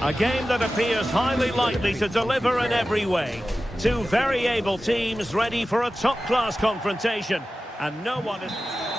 A game that appears highly likely to deliver in every way. Two very able teams ready for a top-class confrontation. And no one is...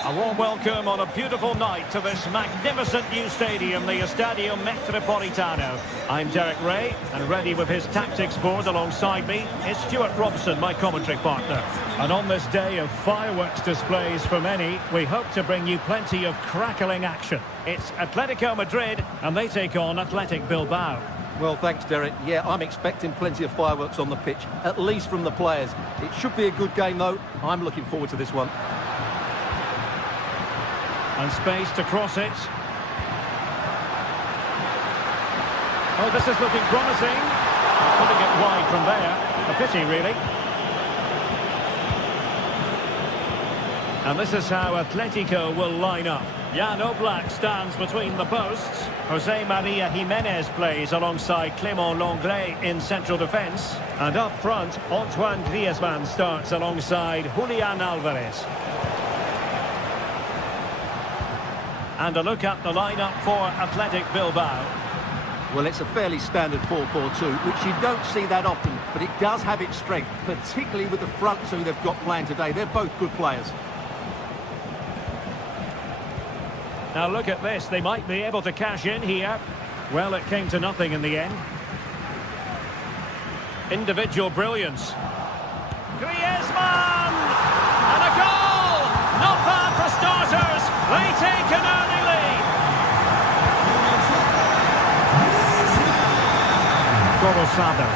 A warm welcome on a beautiful night to this magnificent new stadium, the Estadio Metropolitano. I'm Derek Ray, and ready with his tactics board alongside me is Stuart Robson, my commentary partner. And on this day of fireworks displays for many, we hope to bring you plenty of crackling action. It's Atletico Madrid, and they take on Athletic Bilbao. Well, thanks, Derek. Yeah, I'm expecting plenty of fireworks on the pitch, at least from the players. It should be a good game, though. I'm looking forward to this one. And space to cross it. Oh, this is looking promising. Putting it wide from there. A pity, really. And this is how Atletico will line up. Jan Oblak stands between the posts. Jose Maria Jimenez plays alongside Clément Lenglet in central defence. And up front, Antoine Griezmann starts alongside Julian Alvarez. And a look at the lineup for Athletic Bilbao. Well, it's a fairly standard 4-4-2, which you don't see that often, but it does have its strength, particularly with the front two they've got playing today. They're both good players. Now look at this, they might be able to cash in here. Well, it came to nothing in the end. Individual brilliance. Griezmann! And a goal! Not bad for starters. They take an early lead. Gorosado.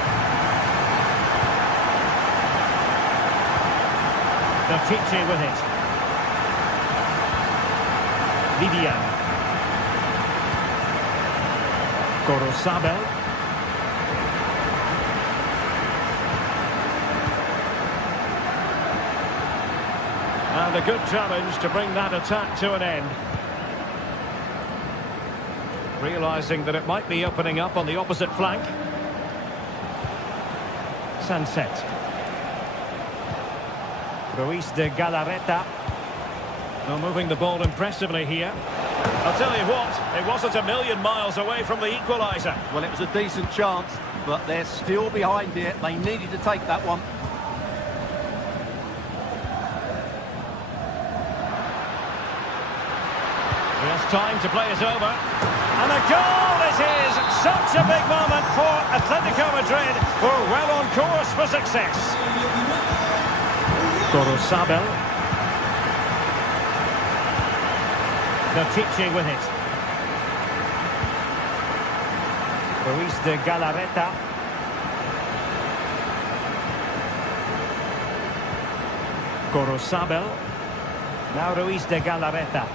Chiche with it. Vivian. Gorosabel. And a good challenge to bring that attack to an end. Realising that it might be opening up on the opposite flank. Sunset. Ruiz de Galarreta. Well, moving the ball impressively here. I'll tell you what, it wasn't a million miles away from the equaliser. Well, it was a decent chance, but they're still behind here. They needed to take that one. He has time to play it over. And a goal it is! Such a big moment for Atletico Madrid, who are well on course for success. Gorosabel. Chiche with it. Ruiz de Galarreta. Gorosabel. Now Ruiz de Galarreta.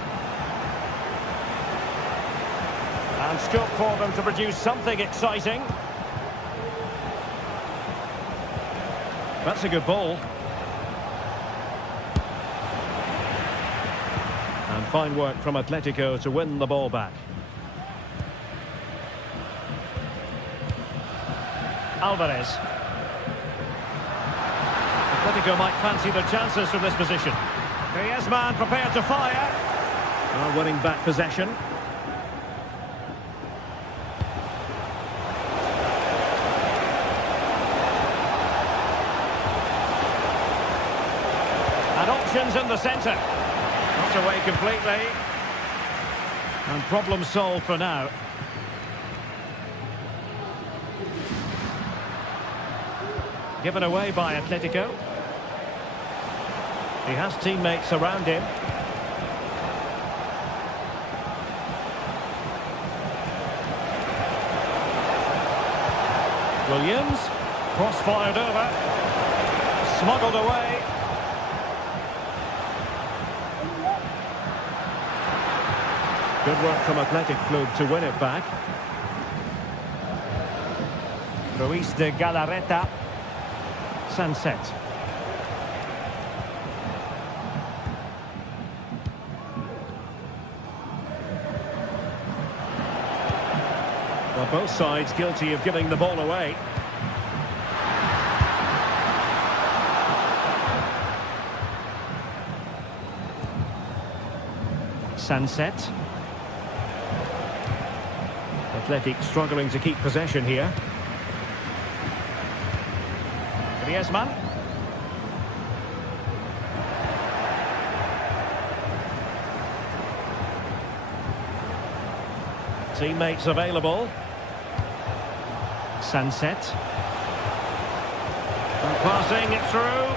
And scope for them to produce something exciting. That's a good ball. And fine work from Atletico to win the ball back. Alvarez. Atletico might fancy their chances from this position. Griezmann prepared to fire. Well, winning back possession. And options in the centre. Not away completely. And problem solved for now. Given away by Atletico. He has teammates around him. Williams. Cross fired over. Smuggled away. Good work from Athletic Club to win it back. Ruiz de Galarreta. Sunset. Well, both sides guilty of giving the ball away. Sunset. Athletic struggling to keep possession here. Griezmann. Teammates available. Sunset. And passing it through.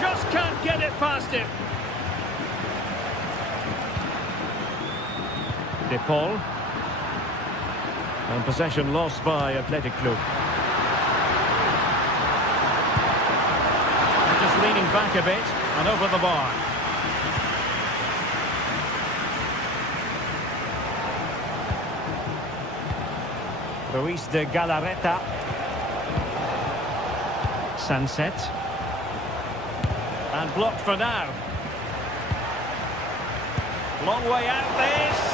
Just can't get it past him. De Paul. And possession lost by Athletic Club. And just leaning back a bit and over the bar. Ruiz de Galarreta. Sunset. And blocked for now. Long way out this.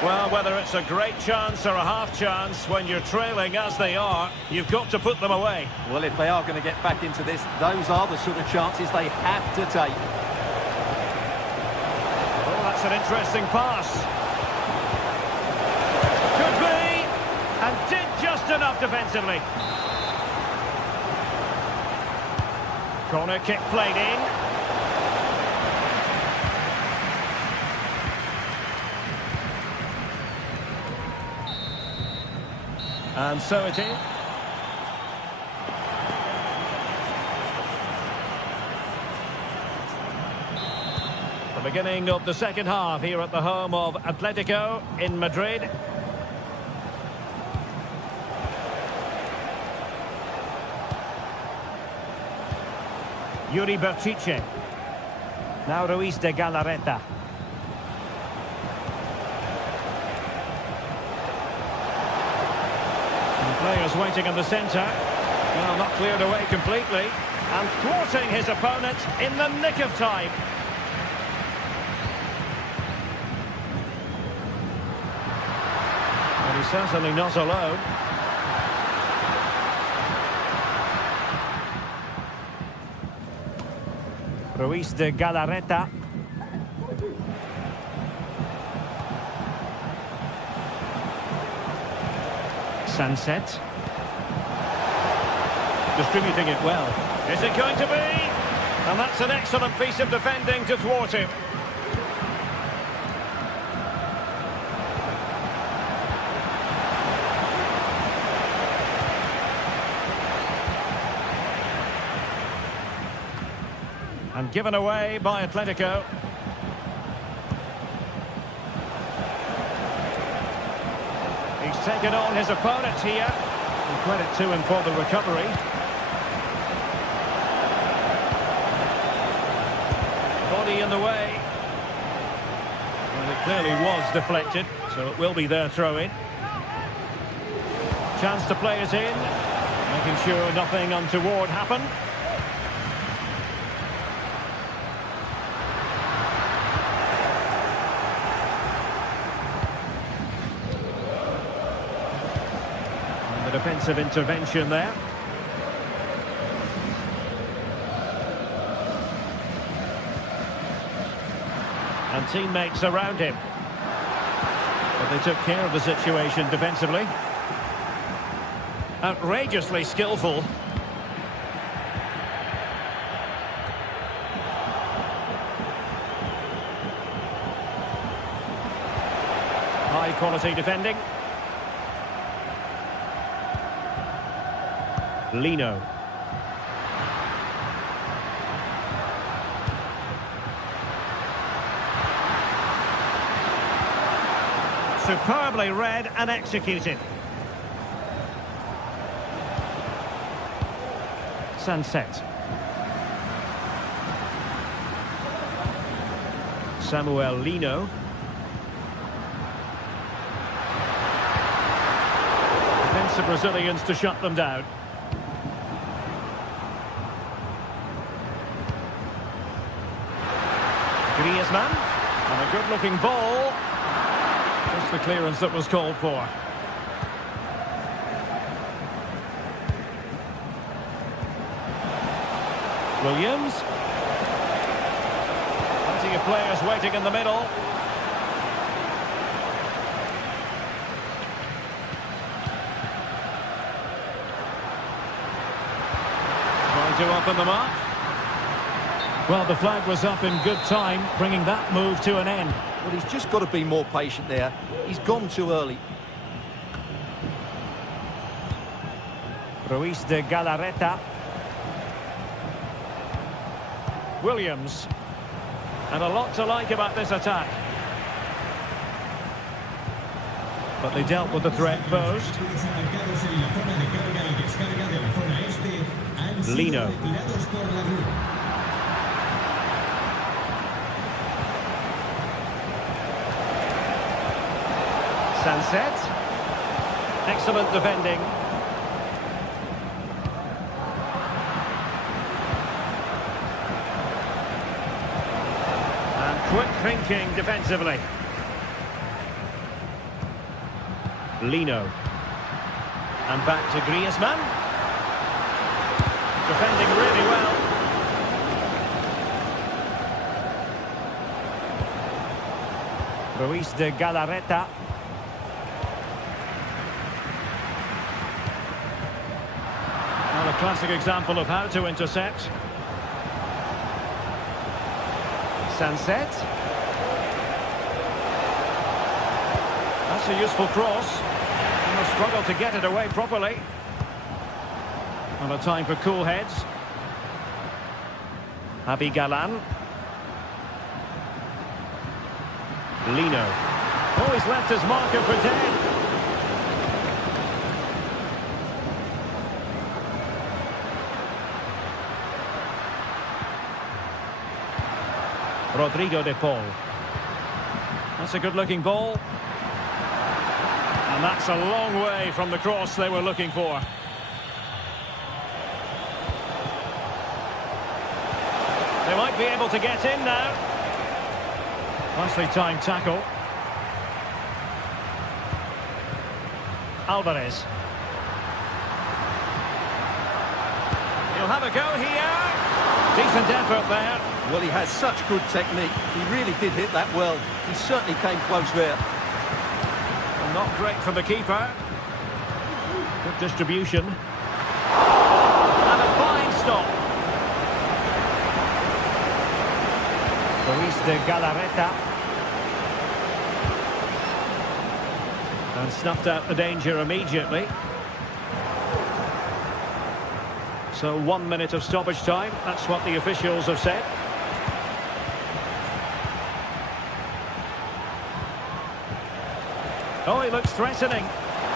Well, whether it's a great chance or a half chance, when you're trailing as they are, you've got to put them away. Well, if they are going to get back into this, those are the sort of chances they have to take. Oh, that's an interesting pass. Could be, and did just enough defensively. Corner kick played in. And so it is. The beginning of the second half here at the home of Atletico in Madrid. Yuri Berchiche. Now Ruiz de Galarreta. Players waiting in the centre. Well, not cleared away completely. And thwarting his opponent in the nick of time. And he's certainly not alone. Ruiz de Galarreta. Sunset. Distributing it well. Is it going to be? And that's an excellent piece of defending to thwart him. And given away by Atletico. He's taken on his opponent here. And credit to him for the recovery. Body in the way. Well, it clearly was deflected, so it will be their throw-in. Chance to play it in. Making sure nothing untoward happened. Defensive intervention there. And teammates around him. But they took care of the situation defensively. Outrageously skillful. High quality defending. Lino. Superbly read and executed. Sunset. Samuel Lino. Defensive Brazilians to shut them down. Griezmann, and a good-looking ball. Just the clearance that was called for. Williams. Plenty of players waiting in the middle. to open them up. Well, the flag was up in good time, bringing that move to an end. Well, he's just got to be more patient there. He's gone too early. Ruiz de Galarreta. Williams. And a lot to like about this attack. But they dealt with the threat posed. Lino. Sunset. Excellent defending. And quick thinking defensively. Lino. And back to Griezmann. Defending really well. Ruiz de Galarreta. Well, a classic example of how to intercept. Sunset. That's a useful cross. And a struggle to get it away properly. And a time for cool heads. Javi Galan. Lino. Oh, he's left his marker for dead. Rodrigo de Paul. That's a good-looking ball. And that's a long way from the cross they were looking for. They might be able to get in now. Nicely timed tackle. Alvarez. He'll have a go here. Decent effort there. Well, he has such good technique. He really did hit that well. He certainly came close there. And not great from the keeper. Good distribution. And a fine stop. Ruiz de Galarreta. And snuffed out the danger immediately. So 1 minute of stoppage time. That's what the officials have said. Oh, he looks threatening.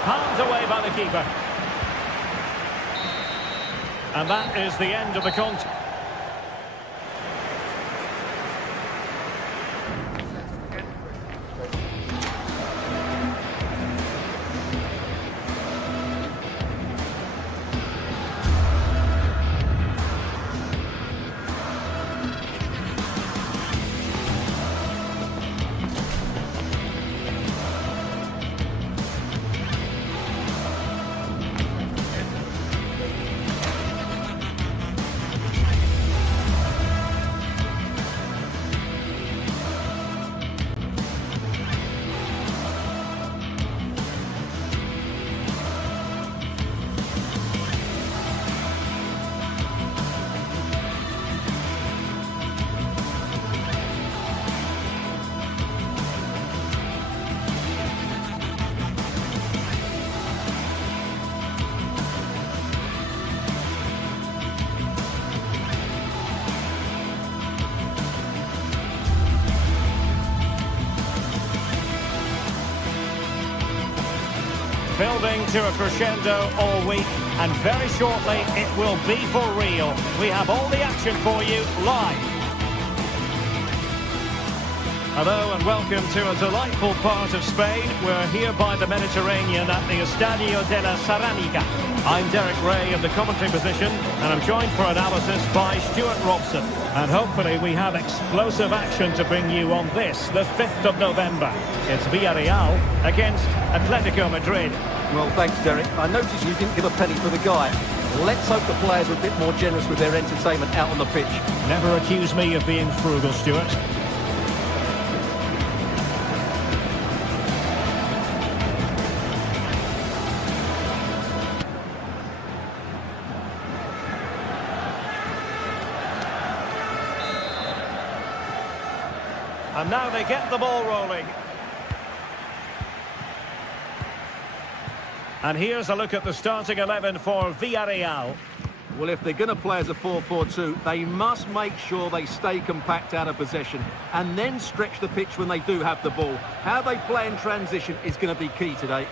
Palmed away by the keeper. And that is the end of the contest. Building to a crescendo all week, and very shortly it will be for real. We have all the action for you live. Hello and welcome to a delightful part of Spain. We're here by the Mediterranean at the Estadio de la Ceramica. I'm Derek Ray in the commentary position, and I'm joined for analysis by Stuart Robson. And hopefully we have explosive action to bring you on this, the 5th of November. It's Villarreal against Atletico Madrid. Well, thanks, Derek. I noticed you didn't give a penny for the guy. Let's hope the players are a bit more generous with their entertainment out on the pitch. Never accuse me of being frugal, Stuart. And now they get the ball rolling. And here's a look at the starting 11 for Villarreal. Well, if they're going to play as a 4-4-2, they must make sure they stay compact out of possession and then stretch the pitch when they do have the ball. How they play in transition is going to be key today.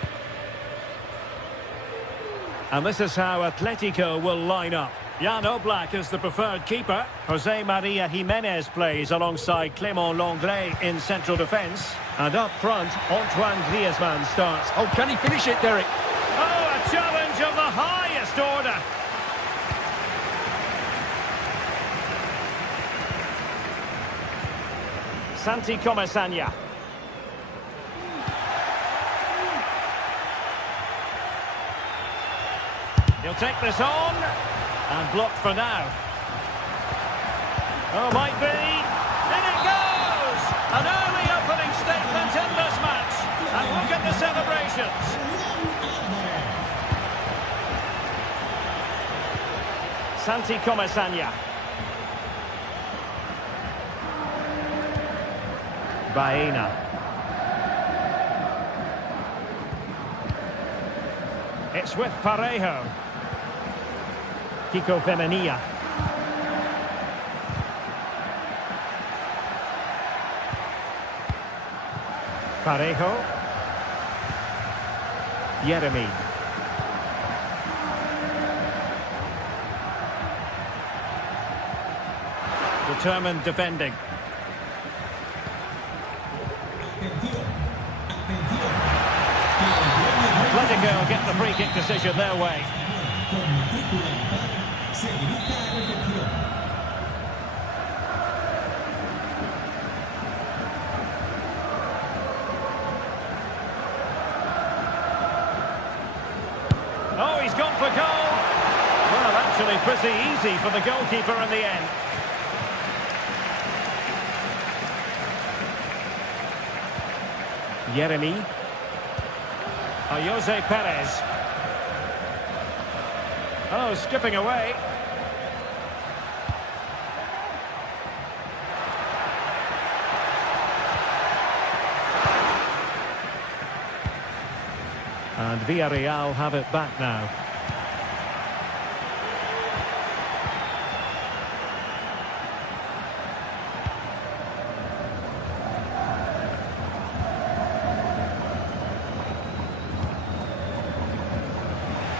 And this is how Atletico will line up. Jan Oblak is the preferred keeper. Jose Maria Jimenez plays alongside Clément Lenglet in central defence. And up front, Antoine Griezmann starts. Oh, can he finish it, Derek? Oh, a challenge of the highest order. Santi Comesaña. He'll take this on. And blocked for now. Oh, might be. In it goes! An early opening statement in this match. And look at the celebrations. Santi Comesaña. Baena. It's with Parejo. Kiko Femenia. Parejo. Yeremy. Determined defending. Atletico get the free kick decision their way. Oh, he's gone for goal. Well, actually pretty easy for the goalkeeper in the end. Yeremy. Jose Perez. Oh, skipping away. And Villarreal have it back now.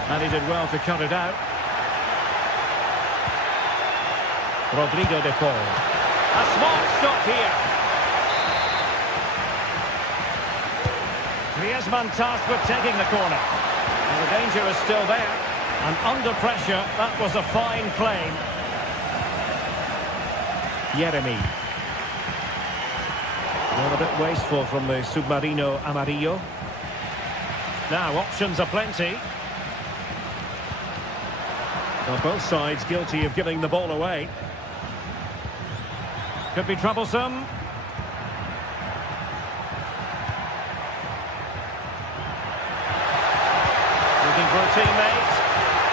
And he did well to cut it out. Rodrigo de Paul. A smart stop here. Griezmann tasked with taking the corner. And the danger is still there. And under pressure, that was a fine claim. Yeremy. Well, a bit wasteful from the Submarino Amarillo. Now, options are plenty. Well, both sides guilty of giving the ball away. Could be troublesome. Looking for a teammate.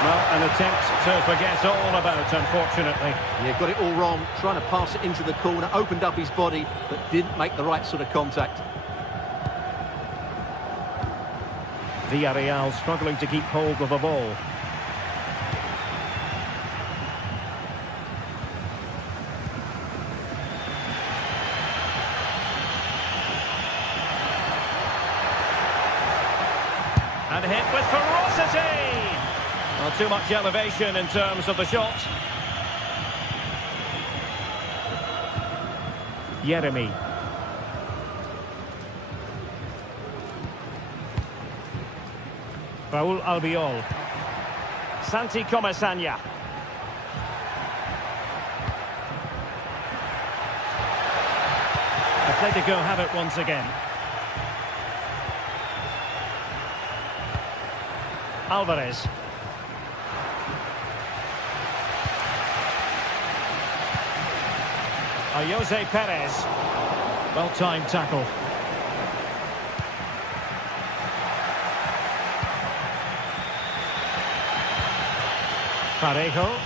Well, an attempt to forget all about, unfortunately. Yeah, got it all wrong. Trying to pass it into the corner, opened up his body, but didn't make the right sort of contact. Villarreal struggling to keep hold of the ball. And hit with ferocity! Well, too much elevation in terms of the shot. Yeremy. Raúl Albiol. Santi Comesaña. Atletico have it once again. Alvarez. Jose Perez. Well-timed tackle. Parejo.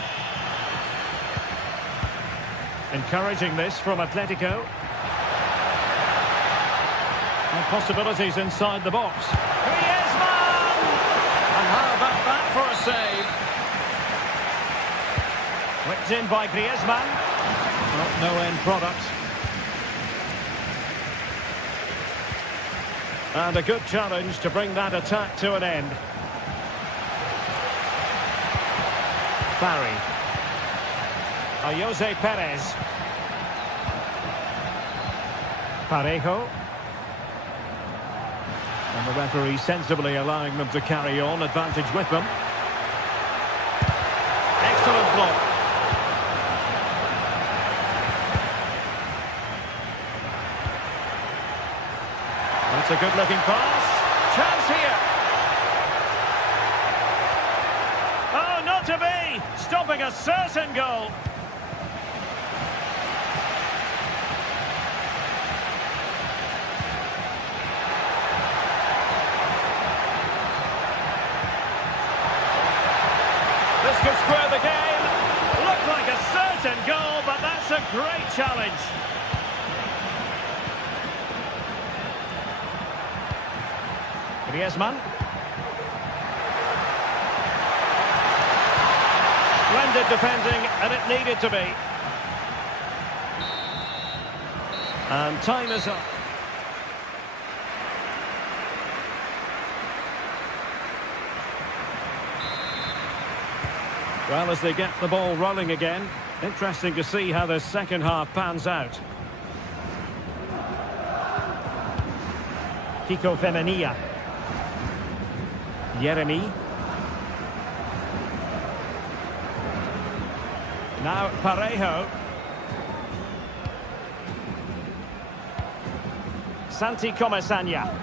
Encouraging this from Atletico. possibilities inside the box. Griezmann! And how about that for a save? Whipped in by Griezmann. Well, no end product. And a good challenge to bring that attack to an end. Barry. Jose Perez. Parejo. And the referee sensibly allowing them to carry on, advantage with them. Excellent block. That's a good-looking pass. Chance here. Oh, not to be. Stopping a certain goal. This could square the game. Looked like a certain goal, but that's a great challenge. Griezmann. Splendid defending, and it needed to be. And time is up. Well, as they get the ball rolling again, interesting to see how the second half pans out. Kiko Femenia. Yeremy. Now Parejo. Santi Comesaña.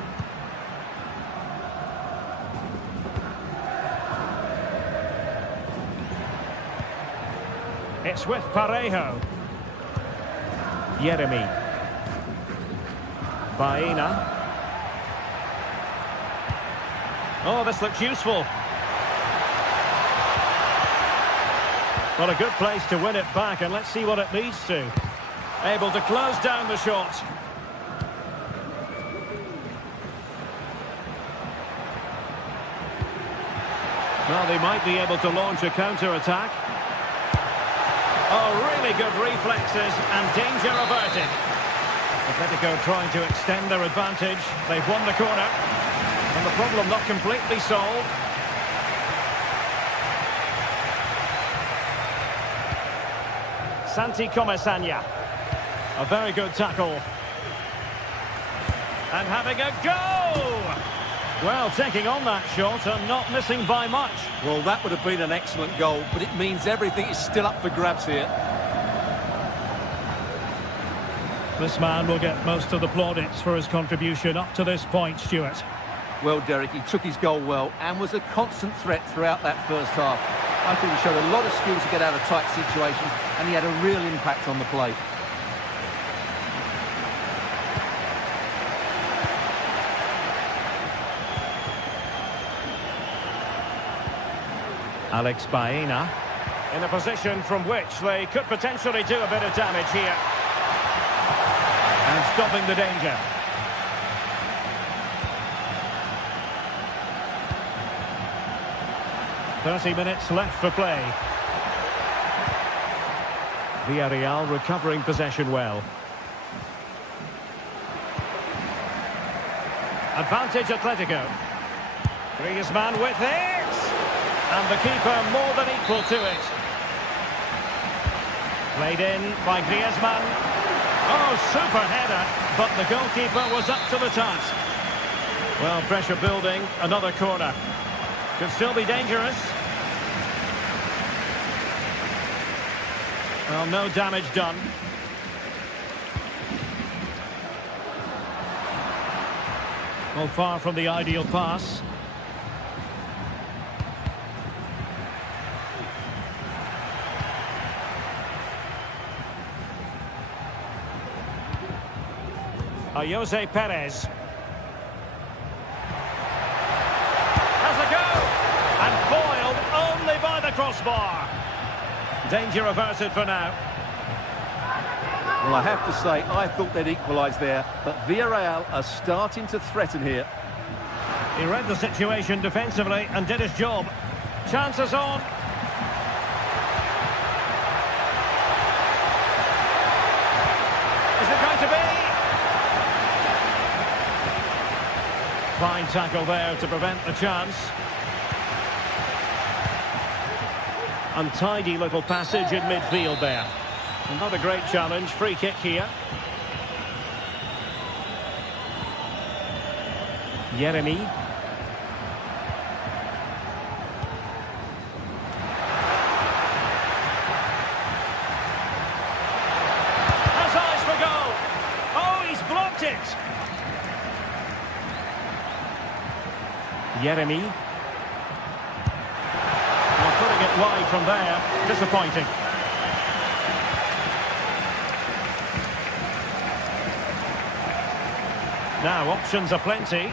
It's with Parejo. Yeremy. Baena. Oh, this looks useful. Well, a good place to win it back, and let's see what it leads to. Able to close down the shot. Well, they might be able to launch a counter-attack. Oh, really good reflexes, and danger averted. Atletico trying to extend their advantage. They've won the corner. And the problem not completely solved. Santi Comesaña. A very good tackle. And having a go! Well, taking on that shot and not missing by much. Well, that would have been an excellent goal, but it means everything is still up for grabs here. This man will get most of the plaudits for his contribution up to this point, Stuart. Well, Derek, he took his goal well and was a constant threat throughout that first half. I think he showed a lot of skill to get out of tight situations, and he had a real impact on the play. Alex Baena in a position from which they could potentially do a bit of damage here. And stopping the danger. 30 minutes left for play. Villarreal recovering possession well. Advantage Atletico. Griezmann with it! And the keeper more than equal to it. Played in by Griezmann. Oh, super header, but the goalkeeper was up to the task. Well, pressure building, another corner. Could still be dangerous. Well, no damage done. Well, far from the ideal pass. Jose Perez. Has a go! And foiled only by the crossbar. Danger averted for now. Well, I have to say, I thought they'd equalise there, but Villarreal are starting to threaten here. He read the situation defensively and did his job. Chances on. Is it going to be? Fine tackle there to prevent the chance. Untidy little passage in midfield there. Not a great challenge. Free kick here. Jeremy. Has eyes for goal. Oh, he's blocked it. Jeremy. Well, putting it wide from there. Disappointing. Now, options are plenty.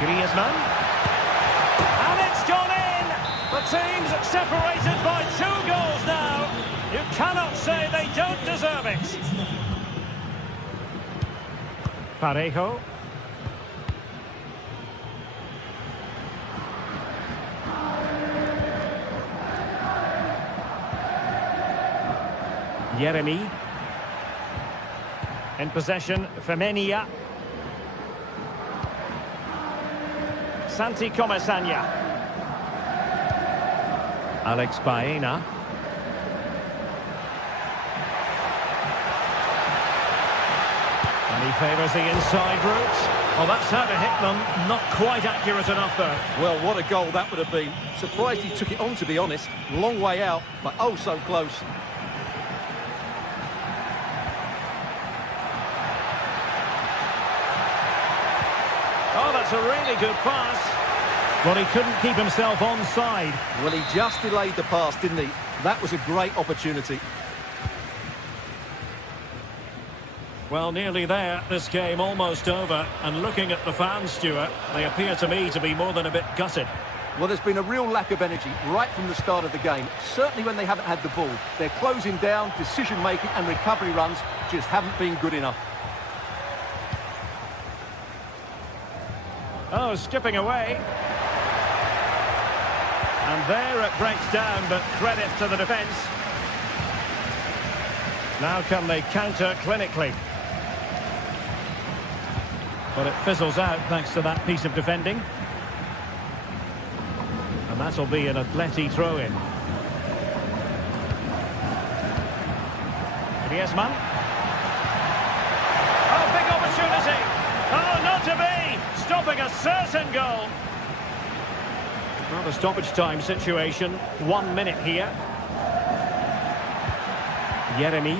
Griezmann. And it's gone in! The team's separated by 2 goals now. You cannot say they don't deserve it. Parejo. Jeremy. In possession, Femenia. Santi Comesaña. Alex Baena. And he favours the inside route. Well, that's how to hit them. Not quite accurate enough, though. Well, what a goal that would have been. Surprised he took it on, to be honest. Long way out, but oh so close. Oh, that's a really good pass. Well, he couldn't keep himself onside. Well, he just delayed the pass, didn't he? That was a great opportunity. Well, nearly there. This game almost over. And looking at the fans, Stuart, they appear to me to be more than a bit gutted. Well, there's been a real lack of energy right from the start of the game. Certainly when they haven't had the ball. They're closing down, decision-making and recovery runs just haven't been good enough. Oh, skipping away. And there it breaks down, but credit to the defence. Now can they counter clinically? But it fizzles out thanks to that piece of defending. And that'll be an Atleti throw-in. Griezmann. Oh, big opportunity. Oh, not to be. Stopping a certain goal. Well, the stoppage time situation. 1 minute here. Jeremy.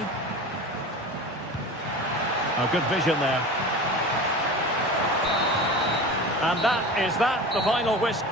Oh, good vision there. And that is that, the final whistle.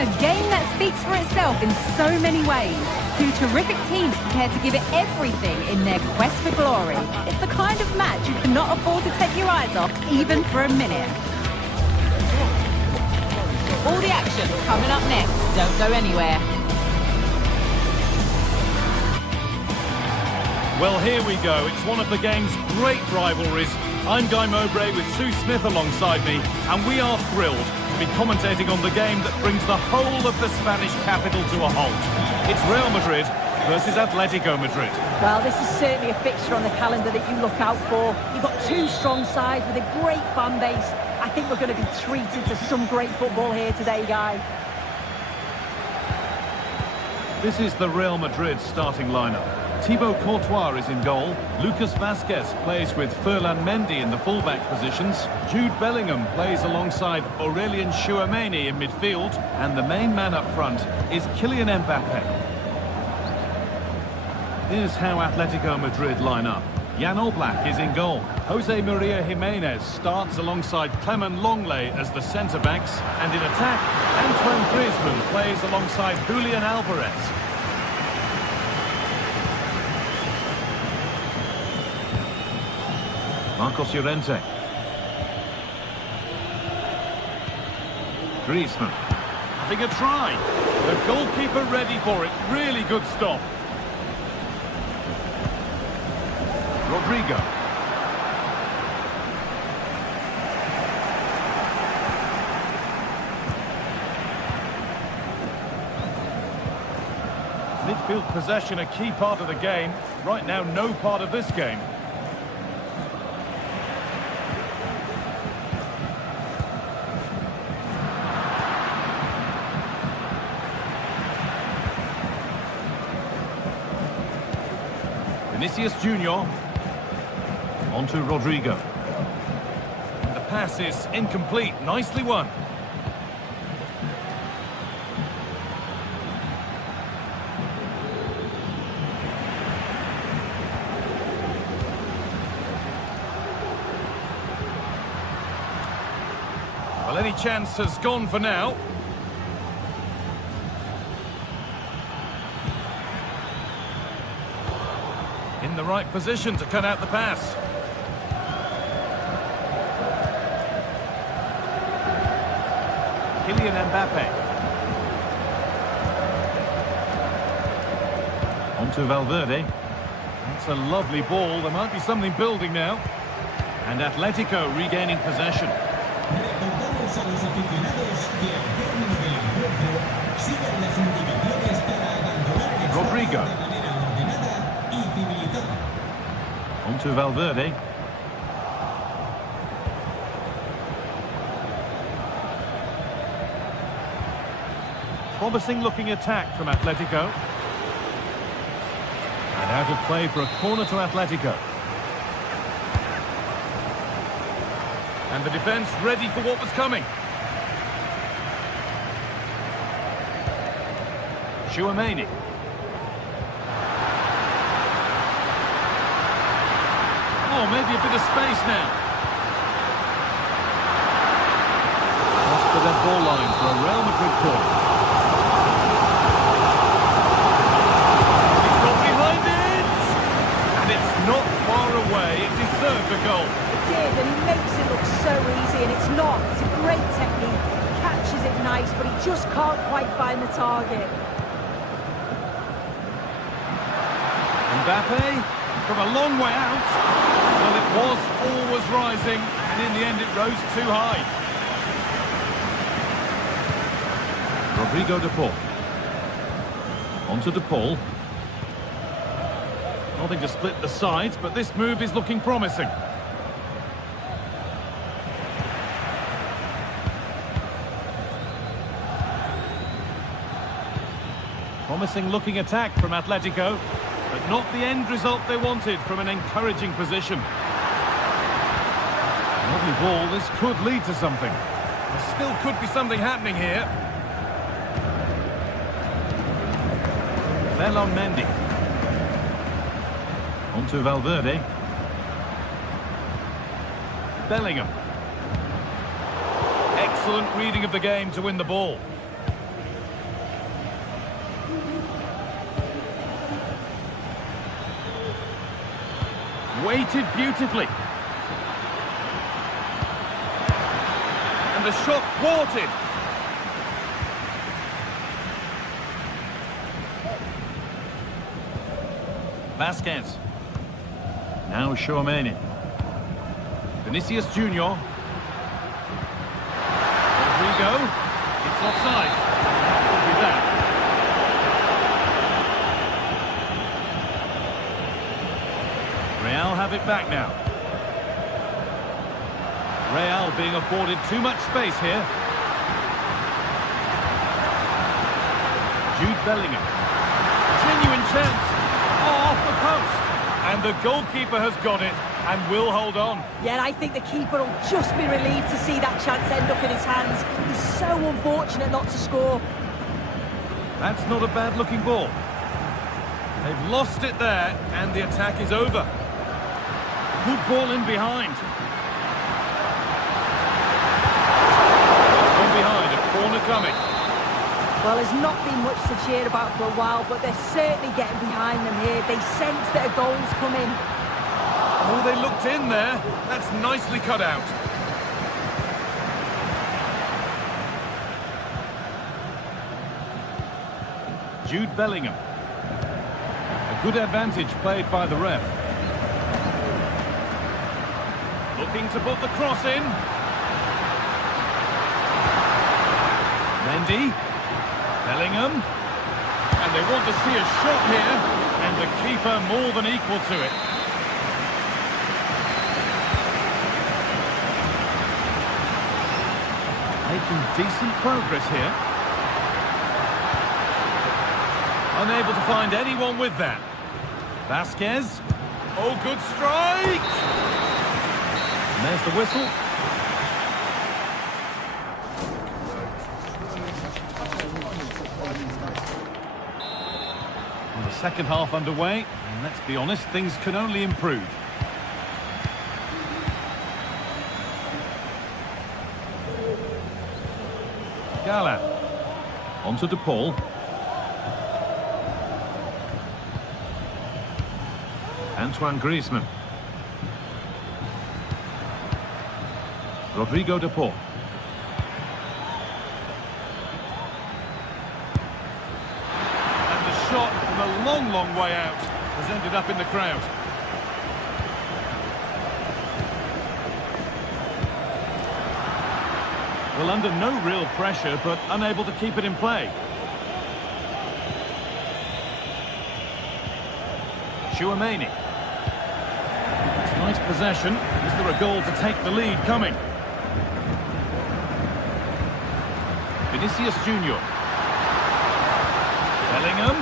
A game that speaks for itself in so many ways. 2 terrific teams prepared to give it everything in their quest for glory. It's the kind of match you cannot afford to take your eyes off, even for a minute. All the action coming up next. Don't go anywhere. Well, here we go. It's one of the game's great rivalries. I'm Guy Mowbray with Sue Smith alongside me, and we are thrilled to be commentating on the game that brings the whole of the Spanish capital to a halt. It's Real Madrid versus Atletico Madrid. Well, this is certainly a fixture on the calendar that you look out for. You've got two strong sides with a great fan base. I think we're going to be treated to some great football here today, guys. This is the Real Madrid starting lineup. Thibaut Courtois is in goal. Lucas Vazquez plays with Ferland Mendy in the fullback positions. Jude Bellingham plays alongside Aurelien Tchouameni in midfield. And the main man up front is Kylian Mbappe. Here's how Atletico Madrid line up. Jan Oblak is in goal. Jose Maria Jimenez starts alongside Clement Longley as the centre-backs. And in attack, Antoine Griezmann plays alongside Julian Alvarez. Marcos Llorente. Griezmann. Having a try. The goalkeeper ready for it. Really good stop. Rodrigo. Midfield possession a key part of the game. Right now, no part of this game. Vinicius Junior. On to Rodrigo. And the pass is incomplete. Nicely won. Well, any chance has gone for now. In the right position to cut out the pass. Kylian Mbappe. On to Valverde. That's a lovely ball. There might be something building now. And Atletico regaining possession. Rodrigo. On to Valverde. Promising looking attack from Atletico. And out of play for a corner to Atletico. And the defence ready for what was coming. Tchouameni. Oh, maybe a bit of space now. Off the dead ball line for a Real Madrid corner. He's got behind it! And it's not far away. It deserved a goal. It did, and he makes it look so easy, and it's not. It's a great technique. Catches it nice, but he just can't quite find the target. Mbappe from a long way out. Well, it was always rising, and in the end it rose too high. Rodrigo de Paul. On to de Paul. Nothing to split the sides, but this move is looking promising. Promising looking attack from Atletico. But not the end result they wanted from an encouraging position. Lovely ball, this could lead to something. There still could be something happening here. Ferland Mendy. On to Valverde. Bellingham. Excellent reading of the game to win the ball. Weighted beautifully. And the shot thwarted. Vazquez. Now Tchouameni. Vinicius Junior. Rodrigo. It's offside. That will be that. They'll have it back now. Real being afforded too much space here. Jude Bellingham. Genuine chance. Oh, off the post. And the goalkeeper has got it and will hold on. Yeah, I think the keeper will just be relieved to see that chance end up in his hands. He's so unfortunate not to score. That's not a bad-looking ball. They've lost it there, and the attack is over. Good ball in behind. It's gone behind, a corner coming. Well, there's not been much to cheer about for a while, but they're certainly getting behind them here. They sense that a goal's coming. Oh, they looked in there. That's nicely cut out. Jude Bellingham. A good advantage played by the ref. Looking to put the cross in. Mendy. Bellingham. And they want to see a shot here. And the keeper more than equal to it. Making decent progress here. Unable to find anyone with that. Vasquez. Oh, good strike! And there's the whistle. And the second half underway. And let's be honest, things can only improve. Gala. Onto De Paul. Antoine Griezmann. Rodrigo De Paul. And the shot from a long, long way out has ended up in the crowd. Well, under no real pressure, but unable to keep it in play. Chouameni. It's nice possession. Is there a goal to take the lead coming? Vinicius Junior. Bellingham.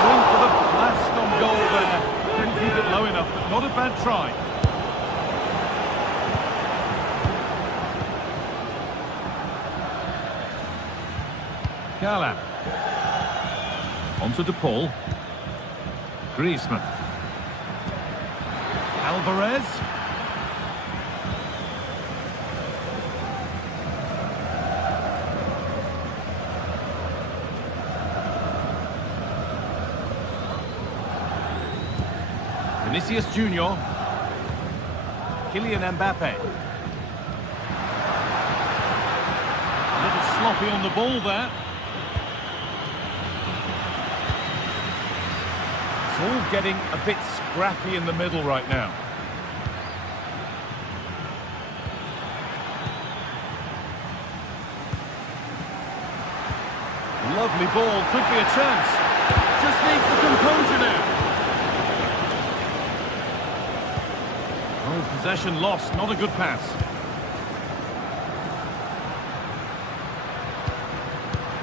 Going for the blast on goal there. Couldn't keep it low enough, but not a bad try. Gala. Onto De Paul. Griezmann. Alvarez. Vinicius Junior. Kylian Mbappe. A little sloppy on the ball there. All getting a bit scrappy in the middle right now. Lovely ball, could be a chance. Just needs the composure now. Oh, possession lost, not a good pass.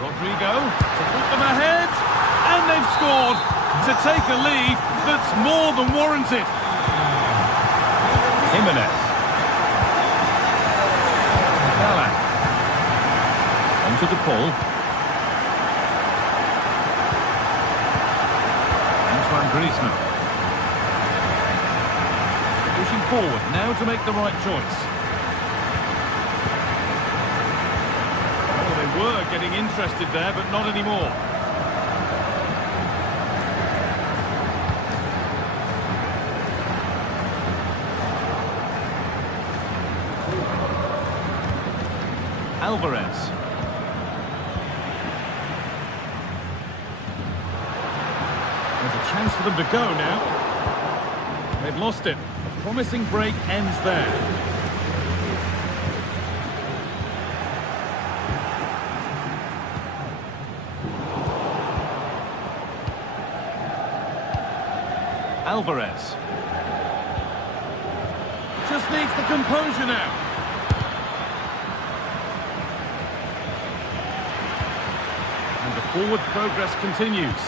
Rodrigo to put them ahead, and they've scored. To take a lead that's more than warranted. Jimenez. Gala. Onto De Paul. Antoine Griezmann. Pushing forward now to make the right choice. Oh, they were getting interested there, but not anymore. Alvarez. There's a chance for them to go now. They've lost it. A promising break ends there. Alvarez. Just needs the composure now. And the forward progress continues.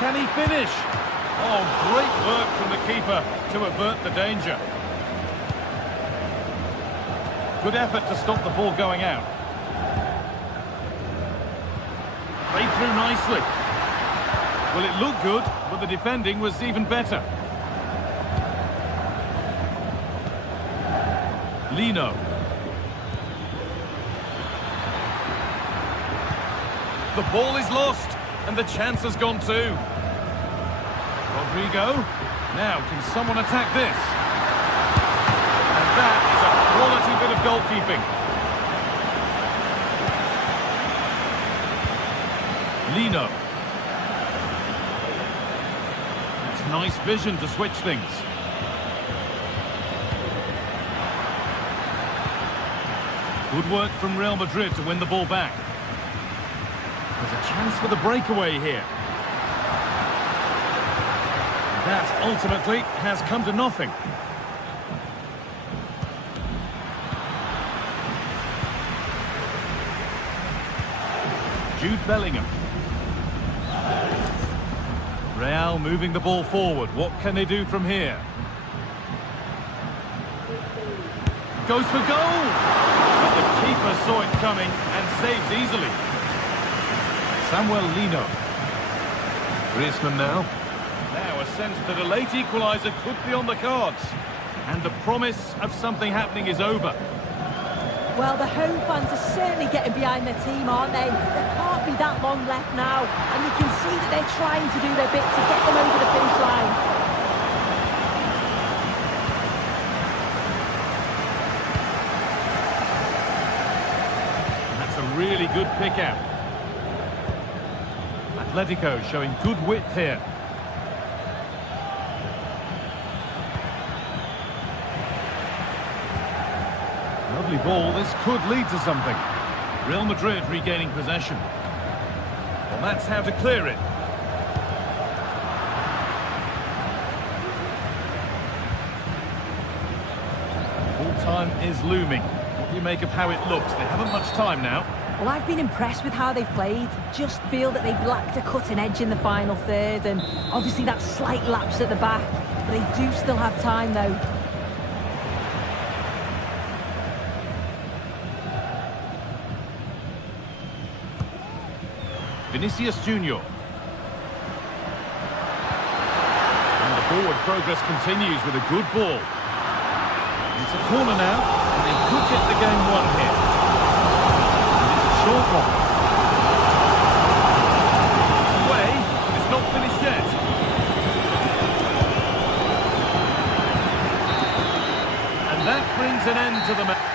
Can he finish? Oh, great work from the keeper to avert the danger. Good effort to stop the ball going out. Played through nicely. Well, it looked good, but the defending was even better. Lino. The ball is lost, and the chance has gone too. Rodrigo. Now, can someone attack this? And that is a quality bit of goalkeeping. Lino. It's nice vision to switch things. Good work from Real Madrid to win the ball back. There's a chance for the breakaway here. That ultimately has come to nothing. Jude Bellingham. Real moving the ball forward. What can they do from here? Goes for goal! But the keeper saw it coming and saves easily. Samuel Lino. Griezmann now. Now a sense that a late equaliser could be on the cards. And the promise of something happening is over. Well, the home fans are certainly getting behind their team, aren't they? There can't be that long left now. And you can see that they're trying to do their bit to get them over the finish line. That's a really good pick out. Atletico showing good width here. Lovely ball, this could lead to something. Real Madrid regaining possession. Well, that's how to clear it. Full time is looming. What do you make of how it looks? They haven't much time now. Well, I've been impressed with how they've played. Just feel that they've lacked a cutting edge in the final third, and obviously that slight lapse at the back. But they do still have time, though. Vinicius Junior. And the forward progress continues with a good ball. It's a corner now, and they could get the game won here. And it's a short one. It's away, but it's not finished yet. And that brings an end to the match.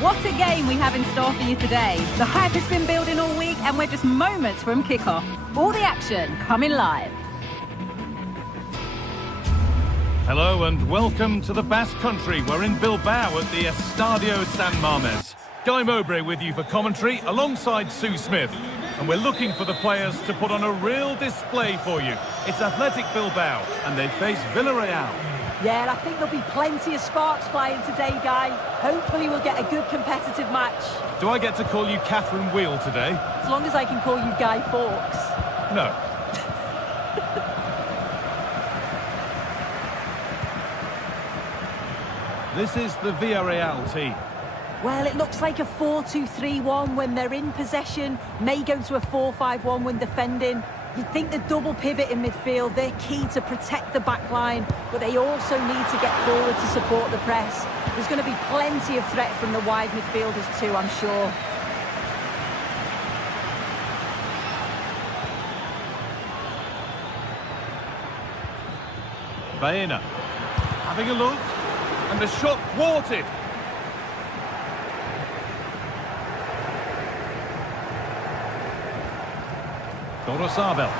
What a game we have in store for you today. The hype has been building all week and we're just moments from kickoff. All the action coming live. Hello and welcome to the Basque Country. We're in Bilbao at the Estadio San Mamés. Guy Mowbray with you for commentary alongside Sue Smith. And we're looking for the players to put on a real display for you. It's Athletic Bilbao and they face Villarreal. Yeah, I think there'll be plenty of sparks flying today, Guy. Hopefully we'll get a good competitive match. Do I get to call you Catherine Wheel today? As long as I can call you Guy Fawkes. No. This is the Villarreal team. Well, it looks like a 4-2-3-1 when they're in possession. May go to a 4-5-1 when defending. You'd think the double pivot in midfield, they're key to protect the back line, but they also need to get forward to support the press. There's going to be plenty of threat from the wide midfielders too, I'm sure. Baena having a look, and the shot thwarted. Gorosabel.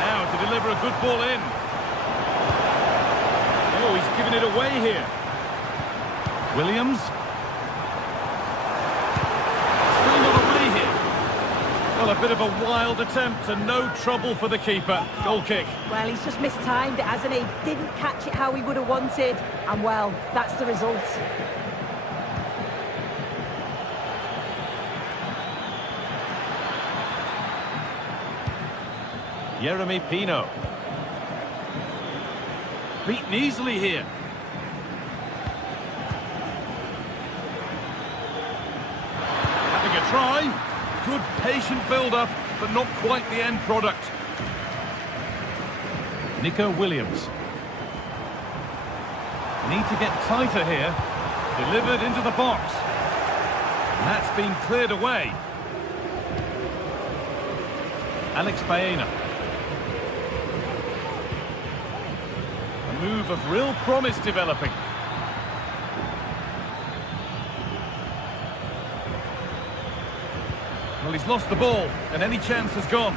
Now to deliver a good ball in. Oh, he's given it away here. Williams. Still not away here. Well, a bit of a wild attempt and no trouble for the keeper. Goal kick. Well, he's just mistimed it, hasn't he? Didn't catch it how he would have wanted. And, well, that's the result. Jeremy Pino. Beaten easily here. Having a try. Good patient build-up, but not quite the end product. Nico Williams. Need to get tighter here. Delivered into the box. And that's been cleared away. Alex Baena. A move of real promise developing. Well, he's lost the ball, and any chance has gone.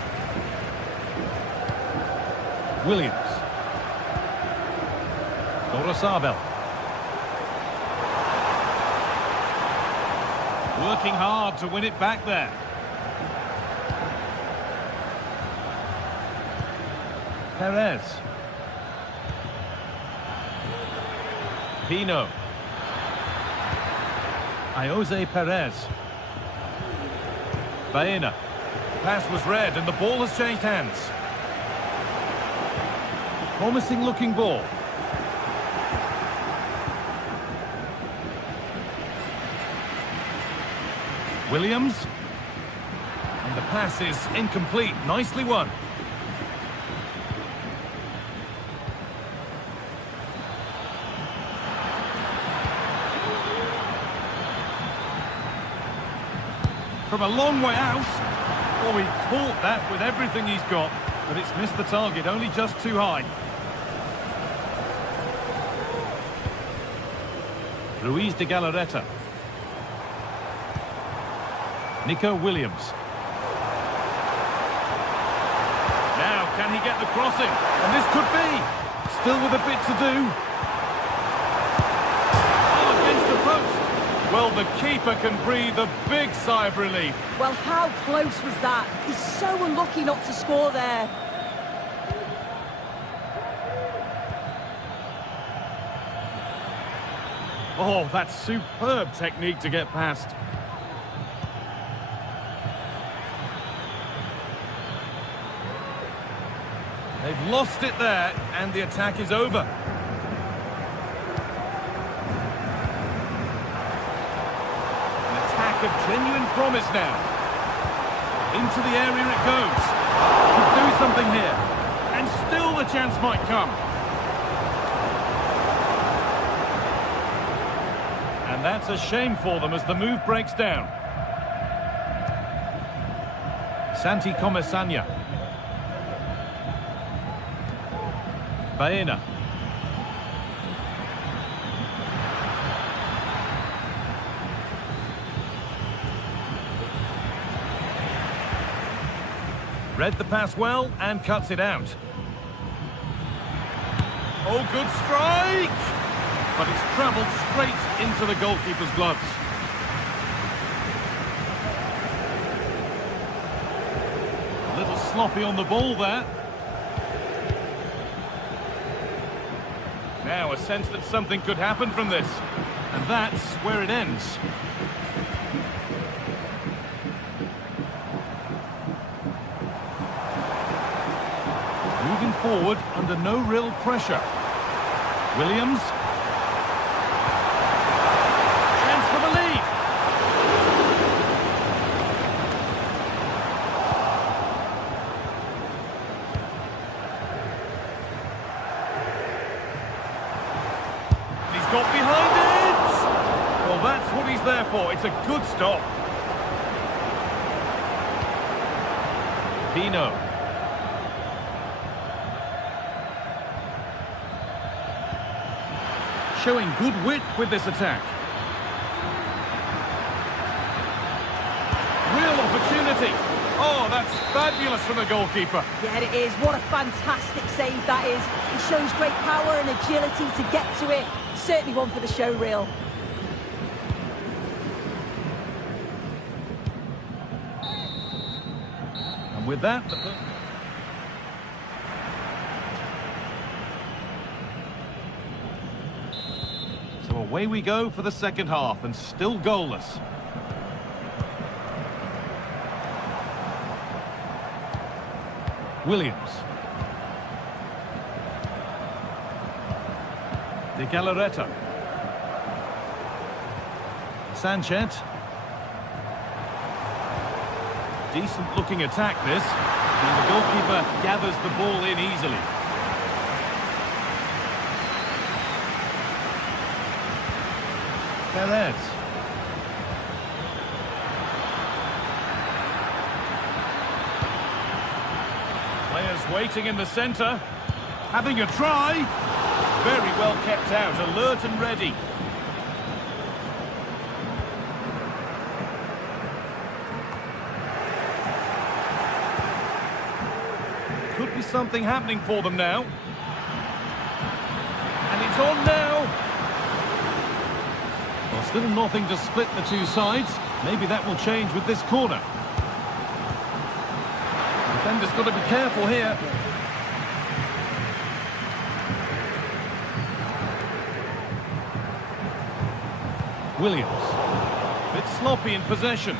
Williams. Gorosabel. Working hard to win it back there. Perez. Pino. Jose Perez. Baena. Pass was read and the ball has changed hands. Promising looking ball. Williams. And the pass is incomplete. Nicely won. From a long way out. Oh, he caught that with everything he's got, but it's missed the target, only just too high. Ruiz de Galarreta. Nico Williams. Now, can he get the crossing? And this could be. Still with a bit to do. Oh, against the post. Well, the keeper can breathe a big sigh of relief. Well, how close was that? He's so unlucky not to score there. Oh, that's superb technique to get past. They've lost it there, and the attack is over. Of genuine promise now. Into the area it goes. Could do something here. And still the chance might come. And that's a shame for them as the move breaks down. Santi Comesaña. Baena. Read the pass well and cuts it out. Oh, good strike! But it's travelled straight into the goalkeeper's gloves. A little sloppy on the ball there. Now a sense that something could happen from this. And that's where it ends. Moving forward under no real pressure. Williams. Chance for the lead. He's got behind it. Well, that's what he's there for. It's a good stop. Pino. Showing good wit with this attack. Real opportunity. Oh, that's fabulous from the goalkeeper. Yeah, it is. What a fantastic save that is. He shows great power and agility to get to it. Certainly one for the show reel. And with that... So away we go for the second half, and still goalless. Williams. De Galarreta. Sanchez. Decent looking attack this. And the goalkeeper gathers the ball in easily. Perez. Players waiting in the centre. Having a try. Very well kept out, alert and ready. Could be something happening for them now. And it's on now. Well, still nothing to split the two sides. Maybe that will change with this corner. Defender's got to be careful here. Williams. Bit sloppy in possession.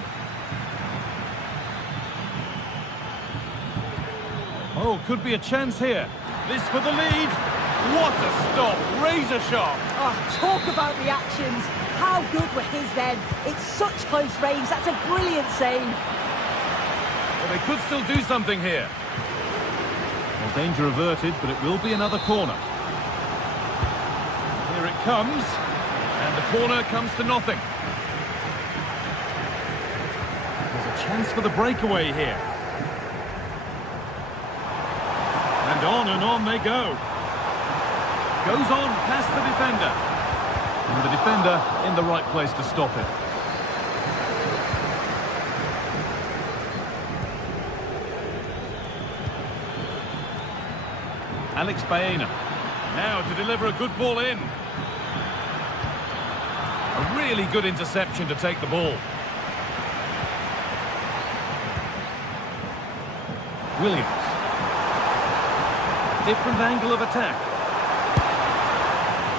Oh, could be a chance here. This for the lead. What a stop. Razor sharp. Oh, talk about reactions. How good were his then? It's such close range. That's a brilliant save. Well, they could still do something here. Well, danger averted, but it will be another corner. Here it comes. And the corner comes to nothing. There's a chance for the breakaway here. And on they go. Goes on past the defender. And the defender in the right place to stop it. Alex Baena. Now to deliver a good ball in. A really good interception to take the ball. Williams. Different angle of attack.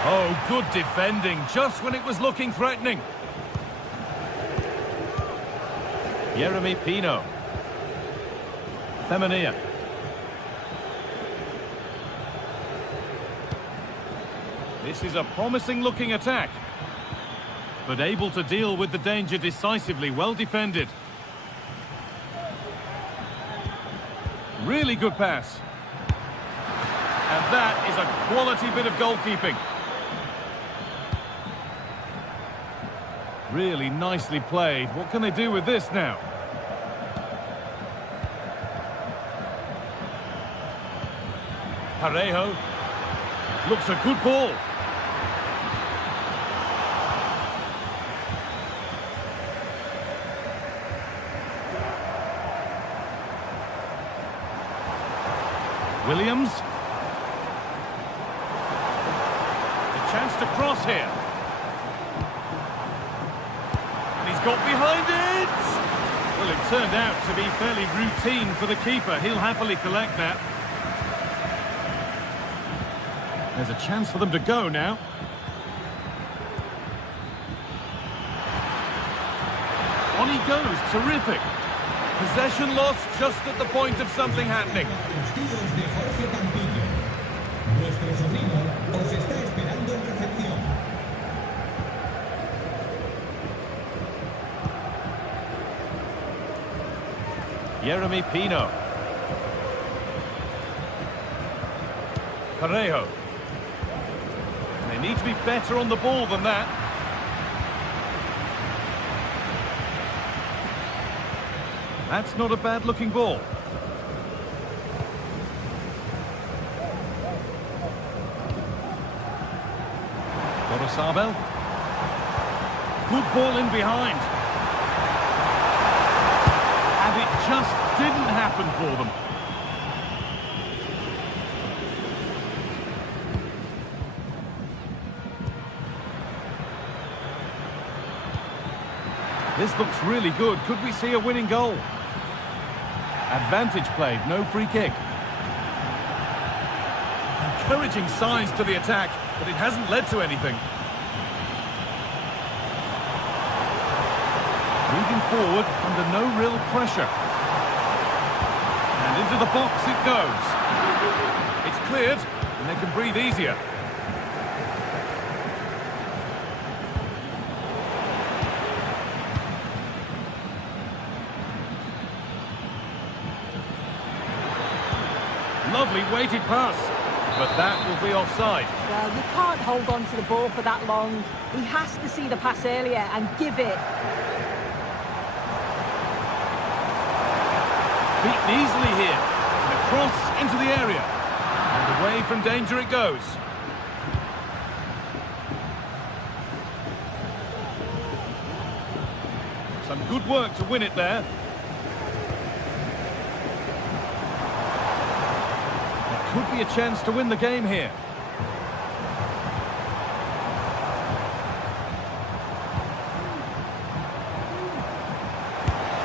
Oh, good defending, just when it was looking threatening. Jeremy Pino. Femenia. This is a promising looking attack, but able to deal with the danger decisively. Well defended. Really good pass. And that is a quality bit of goalkeeping. Really nicely played. What can they do with this now? Parejo. Looks a good ball. Williams. Chance to cross here. And he's got behind it! Well, it turned out to be fairly routine for the keeper. He'll happily collect that. There's a chance for them to go now. On he goes, terrific. Possession lost just at the point of something happening. Jeremy Pino. Parejo. They need to be better on the ball than that. That's not a bad-looking ball. Gorosabel. Good ball in behind. And it just didn't happen for them. This looks really good. Could we see a winning goal? Advantage played, no free kick. Encouraging signs to the attack, but it hasn't led to anything. Moving forward under no real pressure. And into the box it goes. It's cleared, and they can breathe easier. Lovely weighted pass, but that will be offside. Well, you can't hold on to the ball for that long. He has to see the pass earlier and give it. Beaten easily here. And a cross into the area. And away from danger it goes. Some good work to win it there. Could be a chance to win the game here.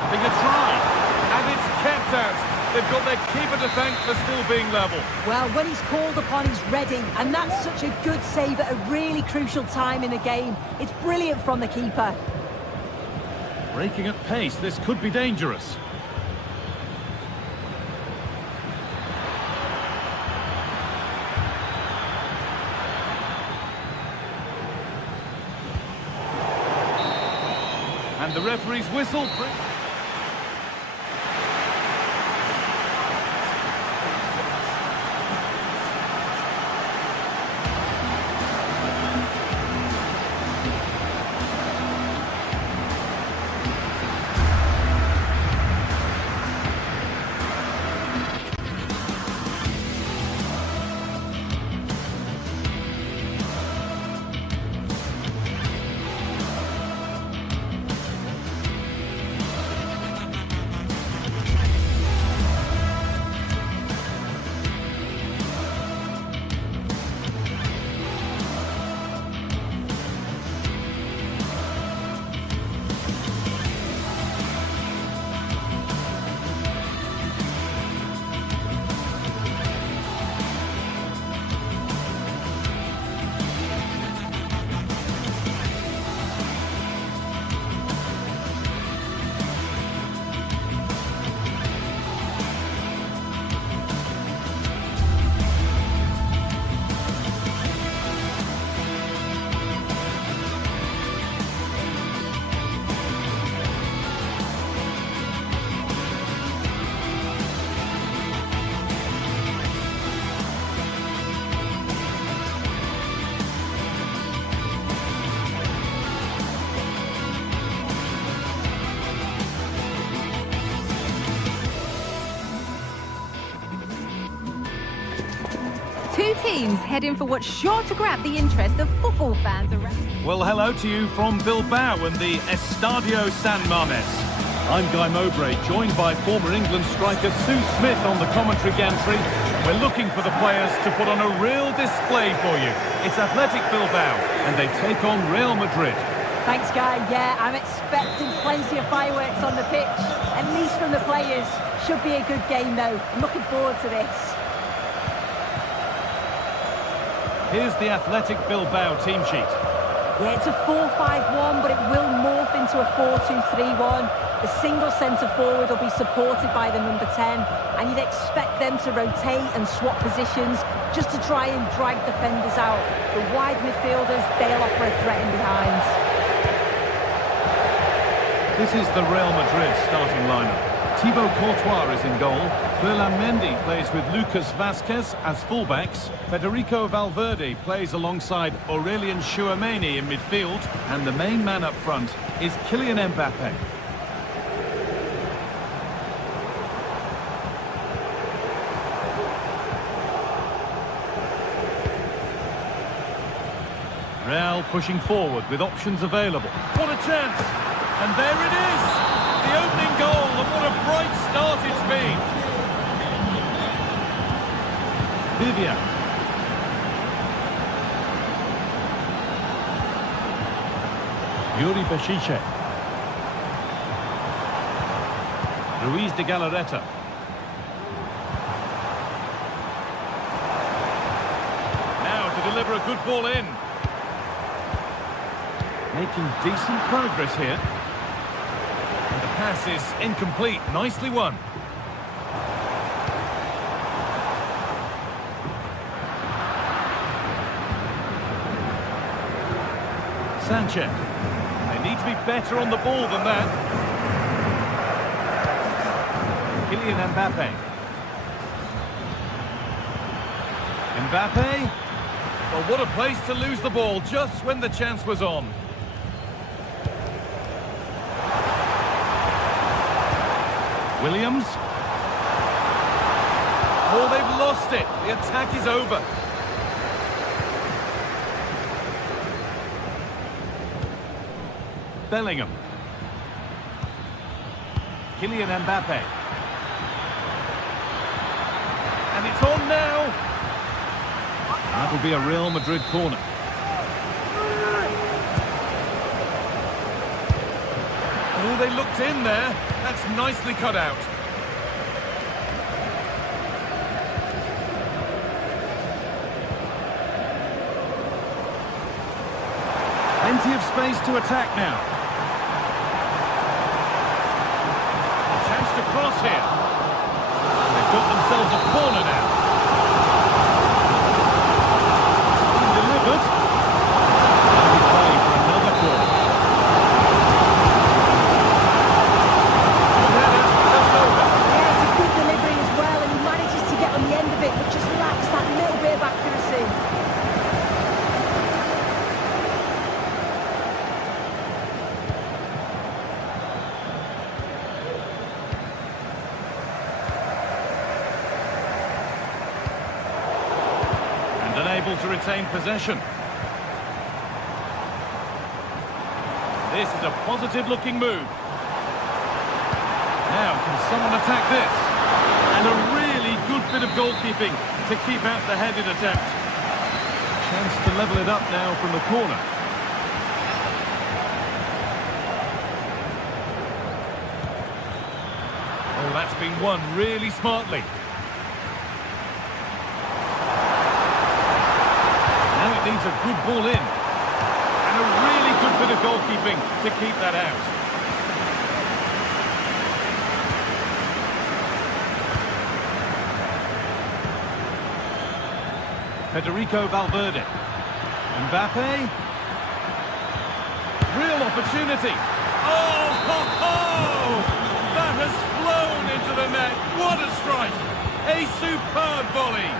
Having a try, and it's kept out. They've got their keeper to thank for still being level. Well, when he's called upon, he's ready, and that's such a good save at a really crucial time in the game. It's brilliant from the keeper. Breaking at pace, this could be dangerous. And the referee's whistle. Two teams heading for what's sure to grab the interest of football fans around. Well, hello to you from Bilbao and the Estadio San Mamés. I'm Guy Mowbray, joined by former England striker Sue Smith on the commentary gantry. We're looking for the players to put on a real display for you. It's Athletic Bilbao, and they take on Real Madrid. Thanks, Guy. Yeah, I'm expecting plenty of fireworks on the pitch, at least from the players. Should be a good game, though. I'm looking forward to this. Here's the Athletic Bilbao team sheet. Yeah, it's a 4-5-1, but it will morph into a 4-2-3-1. The single centre-forward will be supported by the number 10, and you'd expect them to rotate and swap positions just to try and drag defenders out. The wide midfielders, they'll offer a threat in behind. This is the Real Madrid starting lineup. Thibaut Courtois is in goal. Ferland Mendy plays with Lucas Vazquez as fullbacks. Federico Valverde plays alongside Aurelien Tchouameni in midfield. And the main man up front is Kylian Mbappe. Real pushing forward with options available. What a chance! And there it is! The opening goal, and what a bright start it's been! Vivian. Yuri Bešiček. Ruiz de Galarreta. Now to deliver a good ball in. Making decent progress here. And the pass is incomplete. Nicely won. Sanchez. They need to be better on the ball than that. Kylian Mbappe. Mbappe. Well, what a place to lose the ball just when the chance was on. Williams. Oh, they've lost it. The attack is over. Bellingham. Kylian Mbappe. And it's on now. That'll be a Real Madrid corner. Oh, they looked in there. That's nicely cut out. Plenty of space to attack now. A chance to cross here. They've got themselves a corner now. Delivered. Now play for another corner. Yeah, it's a good delivery as well, and he manages to get on the end of it, but just lacks that little bit of accuracy. Unable to retain possession. This is a positive-looking move. Now, can someone attack this? And a really good bit of goalkeeping to keep out the headed attempt. Chance to level it up now from the corner. Oh, that's been won really smartly. Needs a good ball in. And a really good bit of goalkeeping to keep that out. Federico Valverde. Mbappe. Real opportunity. Oh, ho, ho! That has flown into the net. What a strike. A superb volley.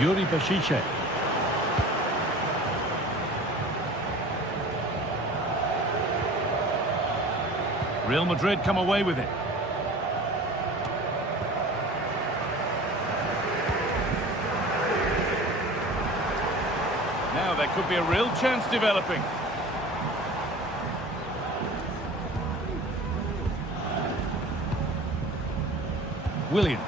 Yuri Bešiček. Real Madrid come away with it. Now there could be a real chance developing. Williams.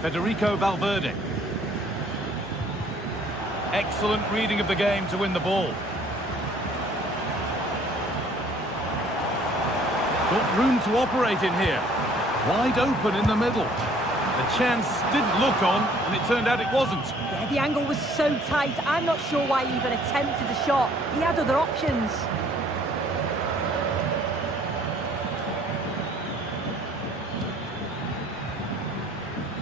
Federico Valverde. Excellent reading of the game to win the ball. Got room to operate in here. Wide open in the middle. The chance didn't look on, and it turned out it wasn't. Yeah, the angle was so tight. I'm not sure why he even attempted a shot. He had other options.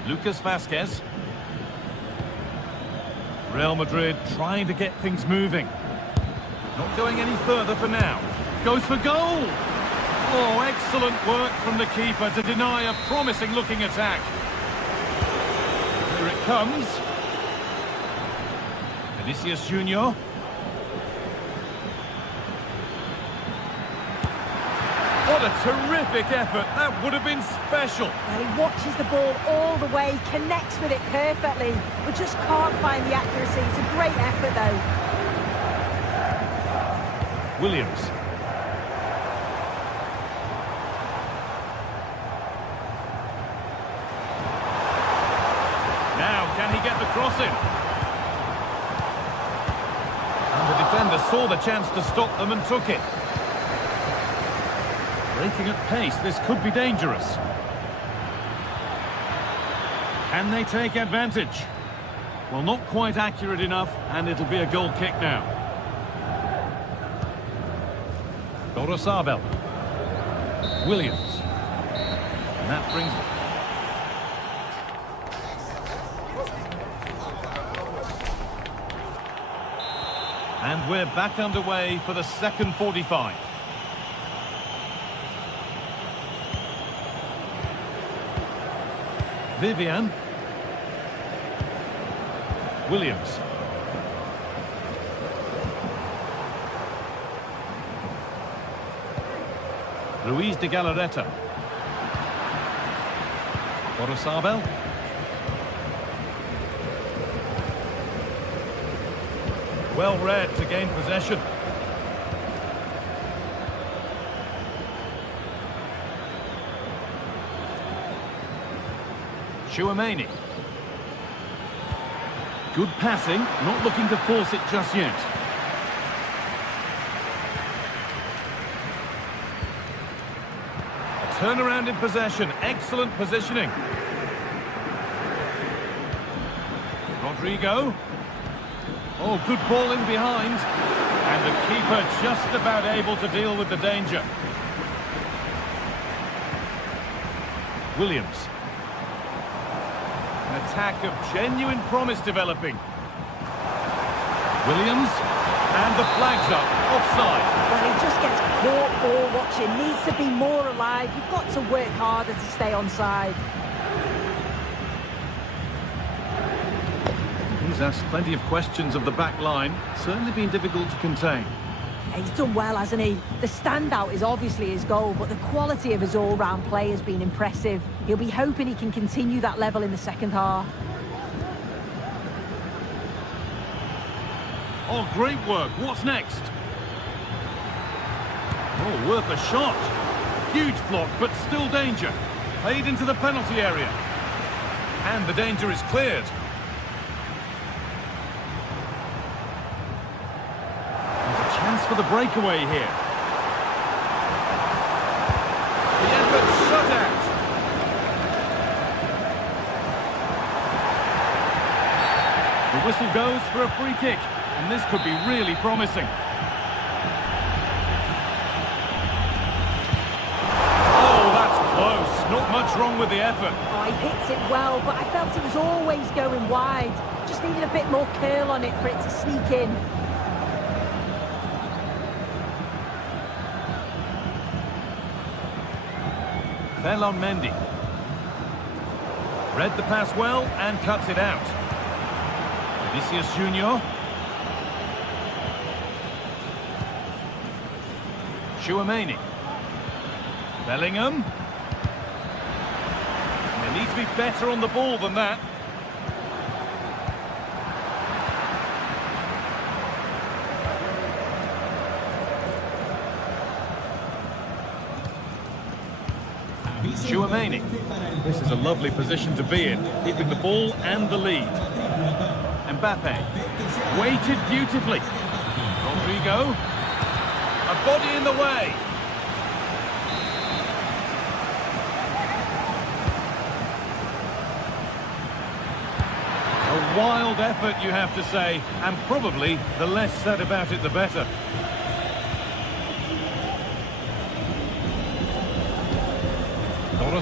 Lucas Vazquez. Real Madrid trying to get things moving. Not going any further for now. Goes for goal! Oh, excellent work from the keeper to deny a promising-looking attack. Here it comes. Vinicius Junior. What a terrific effort. That would have been special. Well, he watches the ball all the way, connects with it perfectly, but just can't find the accuracy. It's a great effort, though. Williams. Now, can he get the cross in? And the defender saw the chance to stop them and took it. Breaking at pace, this could be dangerous. Can they take advantage? Well, not quite accurate enough, and it'll be a goal kick now. Gorosabel. Williams. And that brings... And we're back underway for the second 45. Vivian. Williams. Luis de Galarreta. Gorosabel. Well read to gain possession. Chouameni. Good passing, not looking to force it just yet. A turnaround in possession, excellent positioning. Rodrigo. Oh, good ball in behind. And the keeper just about able to deal with the danger. Williams. An attack of genuine promise developing. Williams. And the flag's up. Offside. Well, he just gets caught ball watching. Needs to be more alive. You've got to work harder to stay onside. He's asked plenty of questions of the back line. Certainly been difficult to contain. He's done well, hasn't he? The standout is obviously his goal, but the quality of his all-round play has been impressive. He'll be hoping he can continue that level in the second half. Oh, great work. What's next? Oh, worth a shot. Huge block, but still danger. Played into the penalty area. And the danger is cleared. For the breakaway here. The effort shut out. The whistle goes for a free kick, and this could be really promising. Oh, that's close. Not much wrong with the effort. Oh, he hits it well, but I felt it was always going wide. Just needed a bit more curl on it for it to sneak in. Ferland Mendy. Read the pass well and cuts it out. Vinicius Junior. Chouameni. Bellingham. They need to be better on the ball than that. Chouameni. This is a lovely position to be in, keeping the ball and the lead. Mbappe. Weighted beautifully. Rodrigo. A body in the way. A wild effort, you have to say, and probably the less said about it, the better.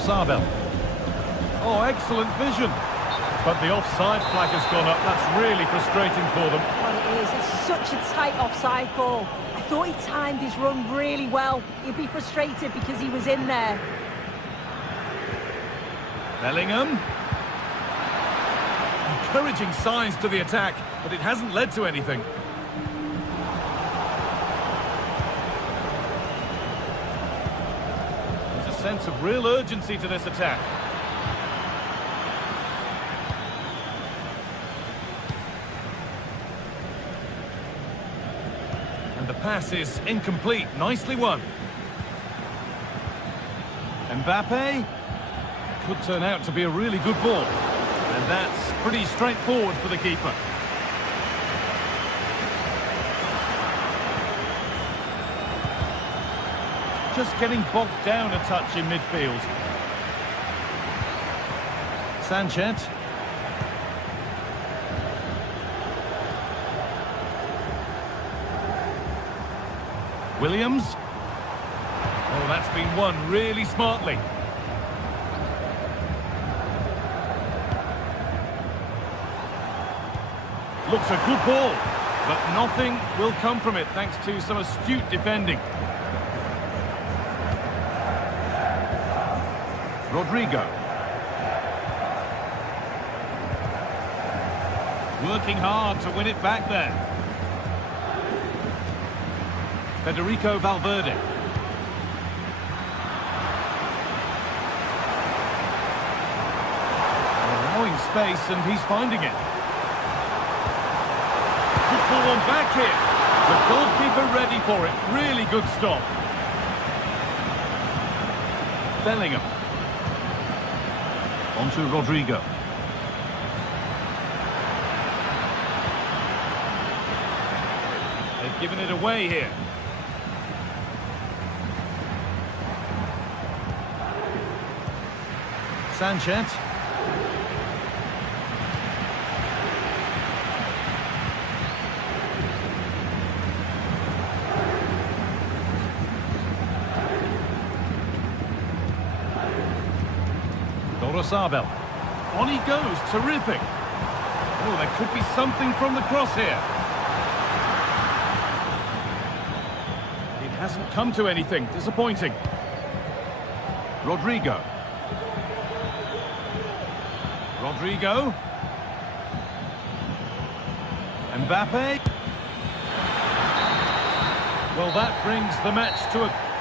Sabel. Oh, excellent vision. But the offside flag has gone up. That's really frustrating for them. Well, it is. It's such a tight offside call. I thought he timed his run really well. He'd be frustrated because he was in there. Bellingham. Encouraging signs to the attack, but it hasn't led to anything. Sense of real urgency to this attack. And the pass is incomplete. Nicely won. Mbappe could turn out to be a really good ball. And that's pretty straightforward for the keeper. Just getting bogged down a touch in midfield. Sanchez. Williams. Oh, that's been won really smartly. Looks a good ball, but nothing will come from it thanks to some astute defending. Rodrigo. Working hard to win it back there. Federico Valverde. Allowing space and he's finding it. Good ball on back here. The goalkeeper ready for it. Really good stop. Bellingham. On to Rodrigo. They've given it away here. Sanchez. Sabel. On he goes, terrific. Oh, there could be something from the cross here. It hasn't come to anything, disappointing. Rodrigo. Rodrigo. Mbappe. Well, that brings the match to a...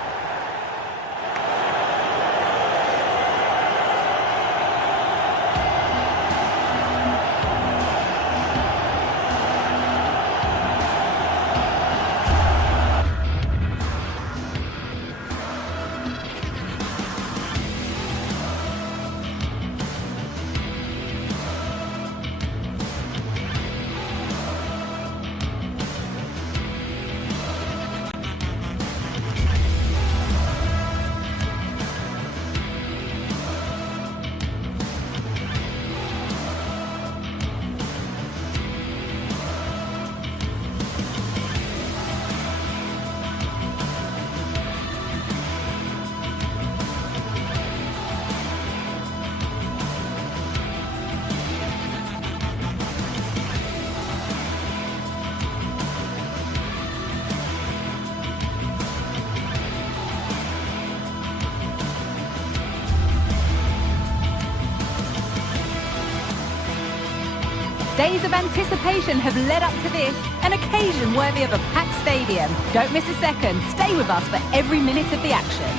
Days of anticipation have led up to this, an occasion worthy of a packed stadium. Don't miss a second. Stay with us for every minute of the action.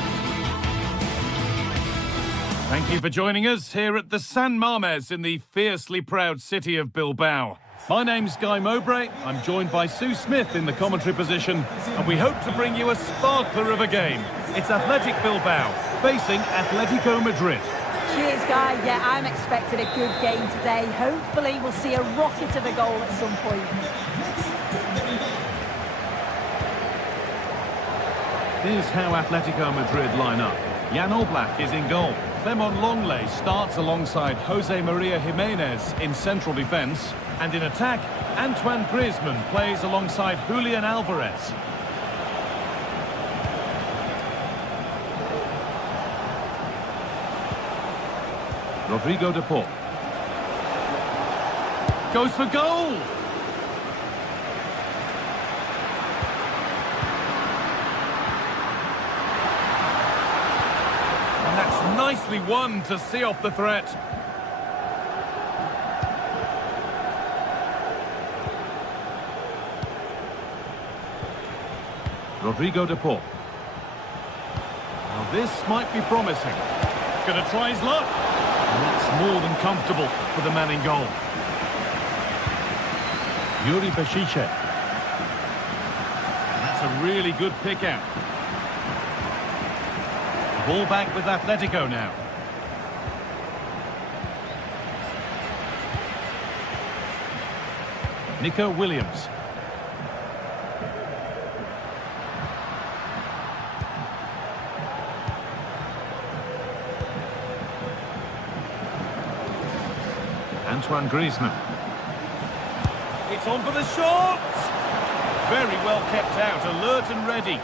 Thank you for joining us here at the San Mamés in the fiercely proud city of Bilbao. My name's Guy Mowbray. I'm joined by Sue Smith in the commentary position, and we hope to bring you a sparkler of a game. It's Athletic Bilbao facing Atletico Madrid. Cheers, Guy. Yeah, I'm expecting a good game today. Hopefully we'll see a rocket of a goal at some point. Here's how Atletico Madrid line up. Jan Oblak is in goal. Clement Longley starts alongside Jose Maria Jimenez in central defence. And in attack, Antoine Griezmann plays alongside Julian Alvarez. Rodrigo de Paul. Goes for goal! And that's nicely won to see off the threat. Rodrigo de Paul. Now this might be promising. Gonna try his luck. And that's more than comfortable for the man in goal. Yuri Bešice. That's a really good pick out. Ball back with Atletico now. Nico Williams. Antoine Griezmann. It's on for the shot! Very well kept out, alert and ready.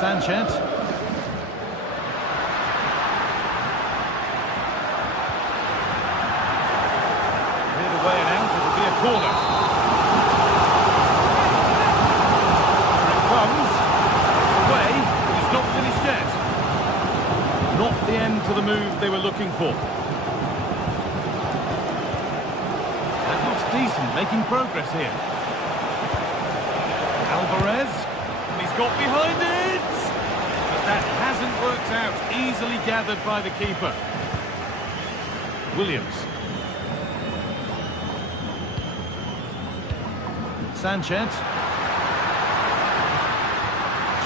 Sanchez. Cleared away and out, it'll be a corner. Here it comes. It's away, but it's not finished yet. Not the end to the move they were looking for. That looks decent, making progress here. Alvarez. He's got behind it! But that hasn't worked out. Easily gathered by the keeper. Williams. Sanchez.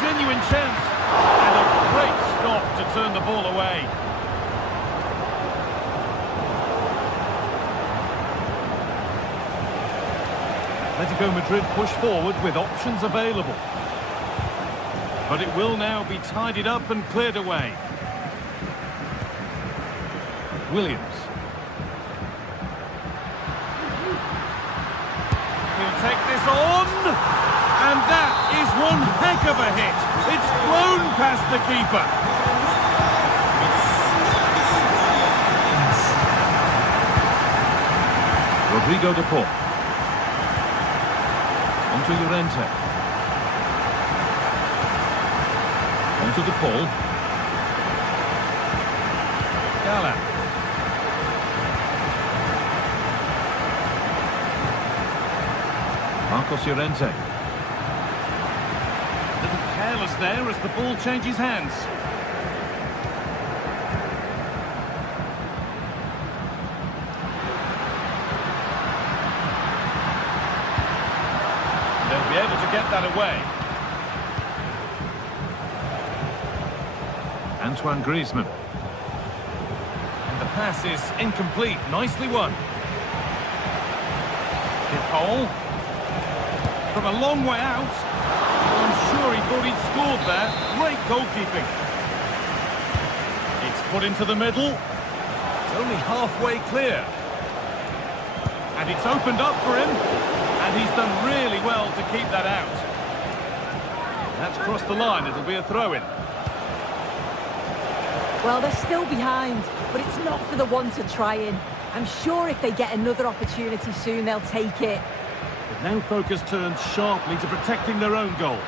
Genuine chance. And a great stop to turn the ball away. Atletico Madrid push forward with options available. But it will now be tidied up and cleared away. Williams. He'll take this on. And that is one heck of a hit. It's flown past the keeper. Rodrigo de Paul. Onto Llorente. Onto the Paul. Gala. Marcos Llorente. A little careless there as the ball changes hands. They'll be able to get that away. Antoine Griezmann. And the pass is incomplete. Nicely won. Paul. From a long way out. I'm sure he thought he'd scored there. Great goalkeeping. It's put into the middle. It's only halfway clear. And it's opened up for him. And he's done really well to keep that out. That's crossed the line. It'll be a throw-in. Well, they're still behind, but it's not for the want of trying. I'm sure if they get another opportunity soon, they'll take it. But now focus turns sharply to protecting their own goal.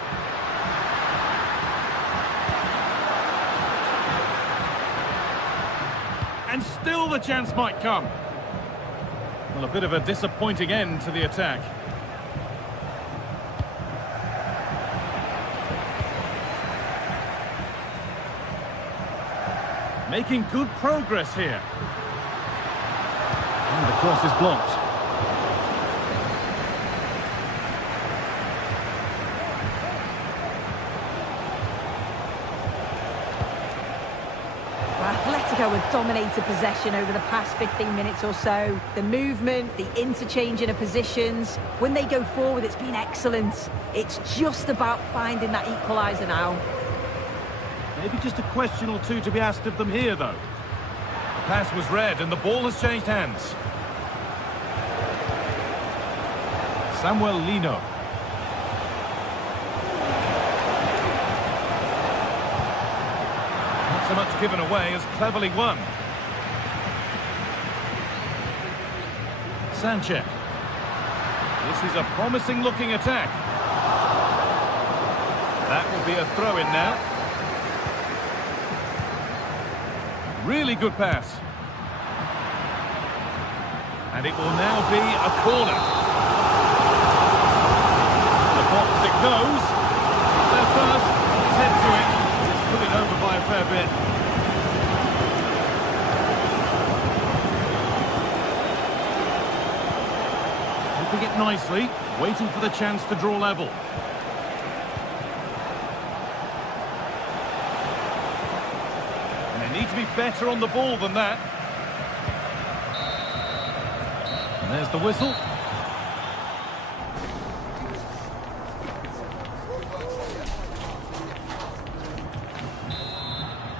And still the chance might come. Well, a bit of a disappointing end to the attack. Making good progress here. And the cross is blocked. Atletico have dominated possession over the past 15 minutes or so. The movement, the interchanging of positions, when they go forward, it's been excellent. It's just about finding that equaliser now. Maybe just a question or two to be asked of them here, though. The pass was read and the ball has changed hands. Samuel Lino. Not so much given away as cleverly won. Sanchez. This is a promising looking attack. That will be a throw-in now. Really good pass. And it will now be a corner. The box it goes. There first. His head to it. It's put it over by a fair bit. Keeping it nicely. Waiting for the chance to draw level. Need to be better on the ball than that. And there's the whistle.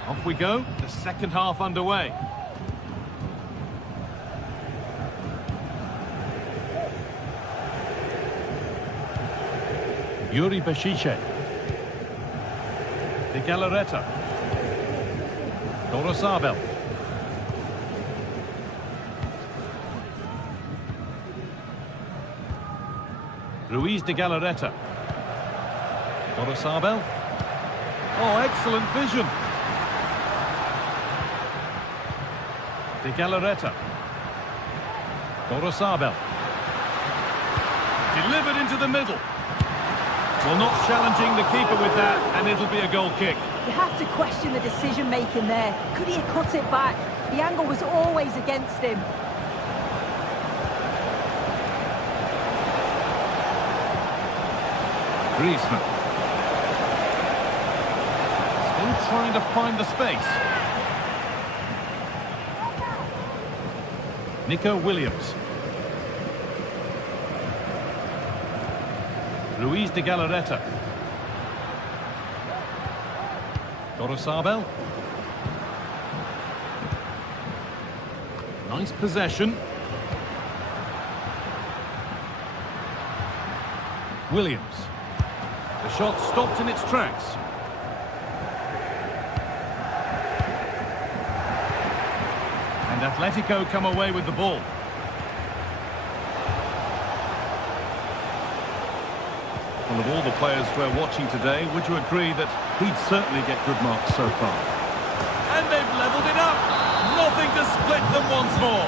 Off we go, the second half underway. Yuri Beshiche. De Galarreta. Dorosabel. Ruiz de Galarreta. Dorosabel. Oh, excellent vision. De Galarreta. Dorosabel. Delivered into the middle. Well, not challenging the keeper with that, and it'll be a goal kick. You have to question the decision-making there. Could he have cut it back? The angle was always against him. Griezmann. Still trying to find the space. Nico Williams. Ruiz de Galarreta. Dorosabel. Nice possession. Williams. The shot stopped in its tracks. And Atletico come away with the ball. Well, of all the players we're watching today, would you agree that he'd certainly get good marks so far? And they've levelled it up. Nothing to split them once more.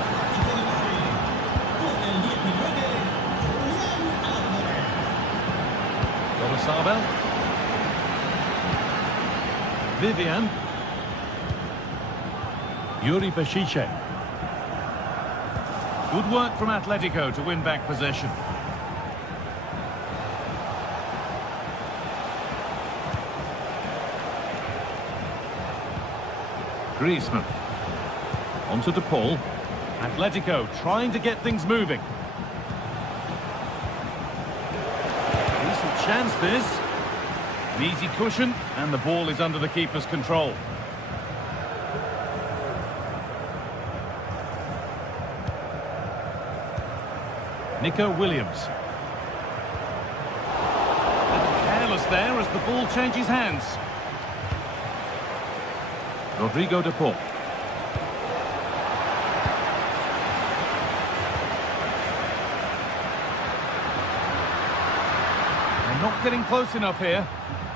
Dorosabel. Vivian. Yuri Beshiche. Good work from Atletico to win back possession. Griezmann. On to De Paul. Atletico trying to get things moving. Decent chance this. An easy cushion, and the ball is under the keeper's control. Nico Williams. A little careless there as the ball changes hands. Rodrigo De Paul. They're not getting close enough here,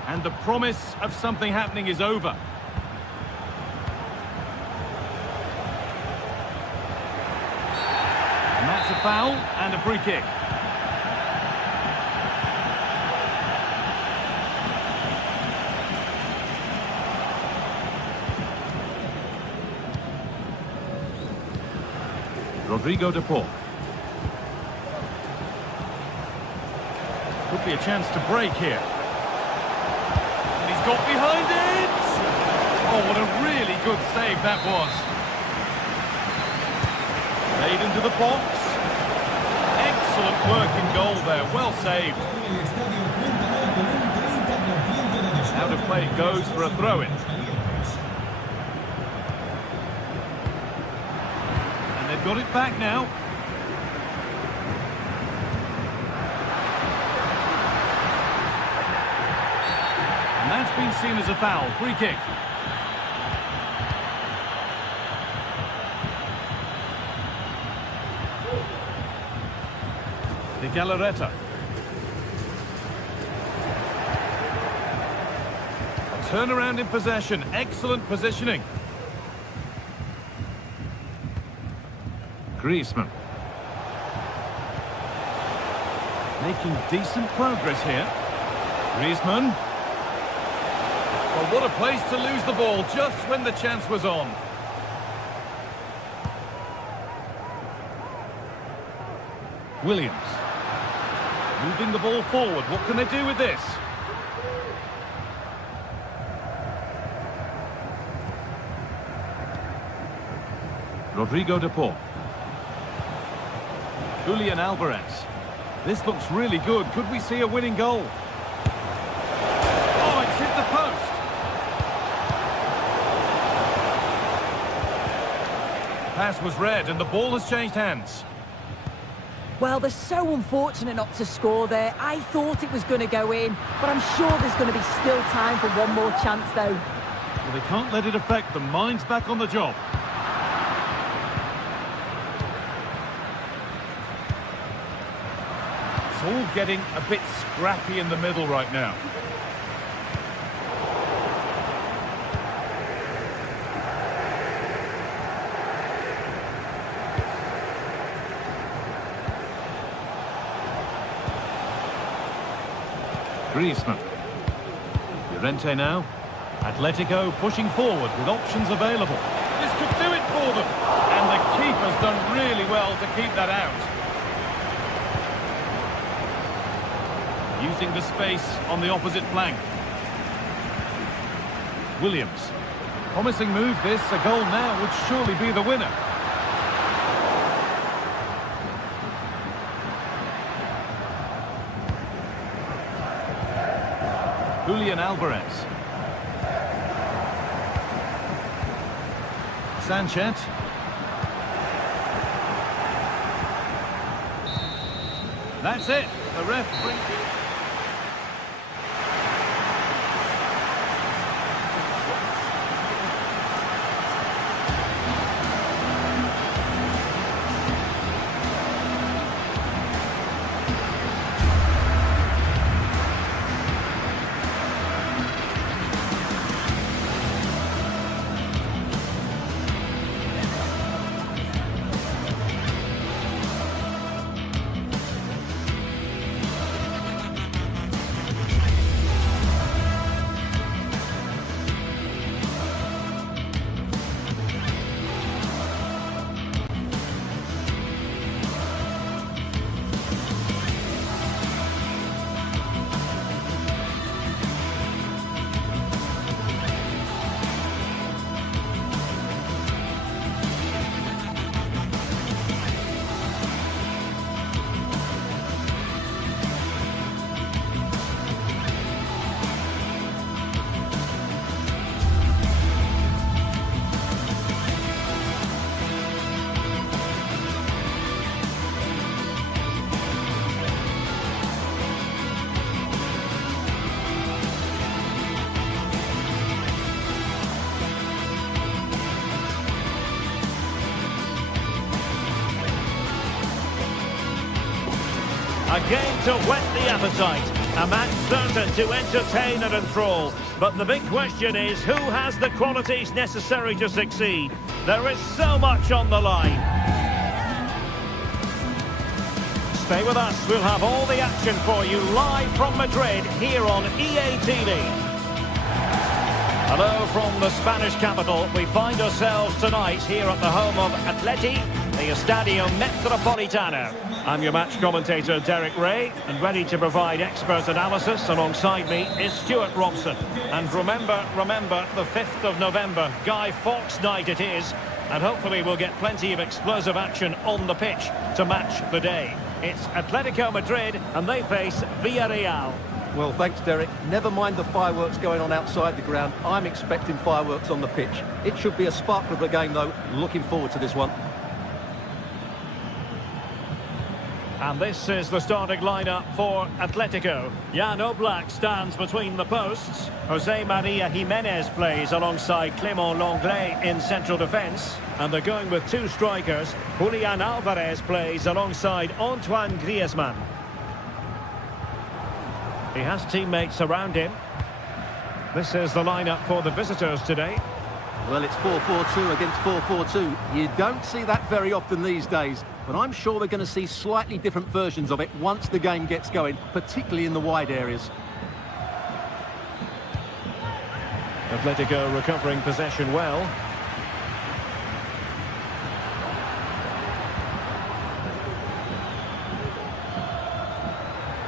and the promise of something happening is over. And that's a foul and a free kick. Rodrigo De Paul. Could be a chance to break here. And he's got behind it! Oh, what a really good save that was. Made into the box. Excellent work in goal there, well saved. Out of play it goes for a throw-in. And they've got it back now. And that's been seen as a foul. Free kick. De Galarreta. Turnaround in possession. Excellent positioning. Griezmann. Making decent progress here. Griezmann. Well, what a place to lose the ball just when the chance was on. Williams. Moving the ball forward. What can they do with this? Rodrigo de Paul. Julian Alvarez. This looks really good. Could we see a winning goal? Oh, it's hit the post. Pass was read and the ball has changed hands. Well, they're so unfortunate not to score there. I thought it was going to go in, but I'm sure there's going to be still time for one more chance, though. Well, they can't let it affect them. Mind's back on the job. It's all getting a bit scrappy in the middle right now. Griezmann. Llorente now. Atletico pushing forward with options available. This could do it for them. And the keeper's done really well to keep that out. Using the space on the opposite flank. Williams. Promising move this. A goal now would surely be the winner. Julian Alvarez. Sanchez. That's it. The ref brings it. A game to whet the appetite. A match certain to entertain and enthrall. But the big question is, who has the qualities necessary to succeed? There is so much on the line. Stay with us. We'll have all the action for you live from Madrid here on EA TV. Hello from the Spanish capital. We find ourselves tonight here at the home of Atleti, the Estadio Metropolitano. I'm your match commentator, Derek Ray, and ready to provide expert analysis alongside me is Stuart Robson. And remember, the 5th of November, Guy Fawkes night it is, and hopefully we'll get plenty of explosive action on the pitch to match the day. It's Atletico Madrid, and they face Villarreal. Well, thanks, Derek. Never mind the fireworks going on outside the ground. I'm expecting fireworks on the pitch. It should be a sparkle of a game, though. Looking forward to this one. And this is the starting lineup for Atletico. Jan Oblak stands between the posts. Jose Maria Jimenez plays alongside Clément Lenglet in central defence. And they're going with two strikers. Julian Alvarez plays alongside Antoine Griezmann. He has teammates around him. This is the lineup for the visitors today. Well, it's 4-4-2 against 4-4-2. You don't see that very often these days, but I'm sure we're going to see slightly different versions of it once the game gets going, particularly in the wide areas. Atletico recovering possession well.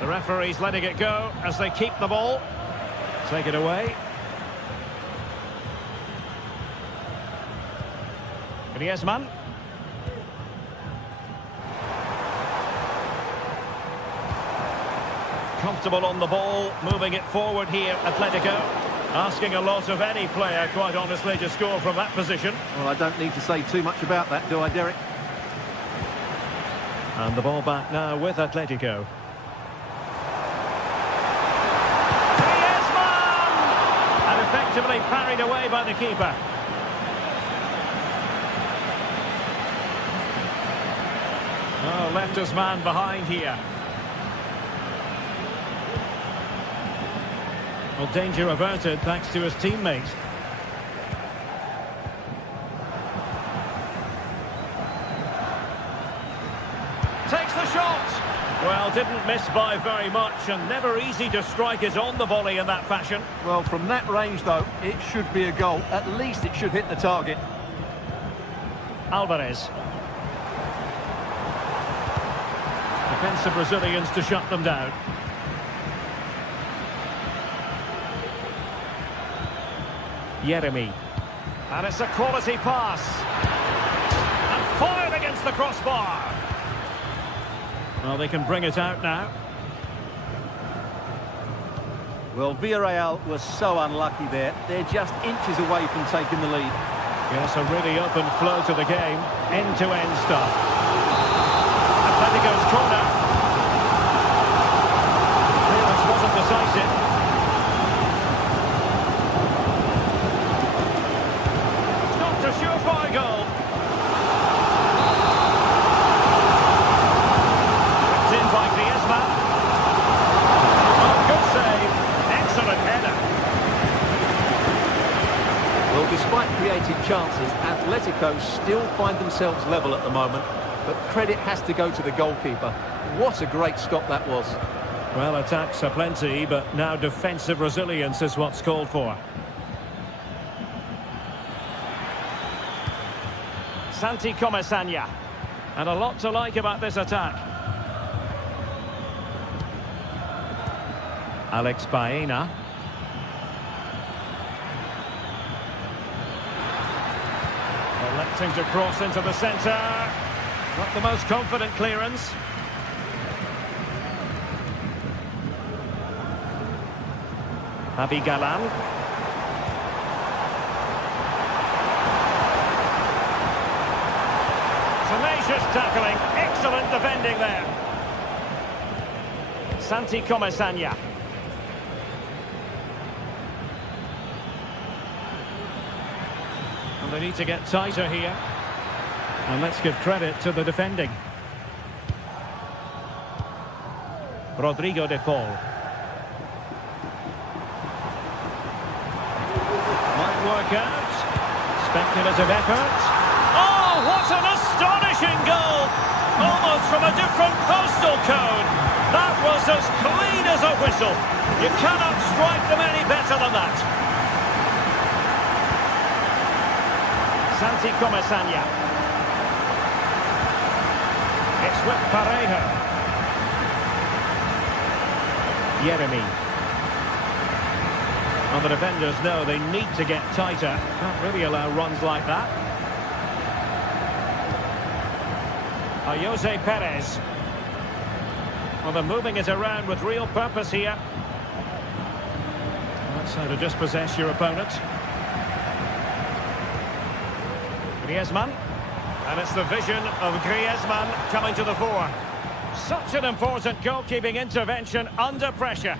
The referee's letting it go as they keep the ball. Take it away. Griezmann. Comfortable on the ball, moving it forward here, Atletico. Asking a lot of any player, quite honestly, to score from that position. Well, I don't need to say too much about that, do I, Derek? And the ball back now with Atletico. Effectively parried away by the keeper. Oh, left his man behind here. Well, danger averted thanks to his teammates. Takes the shot. Well, didn't miss by very much, and never easy to strike it on the volley in that fashion. Well, from that range, though, it should be a goal. At least it should hit the target. Alvarez. Defensive Brazilians to shut them down. Yeremi. And it's a quality pass. And fired against the crossbar. Well, they can bring it out now. Well, Villarreal was so unlucky there. They're just inches away from taking the lead. Yes, a really open flow to the game. End-to-end stuff. Atletico's corner. Clearance wasn't decisive. It's not a surefire goal. Despite created chances, Atletico still find themselves level at the moment, but credit has to go to the goalkeeper. What a great stop that was. Well, attacks are plenty, but now defensive resilience is what's called for. Santi Comesaña. And a lot to like about this attack. Alex Baena. Electing to cross into the centre. Not the most confident clearance. Javi Galan. Tenacious tackling. Excellent defending there. Santi Comesaña. And they need to get tighter here. And let's give credit to the defending. Rodrigo de Paul. Might work out. Speculative effort. Oh, what an astonishing goal! Almost from a different postal code. That was as clean as a whistle. You cannot strike them any better than that. Santi Comesaña. It's with Parejo. Yeremy. And the defenders know they need to get tighter. Can't really allow runs like that. Jose Perez. Well, they're moving it around with real purpose here. That's how to dispossess your opponent. Griezmann. And it's the vision of Griezmann coming to the fore. Such an important goalkeeping intervention under pressure.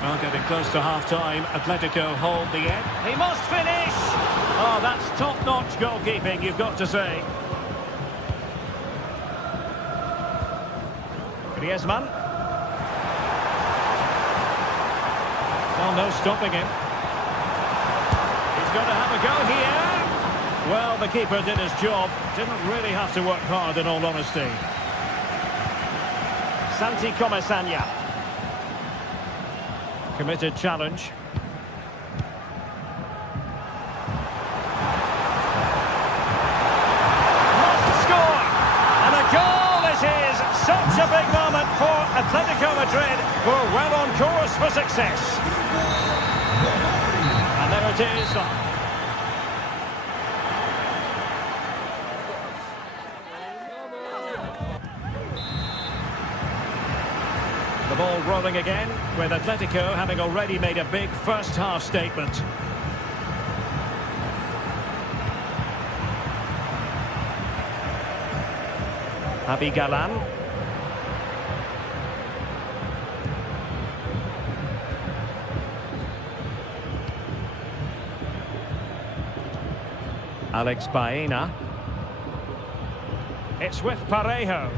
Well, getting close to half-time, Atletico hold the end. He must finish! Oh, that's top-notch goalkeeping, you've got to say. Griezmann. Well, no stopping him. He's going to have a go here. Well, the keeper did his job. Didn't really have to work hard, in all honesty. Santi Comesaña. Committed challenge. Must score! And a goal it is! Such a big moment for Atletico Madrid, who are well on course for success. And there it is. The ball rolling again, with Atletico having already made a big first-half statement. Javi Galán. Alex Baena. It's with Parejo.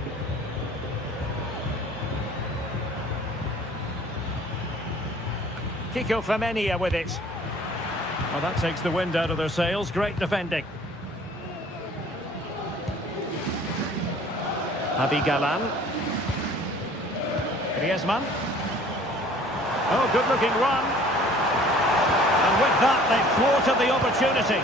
Kiko Femenia with it. Well, that takes the wind out of their sails. Great defending. Javi Galán. Griezmann. Oh, good-looking run. And with that, they've thwarted the opportunity.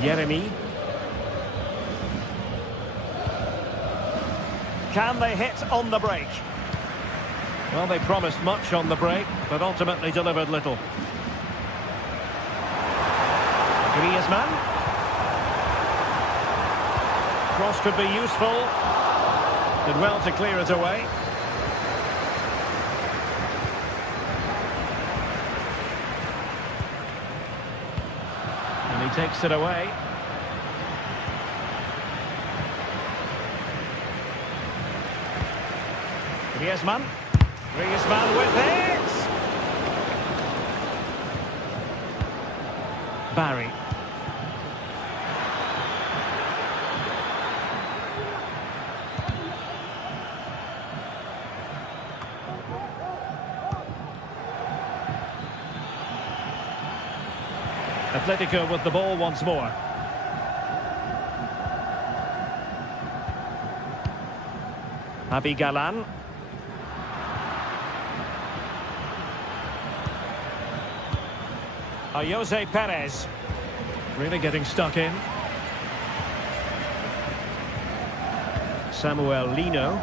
Yeremy. Can they hit on the break? Well, they promised much on the break, but ultimately delivered little. Griezmann. Cross could be useful. Did well to clear it away. And he takes it away. Griezmann. Griezmann with it! Barry. Atletico with the ball once more. Javi Galán. Jose Perez. Really getting stuck in. Samuel Lino.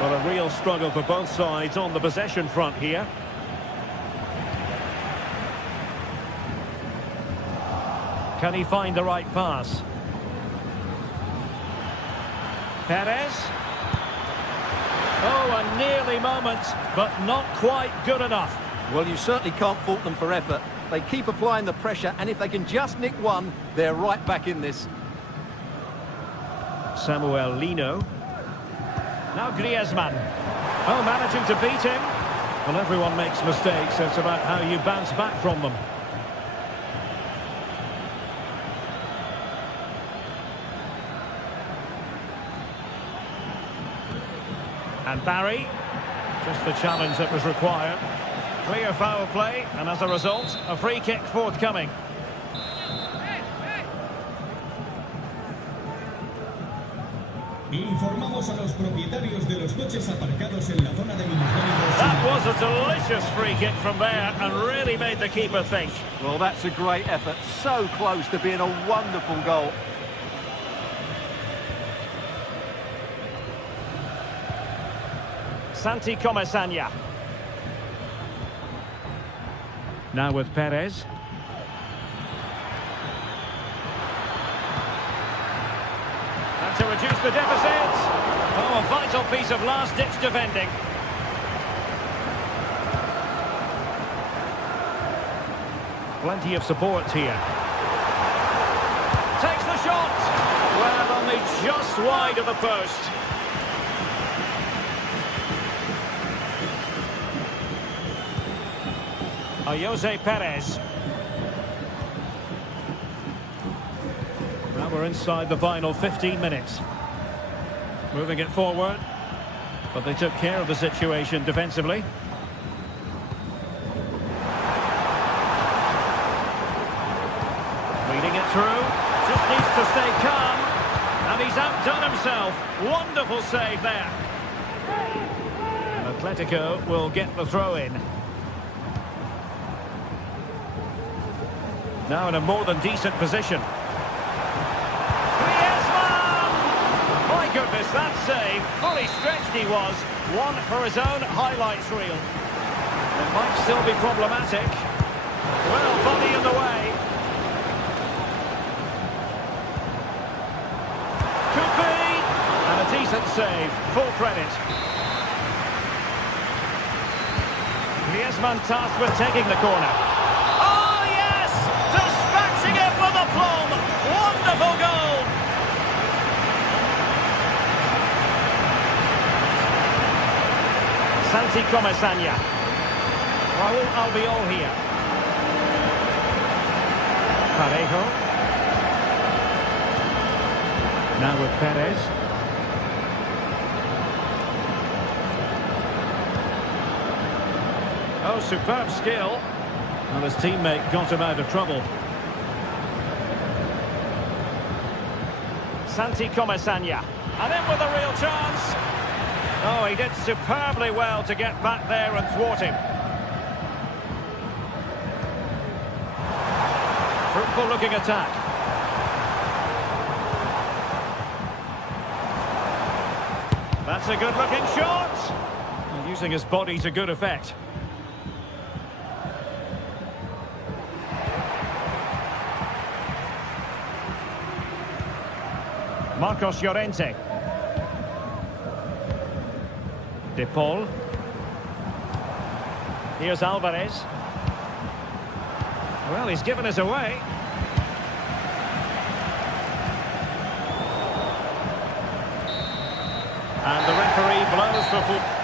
Well, a real struggle for both sides on the possession front here. Can he find the right pass? Perez. Oh, a nearly moment, but not quite good enough. Well, you certainly can't fault them for effort. They keep applying the pressure, and if they can just nick one, they're right back in this. Samuel Lino. Now Griezmann. Oh, managing to beat him. Well, everyone makes mistakes. It's about how you bounce back from them. And Barry, just the challenge that was required. Clear foul play, and as a result, a free kick forthcoming. Informamos a los propietarios de los coches aparcados en la zona de minusválidos. That was a delicious free kick from there and really made the keeper think. Well, that's a great effort. So close to being a wonderful goal. Santi Comesaña. Now with Perez. And to reduce the deficit. Oh, a vital piece of last-ditch defending. Plenty of support here. Takes the shot. Well, only just wide of the post. Jose Perez. Now we're inside the final 15 minutes. Moving it forward. But they took care of the situation defensively. Reading it through. Just needs to stay calm. And he's outdone himself. Wonderful save there. And Atletico will get the throw in. Now in a more than decent position. Griezmann! My goodness, that save. Fully stretched he was. One for his own highlights reel. It might still be problematic. Well, body in the way. Could be. And a decent save. Full credit. Griezmann tasked with taking the corner. Wonderful goal! Santi Comesaña. Raúl Albiol here. Parejo. Now with Perez. Oh, superb skill. Well, his teammate got him out of trouble. Santi Comesaña, and in with a real chance. Oh, he did superbly well to get back there and thwart him. Fruitful looking attack. That's a good looking shot. And using his body to good effect. Marcos Llorente. De Paul. Here's Alvarez. Well, he's given us away. And the referee blows for football.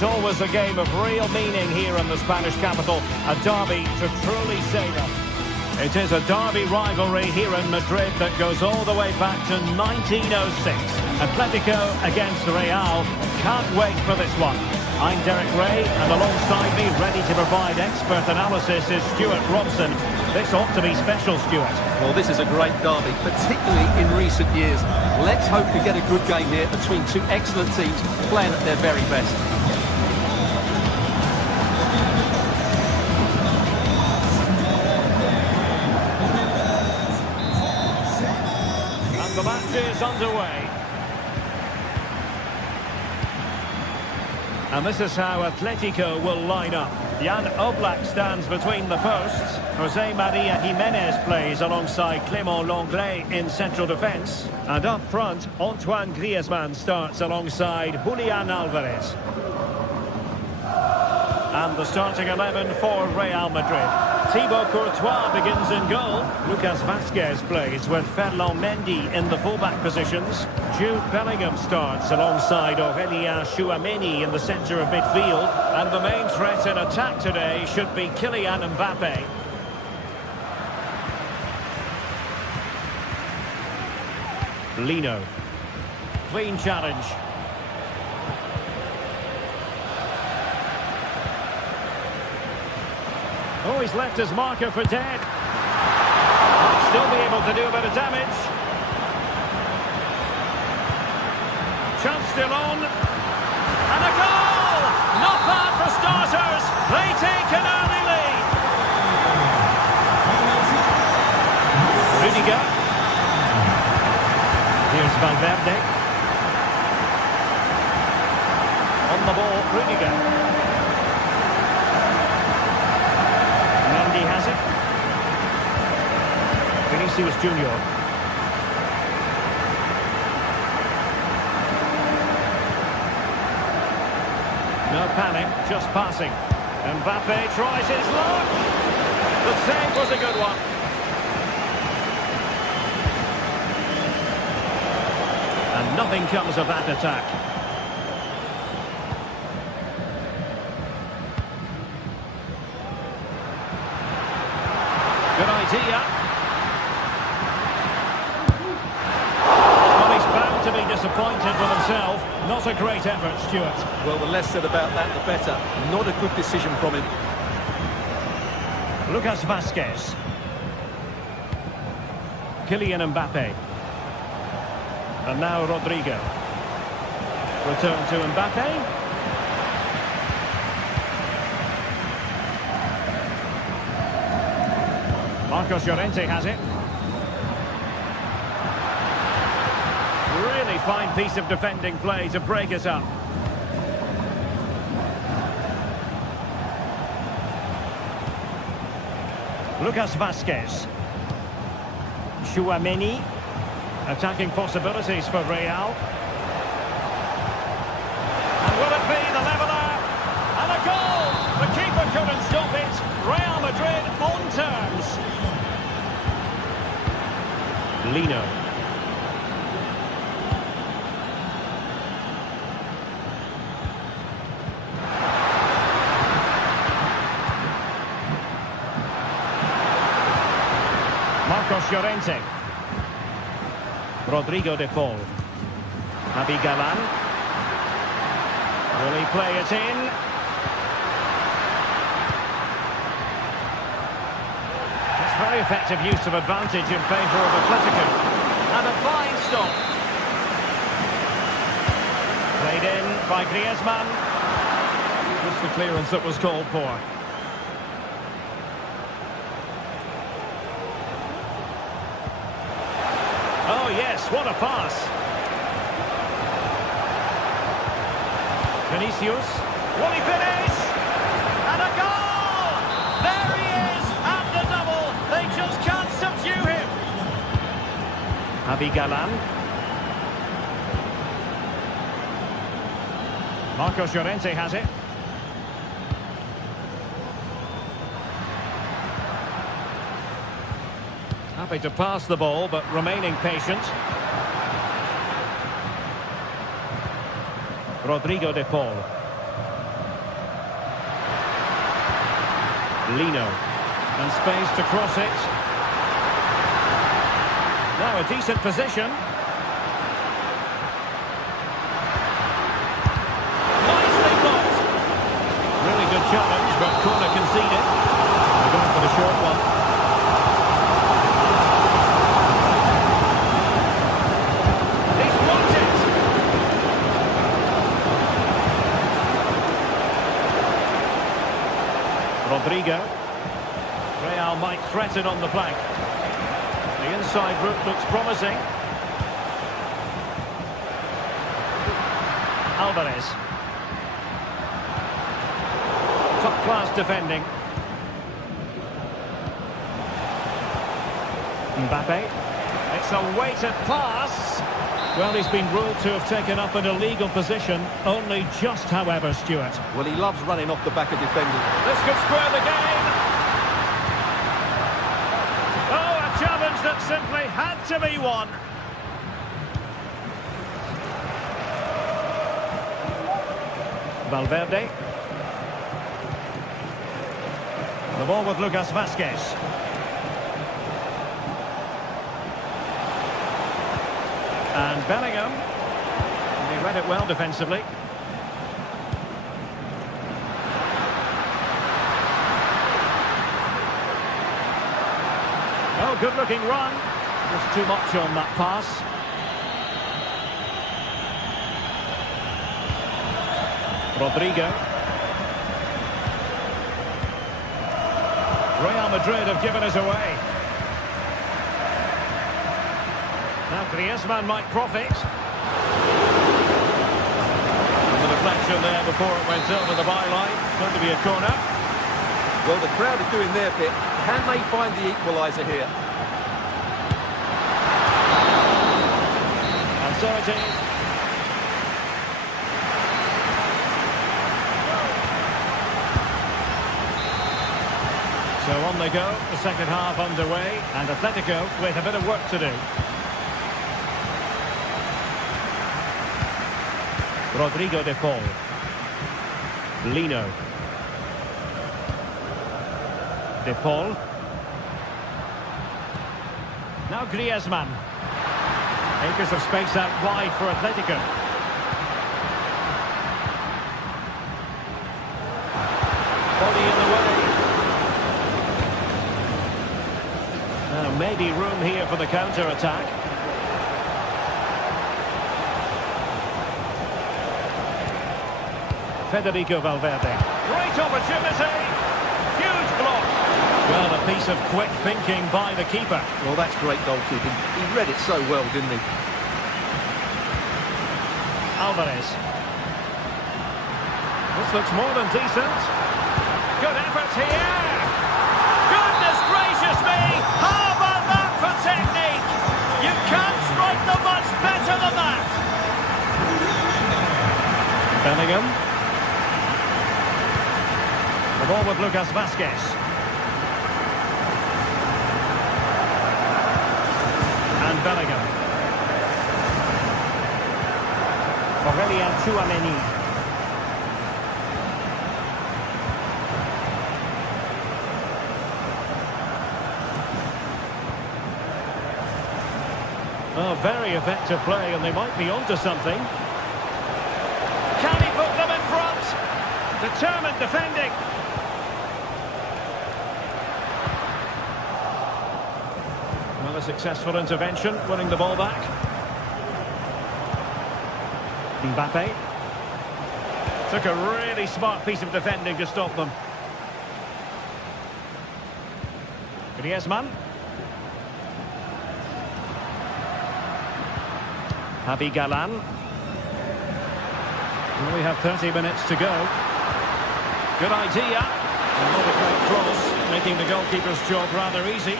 It's always a game of real meaning here in the Spanish capital, a derby to truly savour. It is a derby rivalry here in Madrid that goes all the way back to 1906. Atletico against Real. Can't wait for this one. I'm Derek Ray, and alongside me, ready to provide expert analysis, is Stuart Robson. This ought to be special, Stuart. Well, this is a great derby, particularly in recent years. Let's hope we get a good game here between two excellent teams playing at their very best. And the match is underway. And this is how Atletico will line up. Jan Oblak stands between the posts. Jose Maria Jimenez plays alongside Clément Lenglet in central defence. And up front, Antoine Griezmann starts alongside Julian Alvarez. And the starting 11 for Real Madrid. Thibaut Courtois begins in goal. Lucas Vazquez plays with Ferland Mendy in the fullback positions. Jude Bellingham starts alongside Aurélien Tchouaméni in the centre of midfield. And the main threat in attack today should be Kylian Mbappé. Lino. Clean challenge. Oh, he's left his marker for dead. Still be able to do a bit of damage. Chance still on. And a goal! Not bad for starters. They take an early lead. Rudiger. Here's Valverde. On the ball, Rudiger. Mendy has it. Vinicius Junior. No panic, just passing. Mbappé tries his luck. The save was a good one. And nothing comes of that attack. Good idea. Well, he's bound to be disappointed with himself. Not a great effort, Stuart. Well, the less said about that, the better. Not a good decision from him. Lucas Vazquez. Kylian Mbappé. And now Rodrigo. Return to Mbappé. Marcos Llorente has it. Really fine piece of defending play to break it up. Lucas Vazquez. Tchouaméni. Attacking possibilities for Real. And will it be the leveller? And a goal! The keeper couldn't stop it. Real Madrid on terms. Lino. Marcos Llorente. Rodrigo de Paul. Javi Galán. Will he play it in? Very effective use of advantage in favour of Atletico. And a fine stop. Played in by Griezmann. Just the clearance that was called for. Oh yes, what a pass. Vinicius. Will he finish? And a goal! There he is! They just can't subdue him. Javi Galán. Marcos Llorente has it. Happy to pass the ball, but remaining patient. Rodrigo de Paul. Lino. And space to cross it. Now a decent position. Nicely blocked. Rodrigo. Real might threaten on the flank. The inside route looks promising. Alvarez. Top-class defending. Mbappe. It's a weighted pass. Well, he's been ruled to have taken up an illegal position. Only just, however, Stuart. Well, he loves running off the back of defenders. This could square the game. Oh, a challenge that simply had to be won. Valverde. The ball with Lucas Vazquez. And Bellingham. He read it well defensively. Oh, good-looking run. Just too much on that pass. Rodrigo. Real Madrid have given us away. Now Griezmann might profit. The deflection there before it went over the byline. Going to be a corner. Well, the crowd are doing their bit. Can they find the equaliser here? And so it is. So on they go, the second half underway, and Atletico with a bit of work to do. Rodrigo de Paul. Lino. De Paul. Now Griezmann. Acres of space out wide for Atletico. Body in the way. Now maybe room here for the counter-attack. Federico Valverde. Great opportunity. Huge block. Well, a piece of quick thinking by the keeper. Well, that's great goalkeeping. He read it so well, didn't he? Alvarez. This looks more than decent. Good effort here. Goodness gracious me. How about that for technique? You can't strike them much better than that. Bellingham. The ball with Lucas Vazquez. And Bellingham. Aurelien Tchouameni. Oh, very effective play, and they might be onto something. Can he put them in front? Determined defending. Well, a successful intervention, winning the ball back. Mbappe. Took a really smart piece of defending to stop them. Griezmann. Javi Galán. Well, we have 30 minutes to go. Good idea. Not a great cross, making the goalkeeper's job rather easy.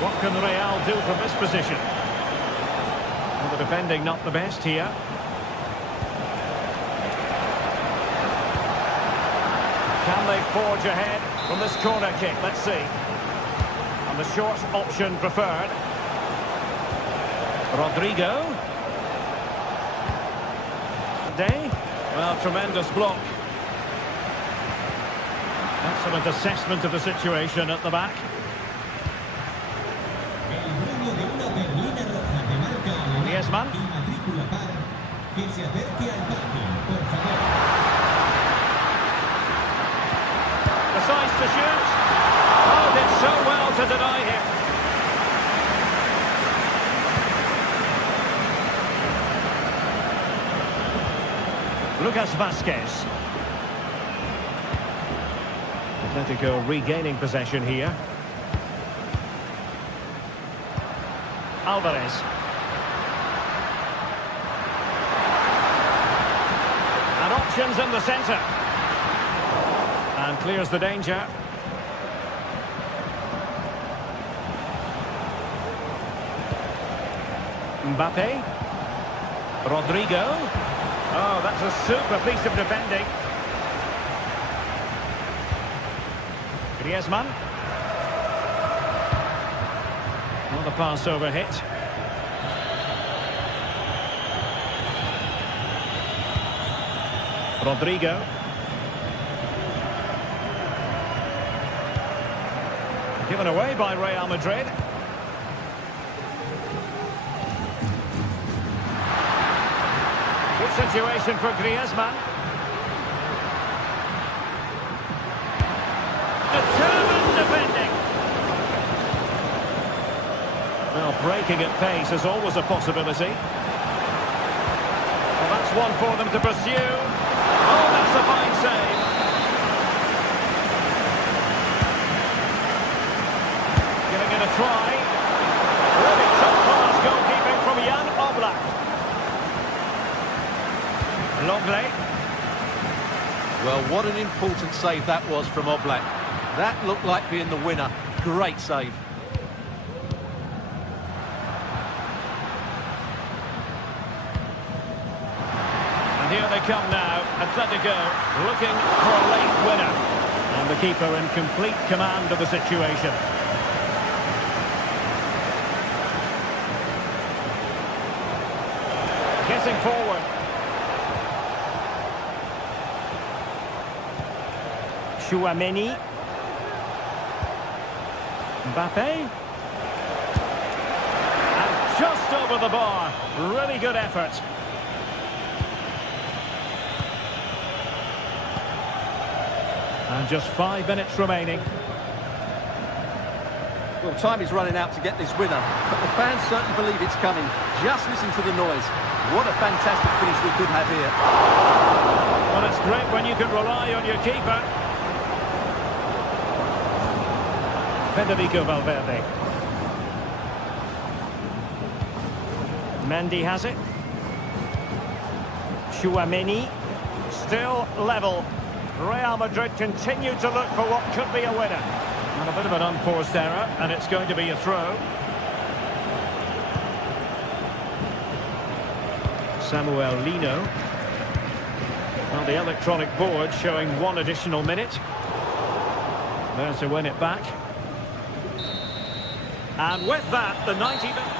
What can Real do from this position? Well, the defending not the best here. Can they forge ahead from this corner kick? Let's see. And the short option preferred. Rodrigo. Day. Well, tremendous block. Excellent assessment of the situation at the back. Griezmann. Decides to shoot. Oh, did so well to deny him. Lucas Vazquez. Atletico regaining possession here. Alvarez. And options in the centre. And clears the danger. Mbappe. Rodrigo. Oh, that's a super piece of defending. Griezmann. Well, the pass over hit. Rodrigo. Given away by Real Madrid. Good situation for Griezmann. Determined defending. Well, breaking at pace is always a possibility. Well, that's one for them to pursue. Oh, that's a fine save. Giving it a try. Really top-class goalkeeping from Jan Oblak. Longley. Well, what an important save that was from Oblak. That looked like being the winner. Great save. And here they come now. Atletico looking for a late winner. And the keeper in complete command of the situation. Getting forward. Chouameni. Mbappe. And just over the bar. Really good effort. And just 5 minutes remaining. Well, time is running out to get this winner, but the fans certainly believe it's coming. Just listen to the noise. What a fantastic finish we could have here. Well, it's great when you can rely on your keeper. Federico Valverde. Mendy has it. Chouameni. Still level. Real Madrid continue to look for what could be a winner. And a bit of an unforced error, and it's going to be a throw. Samuel Lino. Well, the electronic board showing 1 additional minute. There to win it back. And with that, the 90th...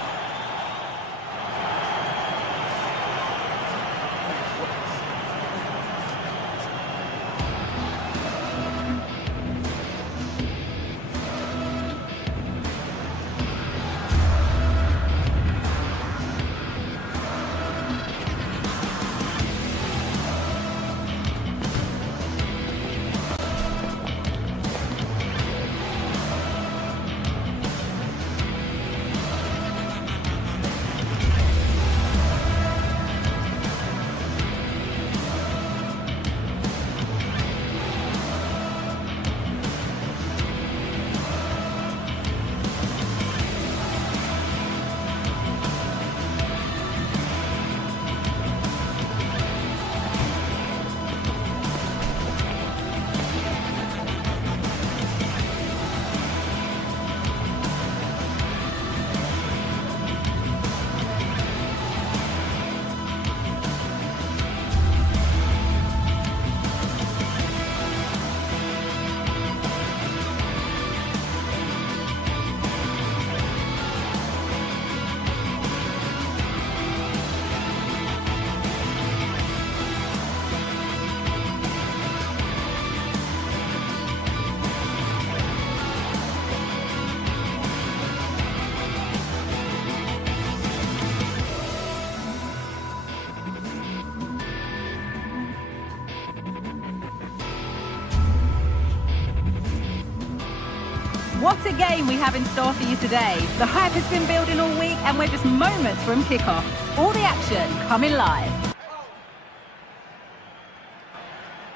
What a game we have in store for you today. The hype has been building all week and we're just moments from kickoff. All the action coming live.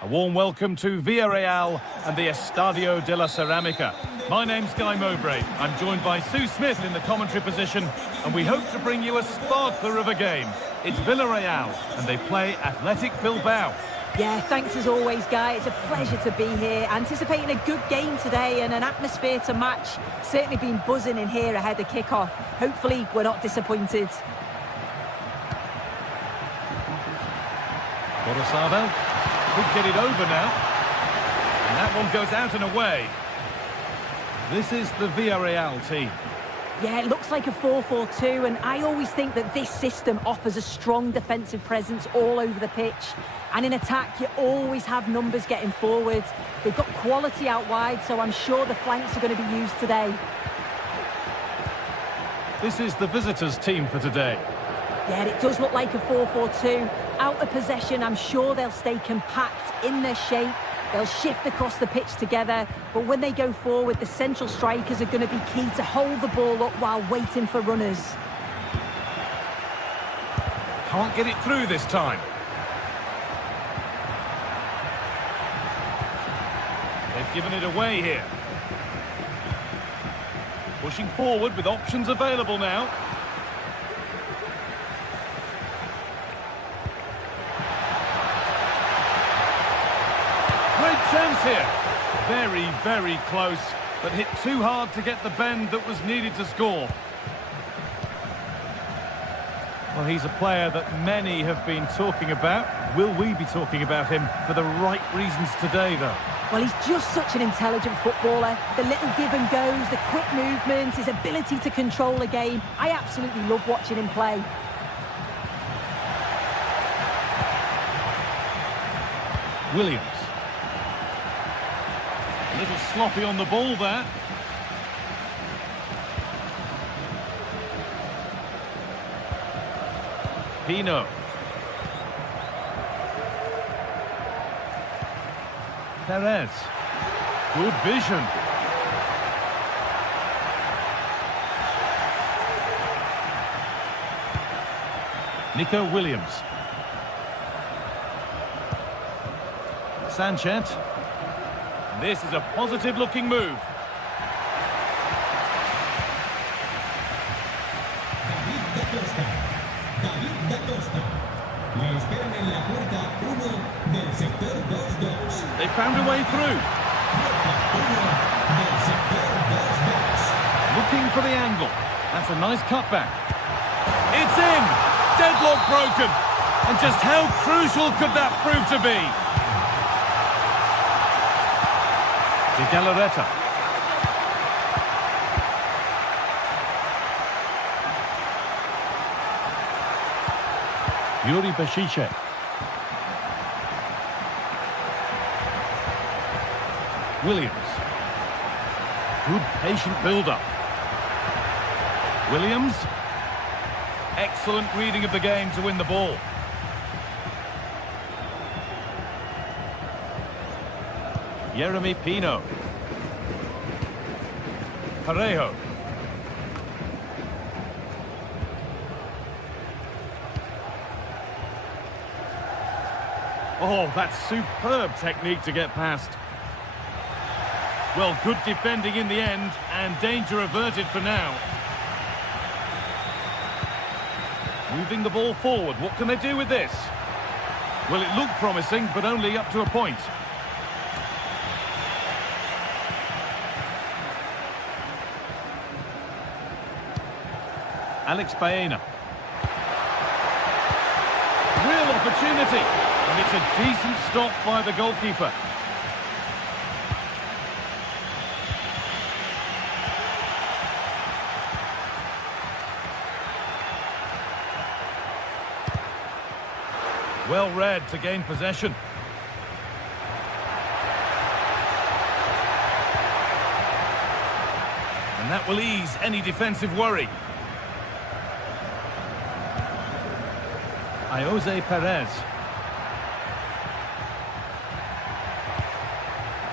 A warm welcome to Villarreal and the Estadio de la Ceramica. My name's Guy Mowbray. I'm joined by Sue Smith in the commentary position, and we hope to bring you a sparkler of a game. It's Villarreal, and they play Athletic Bilbao. Yeah, thanks as always, Guy. It's a pleasure to be here. Anticipating a good game today and an atmosphere to match. Certainly been buzzing in here ahead of kick-off. Hopefully, we're not disappointed. Borosabel could get it over now. And that one goes out and away. This is the Villarreal team. Yeah, it looks like a 4-4-2, and I always think that this system offers a strong defensive presence all over the pitch. And in attack, you always have numbers getting forward. They've got quality out wide, so I'm sure the flanks are going to be used today. This is the visitors' team for today. Yeah, it does look like a 4-4-2. Out of possession, I'm sure they'll stay compact in their shape. They'll shift across the pitch together, but when they go forward, the central strikers are going to be key to hold the ball up while waiting for runners. Can't get it through this time. They've given it away here. Pushing forward with options available now. Great chance here. Very, very close, but hit too hard to get the bend that was needed to score. Well, he's a player that many have been talking about. Will we be talking about him for the right reasons today, though? Well, he's just such an intelligent footballer. The little give and goes, the quick movements, his ability to control a game. I absolutely love watching him play. Williams. A little sloppy on the ball there. Pino. Perez. Good vision. Nico Williams. Sanchez. This is a positive-looking move. David da Costa. Le esperan en la puerta 1 del sector 2-2. They found a way through. Del sector 2-2. Looking for the angle. That's a nice cutback. It's in! Deadlock broken. And just how crucial could that prove to be? De Galarreta. Yuri Bashiche. Williams. Good patient build-up. Williams. Excellent reading of the game to win the ball. Jeremy Pino. Parejo. Oh, that's superb technique to get past. Well, good defending in the end, and danger averted for now. Moving the ball forward, what can they do with this? Well, it looked promising, but only up to a point. Alex Baena. Real opportunity, and it's a decent stop by the goalkeeper. Well read to gain possession. And that will ease any defensive worry. Jose Perez.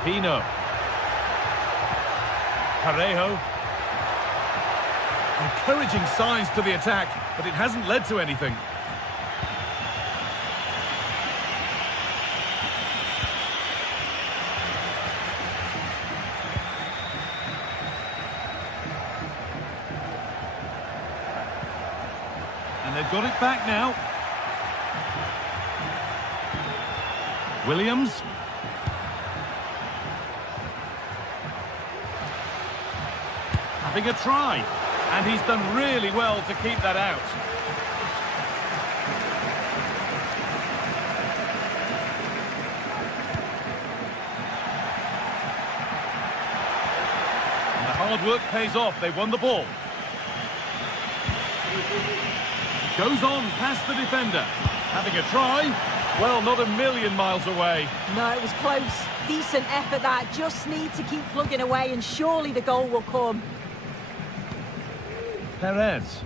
Pino. Parejo. Encouraging signs to the attack, but it hasn't led to anything. got it back now. Williams. Having a try. And he's done really well to keep that out. And the hard work pays off. They won the ball. Goes on past the defender. Having a try. Well, not a million miles away. No, it was close. Decent effort that. Just need to keep plugging away and surely the goal will come. Perez.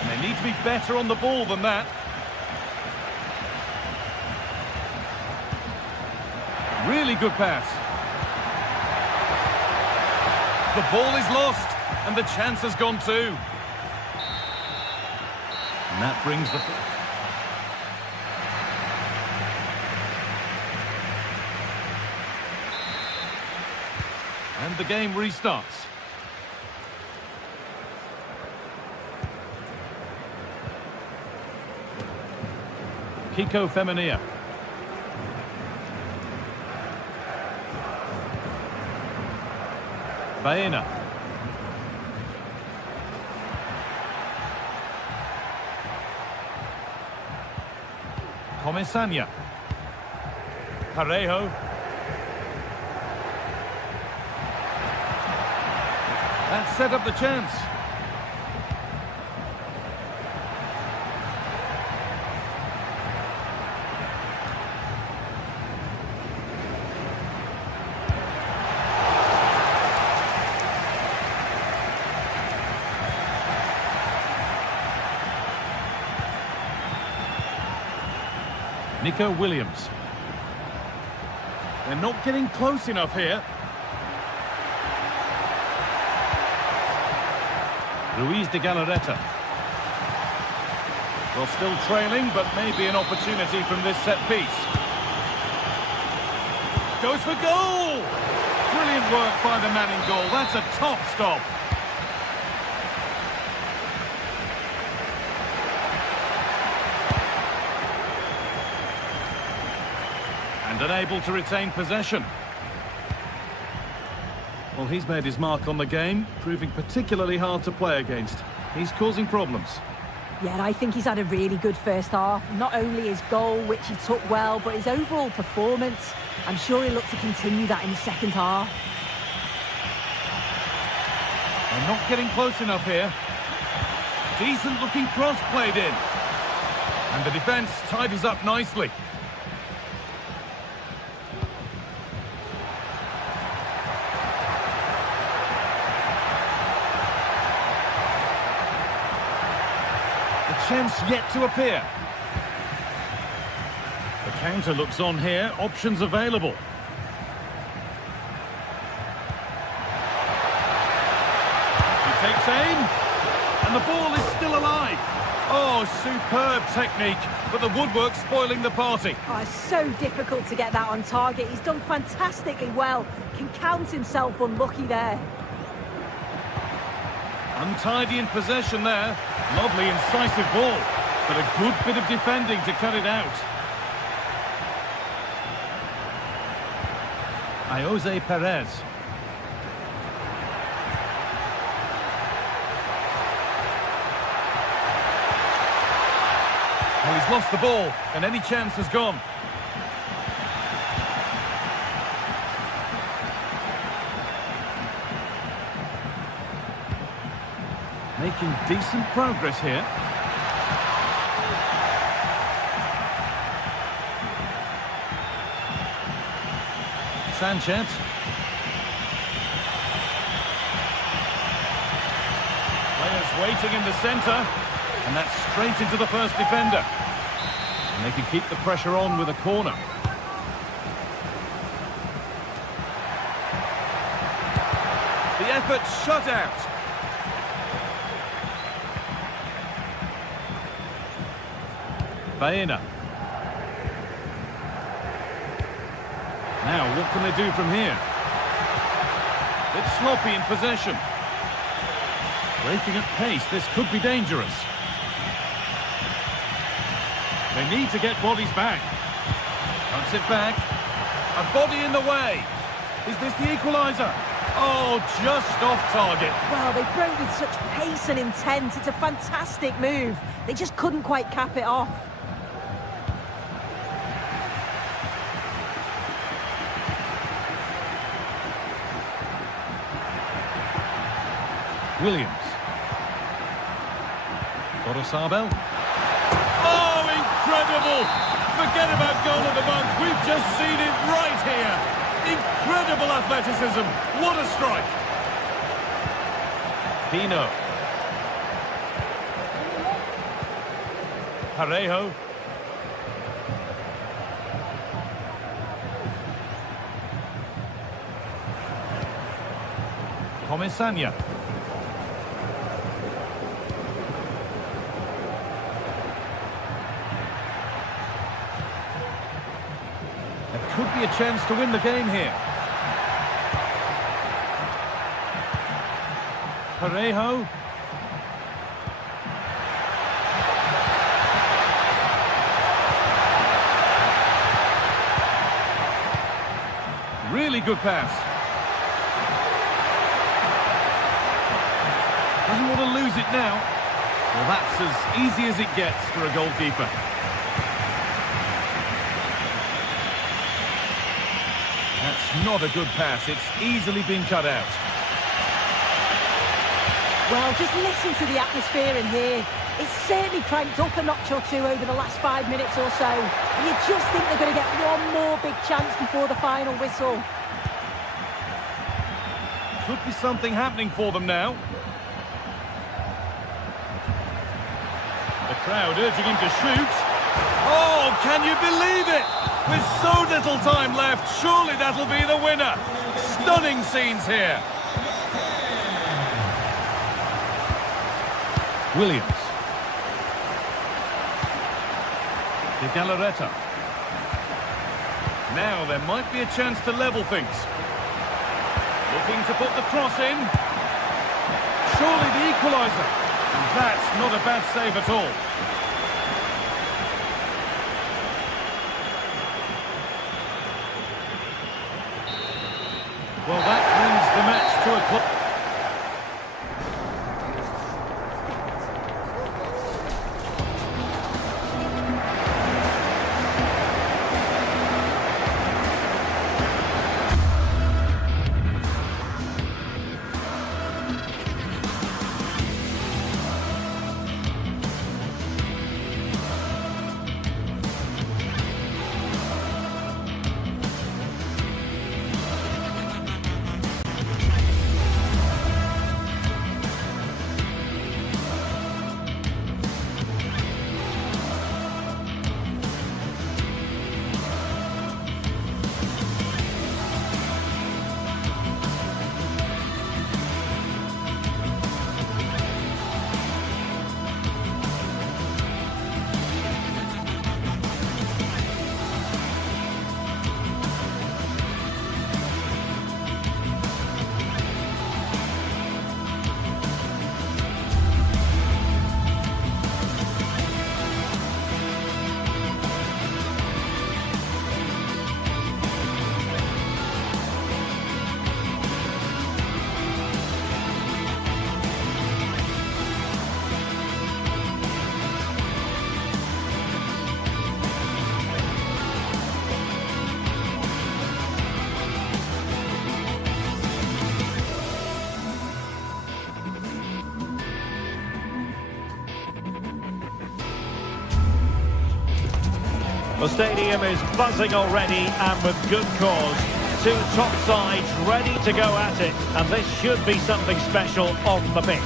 And they need to be better on the ball than that. Really good pass. The ball is lost, and the chance has gone too. And that brings the... And the game restarts. Kiko Femenia. Baena. Comesaña. Parejo. That set up the chance. Nico Williams. They're not getting close enough here. Ruiz de Galarreta. Well, still trailing, but maybe an opportunity from this set piece. Goes for goal! Brilliant work by the man in goal. That's a top stop. And unable to retain possession. Well, he's made his mark on the game, proving particularly hard to play against. He's causing problems. Yeah, I think he's had a really good first half. Not only his goal, which he took well, but his overall performance. I'm sure he'll look to continue that in the second half. They're not getting close enough here. Decent looking cross played in. And the defence tidies up nicely. Chance yet to appear. The counter looks on here, options available. He takes aim, and the ball is still alive. Oh, superb technique, but the woodwork spoiling the party. Oh, it's so difficult to get that on target. He's done fantastically well. Can count himself unlucky there. Untidy in possession there. Lovely incisive ball, but a good bit of defending to cut it out. Jose Perez. Well, he's lost the ball, and any chance has gone. Making decent progress here. Sanchez. Players waiting in the centre. And that's straight into the first defender. And they can keep the pressure on with a corner. The effort shut out. Baena. Now, what can they do from here? It's sloppy in possession. Breaking at pace, this could be dangerous. They need to get bodies back. Cuts it back. A body in the way. Is this the equaliser? Oh, just off target. Well, they broke with such pace and intent. It's a fantastic move. They just couldn't quite cap it off. Williams. Gorosabel. Oh, incredible! Forget about goal of the month. We've just seen it right here. Incredible athleticism. What a strike. Pino. Parejo. Comesaña. Could be a chance to win the game here. Parejo. Really good pass. Doesn't want to lose it now. Well, that's as easy as it gets for a goalkeeper. That's not a good pass. It's easily been cut out. Well, just listen to the atmosphere in here. It's certainly cranked up a notch or two over the last 5 minutes or so. And you just think they're going to get one more big chance before the final whistle. Could be something happening for them now. The crowd urging him to shoot. Oh, can you believe it? With so little time left, surely that'll be the winner. Stunning scenes here. Williams. De Galarreta. Now there might be a chance to level things. Looking to put the cross in. Surely the equaliser. And that's not a bad save at all. Well, that brings the match to a close. The stadium is buzzing already, and with good cause. Two top sides ready to go at it, and this should be something special on the pitch.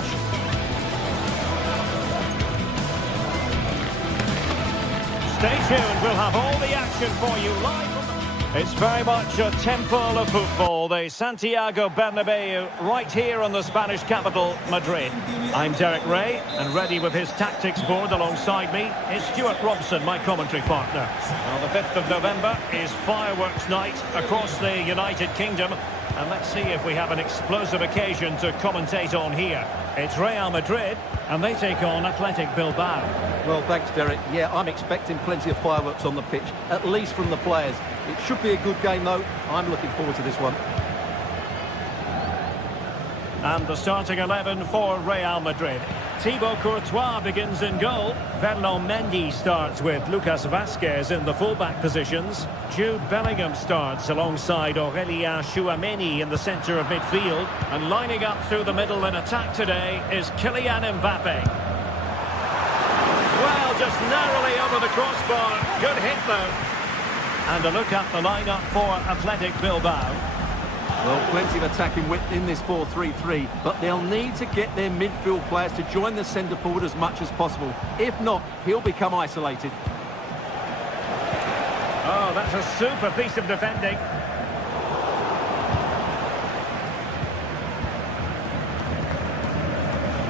Stay tuned, we'll have all the action for you live from the... It's very much a temple of football, the Santiago Bernabeu, right here in the Spanish capital, Madrid. I'm Derek Ray, and ready with his tactics board alongside me is Stuart Robson, my commentary partner. Well, the 5th of November is fireworks night across the United Kingdom, and let's see if we have an explosive occasion to commentate on here. It's Real Madrid, and they take on Athletic Bilbao. Well, thanks, Derek. Yeah, I'm expecting plenty of fireworks on the pitch, at least from the players. It should be a good game, though. I'm looking forward to this one. And the starting 11 for Real Madrid. Thibaut Courtois begins in goal. Mendy starts with Lucas Vazquez in the fullback positions. Jude Bellingham starts alongside Aurélien Tchouameni in the centre of midfield. And lining up through the middle in attack today is Kylian Mbappe. Well, just narrowly over the crossbar. Good hit, though. And a look at the lineup for Athletic Bilbao. Well, plenty of attacking width in this 4-3-3, but they'll need to get their midfield players to join the centre forward as much as possible. If not, he'll become isolated. Oh, that's a super piece of defending.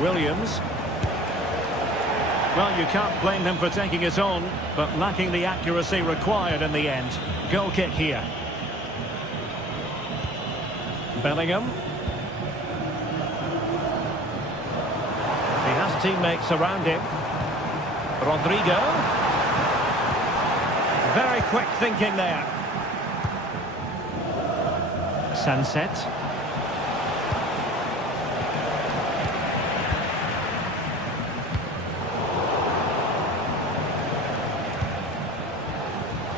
Williams. Well, you can't blame him for taking it on, but lacking the accuracy required in the end. Goal kick here. Bellingham. He has teammates around him. Rodrigo. Very quick thinking there. Sunset.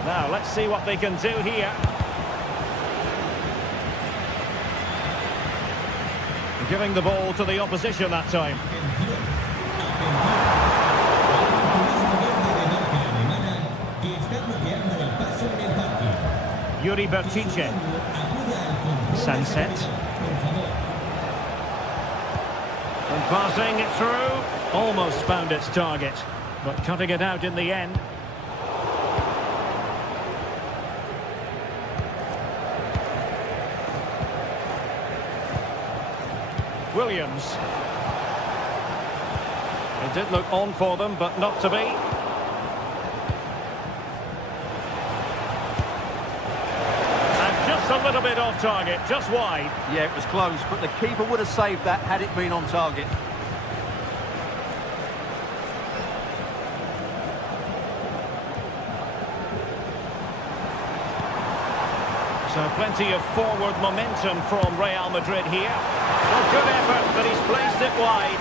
Now, let's see what they can do here. Giving the ball to the opposition that time. Yuri Bertice. Sunset. And passing it through. Almost found its target, but cutting it out in the end. Williams. It did look on for them, but not to be. And just a little bit off target, just wide. Yeah, it was close, but the keeper would have saved that had it been on target. So plenty of forward momentum from Real Madrid here. Well, good effort, but he's placed it wide.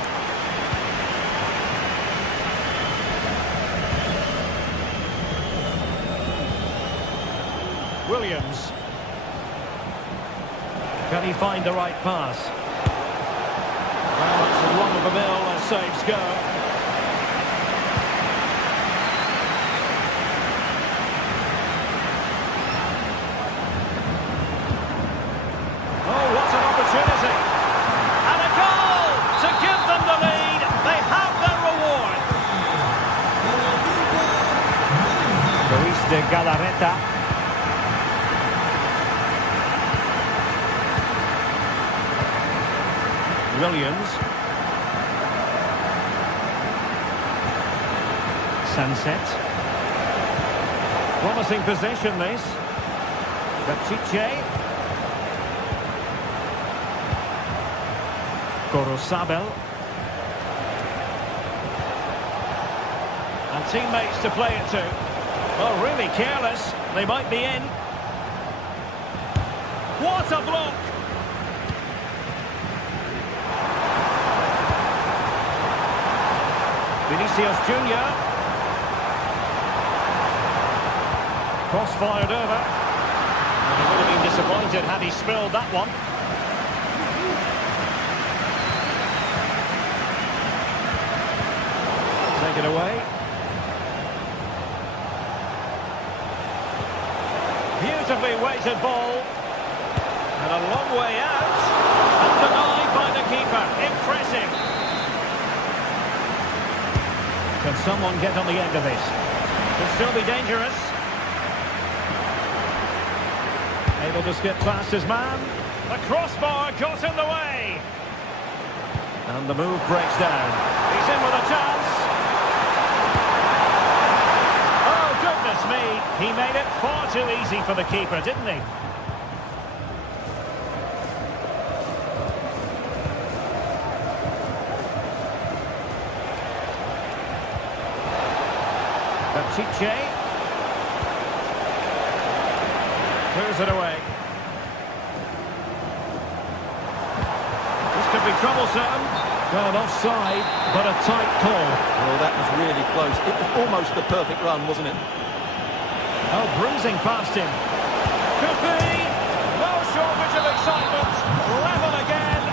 Williams. Can he find the right pass? Well, it's a run-of-the-mill as saves go. De Galarreta. Williams. Sunset. Promising possession this. Bertice. Gorosabel. And teammates to play it to. Oh, really careless. They might be in. What a block! Vinicius Junior. Cross-fired over. And he would have been disappointed had he spilled that one. Take it away. Beautifully weighted ball. And a long way out. And denied by the keeper. Impressive. Can someone get on the end of this? Could still be dangerous. Able to skip past his man. The crossbar got in the way. And the move breaks down. He's in with a chance. Oh, goodness me. He made it far too easy for the keeper, didn't he? Chiche clears it away. This could be troublesome. Well, offside, but a tight call. Well, that was really close. It was almost the perfect run, wasn't it? Oh, breezing past him. Could be. No shortage of excitement. Level again.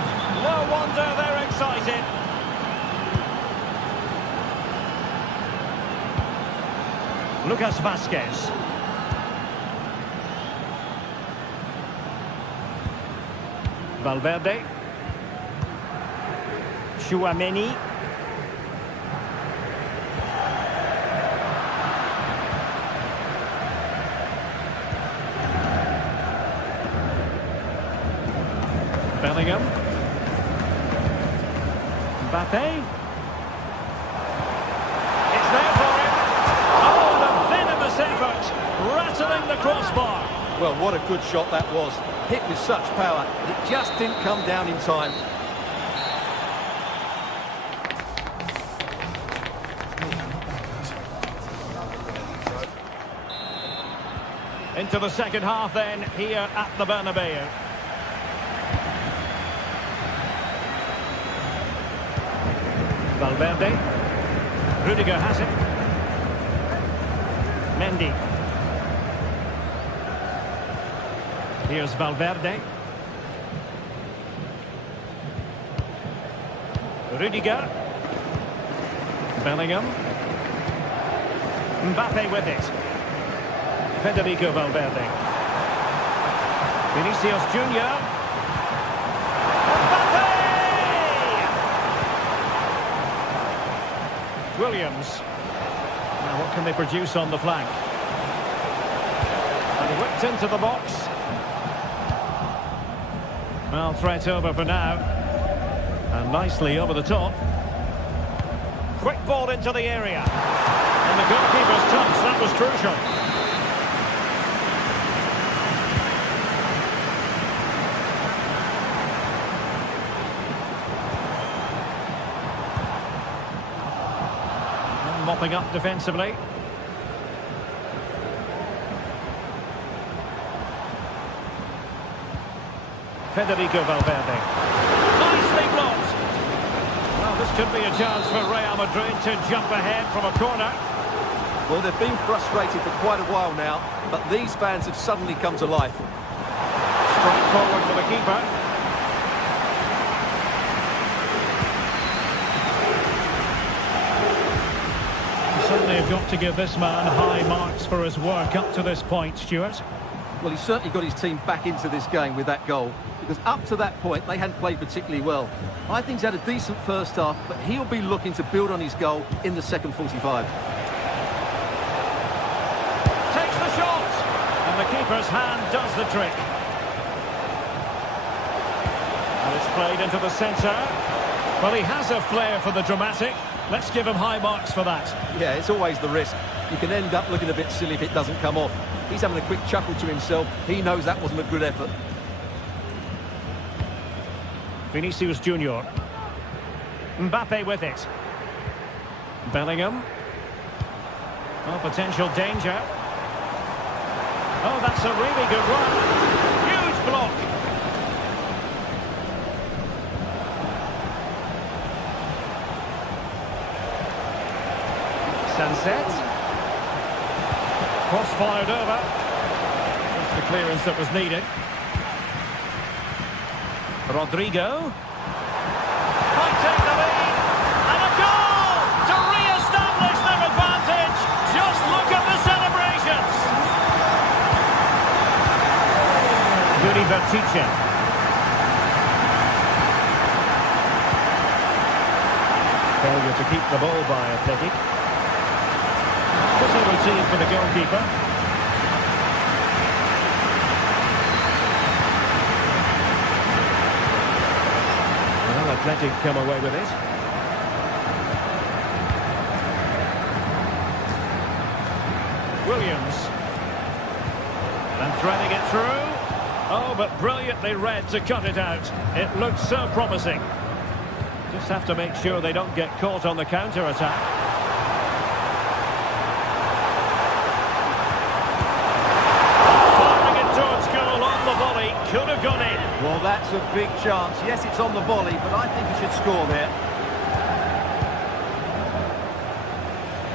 No wonder they're excited. Lucas Vazquez. Valverde. Chouameni. Bellingham. Mbappe. It's there for him. Oh, the venomous effort. Rattling the crossbar. Well, what a good shot that was. Hit with such power. It just didn't come down in time. Into the second half then, here at the Bernabeu. Valverde. Rudiger has it. Mendy. Here's Valverde. Rudiger. Bellingham. Mbappe with it. Federico Valverde. Vinicius Junior. Mbappe! Williams. Now what can they produce on the flank? And whipped into the box. Well, threat over for now. And nicely over the top. Quick ball into the area. And the goalkeeper's touch, that was crucial. Mopping up defensively. Federico Valverde. Nicely blocked. Well, this could be a chance for Real Madrid to jump ahead from a corner. Well, they've been frustrated for quite a while now, but these fans have suddenly come to life. Straight forward for the keeper. Certainly have got to give this man high marks for his work up to this point, Stuart. Well, he's certainly got his team back into this game with that goal, because up to that point, they hadn't played particularly well. I think he's had a decent first half, but he'll be looking to build on his goal in the second 45. Takes the shot, and the keeper's hand does the trick. And it's played into the centre. Well, he has a flair for the dramatic. Let's give him high marks for that. Yeah, it's always the risk. You can end up looking a bit silly if it doesn't come off. He's having a quick chuckle to himself. He knows that wasn't a good effort. Vinicius Junior. Mbappe with it. Bellingham. Oh, potential danger. Oh, that's a really good run. Huge block. Sunset. Cross fired over. That's the clearance that was needed. Rodrigo. Might take the lead. And a goal to re-establish their advantage. Just look at the celebrations. Yuri Vertice. Failure to keep the ball by Athletic. Pretty routine for the goalkeeper. Athletic come away with it. Williams. And threading it through. Oh, but brilliantly read to cut it out. It looks so promising. Just have to make sure they don't get caught on the counter-attack. Firing it towards goal on the volley. Could have gone in. Well, that's a big chance. Yes, it's on the volley, but I think he should score there.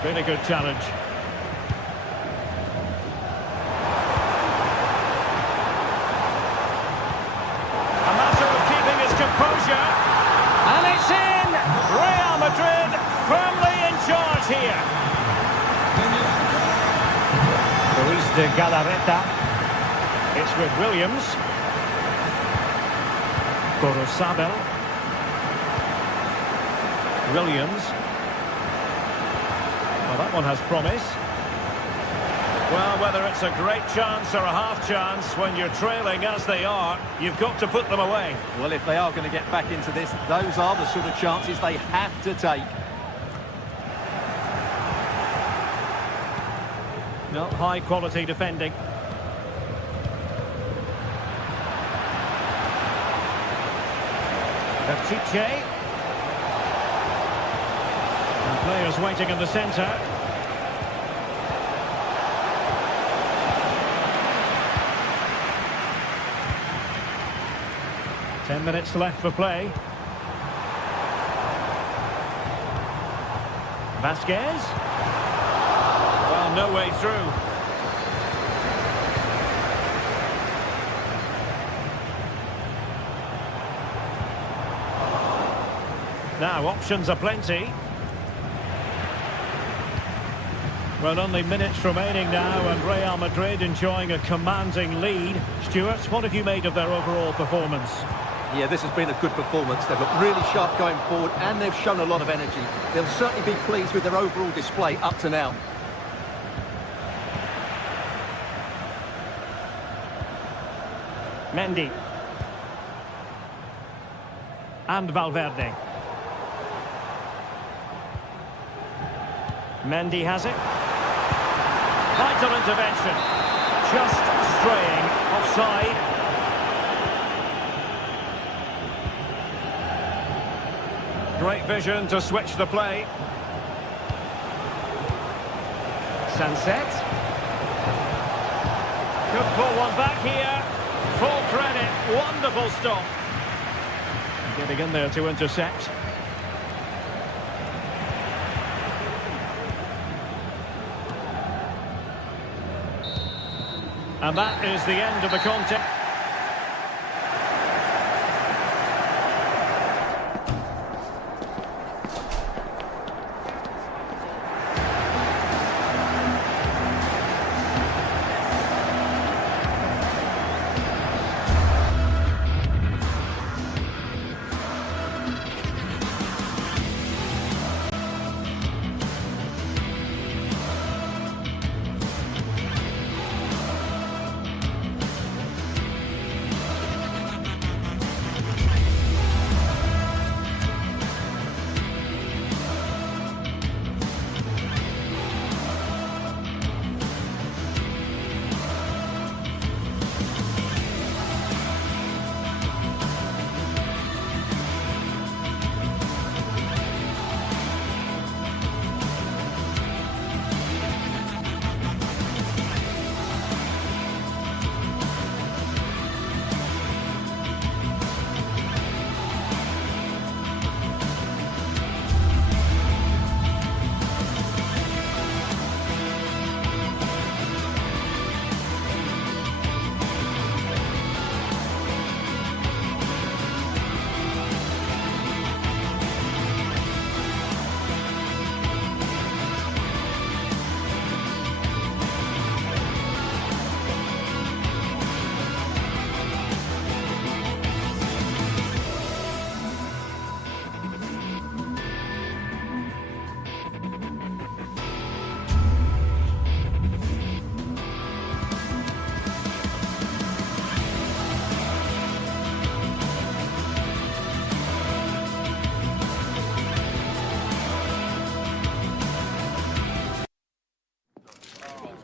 Really good challenge. A matter of keeping his composure. And it's in! Real Madrid firmly in charge here. Luis de Galarreta. It's with Williams. Gorosabel. Williams. Well, that one has promise. Well, whether it's a great chance or a half chance, when you're trailing as they are, you've got to put them away. Well, if they are going to get back into this, those are the sort of chances they have to take. No, high-quality defending. Chiche. And players waiting in the centre. Ten minutes left for play. Vasquez. Well, no way through. Now, options are plenty. Well, only minutes remaining now, and Real Madrid enjoying a commanding lead. Stuart, what have you made of their overall performance? Yeah, this has been a good performance. They've looked really sharp going forward, and they've shown a lot of energy. They'll certainly be pleased with their overall display up to now. Mendy. And Valverde. Mendy has it. Vital intervention. Just straying offside. Great vision to switch the play. Sunset. Could pull one back here. Full credit. Wonderful stop. Getting in there to intercept. And that is the end of the contest.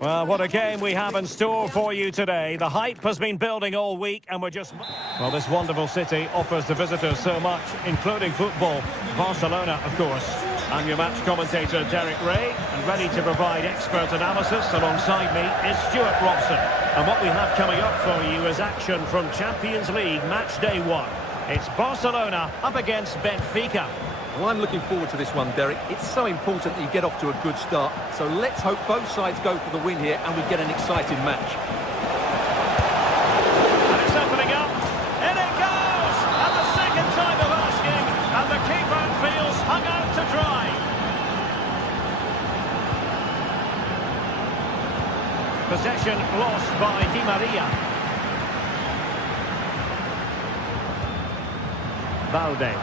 Well, what a game we have in store for you today. The hype has been building all week and we're just... Well, this wonderful city offers the visitors so much, including football. Barcelona, of course. I'm your match commentator, Derek Ray, and ready to provide expert analysis alongside me is Stuart Robson. And what we have coming up for you is action from Champions League match day 1. It's Barcelona up against Benfica. Well, I'm looking forward to this one, Derek. It's so important that you get off to a good start. So let's hope both sides go for the win here and we get an exciting match. And it's opening up. In it goes! And the second time of asking. And the keeper feels hung out to dry. Possession lost by Di Maria. Balde.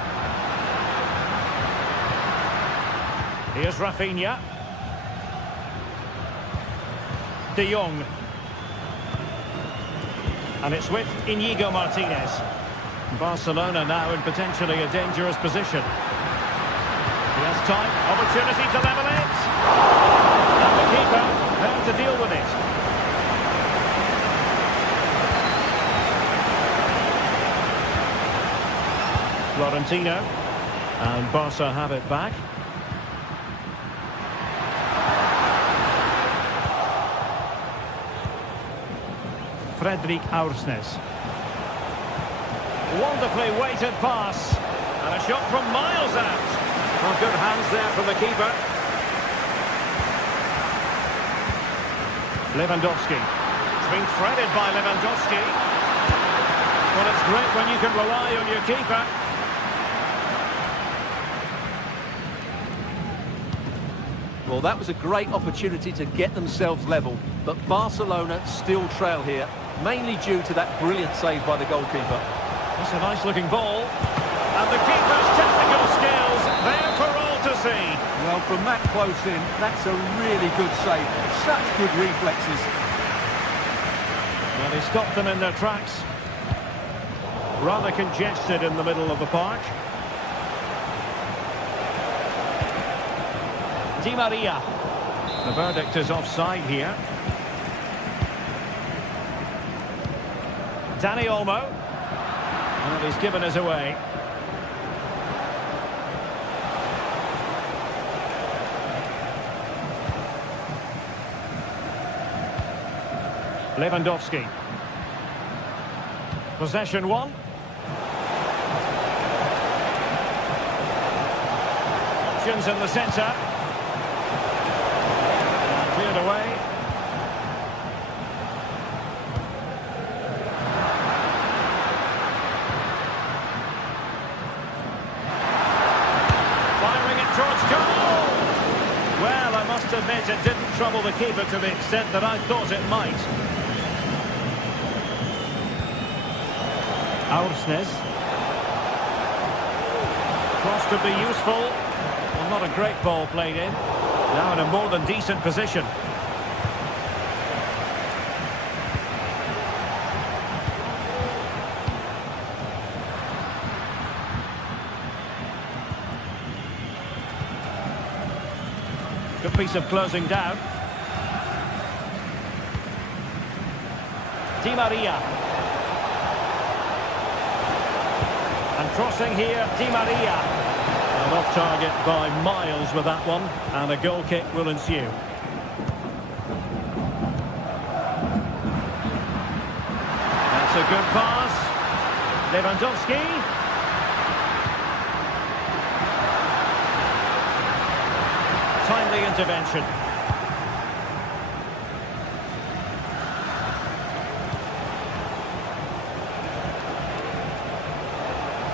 Here's Rafinha. De Jong. And it's with Inigo Martinez. Barcelona now in potentially a dangerous position. He has time, opportunity to level it. And the keeper there to deal with it. Florentino. And Barca have it back. Frederick Aursnes. Wonderfully weighted pass. And a shot from miles out. Well, good hands there from the keeper. Lewandowski. It's been threaded by Lewandowski. Well, it's great when you can rely on your keeper. Well, that was a great opportunity to get themselves level, but Barcelona still trail here, mainly due to that brilliant save by the goalkeeper. That's a nice-looking ball. And the keeper's technical skills there for all to see. Well, from that close in, that's a really good save. Such good reflexes. Well, he stopped them in their tracks. Rather congested in the middle of the park. Di Maria. The verdict is offside here. Dani Olmo. And he's given us away. Lewandowski. Possession one. Options in the centre. Cleared away. Firing it towards goal. Well, I must admit it didn't trouble the keeper to the extent that I thought it might. Aursnes. Cross could be useful. Well, not a great ball played in. Now in a more than decent position. Good piece of closing down. Di Maria. And crossing here, Di Maria. And off target by miles with that one. And a goal kick will ensue. That's a good pass. Lewandowski. Timely intervention.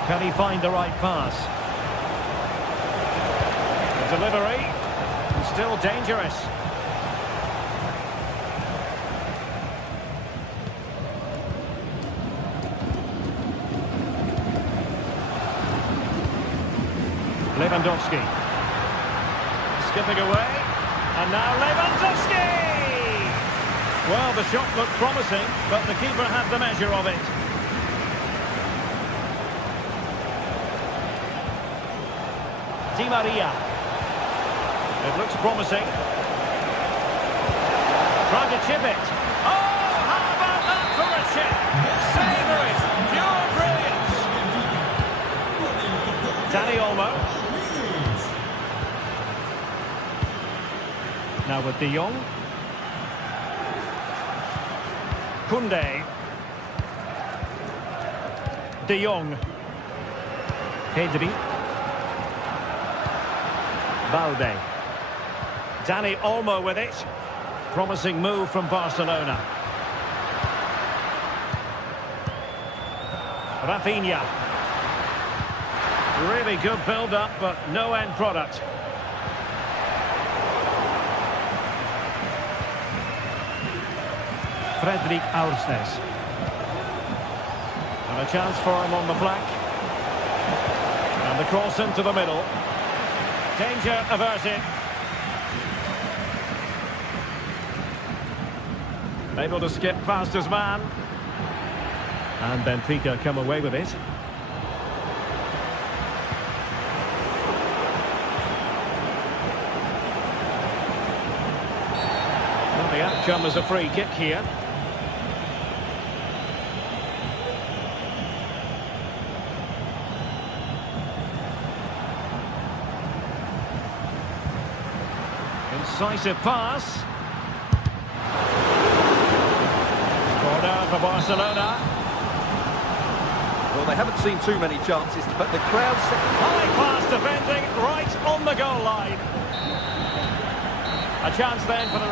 Can he find the right pass? The delivery, and still dangerous. Lewandowski. Skipping away, and now Lewandowski! Well, the shot looked promising, but the keeper had the measure of it. Di Maria. It looks promising. Trying to chip it. Oh, how about that for a chip? Savoury, pure brilliance. Dani Olmo. Now with De Jong. Koundé. De Jong. Pedri. Balde. Dani Olmo with it. Promising move from Barcelona. Rafinha. Really good build-up, but no end product. Fredrik Aursnes. And a chance for him on the flank. And the cross into the middle. Danger averted. Able to skip past his man. And Benfica come away with it. Well, the outcome is a free kick here. Incisive pass. Corner for Barcelona. Well, they haven't seen too many chances, but the crowd... High class defending right on the goal line. A chance then for the...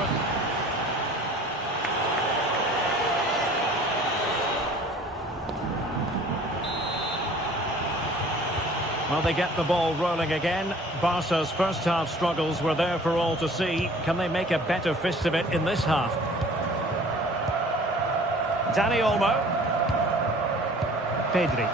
Well, they get the ball rolling again. Barca's first half struggles were there for all to see. Can they make a better fist of it in this half? Dani Olmo. Pedri.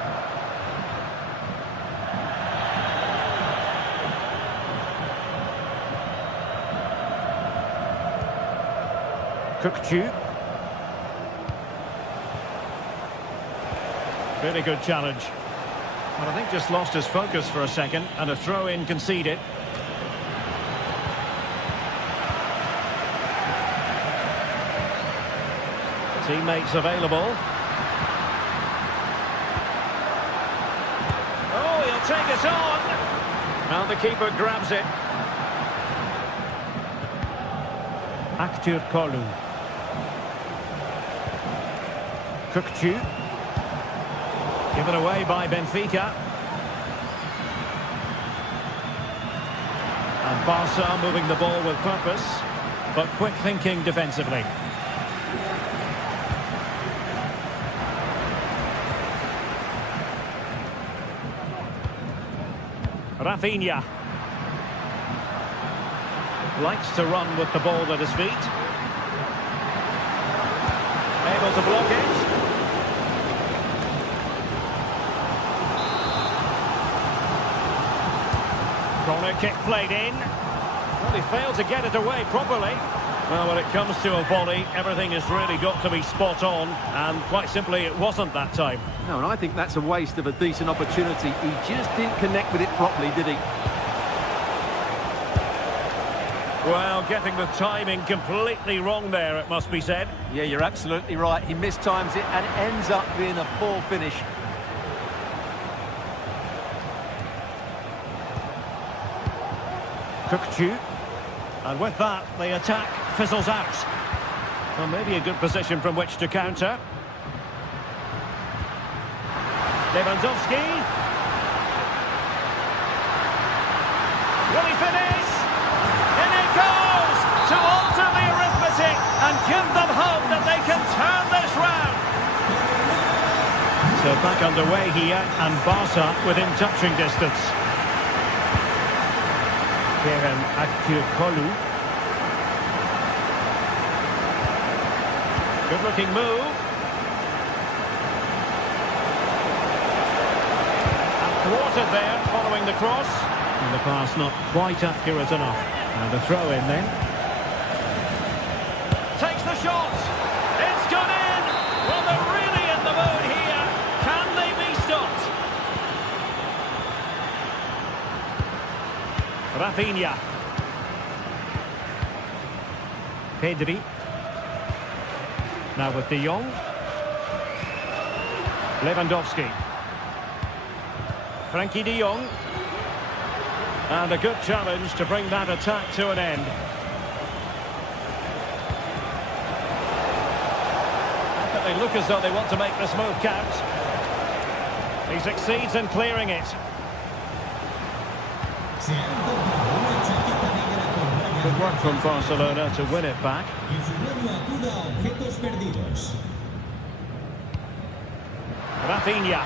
Kukçu. Really good challenge. But I think just lost his focus for a second, and a throw-in conceded. Teammates available. Oh, he'll take it on. And the keeper grabs it. Aktür Kolu. Kukçu. Given away by Benfica. And Barca moving the ball with purpose, but quick thinking defensively. Rafinha. Likes to run with the ball at his feet. Able to block it. Corner kick played in. Well, he failed to get it away properly. Well, when it comes to a volley, everything has really got to be spot on, and quite simply, it wasn't that time. No, and I think that's a waste of a decent opportunity. He just didn't connect with it properly, did he? Well, getting the timing completely wrong there, it must be said. Yeah, you're absolutely right. He mistimes it, and it ends up being a poor finish. Kukçu. And with that, the attack fizzles out. Well, maybe a good position from which to counter. Lewandowski. Will he finish? In it goes! To alter the arithmetic and give them hope that they can turn this round. So back underway here, and Barca within touching distance. Aktür Kolu. Good looking move. And thwarted there following the cross. And the pass not quite accurate enough. And the throw in then. Takes the shot. It's gone in. Well, they're really in the mood here. Can they be stopped? Rafinha. Pedri. Now with De Jong. Lewandowski. Frankie De Jong. And a good challenge to bring that attack to an end. But they look as though they want to make this move count. He succeeds in clearing it. Se ha encontrado una chaqueta negra con rayas Good work from blancas Barcelona to win it back. y en su dueño acuda a objetos perdidos. Rafinha.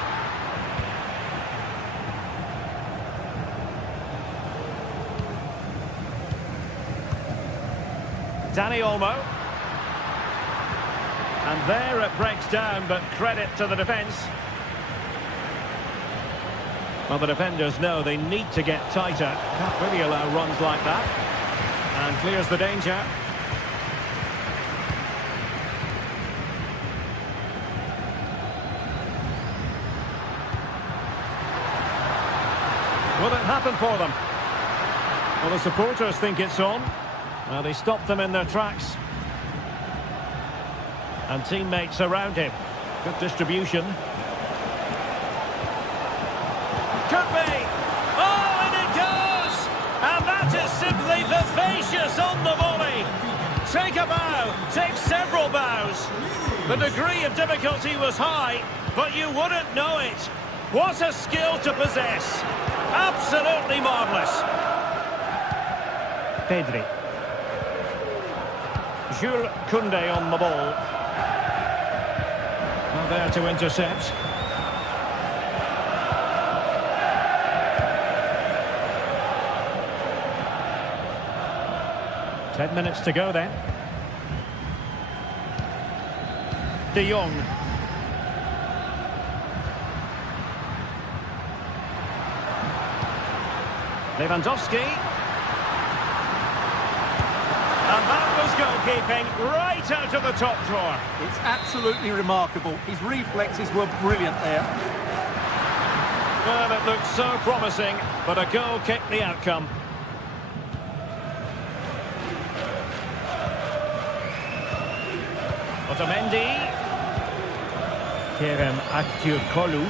Dani Olmo. And there it breaks down, but credit to the defence. Well, the defenders know they need to get tighter. Can't really allow runs like that. And clears the danger. Will it happen for them? Well, the supporters think it's on. Well, they stopped them in their tracks. And teammates around him. Good distribution. Could be! Oh, and it goes! And that is simply vivacious on the volley. Take a bow, take several bows. The degree of difficulty was high, but you wouldn't know it. What a skill to possess. Absolutely marvellous. Pedri. Jules Koundé on the ball. Now there to intercept. Ten minutes to go then. De Jong. Lewandowski. And that was goalkeeping right out of the top drawer. It's absolutely remarkable. His reflexes were brilliant there. Well, it looked so promising, but a goal kicked the outcome. Otamendi. Kerem Aktürkoğlu.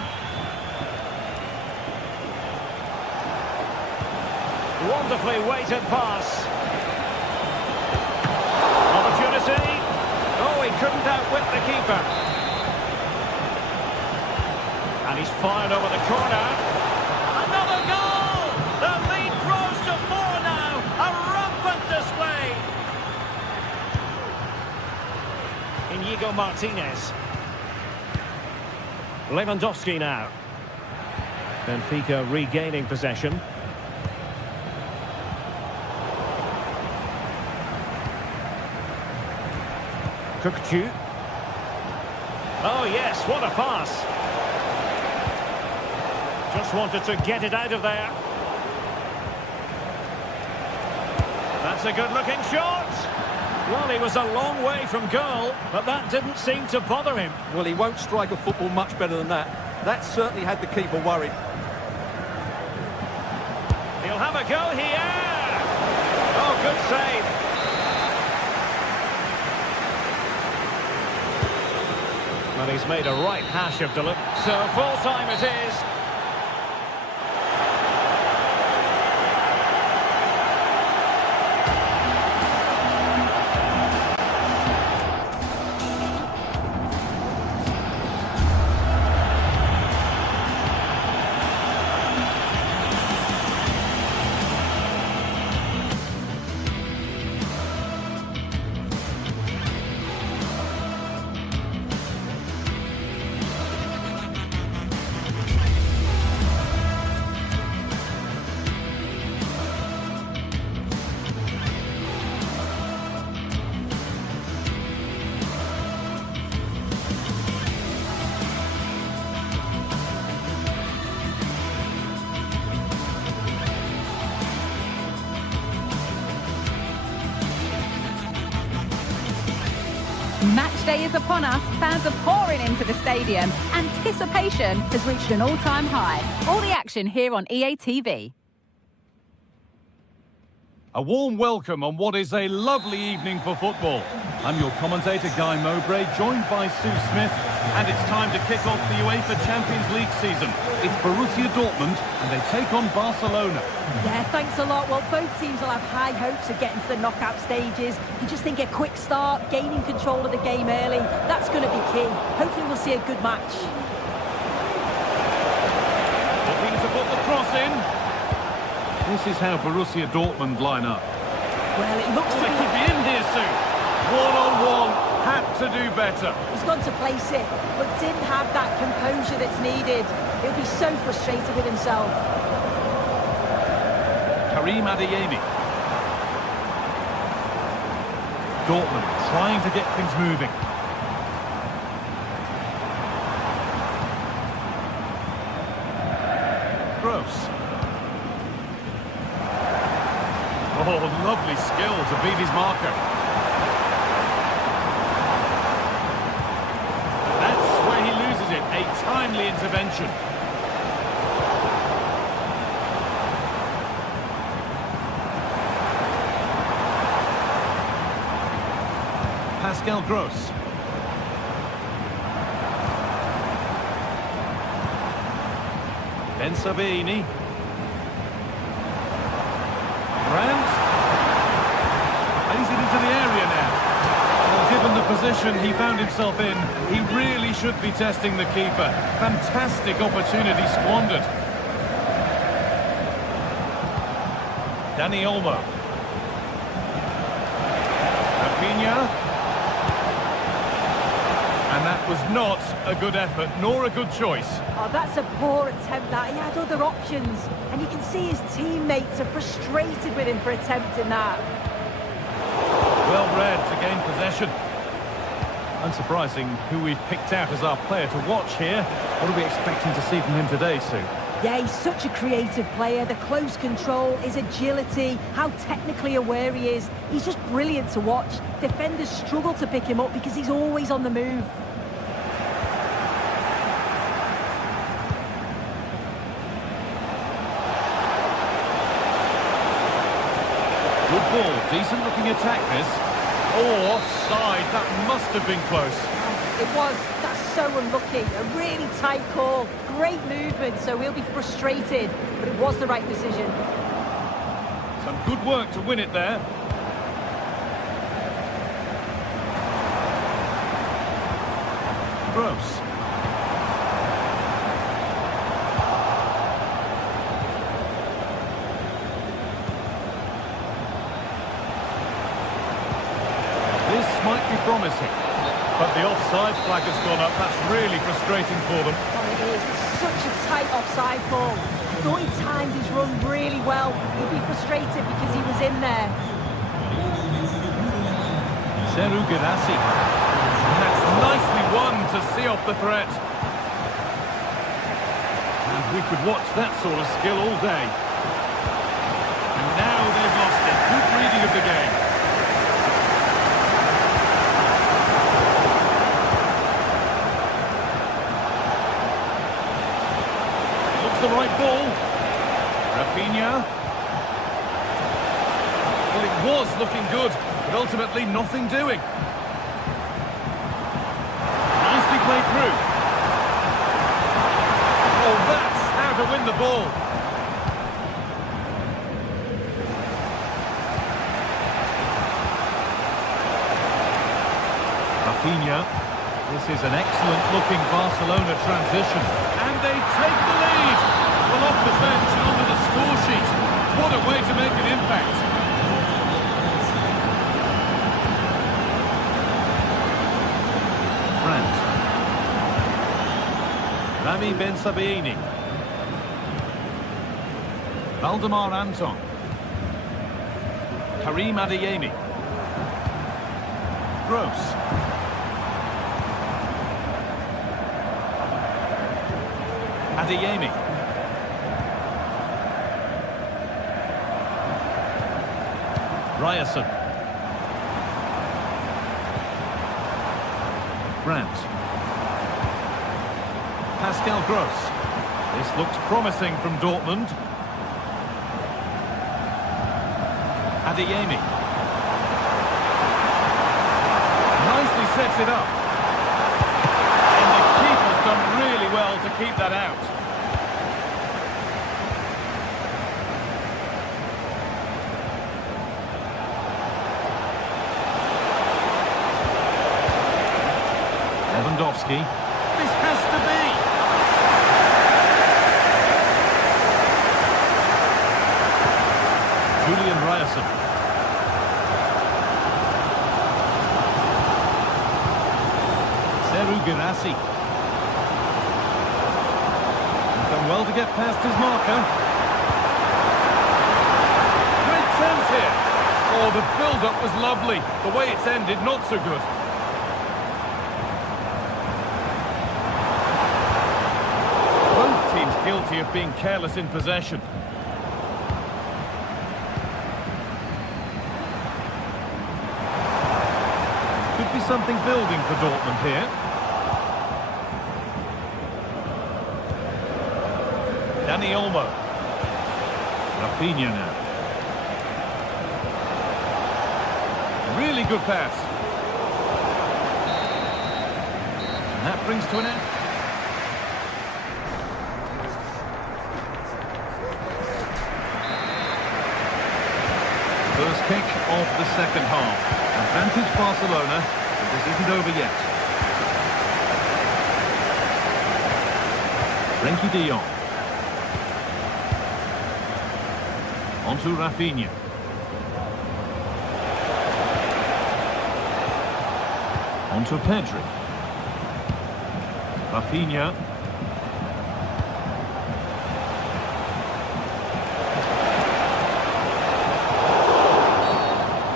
Wonderfully weighted pass. Opportunity. Oh, he couldn't outwit the keeper. And he's fired over the corner. Another goal! The lead grows to 4 now. A rampant display. Inigo Martinez. Lewandowski now. Benfica regaining possession. Kökçü. Oh yes, what a pass. Just wanted to get it out of there. That's a good-looking shot. Well, he was a long way from goal, but that didn't seem to bother him. Well, he won't strike a football much better than that. That certainly had the keeper worried. He'll have a go here. Oh, good save. Well, he's made a right hash of Duluth. So full time it is. Match day is upon us. Fans are pouring into the stadium. Anticipation has reached an all-time high. All the action here on EA TV. A warm welcome on what is a lovely evening for football. I'm your commentator, Guy Mowbray, joined by Sue Smith, and it's time to kick off the UEFA Champions League season. It's Borussia Dortmund, and they take on Barcelona. Yeah, thanks a lot. Well, both teams will have high hopes of getting to the knockout stages. You just think a quick start, gaining control of the game early, that's going to be key. Hopefully we'll see a good match. Looking to put the cross in. This is how Borussia Dortmund line up. Well, it looks They could be in here soon. One-on-one, had to do better. He's gone to place it, but didn't have that composure that's needed. He'll be so frustrated with himself. Karim Adeyemi. Dortmund trying to get things moving. Gross. Oh, lovely skill to beat his marker. That's where he loses it. A timely intervention. Pascal Gross. Ben Sabini. Brandt. Plays it into the area now. Well, given the position he found himself in, he really should be testing the keeper. Fantastic opportunity squandered. Dani Olmo. Rafinha. And that was not a good effort, nor a good choice. Oh, that's a poor attempt, that. He had other options. And you can see his teammates are frustrated with him for attempting that. Well read to gain possession. Unsurprising who we've picked out as our player to watch here. What are we expecting to see from him today, Sue? Yeah, he's such a creative player. The close control, his agility, how technically aware he is. He's just brilliant to watch. Defenders struggle to pick him up because he's always on the move. Good ball, decent looking attack this. Oh, offside, that must have been close. It was. That's so unlucky. A really tight call. Great movement, so he'll be frustrated. But it was the right decision. Some good work to win it there. Gross. This might be promising. But the offside flag has gone up. That's really frustrating for them. Oh, it is. It's such a tight offside call. I thought he timed his run really well. He'll be frustrated because he was in there. Seru Girassi. And that's nicely won to see off the threat. And we could watch that sort of skill all day. And now they've lost it. Good reading of the game. The right ball. Rafinha. Well, it was looking good, but ultimately nothing doing. Nicely played through. Oh, that's how to win the ball. Rafinha. This is an excellent-looking Barcelona transition. And they take the lead. Well, off the bench and onto the score sheet. What a way to make an impact. Brandt. Rami Ben Sabini. Valdemar Anton. Karim Adeyemi. Gross. Adeyemi. Ryerson. Brandt. Pascal Gross. This looks promising from Dortmund. Adeyemi. sets it up. And the keeper's done really well to keep that out. Lewandowski. This has to be. Julian Ryerson. Seru Girassi. He's done well to get past his marker. Great chance here. Oh, the build-up was lovely. The way it's ended, not so good. Both teams guilty of being careless in possession. Could be something building for Dortmund here. Dani Olmo. Rafinha now. Really good pass. And that brings to an end. First kick of the second half. Advantage Barcelona, but this isn't over yet. Frenkie de Jong. On to Rafinha. On to Pedri. Rafinha.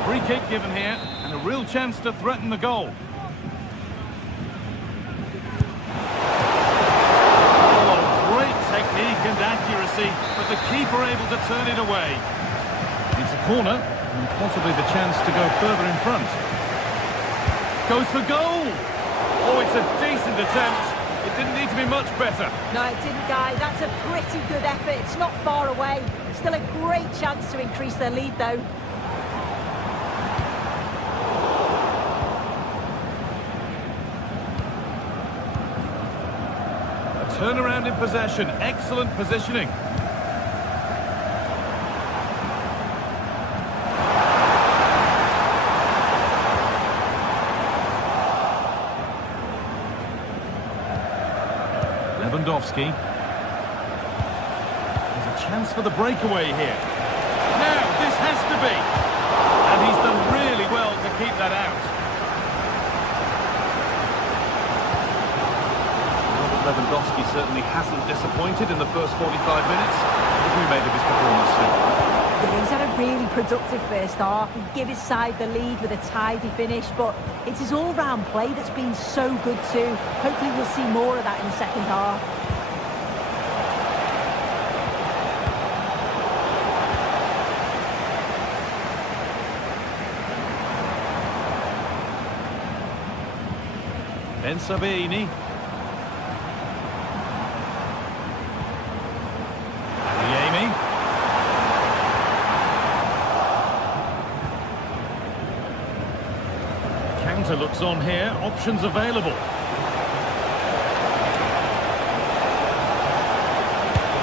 Free kick given here, and a real chance to threaten the goal. Oh, great technique and accuracy, but the keeper able to turn it away. It's a corner, and possibly the chance to go further in front. Goes for goal! Oh, it's a decent attempt. It didn't need to be much better. No, it didn't, Guy. That's a pretty good effort. It's not far away. Still a great chance to increase their lead, though. A turnaround in possession. Excellent positioning. Lewandowski. There's a chance for the breakaway here. Now, this has to be. And he's done really well to keep that out. Lewandowski certainly hasn't disappointed in the first 45 minutes. What have you made of his performance, Sue? Yeah, he's had a really productive first half. He gave his side the lead with a tidy finish, but it's his all-round play that's been so good too. Hopefully we'll see more of that in the second half. Ben Sabini. Counter looks on here, options available.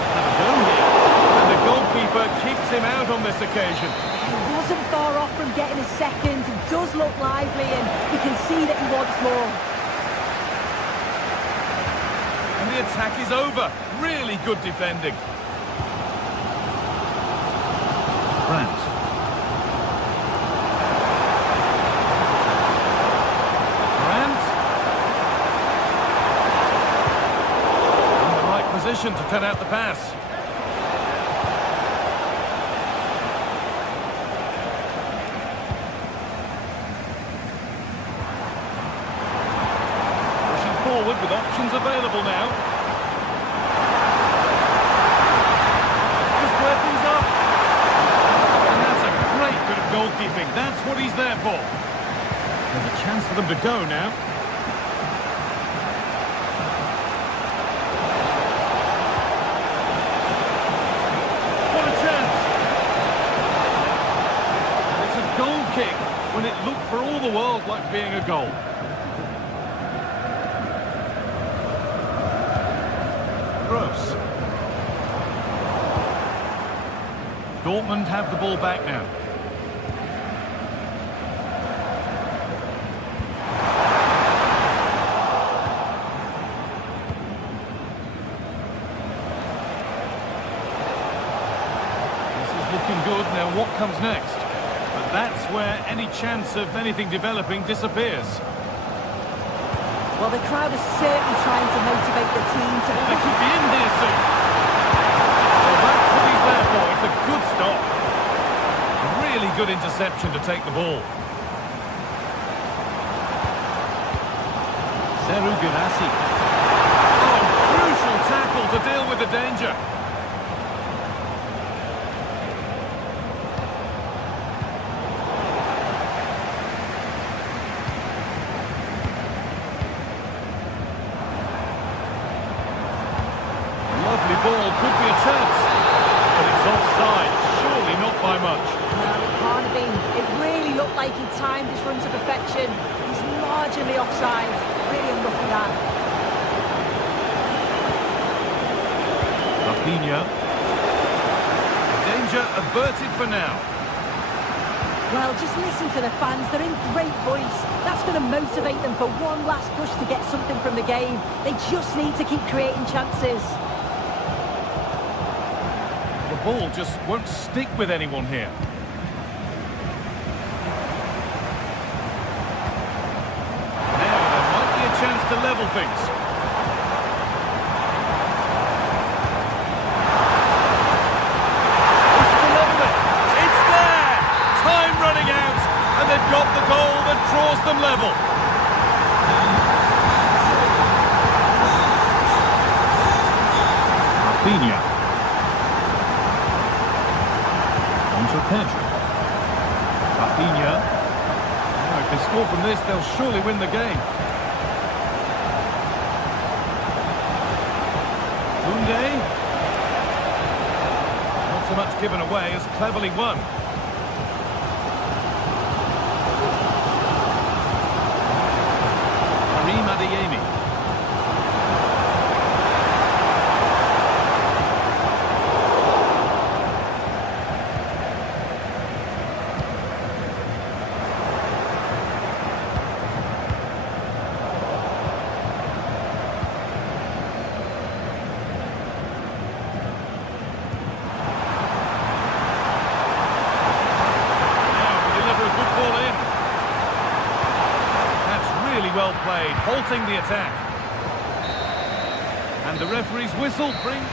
Have a go here. And the goalkeeper keeps him out on this occasion. He wasn't far off from getting a second. He does look lively and you can see that he wants more. And the attack is over. Really good defending. Brandt. Position to turn out the pass. Pushing forward with options available now. Just square things up. And that's a great bit of goalkeeping. That's what he's there for. There's a chance for them to go now. Kick when it looked for all the world like being a goal. Dortmund have the ball back now. Looking good. Now what comes next? But that's where any chance of anything developing disappears. Well, the crowd is certainly trying to motivate the team to... They could be in here soon. Well, that's what he's there for. It's a good stop. Really good interception to take the ball. Seru Girassi. Oh, crucial tackle to deal with the danger. Ball could be a chance, but it's offside, surely not by much. No, it can't have been. It really looked like he timed his run to perfection. He's marginally offside. Really unlucky that. Rafinha. Danger averted for now. Well, just listen to the fans. They're in great voice. That's going to motivate them for one last push to get something from the game. They just need to keep creating chances. The ball just won't stick with anyone here. Now there might be a chance to level things. It's to level it. It's there! Time running out, and they've got the goal that draws them level. Rafinha. Pedro. Rafinha. Oh, if they score from this, they'll surely win the game. Koundé. Not so much given away as cleverly won. Karim Adeyemi. Well played, halting the attack. And the referee's whistle brings...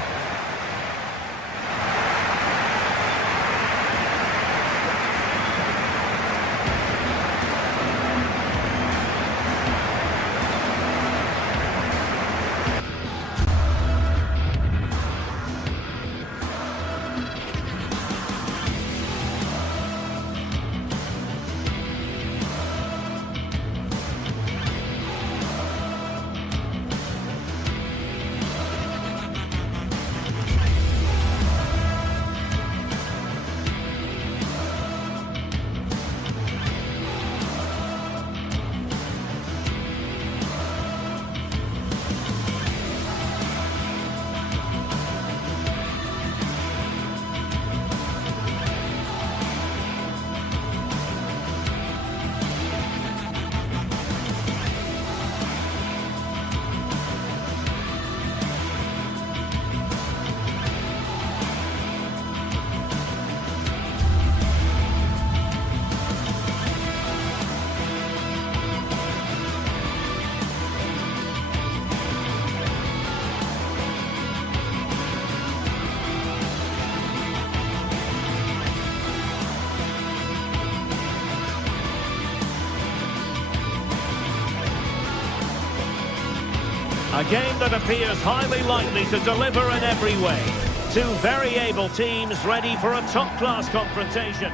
A game that appears highly likely to deliver in every way. Two very able teams ready for a top-class confrontation.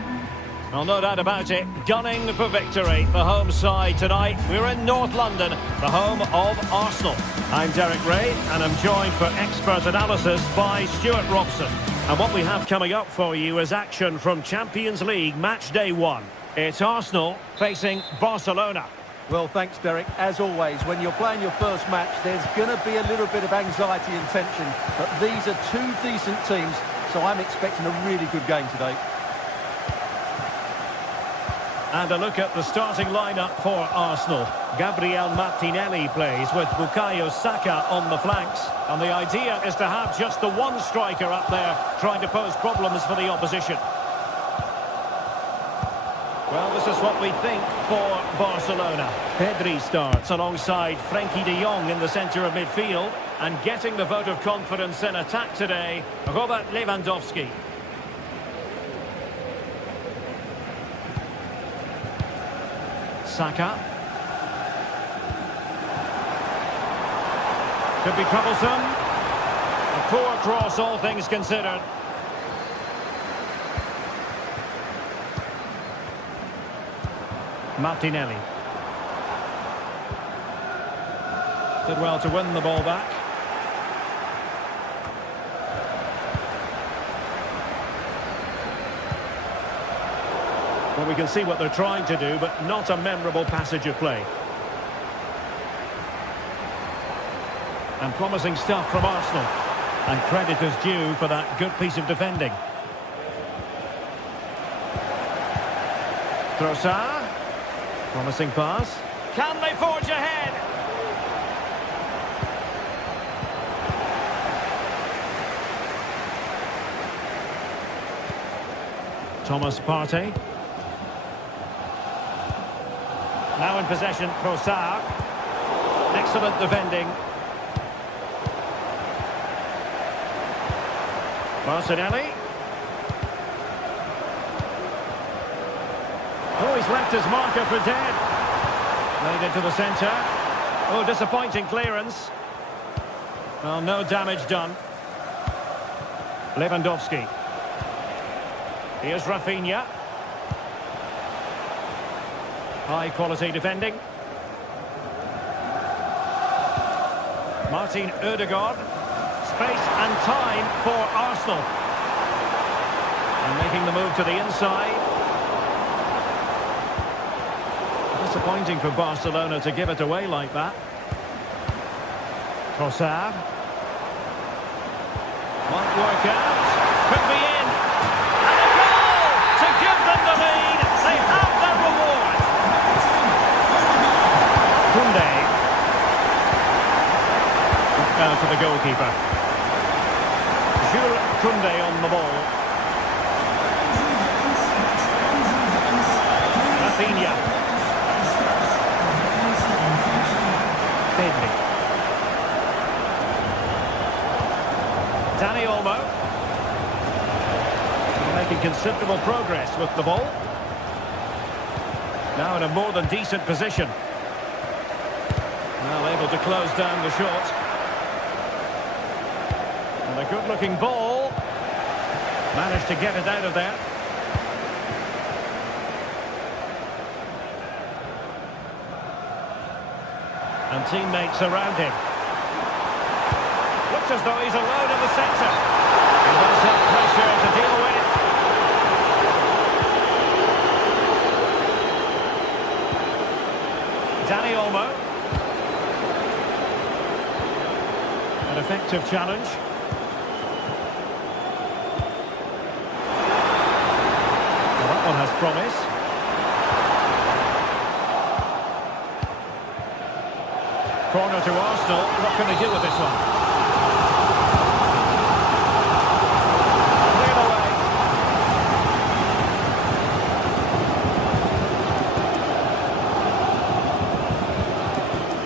Well, no doubt about it, gunning for victory. The home side tonight. We're in North London, the home of Arsenal. I'm Derek Ray, and I'm joined for expert analysis by Stuart Robson. And what we have coming up for you is action from Champions League match day 1. It's Arsenal facing Barcelona. Well, thanks, Derek. As always, when you're playing your first match, there's going to be a little bit of anxiety and tension. But these are two decent teams, so I'm expecting a really good game today. And a look at the starting lineup for Arsenal. Gabriel Martinelli plays with Bukayo Saka on the flanks. And the idea is to have just the one striker up there trying to pose problems for the opposition. Well, this is what we think for Barcelona. Pedri starts alongside Frenkie de Jong in the centre of midfield. And getting the vote of confidence in attack today, Robert Lewandowski. Saka. Could be troublesome. A poor cross, all things considered. Martinelli. Did well to win the ball back. Well, we can see what they're trying to do, but not a memorable passage of play. And promising stuff from Arsenal. And credit is due for that good piece of defending. Trossard. Promising pass. Can they forge ahead? Thomas Partey. Now in possession, Trossard. Excellent defending. Martinelli. Oh, he's left his marker for dead. Laid into the centre. Oh, disappointing clearance. Well, no damage done. Lewandowski. Here's Rafinha. High quality defending. Martin Ødegaard. Space and time for Arsenal. And making the move to the inside. Disappointing for Barcelona to give it away like that. Trossard. Might work out. Could be in. And a goal to give them the lead. They have their reward. Koundé. Now to the goalkeeper. Jules Koundé on the ball. Rafinha. Pedri. Dani Olmo. Making considerable progress with the ball. Now in a more than decent position. Well, able to close down the shot. And a good-looking ball. Managed to get it out of there. And teammates around him. Looks as though he's alone in the centre. He does have pressure to deal with. Dani Olmo. An effective challenge. Well, that one has promise. Corner to Arsenal. What can they do with this one? Cleared away.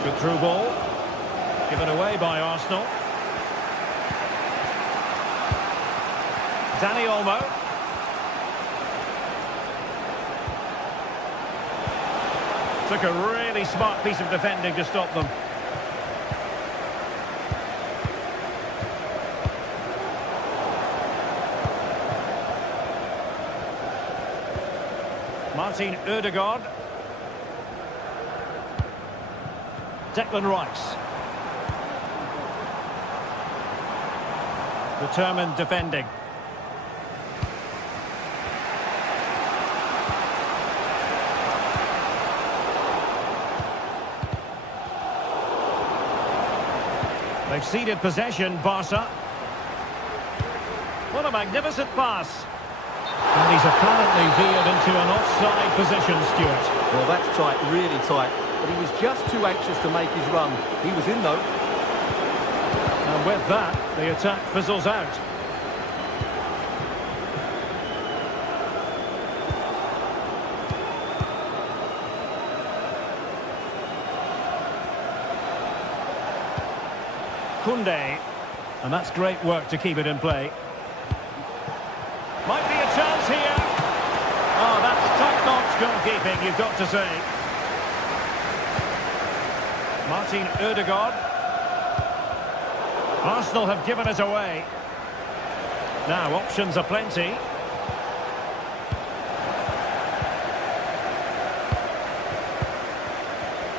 Good through ball. Given away by Arsenal. Dani Olmo. Took a really smart piece of defending to stop them. Martin Ødegaard. Declan Rice. Determined defending. They've ceded possession, Barca. What a magnificent pass. And he's apparently veered into an offside position, Stuart. Well, that's tight, really tight. But he was just too anxious to make his run. He was in, though. And with that, the attack fizzles out. Koundé. And that's great work to keep it in play. Might be a chance here. Oh, that's top-notch goalkeeping, you've got to say. Martin Ødegaard. Arsenal have given it away. Now, options are plenty.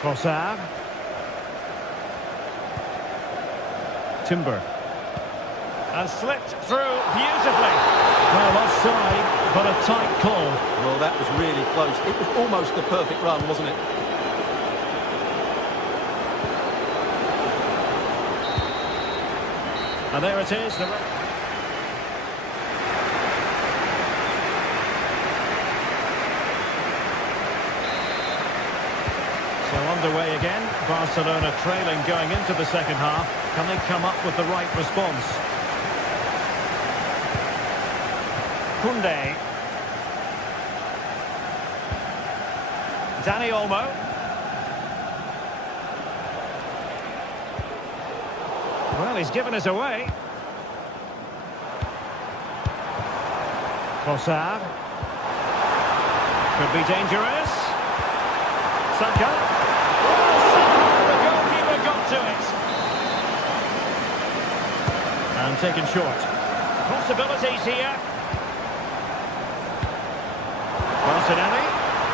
Trossard. Timber. And slipped through beautifully. Well, offside, but a tight call. Well, that was really close. It was almost the perfect run, wasn't it? And there it is. So underway again. Barcelona trailing going into the second half. Can they come up with the right response? Koundé. Dani Olmo. Well, he's given us away. Trossard. Could be dangerous. Saka. Oh, the goalkeeper got to it. And taken short. Possibilities here. Martinelli.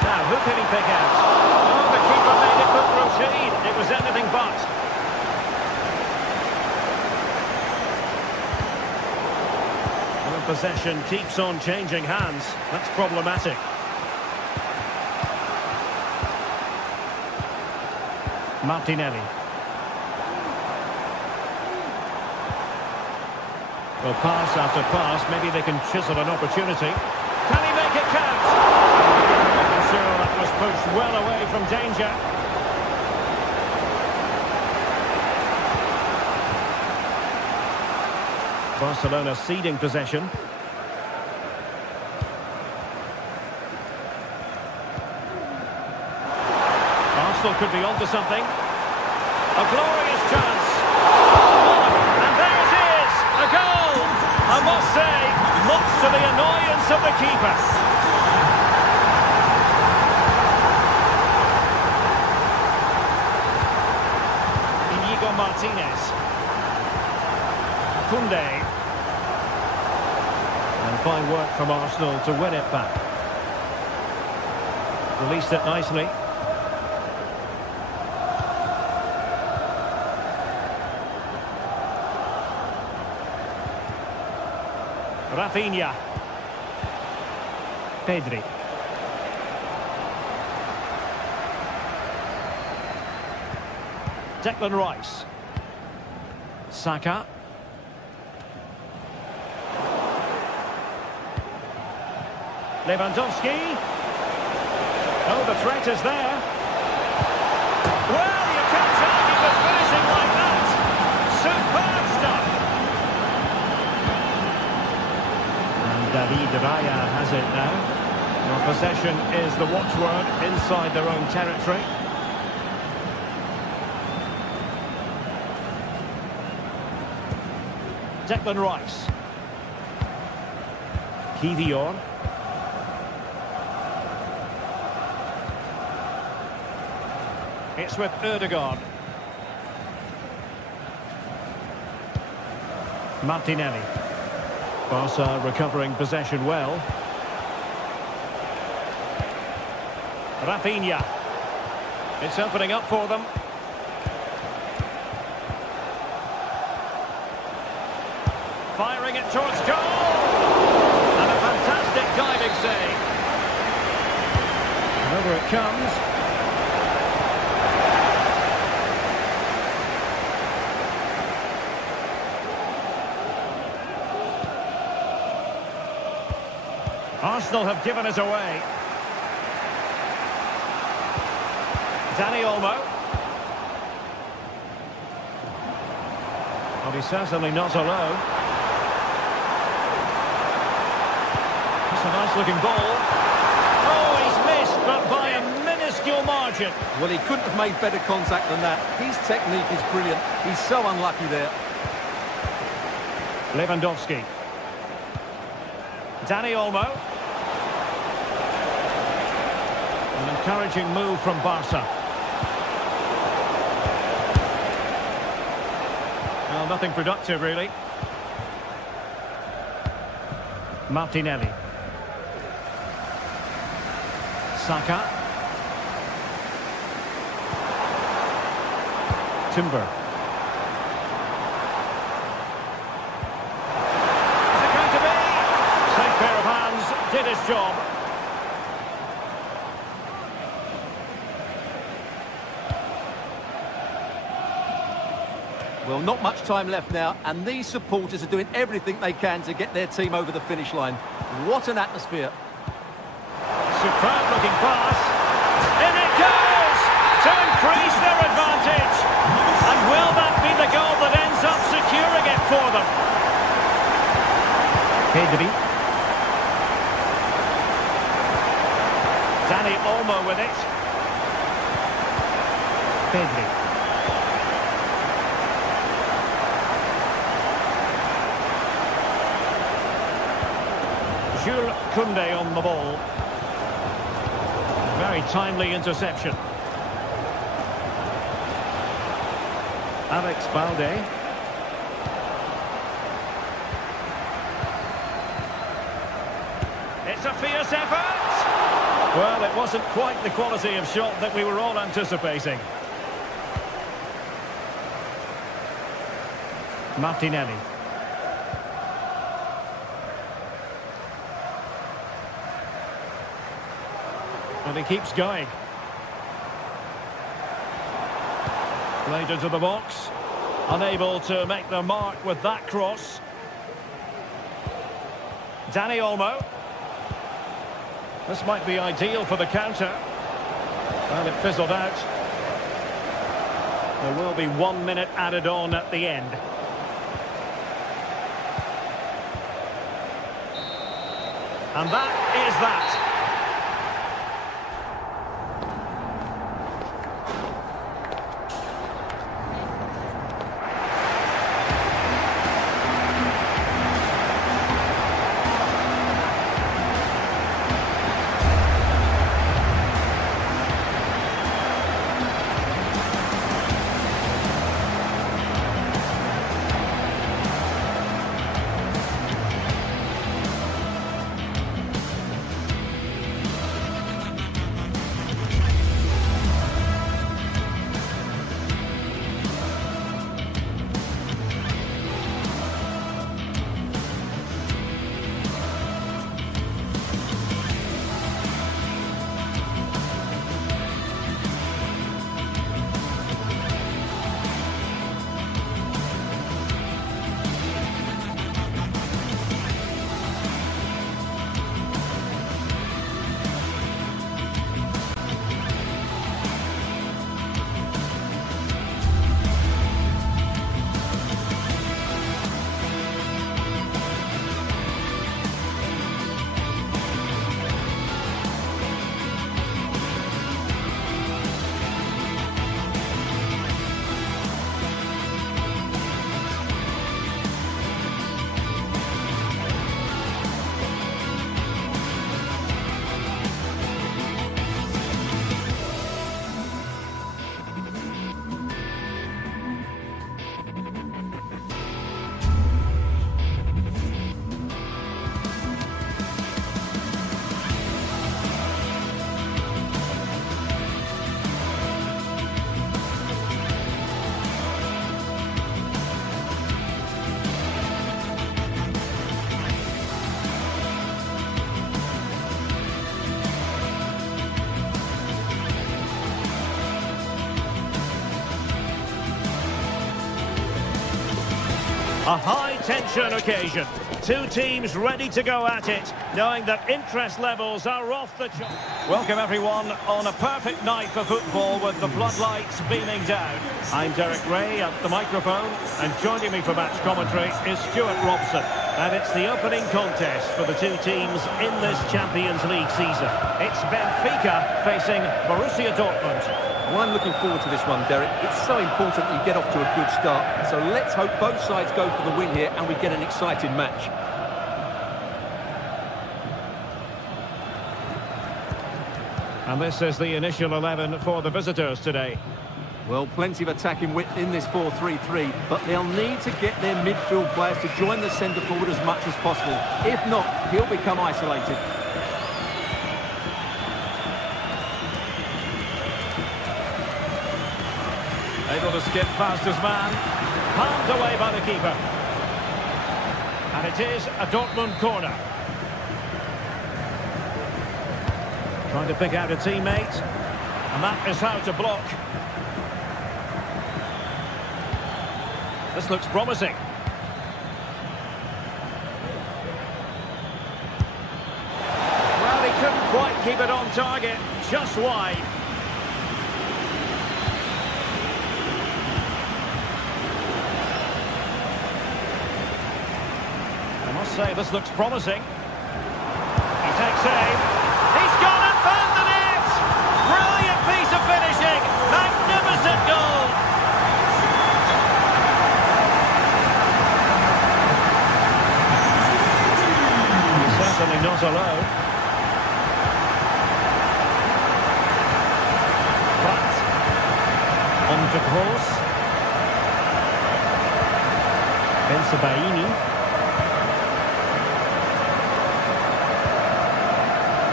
Now, who can he pick out? Oh, the keeper made it look routine. It was anything but. Well, possession keeps on changing hands. That's problematic. Martinelli. Well, pass after pass, maybe they can chisel an opportunity. Can he make it count? I'm sure that was pushed well away from danger. Barcelona ceding possession. Arsenal could be onto something. A glorious chance. And there it is, a goal. I must say, much to the annoyance of the keeper. Inigo Martinez. Koundé. And fine work from Arsenal to win it back. Released it nicely. Rafinha. Pedri. Declan Rice. Saka. Lewandowski. Oh, the threat is there. Well, you can't argue with finishing like that. Superb stuff. And David Raya has it now. Well, possession is the watchword inside their own territory. Declan Rice. Kivior. It's with Ødegaard. Martinelli. Barca recovering possession well. Rafinha. It's opening up for them. Firing it towards goal. And a fantastic diving save. And over it comes. Arsenal have given it away. Dani Olmo. Well, he's certainly not alone. It's a nice-looking ball. Oh, he's missed, but by a minuscule margin. Well, he couldn't have made better contact than that. His technique is brilliant. He's so unlucky there. Lewandowski. Dani Olmo. An encouraging move from Barca. Well, nothing productive, really. Martinelli. Saka. Timber. Is it going to be? Safe pair of hands, did his job. Well, not much time left now, and these supporters are doing everything they can to get their team over the finish line. What an atmosphere. Superb-looking pass. In it goes! To increase their advantage. And will that be the goal that ends up securing it for them? Pedri. Dani Olmo with it. Pedri. Jules Koundé on the ball. Very timely interception. Alex Balde. It's a fierce effort! Well, it wasn't quite the quality of shot that we were all anticipating. Martinelli. And he keeps going. Played into the box. Unable to make the mark with that cross. Dani Olmo. This might be ideal for the counter. Well, it fizzled out. There will be 1 minute added on at the end. And that is that. A high high-tension occasion. Two teams ready to go at it, knowing that interest levels are off the chart. Welcome, everyone, on a perfect night for football with the floodlights beaming down. I'm Derek Ray at the microphone, and joining me for match commentary is Stuart Robson. And it's the opening contest for the two teams in this Champions League season. It's Benfica facing Borussia Dortmund. Well, I'm looking forward to this one, Derek. It's so important that you get off to a good start. So let's hope both sides go for the win here and we get an exciting match. And this is the initial 11 for the visitors today. Well, plenty of attacking width in this 4-3-3, but they'll need to get their midfield players to join the centre forward as much as possible. If not, he'll become isolated. Able to skip past his man. Palmed away by the keeper. And it is a Dortmund corner. Trying to pick out a teammate. And that is how to block. This looks promising. Well, he couldn't quite keep it on target. Just wide. I must say, this looks promising. He takes aim. He's gone and found the net! Brilliant piece of finishing! Magnificent goal! Certainly not alone. But on to Kroos. Bensebaini.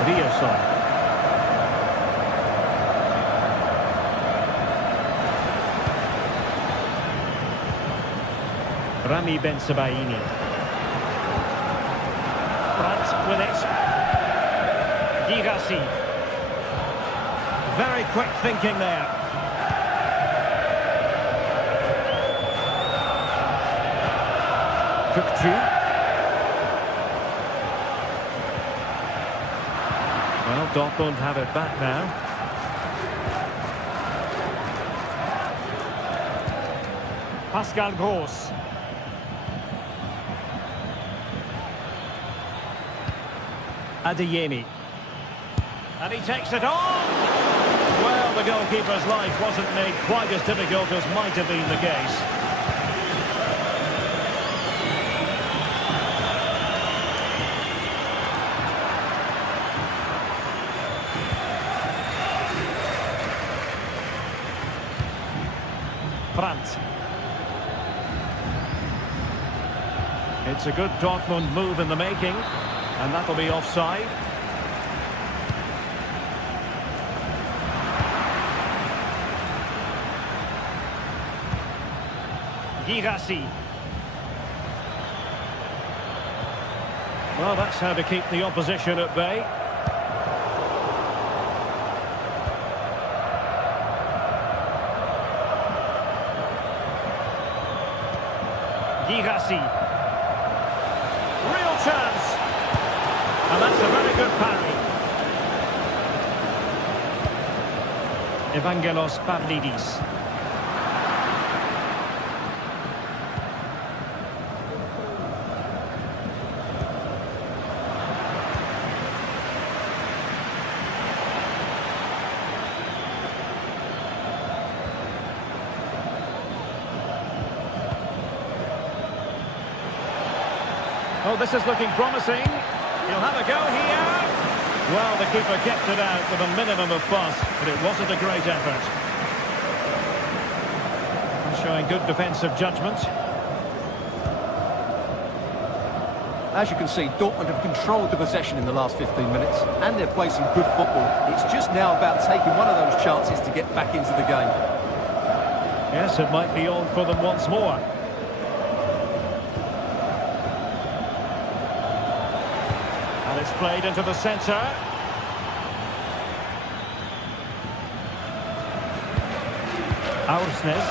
Rioson. Rami Bensebaini. With it. Girassi. Very quick thinking there. Kukçu. Well, Dortmund have it back now. Pascal Gross. Adeyemi. And he takes it on! Well, the goalkeeper's life wasn't made quite as difficult as might have been the case. Brandt. It's a good Dortmund move in the making. And that'll be offside. Girassi. Well, that's how to keep the opposition at bay. Girassi. Real chance. And that's a very good parry. Evangelos Pavlidis. Oh, this is looking promising. He'll have a go here. Well, the keeper kept it out with a minimum of fuss, but it wasn't a great effort. Showing good defensive judgment. As you can see, Dortmund have controlled the possession in the last 15 minutes, and they've played some good football. It's just now about taking one of those chances to get back into the game. Yes, it might be on for them once more. And it's played into the centre. Aursnes.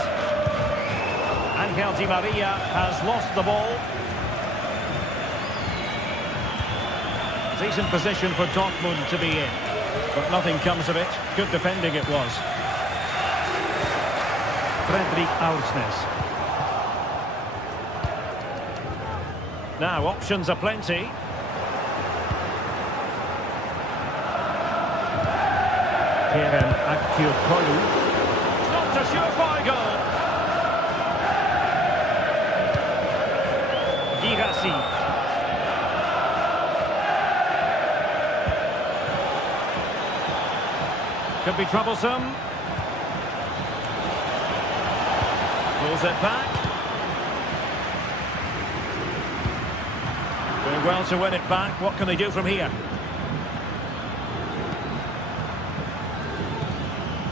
Angel Di Maria has lost the ball. Decent position for Dortmund to be in. But nothing comes of it. Good defending it was. Fredrik Aursnes. Now, options are plenty. Kerem Aktürkoğlu. Not a surefire goal. Girassi. Could be troublesome. Pulls it back. Doing well to win it back. What can they do from here?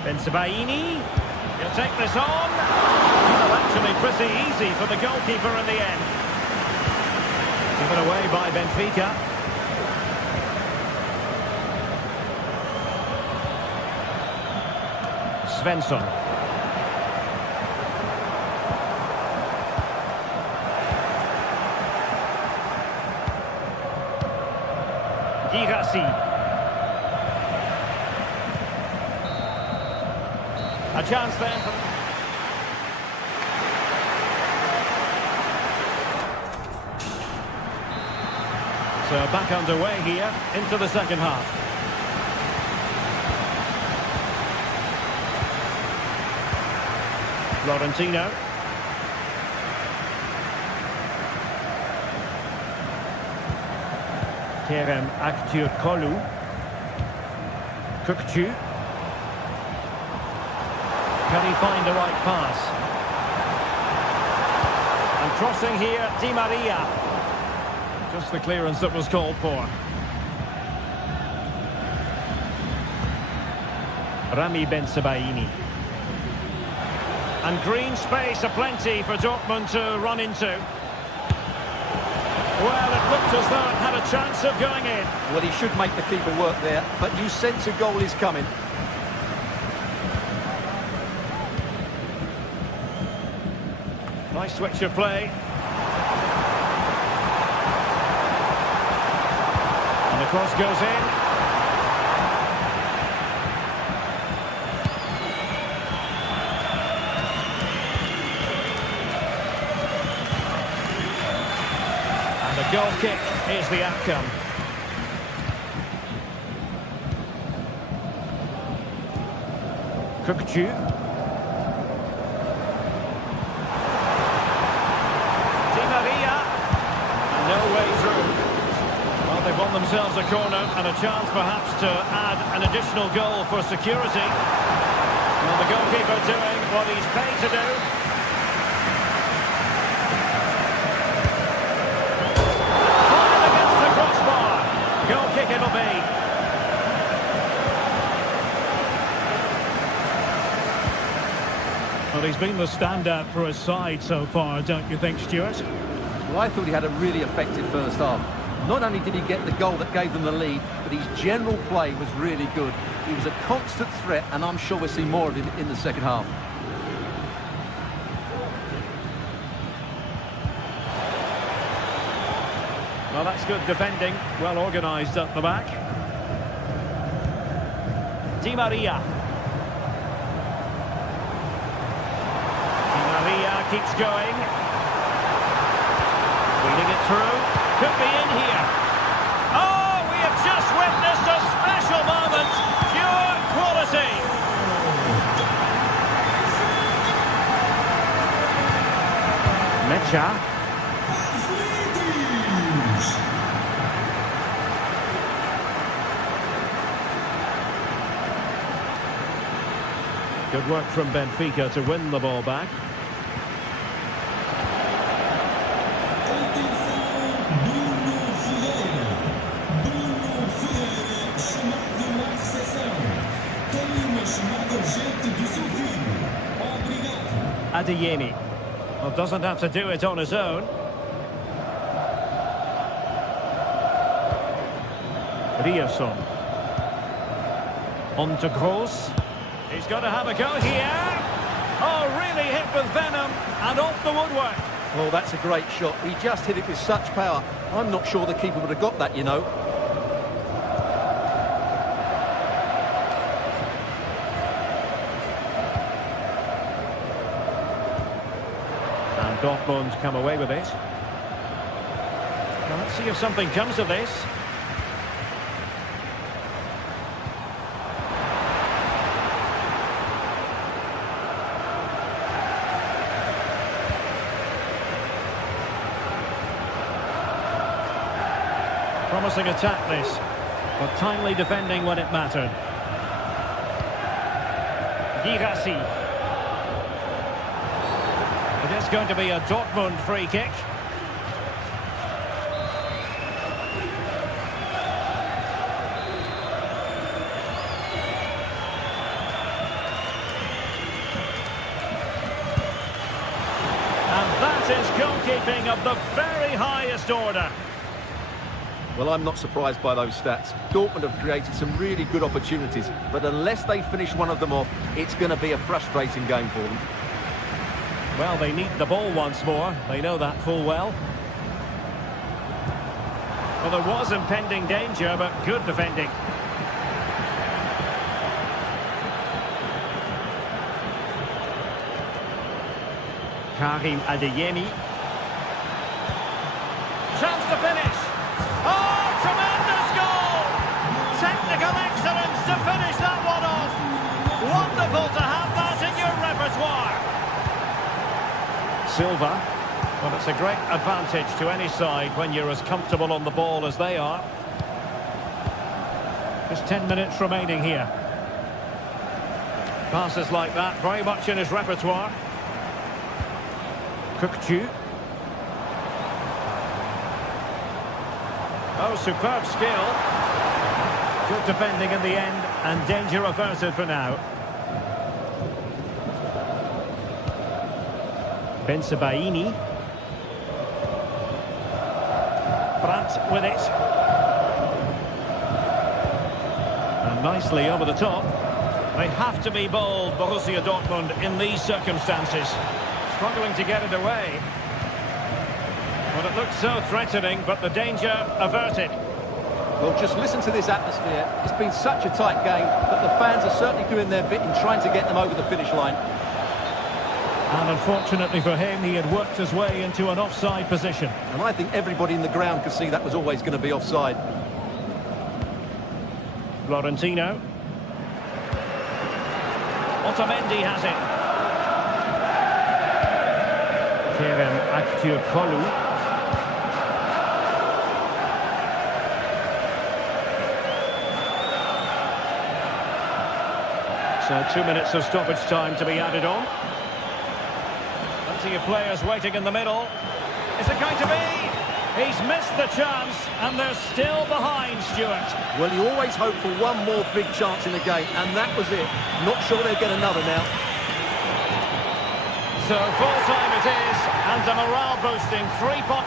Bensebaini. He'll take this on. Well, actually pretty easy for the goalkeeper in the end. Given away by Benfica. Svensson. Girassi. A chance there. So back underway here into the second half. Florentino. Kerem Aktürkoğlu. Kökçü. Can he find the right pass? And crossing here, Di Maria. Just the clearance that was called for. Rami Bensebaini. And green space aplenty for Dortmund to run into. Well, it looked as though it had a chance of going in. Well, he should make the keeper work there, but you sense a goal is coming. Nice switch of play. And the cross goes in. And the goal kick is the outcome. Kökçü. No way through. Well, they've won themselves a corner and a chance perhaps to add an additional goal for security. Well, the goalkeeper doing what he's paid to do. Fired against the crossbar. Goal kick it'll be. Well, he's been the standout for his side so far, don't you think, Stuart? Well, I thought he had a really effective first half. Not only did he get the goal that gave them the lead, but his general play was really good. He was a constant threat, and I'm sure we'll see more of him in the second half. Well, that's good defending. Well organised at the back. Di Maria. Di Maria keeps going. Feeding it through. Could be in here. Oh, we have just witnessed a special moment. Pure quality. Mecha. Good work from Benfica to win the ball back. Adeyemi. Well, doesn't have to do it on his own. Ryerson. On to Gross. He's got to have a go here. Oh, really hit with venom and off the woodwork. Well, that's a great shot. He just hit it with such power. I'm not sure the keeper would have got that, you know. Dortmund come away with it. Well, let's see if something comes of this. Promising attack this, but timely defending when it mattered. Girassi. It is going to be a Dortmund free kick. And that is goalkeeping of the very highest order. Well, I'm not surprised by those stats. Dortmund have created some really good opportunities, but unless they finish one of them off, it's going to be a frustrating game for them. Well, they need the ball once more. They know that full well. Well, there was impending danger, but good defending. Karim Adeyemi. Chance to finish. Oh, tremendous goal! Technical excellence to finish that one off. Wonderful to have that in your repertoire. Silva. Well, it's a great advantage to any side when you're as comfortable on the ball as they are. Just 10 minutes remaining here. Passes like that, very much in his repertoire. Kukçu. Oh, superb skill. Good defending in the end, and danger averted for now. Bensebaini. Brandt with it. And nicely over the top. They have to be bold, Borussia Dortmund, in these circumstances. Struggling to get it away. Well, it looked so threatening, but the danger averted. Well, just listen to this atmosphere. It's been such a tight game, but the fans are certainly doing their bit in trying to get them over the finish line. And unfortunately for him, he had worked his way into an offside position. And I think everybody in the ground could see that was always going to be offside. Florentino. Otamendi has it. Kerem Aktürkoğlu. So 2 minutes of stoppage time to be added on. Plenty of players waiting in the middle. Is it going to be? He's missed the chance, and they're still behind, Stuart. Well, you always hope for one more big chance in the game, and that was it. Not sure they'll get another now. So full time it is, and a morale-boosting 3-point.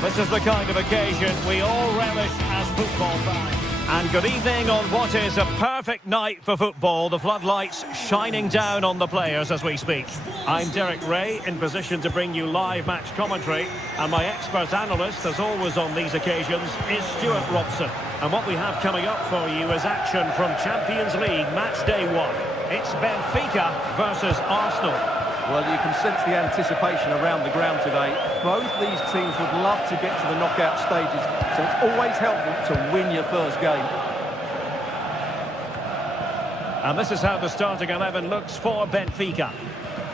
This is the kind of occasion we all relish as football fans. And good evening on what is a perfect night for football. The floodlights shining down on the players as we speak. I'm Derek Ray, in position to bring you live match commentary. And my expert analyst, as always on these occasions, is Stuart Robson. And what we have coming up for you is action from Champions League match day 1. It's Benfica versus Arsenal. Well, you can sense the anticipation around the ground today. Both these teams would love to get to the knockout stages, so it's always helpful to win your first game. And this is how the starting 11 looks for Benfica.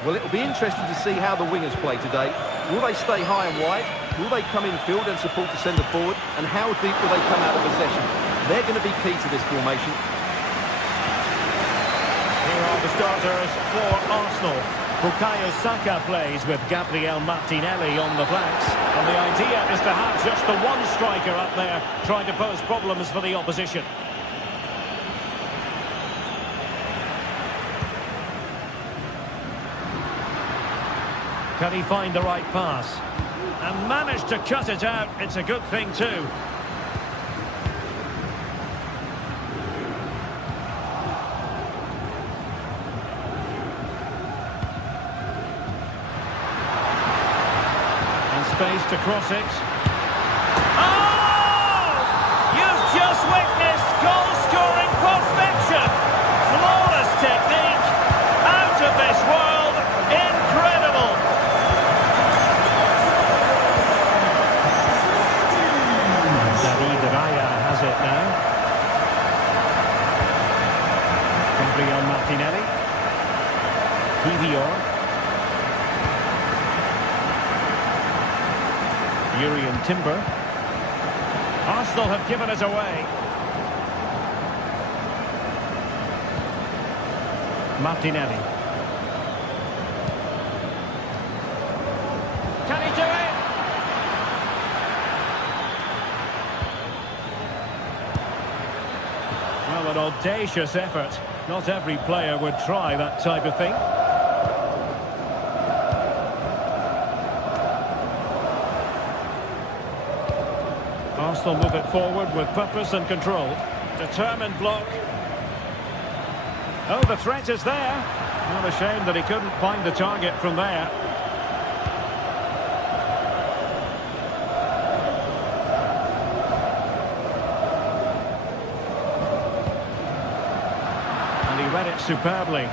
Well, it'll be interesting to see how the wingers play today. Will they stay high and wide? Will they come in field and support the centre forward? And how deep will they come out of possession? They're going to be key to this formation. Here are the starters for Arsenal. Bukayo Saka plays with Gabriel Martinelli on the flanks. And the idea is to have just the one striker up there trying to pose problems for the opposition. Can he find the right pass? And managed to cut it out. It's a good thing too. Space to cross it. Oh! You've just witnessed goal-scoring perfection. Flawless technique. Out of this world. Incredible. David Raya has it now. Gabriel Martinelli. Kivior. Urian Timber. Arsenal have given it away. Martinelli. Can he do it? Well, an audacious effort. Not every player would try that type of thing. Arsenal move it forward with purpose and control. Determined block. Oh, the threat is there. Not a shame that he couldn't find the target from there. And he read it superbly.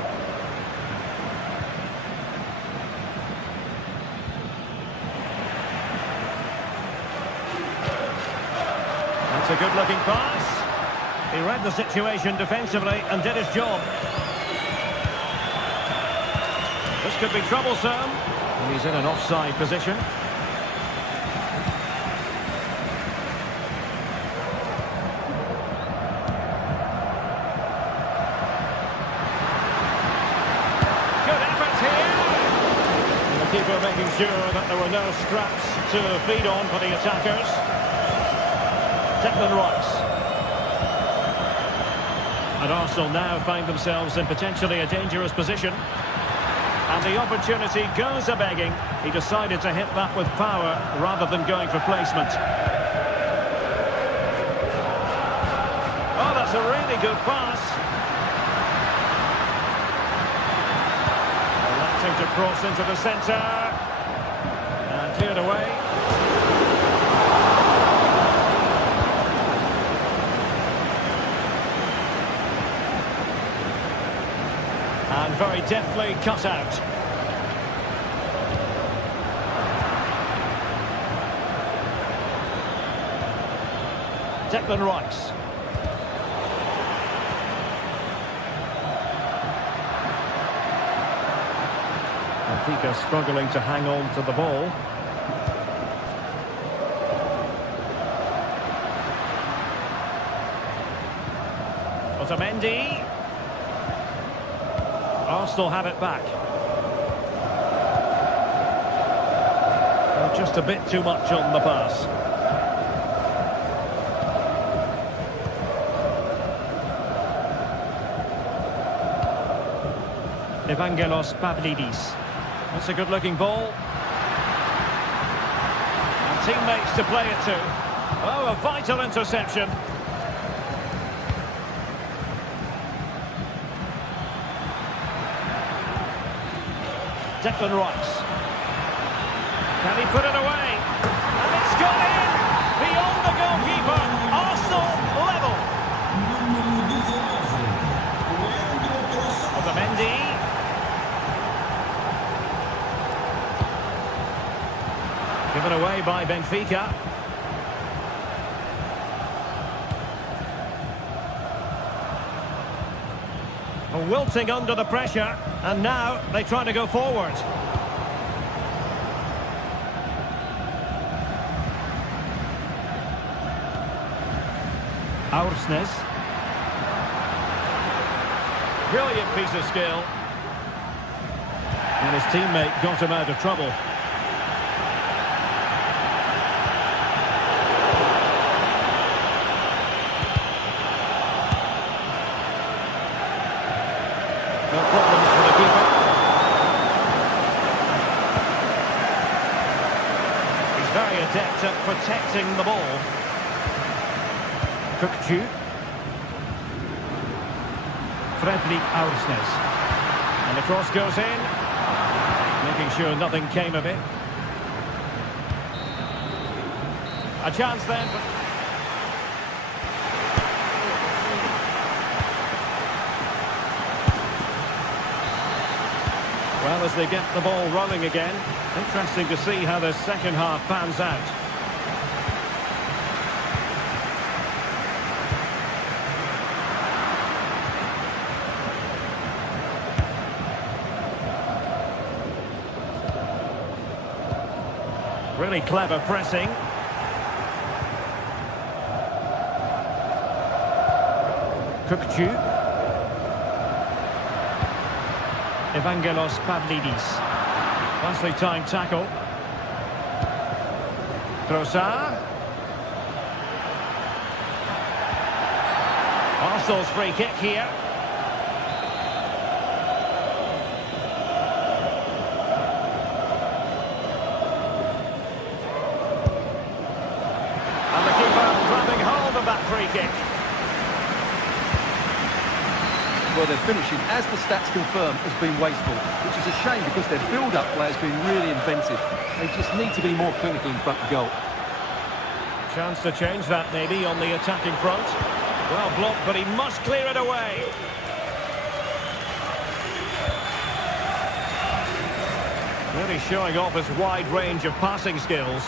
A good-looking pass. He read the situation defensively and did his job. This could be troublesome. And he's in an offside position. Good effort here. And the keeper making sure that there were no scraps to feed on for the attackers. Declan Rice. And Arsenal now find themselves in potentially a dangerous position. And the opportunity goes a-begging. He decided to hit that with power rather than going for placement. Oh, that's a really good pass. Electing to cross into the centre. And cleared away. And very deftly cut out. Declan Rice. Benfica struggling to hang on to the ball. Otamendi. Arsenal have it back. Oh, just a bit too much on the pass. Evangelos Pavlidis. That's a good-looking ball. And teammates to play it to. Oh, a vital interception. Declan Rice. Can he put it away? And it's gone in! Beyond the goalkeeper. Arsenal level. Otamendi. Given away by Benfica. Wilting under the pressure, and now they try to go forward. Aursnes. Brilliant piece of skill. And his teammate got him out of trouble. No problems for the keeper. He's very adept at protecting the ball. Kukçu. Fredrik Aursnes. And the cross goes in. Making sure nothing came of it. A chance then. Well, as they get the ball rolling again, interesting to see how the second half pans out. Really clever pressing. Kukçu. Evangelos Pavlidis. Nicely timed tackle. Trossard. Arsenal's free kick here. And the keeper grabbing hold of that free kick. Well, their finishing, as the stats confirm, has been wasteful, which is a shame because their build-up play has been really inventive. They just need to be more clinical in front of goal. Chance to change that maybe on the attacking front. Well blocked, but he must clear it away. Really showing off his wide range of passing skills.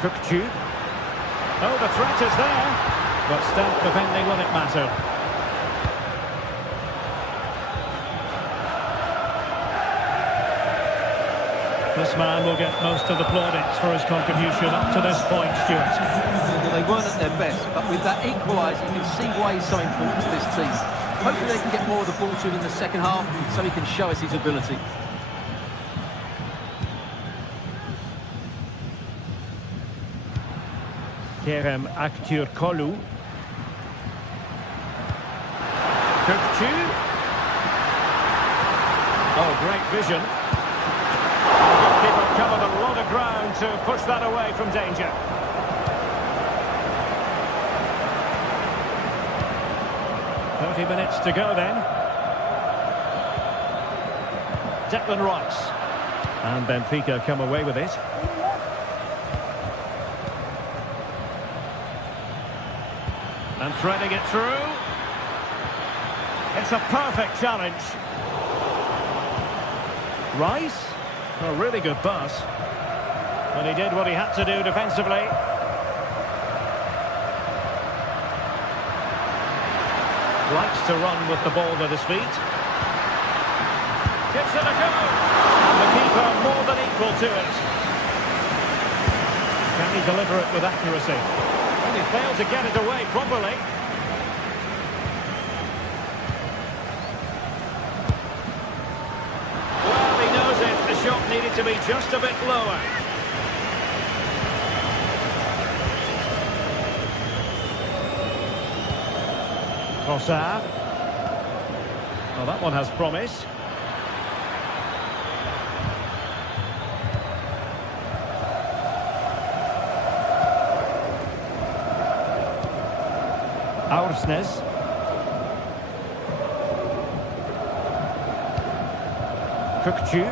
Kukçu. Oh, the threat is there, but still defending when it mattered. This man will get most of the plaudits for his contribution up to this point, Stuart. Well, they weren't at their best, but with that equaliser, you can see why he's so important to this team. Hopefully they can get more of the ball to him in the second half, so he can show us his ability. Kerem Aktürkoğlu. Kukçu. Oh, great vision. The goalkeeper covered a lot of ground to push that away from danger. Minutes to go then. Declan Rice. And Benfica come away with it. And threading it through. It's a perfect challenge. Rice. A really good pass. But he did what he had to do defensively. Likes to run with the ball at his feet. Gives it a go. And the keeper more than equal to it. Can he deliver it with accuracy? And he failed to get it away properly. Well, he knows it. The shot needed to be just a bit lower. Trossard. Well, that one has promise. Aursnes. Kukçu.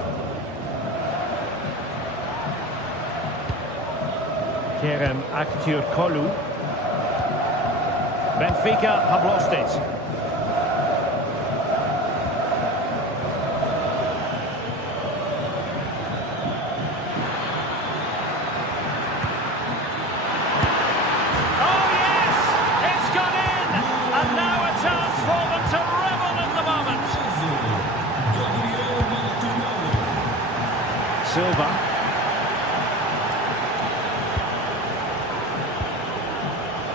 Kerem Aktürkoğlu. Benfica have lost it. Silva.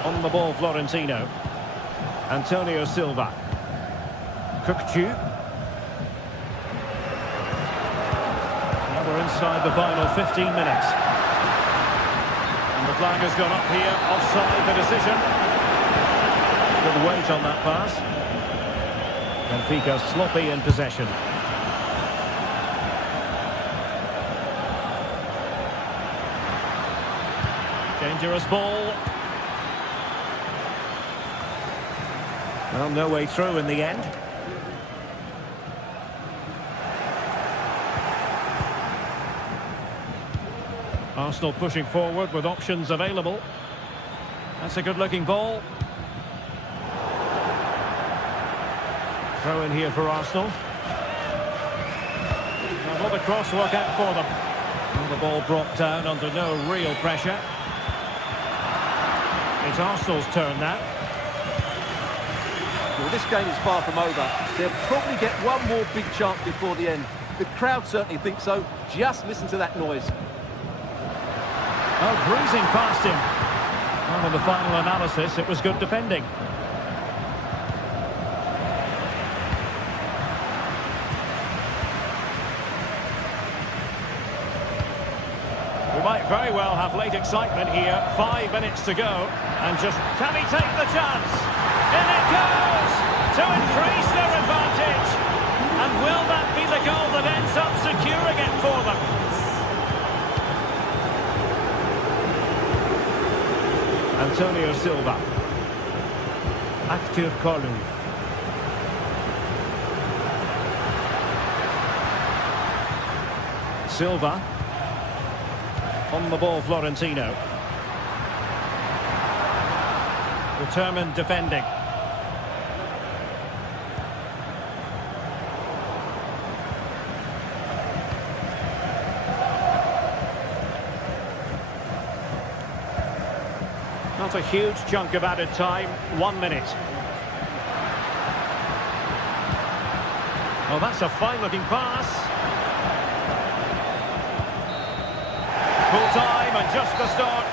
On the ball, Florentino. Antonio Silva. Kukcu. Now we're inside the final 15 minutes. And the flag has gone up here. Offside, the decision. Good weight on that pass. Benfica sloppy in possession. Dangerous ball. Well, no way through in the end. Arsenal pushing forward with options available. That's a good-looking ball. Throw in here for Arsenal. Well, the cross work out for them. And the ball brought down under no real pressure. It's Arsenal's turn now. Well, this game is far from over. They'll probably get one more big chance before the end. The crowd certainly think so. Just listen to that noise. Oh, breezing past him. Well, in the final analysis, it was good defending. We might very well have late excitement here. 5 minutes to go. And just, can he take the chance? In it goes! To increase their advantage. And will that be the goal that ends up securing it for them? Antonio Silva. Aktir Kolu. Silva. On the ball, Florentino. Determined defending. Not a huge chunk of added time. 1 minute. Oh, that's a fine-looking pass. Full time and just the start.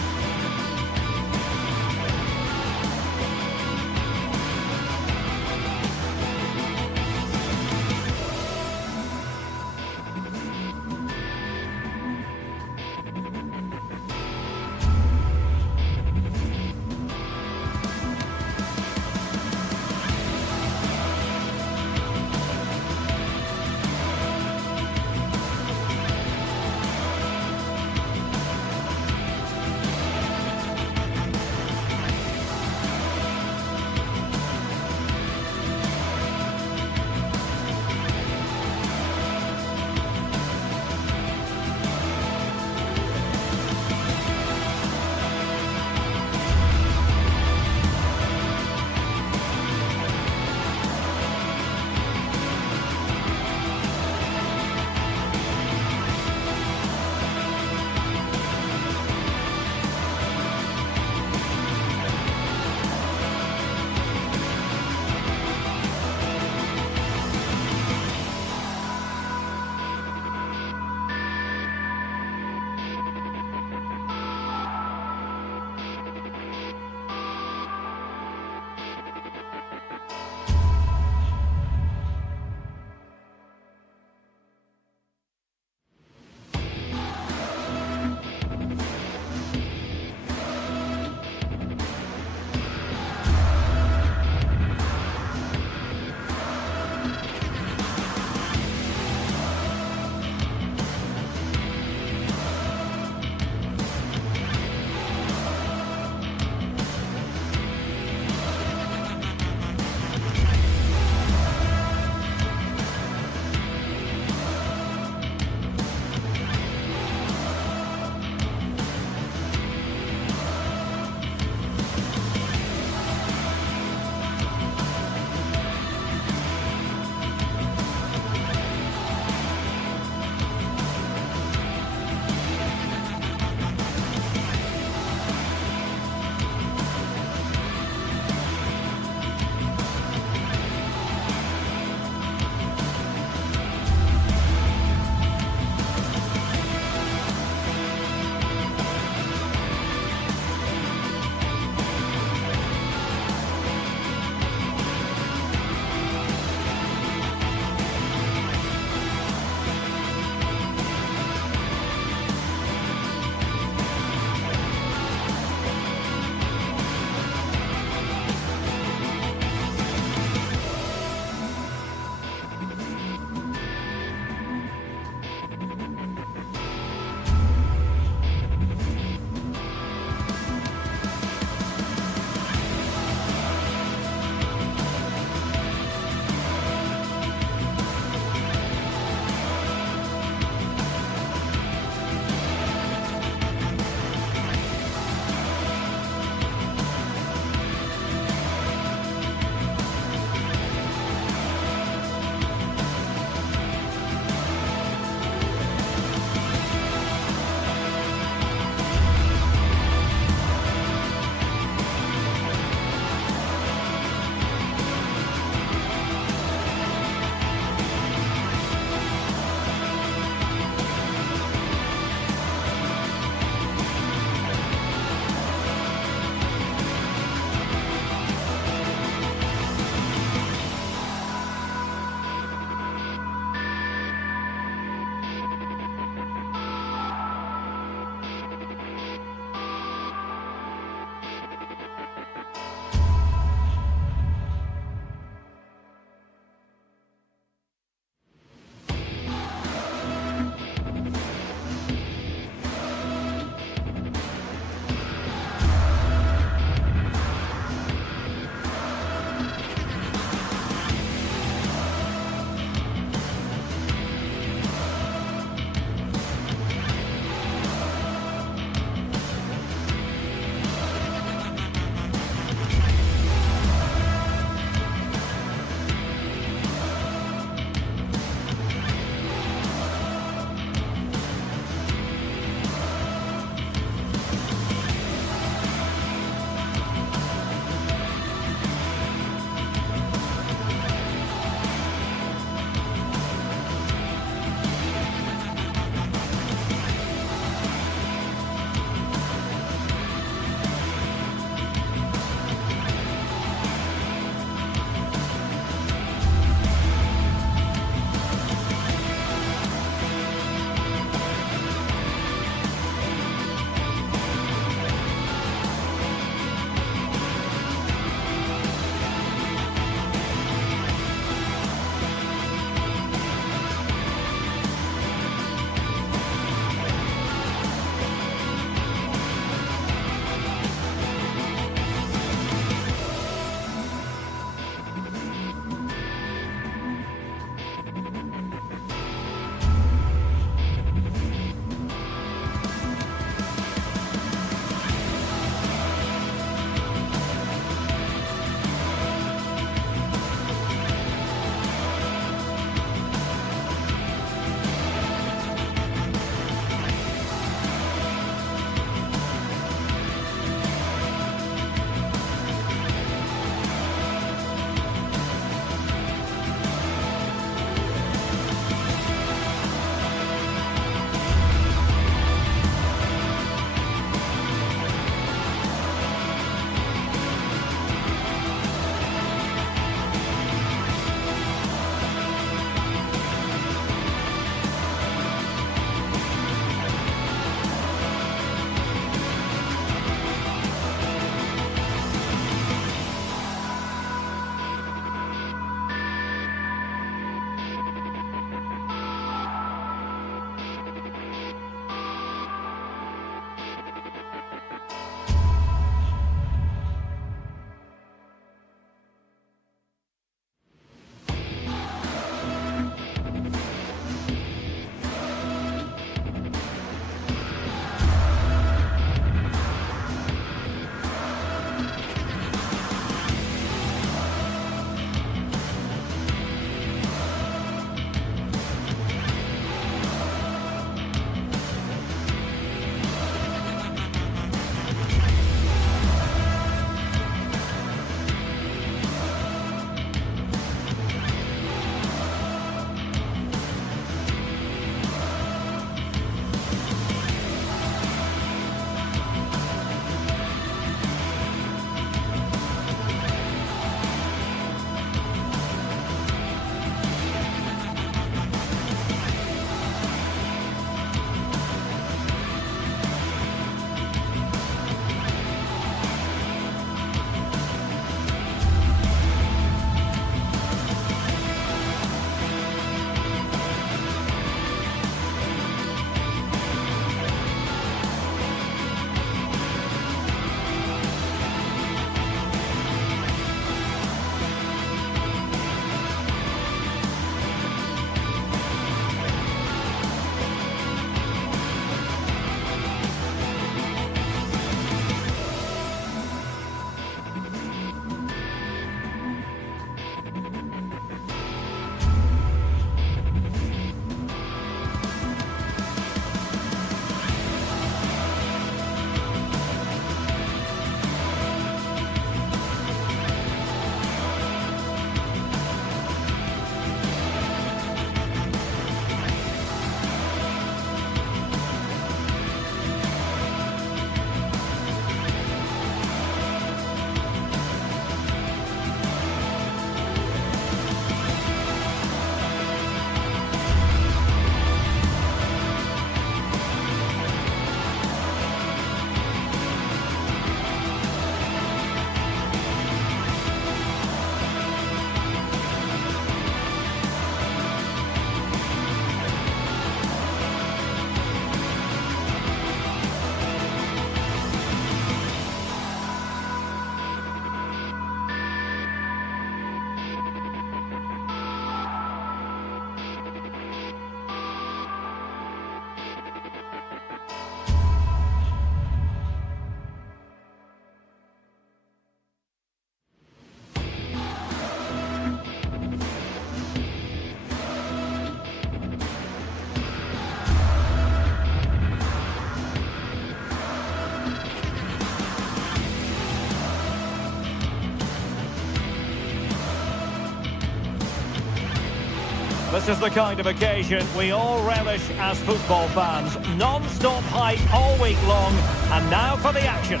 This is the kind of occasion we all relish as football fans. Non-stop hype all week long, and now for the action.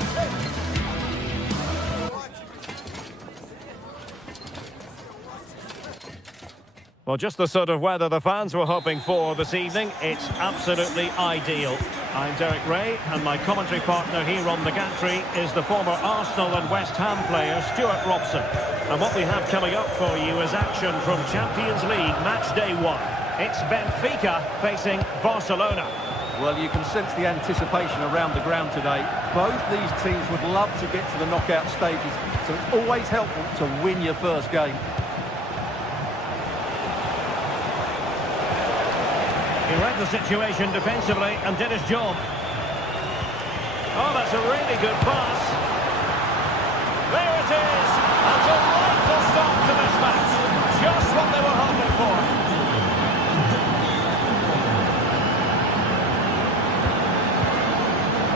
Well, just the sort of weather the fans were hoping for this evening. It's absolutely ideal. I'm Derek Ray, and my commentary partner here on the gantry is the former Arsenal and West Ham player Stuart Robson. And what we have coming up for you is action from Champions League match day 1. It's Benfica facing Barcelona. Well, you can sense the anticipation around the ground today. Both these teams would love to get to the knockout stages, so it's always helpful to win your first game. He read the situation defensively and did his job. Oh, that's a really good pass. There it is. A delightful start to this match. Just what they were hoping for.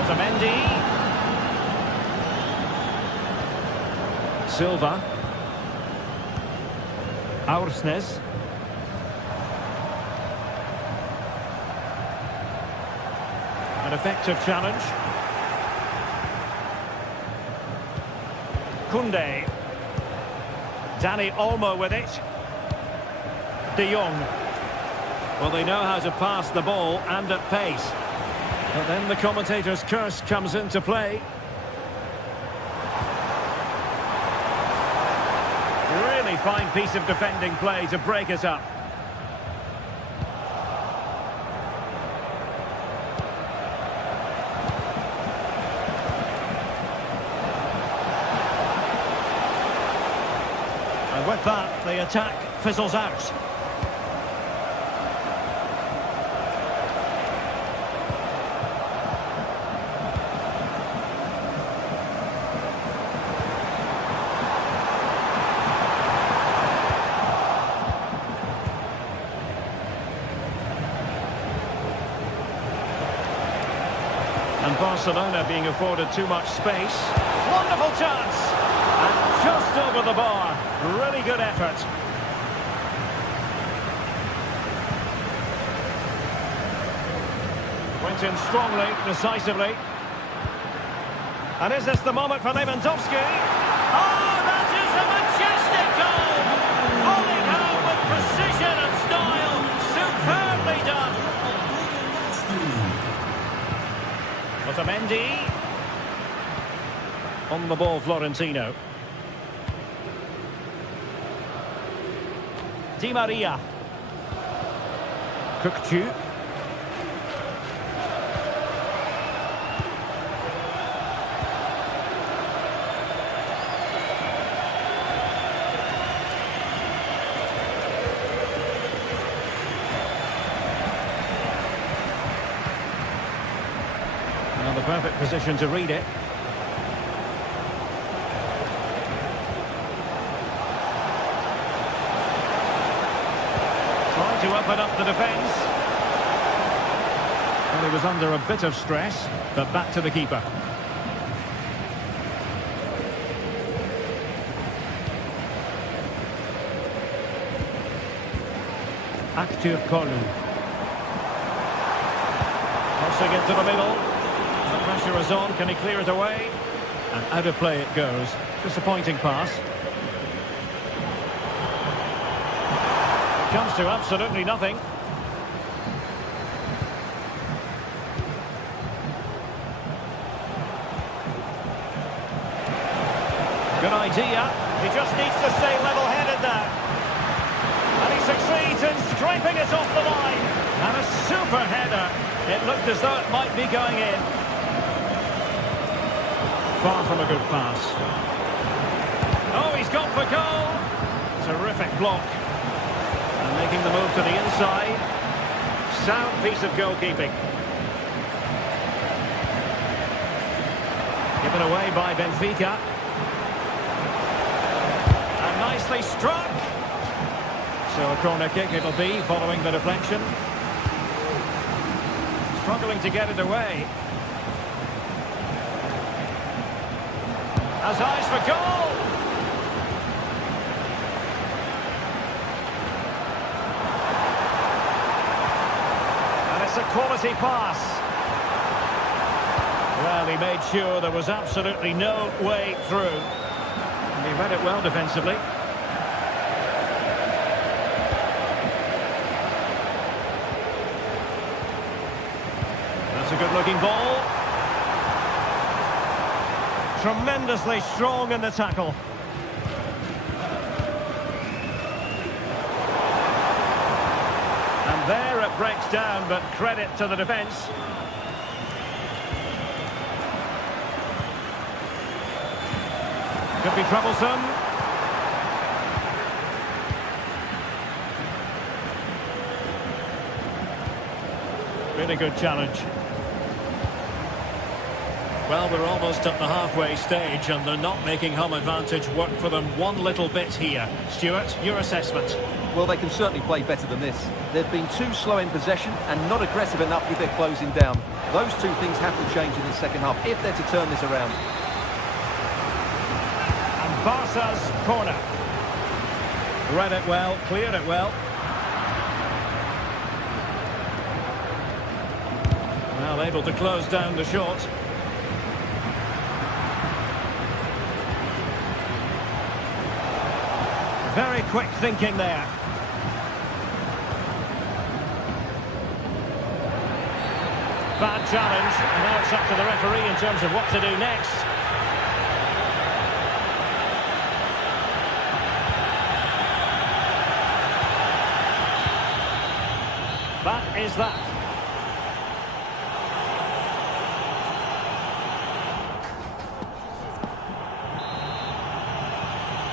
Otamendi. Silva. Aursnes. An effective challenge. Koundé. Dani Olmo with it. De Jong. Well, they know how to pass the ball and at pace. But then the commentator's curse comes into play. Really fine piece of defending play to break it up. And with that, the attack fizzles out. And Barcelona being afforded too much space. Wonderful chance! And just over the bar. Really good effort. Went in strongly, decisively. And is this the moment for Lewandowski? Oh, that is a majestic goal! Falling home with precision and style. Superbly done. Otamendi. On the ball, Florentino. Di Maria. Kökçü. Another perfect position to read it. To open up the defence. Well, he was under a bit of stress, but back to the keeper. Acteur Kolu. Crossing into the middle. The pressure is on. Can he clear it away? And out of play it goes. Disappointing pass. Comes to absolutely nothing. Good idea. He just needs to stay level-headed now. And he succeeds in scraping it off the line. And a super header. It looked as though it might be going in. Far from a good pass. Oh, he's gone for goal. Terrific block. And making the move to the inside. Sound piece of goalkeeping. Given away by Benfica. And nicely struck. So a corner kick it'll be following the deflection. Struggling to get it away. Has eyes for goal. quality pass. Well, he made sure there was absolutely no way through. And he read it well defensively. That's a good-looking ball. Tremendously strong in the tackle. And there it breaks down, but credit to the defence. Could be troublesome. Really good challenge. Well, we're almost at the halfway stage and they're not making home advantage work for them one little bit here. Stuart, your assessment? Well, they can certainly play better than this. They've been too slow in possession and not aggressive enough with their closing down. Those two things have to change in the second half if they're to turn this around. And Barca's corner. Read it well, cleared it well. Well, able to close down the shot. Very quick thinking there. Bad challenge, and now it's up to the referee in terms of what to do next. That is that.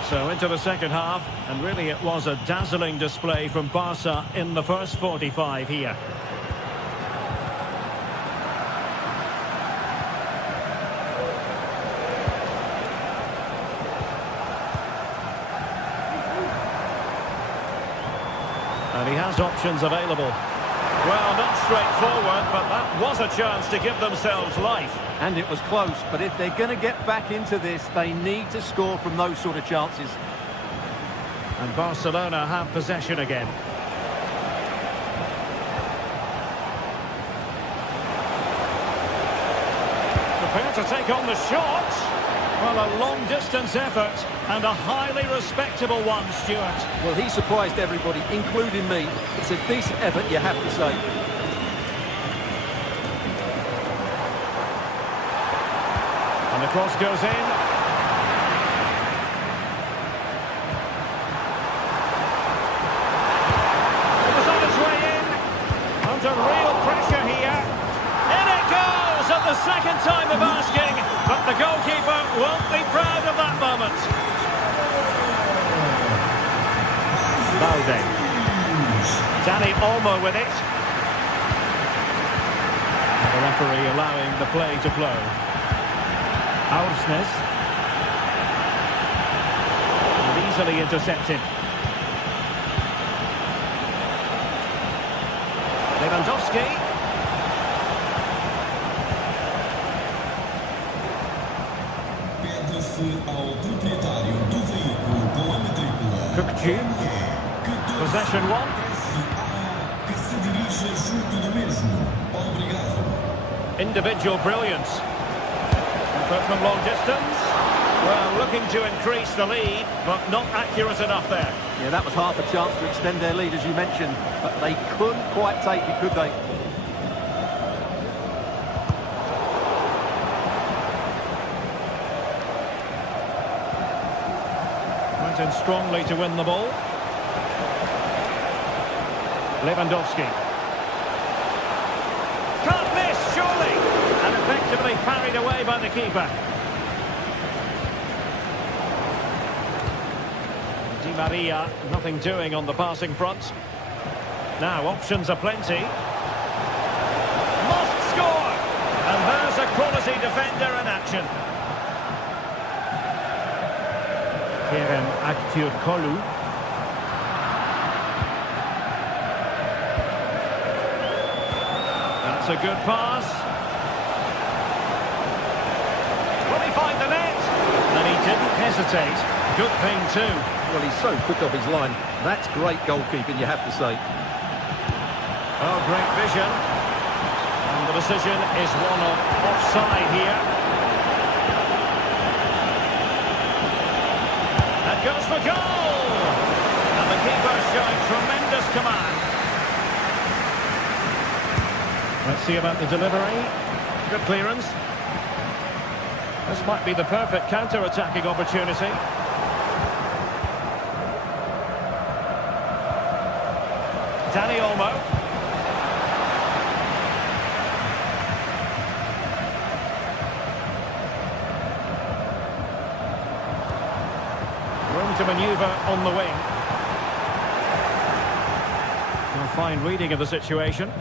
So into the second half, and really it was a dazzling display from Barca in the first 45 here. And he has options available. Well, not straightforward, but that was a chance to give themselves life. And it was close, but if they're going to get back into this, they need to score from those sort of chances. And Barcelona have possession again. Prepare to take on the shot. Well, a long-distance effort and a highly respectable one, Stuart. Well, he surprised everybody, including me. It's a decent effort, you have to say. And the cross goes in. It was on its way in. Under real pressure here. In it goes at the second time of asking. But the goalkeeper won't be proud of that moment. Balde. Dani Olmo with it. And the referee allowing the play to flow. Aursnes. And easily intercepted. Lewandowski. Ao proprietário do veículo com a matrícula Possession one. que se dirija junto do mesmo. Obrigado. Individual brilliance. But from long distance. Well, looking to increase the lead, but not accurate enough there. Yeah, that was half a chance to extend their lead, as you mentioned, but they couldn't quite take it, could they? Went in strongly to win the ball. Lewandowski. Can't miss, surely! And effectively parried away by the keeper. Di Maria, nothing doing on the passing front. Now, options are plenty. Must score! And there's a quality defender in action. Kerem Aktürkoğlu. That's a good pass. Will he find the net? And he didn't hesitate. Good thing too. Well, he's so quick off his line. That's great goalkeeping, you have to say. Oh, great vision. the decision is one of offside here. And goes for goal! And the keeper showing tremendous command. Let's see about the delivery. Good clearance. This might be the perfect counter-attacking opportunity. Dani Olmo. Room to manoeuvre on the wing. A fine reading of the situation.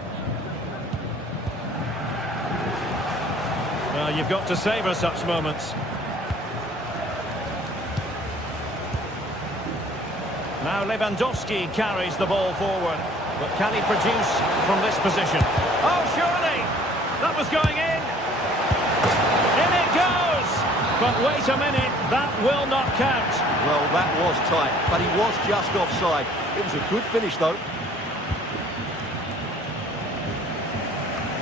Well, you've got to savour such moments. Now Lewandowski carries the ball forward. But can he produce from this position? Oh, surely! That was going in! In it goes! But wait a minute, that will not count. Well, that was tight, but he was just offside. It was a good finish, though.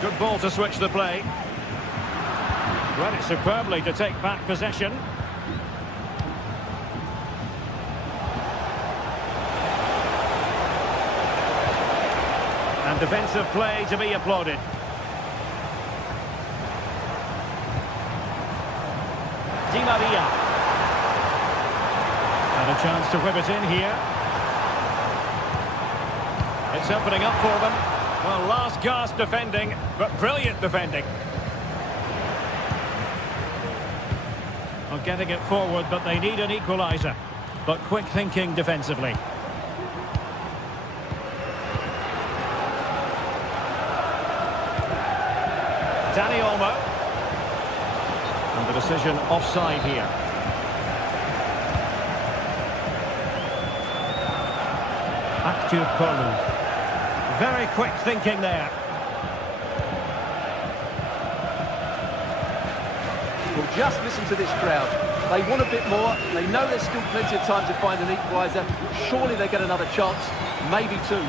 Good ball to switch the play. Read it superbly to take back possession. And defensive play to be applauded. Di Maria. And a chance to whip it in here. It's opening up for them. Well, last gasp defending, but brilliant defending. Well, getting it forward, but they need an equaliser. But quick thinking defensively. Dani Olmo. And the decision offside here. Active Polu. Very quick thinking there. Well, just listen to this crowd. They want a bit more. They know there's still plenty of time to find an equaliser. Surely they get another chance. Maybe two.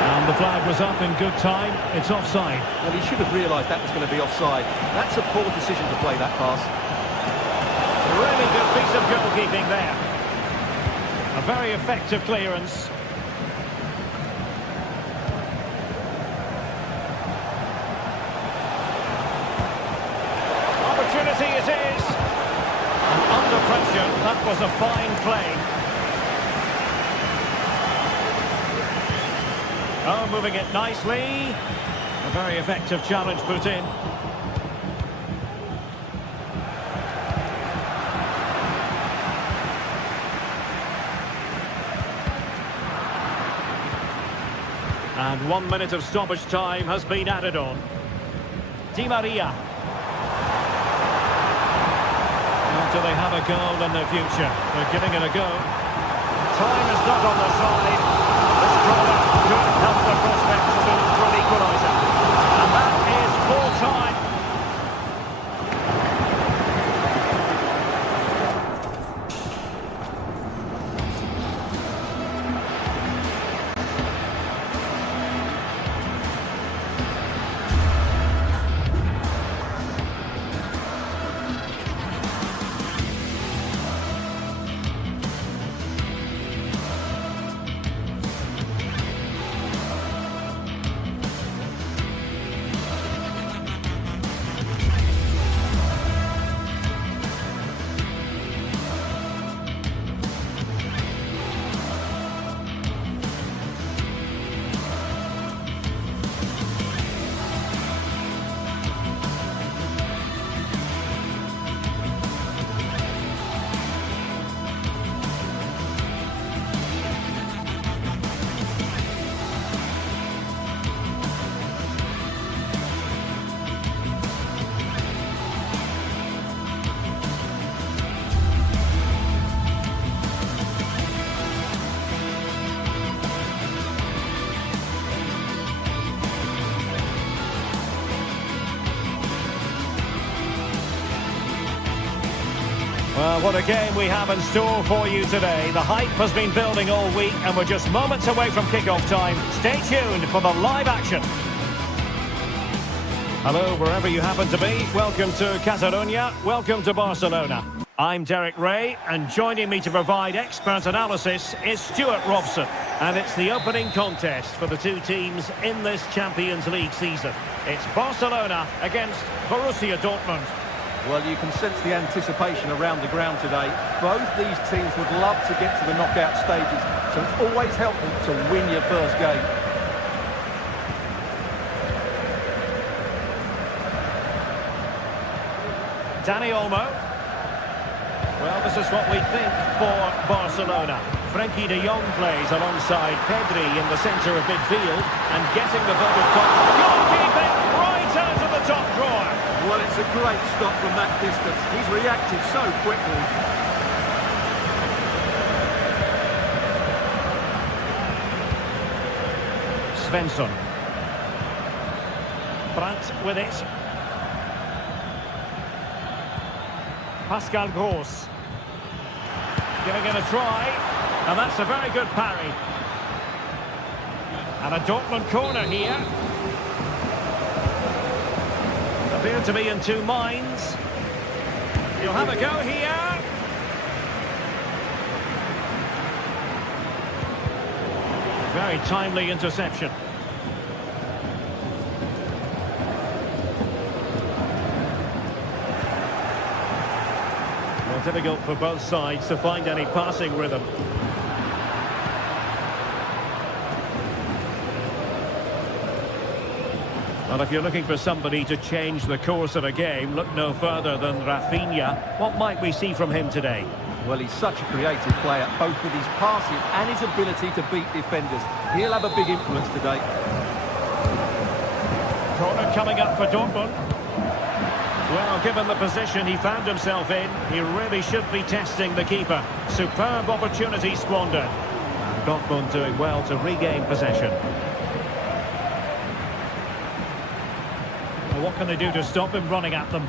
And the flag was up in good time. It's offside. Well, he should have realised that was going to be offside. That's a poor decision to play that pass. Really good piece of goalkeeping there. A very effective clearance. Opportunity it is. And under pressure, that was a fine play. Oh, moving it nicely. A very effective challenge put in. And 1 minute of stoppage time has been added on. Di Maria. Do they have a goal in their future? They're giving it a go. Time is not on their side. This corner could help the prospects for an equaliser. And that is full time. Well, what a game we have in store for you today. The hype has been building all week and we're just moments away from kick-off time. Stay tuned for the live action. Hello, wherever you happen to be. Welcome to Catalonia. Welcome to Barcelona. I'm Derek Ray, and joining me to provide expert analysis is Stuart Robson. And it's the opening contest for the two teams in this Champions League season. It's Barcelona against Borussia Dortmund. Well, you can sense the anticipation around the ground today. Both these teams would love to get to the knockout stages, so it's always helpful to win your first game. Dani Olmo. Well, this is what we think for Barcelona. Frenkie de Jong plays alongside Pedri in the centre of midfield and getting the vote of top. Goalkeeping right out of the top drawer. Well, it's a great stop from that distance. He's reacted so quickly. Svensson. Brandt with it. Pascal Gross. Giving it a try. And that's a very good parry. And a Dortmund corner here. Appear to be in two minds. He'll have a go here. Very timely interception. Well, difficult for both sides to find any passing rhythm. Well, if you're looking for somebody to change the course of a game, look no further than Rafinha. What might we see from him today? Well, he's such a creative player, both with his passing and his ability to beat defenders. He'll have a big influence today. Corner coming up for Dortmund. Well, given the position he found himself in, he really should be testing the keeper. Superb opportunity squandered. Dortmund doing well to regain possession. What can they do to stop him running at them?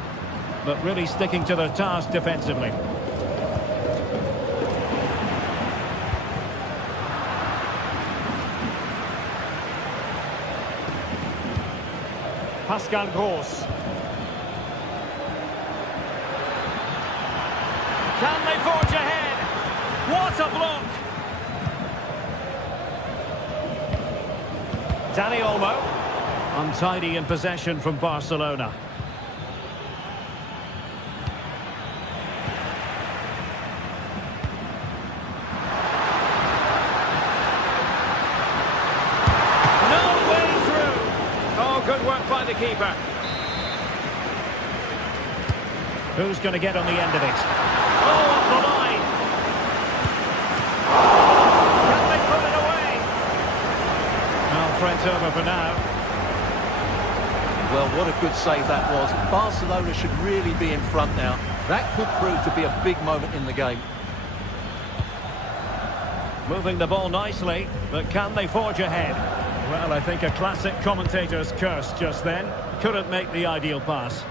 But really sticking to their task defensively. Pascal Gross. Can they forge ahead? What a block! Dani Olmo. Untidy in possession from Barcelona. No way through. Oh, good work by the keeper. Who's going to get on the end of it? Oh, off the line. Can they put it away? Well, threat's over for now. Well, what a good save that was. Barcelona should really be in front now. That could prove to be a big moment in the game. Moving the ball nicely, but can they forge ahead? Well, I think a classic commentator's curse just then. Couldn't make the ideal pass.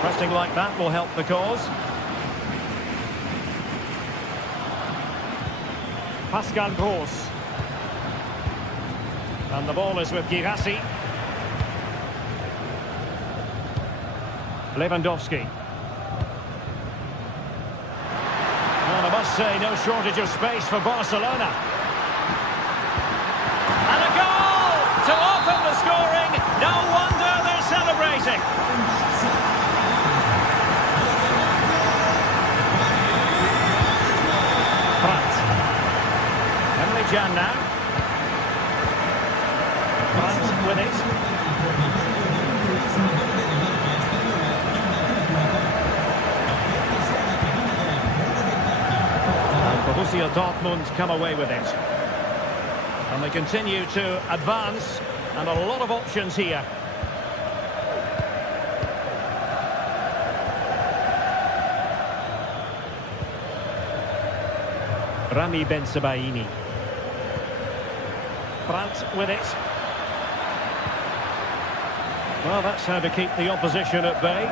Pressing like that will help the cause. Pascal Gross. And the ball is with Girassi. Lewandowski. Well, I must say, no shortage of space for Barcelona. And a goal to open the scoring. No wonder they're celebrating. Jan now. Brandt with it. And Borussia Dortmund come away with it. And they continue to advance, and a lot of options here. Rami Ben-Sebaini. Brandt with it. Well, that's how to keep the opposition at bay.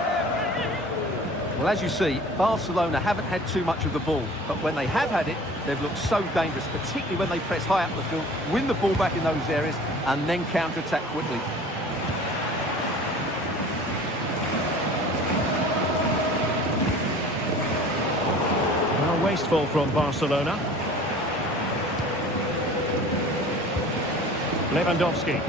Well, as you see, Barcelona haven't had too much of the ball, but when they have had it, they've looked so dangerous, particularly when they press high up the field, win the ball back in those areas, and then counter-attack quickly. Well, wasteful from Barcelona. Lewandowski.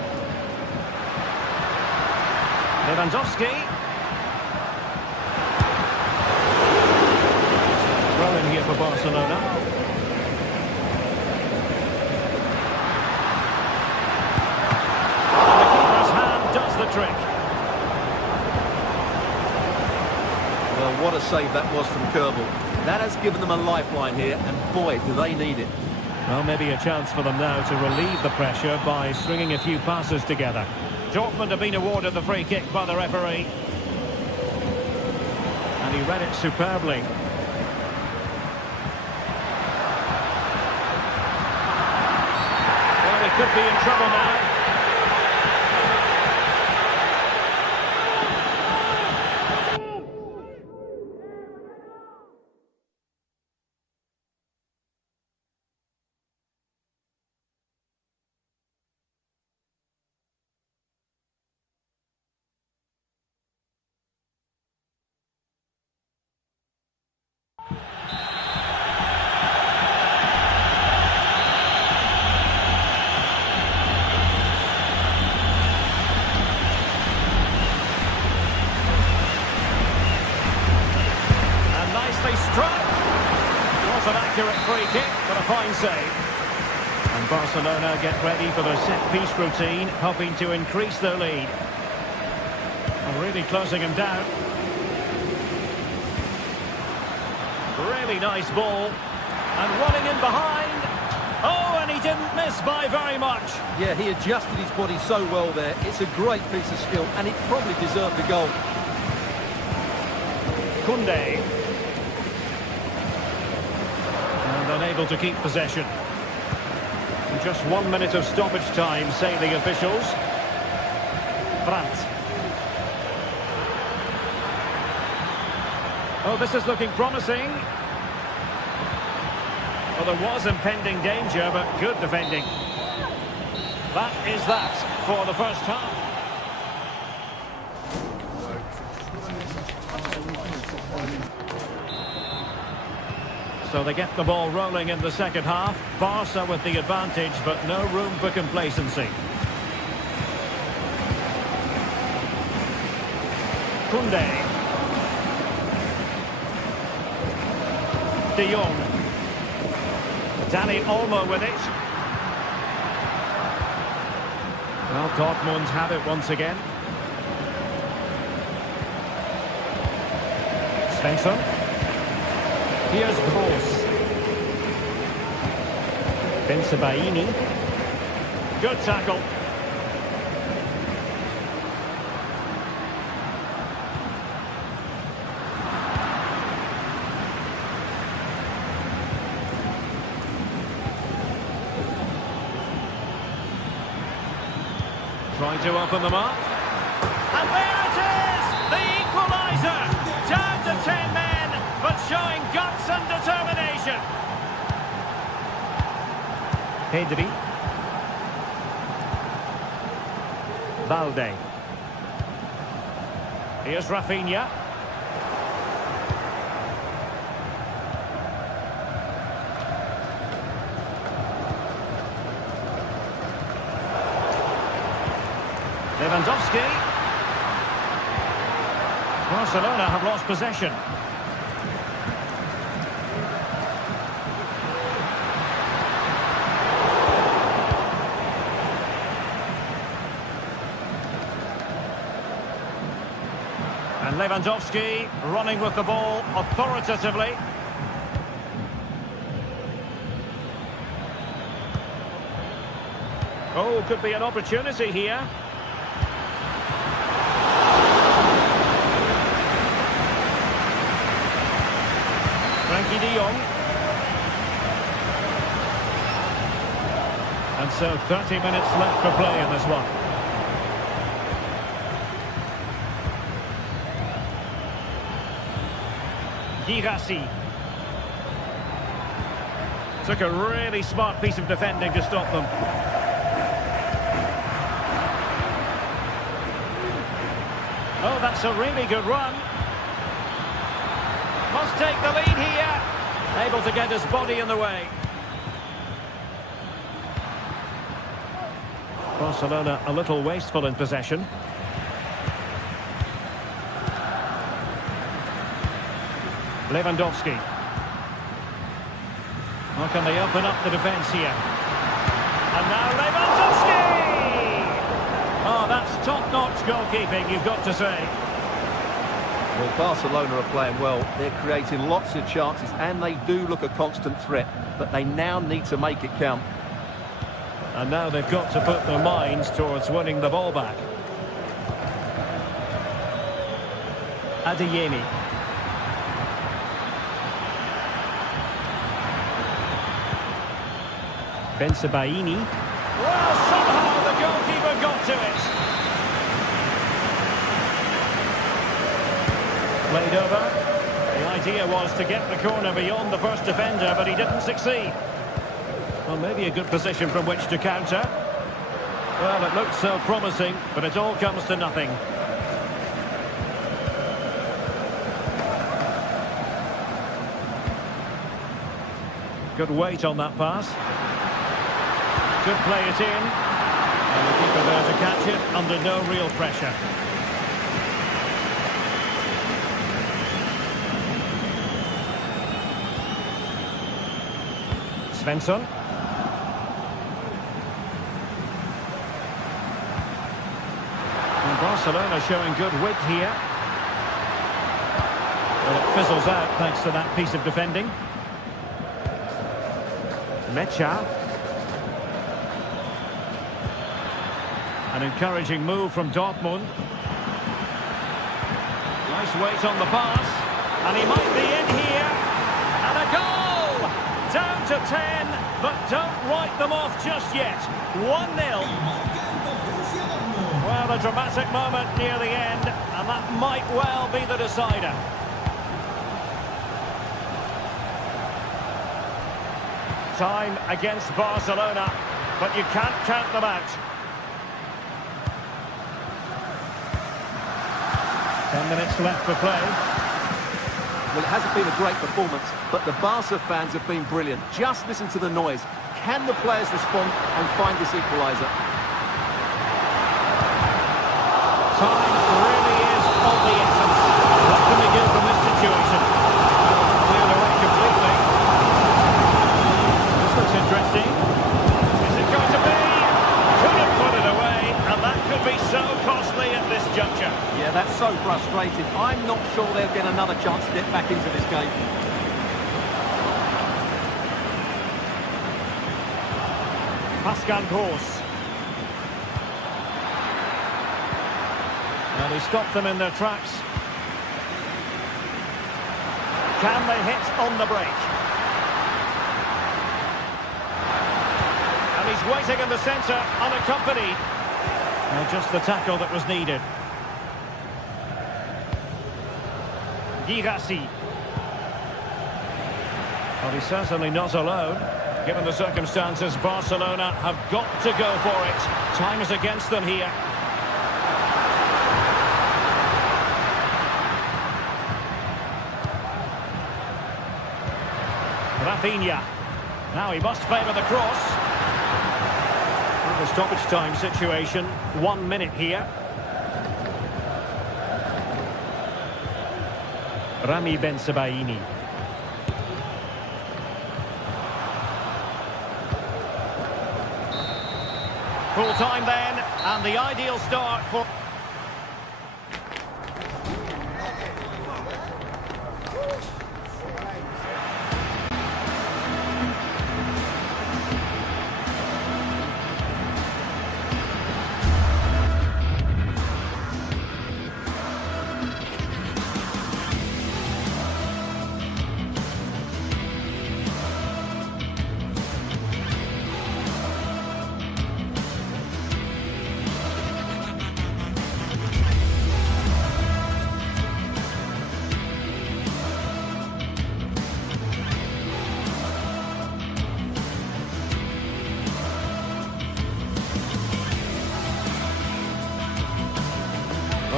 Throw in here for Barcelona. And the keeper's hand does the trick. Well, what a save that was from Kerbal. That has given them a lifeline here, and boy, do they need it. Well, maybe a chance for them now to relieve the pressure by stringing a few passes together. Dortmund have been awarded the free kick by the referee. And he read it superbly. Well, he could be in trouble now. Nicely struck. Was an accurate free kick, but a fine save. And Barcelona get ready for their set-piece routine, hoping to increase their lead. And really closing him down. Really nice ball. And running in behind. Oh, and he didn't miss by very much. Yeah, he adjusted his body so well there. It's a great piece of skill, and it probably deserved the goal. Koundé. Unable to keep possession. Just 1 minute of stoppage time, say the officials. Brandt. Oh, this is looking promising. Well, there was impending danger, but good defending. That is that for the first half. So they get the ball rolling in the second half. Barca with the advantage, but no room for complacency. Koundé. De Jong. Dani Olmo with it. Well, Dortmund have it once again. Svensson. Here's Gross. Bensebaini. Good tackle. Trying to open them up. And there it is! The equaliser! Down to 10 men, but showing guts and determination. Pedri. Balde. Here's Rafinha. Lewandowski. Barcelona have lost possession. And Lewandowski running with the ball authoritatively. Oh, could be an opportunity here. Frankie de Jong. And so 30 minutes left for play in this one. Girassi. Took a really smart piece of defending to stop them. Oh, that's a really good run. Must take the lead here. Able to get his body in the way. Barcelona a little wasteful in possession. Lewandowski. How can they open up the defence here? And now Lewandowski! Oh, that's top-notch goalkeeping, you've got to say. Well, Barcelona are playing well. They're creating lots of chances, and they do look a constant threat. But they now need to make it count. And now they've got to put their minds towards winning the ball back. Adeyemi. Bensebaini. Well, somehow the goalkeeper got to it. Played over. The idea was to get the corner beyond the first defender, but he didn't succeed. Well, maybe a good position from which to counter. Well, it looked so promising, but it all comes to nothing. Good weight on that pass. Could play it in. And the keeper there to catch it under no real pressure. Svensson. And Barcelona showing good width here. Well, it fizzles out thanks to that piece of defending. Mecha. An encouraging move from Dortmund. Nice weight on the pass. And he might be in here. And a goal! Down to 10, but don't write them off just yet. 1-0. Well, a dramatic moment near the end, and that might well be the decider. Time against Barcelona, but you can't count them out. 10 minutes left for play. Well, it hasn't been a great performance, but the Barca fans have been brilliant. Just listen to the noise. Can the players respond and find this equaliser? Time really is of the essence. What can they do from this situation? Cleared away completely. This looks interesting. Is it going to be? Couldn't put it away, and that could be so costly at this juncture. Yeah, that's so frustrating. I'm not sure they'll get another chance to get back into this game. Pascal Gross. And he stopped them in their tracks. Can they hit on the break? And he's waiting in the centre, unaccompanied. Well, just the tackle that was needed. Girassi. Well, he's certainly not alone. Given the circumstances, Barcelona have got to go for it. Time is against them here. Rafinha. Now he must favour the cross. The stoppage time situation. 1 minute here. Rami Bensebaini. Full time then, and the ideal start for...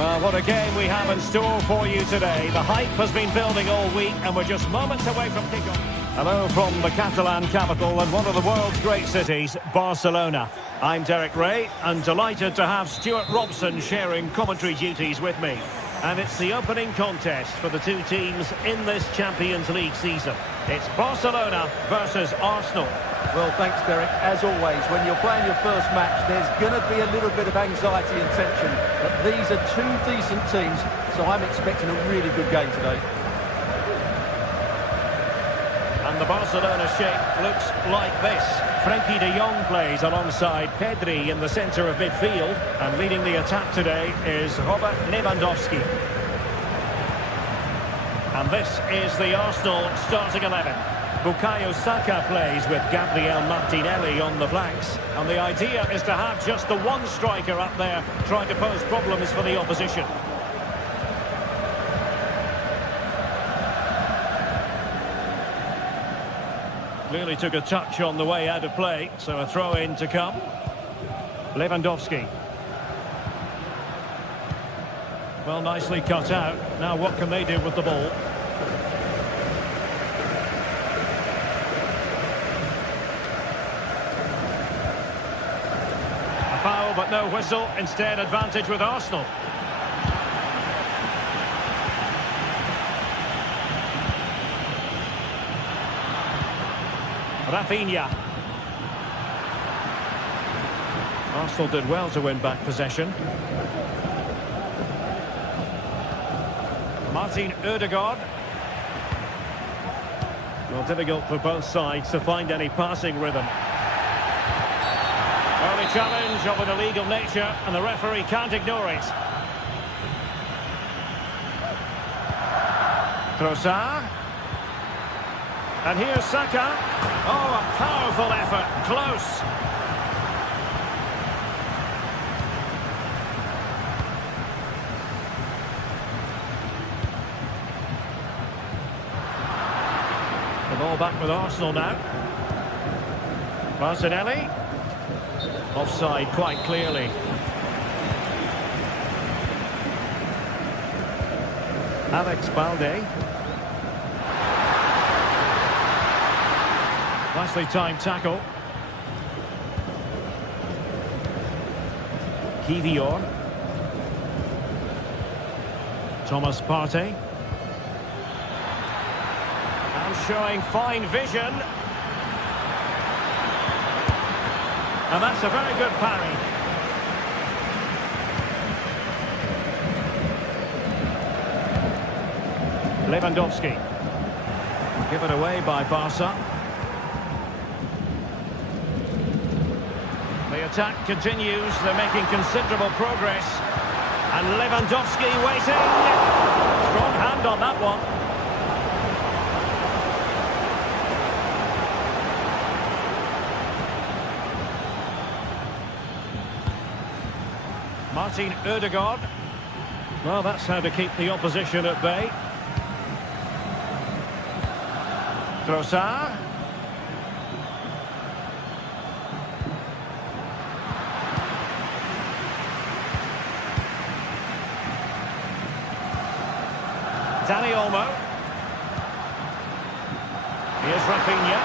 Well, what a game we have in store for you today. The hype has been building all week, and we're just moments away from kickoff. Hello from the Catalan capital and one of the world's great cities, Barcelona. I'm Derek Ray, and delighted to have Stuart Robson sharing commentary duties with me. And it's the opening contest for the two teams in this Champions League season. It's Barcelona versus Arsenal. Well, thanks, Derek. As always, when you're playing your first match, there's going to be a little bit of anxiety and tension. But these are two decent teams, so I'm expecting a really good game today. And the Barcelona shape looks like this. Frenkie de Jong plays alongside Pedri in the centre of midfield. And leading the attack today is Robert Lewandowski. And this is the Arsenal starting 11. Bukayo Saka plays with Gabriel Martinelli on the flanks. And the idea is to have just the one striker up there trying to pose problems for the opposition. Clearly took a touch on the way out of play, so a throw-in to come. Lewandowski. Well, nicely cut out. Now what can they do with the ball? A foul, but no whistle. Instead, advantage with Arsenal. Rafinha. Arsenal did well to win back possession. Martin Ødegaard. Well, difficult for both sides to find any passing rhythm. Early challenge of an illegal nature, and the referee can't ignore it. Trossard. And here's Saka. Oh, a powerful effort. Close. The ball back with Arsenal now. Martinelli. Offside quite clearly. Alex Balde. Nicely timed tackle. Kivior. Thomas Partey. And showing fine vision. And that's a very good parry. Lewandowski. Given away by Barca. The attack continues. They're making considerable progress. And Lewandowski waiting. Strong hand on that one. Martin Ødegaard. Well, that's how to keep the opposition at bay. Trossard. Dani Olmo. Here's Rafinha.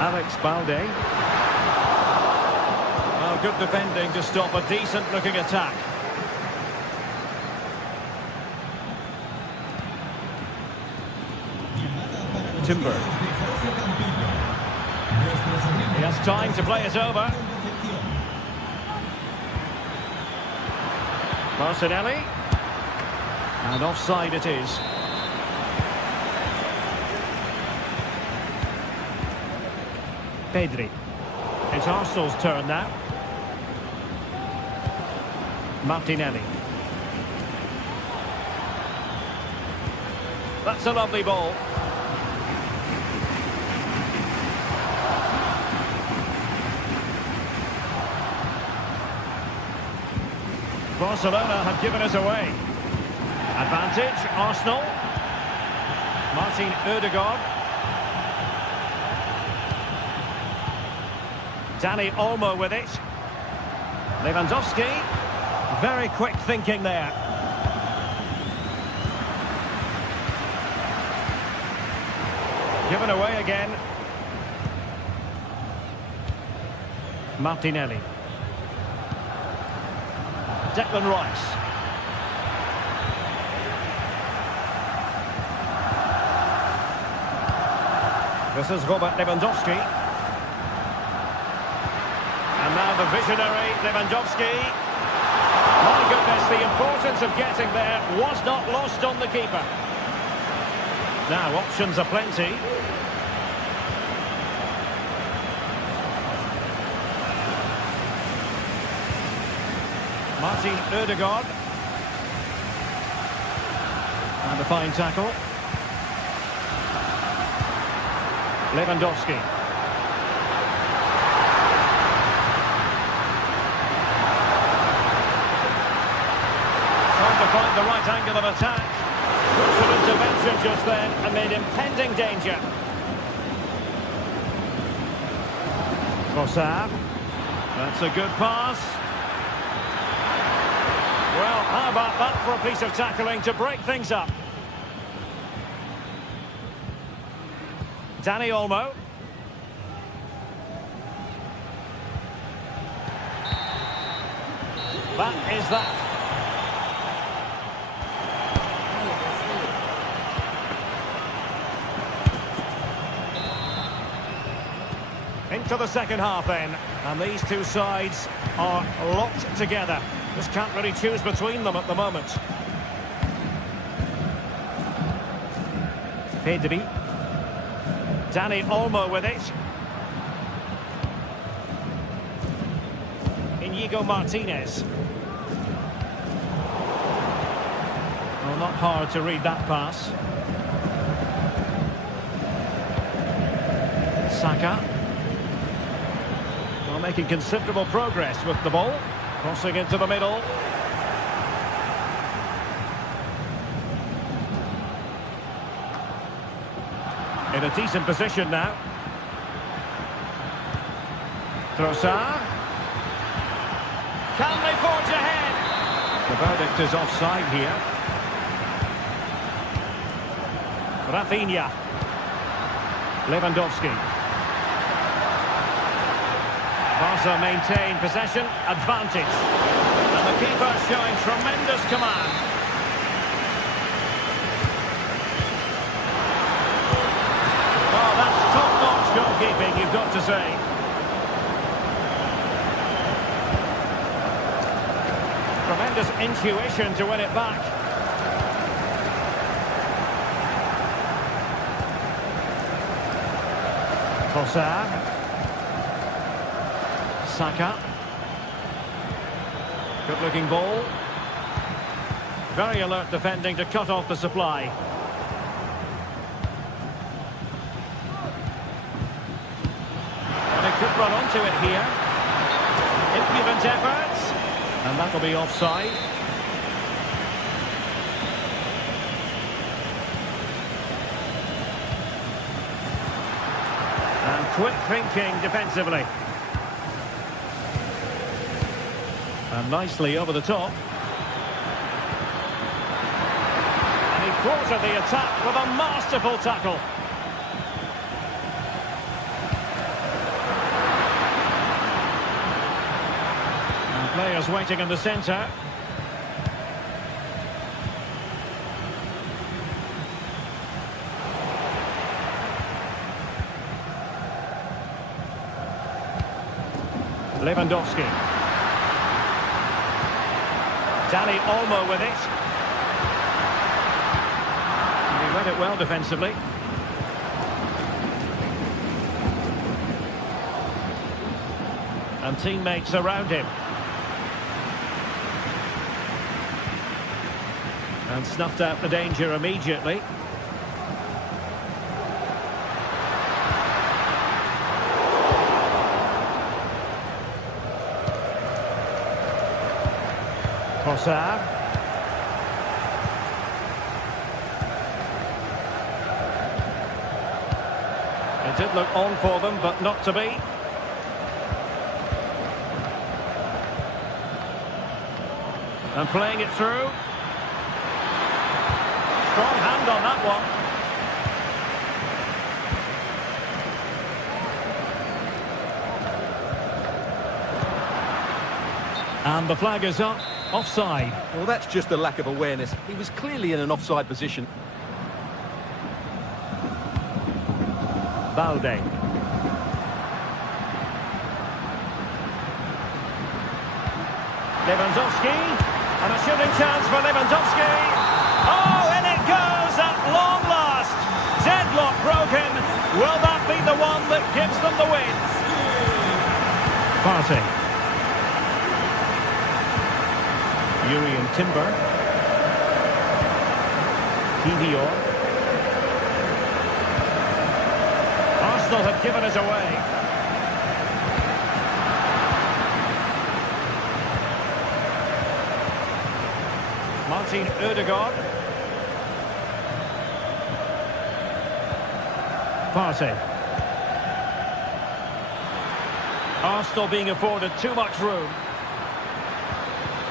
Alex Balde. Well, good defending to stop a decent-looking attack. Timber. He has time to play it over. Martinelli. And offside it is. Pedri. It's Arsenal's turn now. Martinelli. That's a lovely ball. Barcelona have given us away. Advantage, Arsenal. Martin Ødegaard. Dani Olmo with it. Lewandowski. Very quick thinking there. Given away again. Martinelli. Declan Rice. This is Robert Lewandowski. And now the visionary Lewandowski. My goodness, the importance of getting there was not lost on the keeper. Now, options are plenty. Martin Ødegaard. And a fine tackle. Lewandowski. Trying to find the right angle of attack. Crucial intervention just then amid impending danger. Trossard. That's a good pass. Well, how about that for a piece of tackling to break things up? Dani Olmo. That is that. Into the second half then, and these two sides are locked together. Just can't really choose between them at the moment. Pedri. Dani Olmo with it. Inigo Martinez. Well, not hard to read that pass. Saka. Well, making considerable progress with the ball. Crossing into the middle. In a decent position now. Trossard. Can they forge ahead? The verdict is offside here. Rafinha. Lewandowski. Barca maintain possession, advantage. And the keeper showing tremendous command. Oh, that's top-notch goalkeeping, you've got to say. Tremendous intuition to win it back. Trossard. Saka. Good-looking ball. Very alert defending to cut off the supply. And it could run onto it here. Impudent efforts. And that'll be offside. And quick thinking defensively. And nicely over the top. And he thwarted the attack with a masterful tackle. And players waiting in the centre. Lewandowski. Dani Olmo with it. And he read it well defensively. And teammates around him. And snuffed out the danger immediately. Trossard. It did look on for them, but not to be. And playing it through. Strong hand on that one. And the flag is up. Offside. Well, that's just a lack of awareness. He was clearly in an offside position. Balde. Lewandowski. And a shooting chance for Lewandowski. Oh, in it goes at long last. Deadlock broken. Will that be the one that gives them the win? Partey. Yuri and Timber. Kivior. Arsenal have given it away. Martin Ødegaard. Partey. Arsenal being afforded too much room.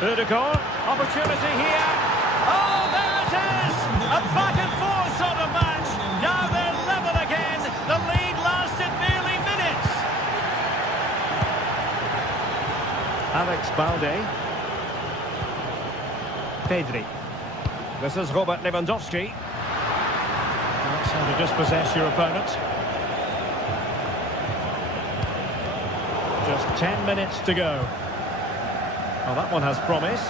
Ødegaard, opportunity here. Oh, there it is! A back-and-forth sort of match. Now they're level again. The lead lasted merely minutes. Alex Balde. Pedri. This is Robert Lewandowski. That's how to dispossess your opponent. Just 10 minutes to go. Well, that one has promise.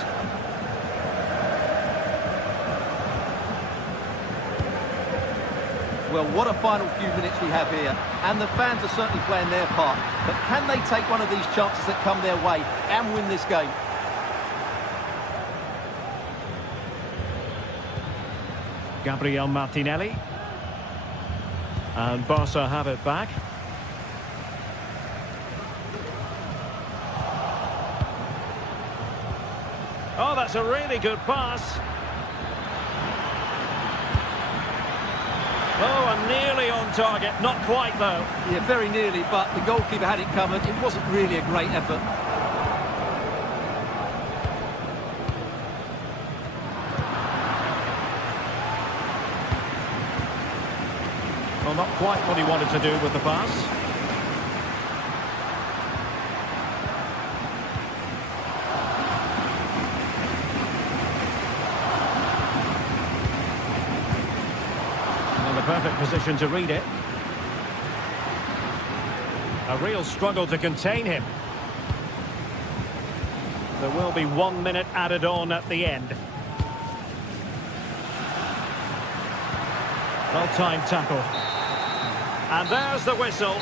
Well, what a final few minutes we have here. And the fans are certainly playing their part. But can they take one of these chances that come their way and win this game? Gabriel Martinelli. And Barca have it back. Oh, that's a really good pass. Oh, and nearly on target. Not quite, though. Yeah, very nearly, but the goalkeeper had it covered. It wasn't really a great effort. Well, not quite what he wanted to do with the pass. Perfect position to read it. A real struggle to contain him. There will be 1 minute added on at the end. Well-timed tackle. And there's the whistle.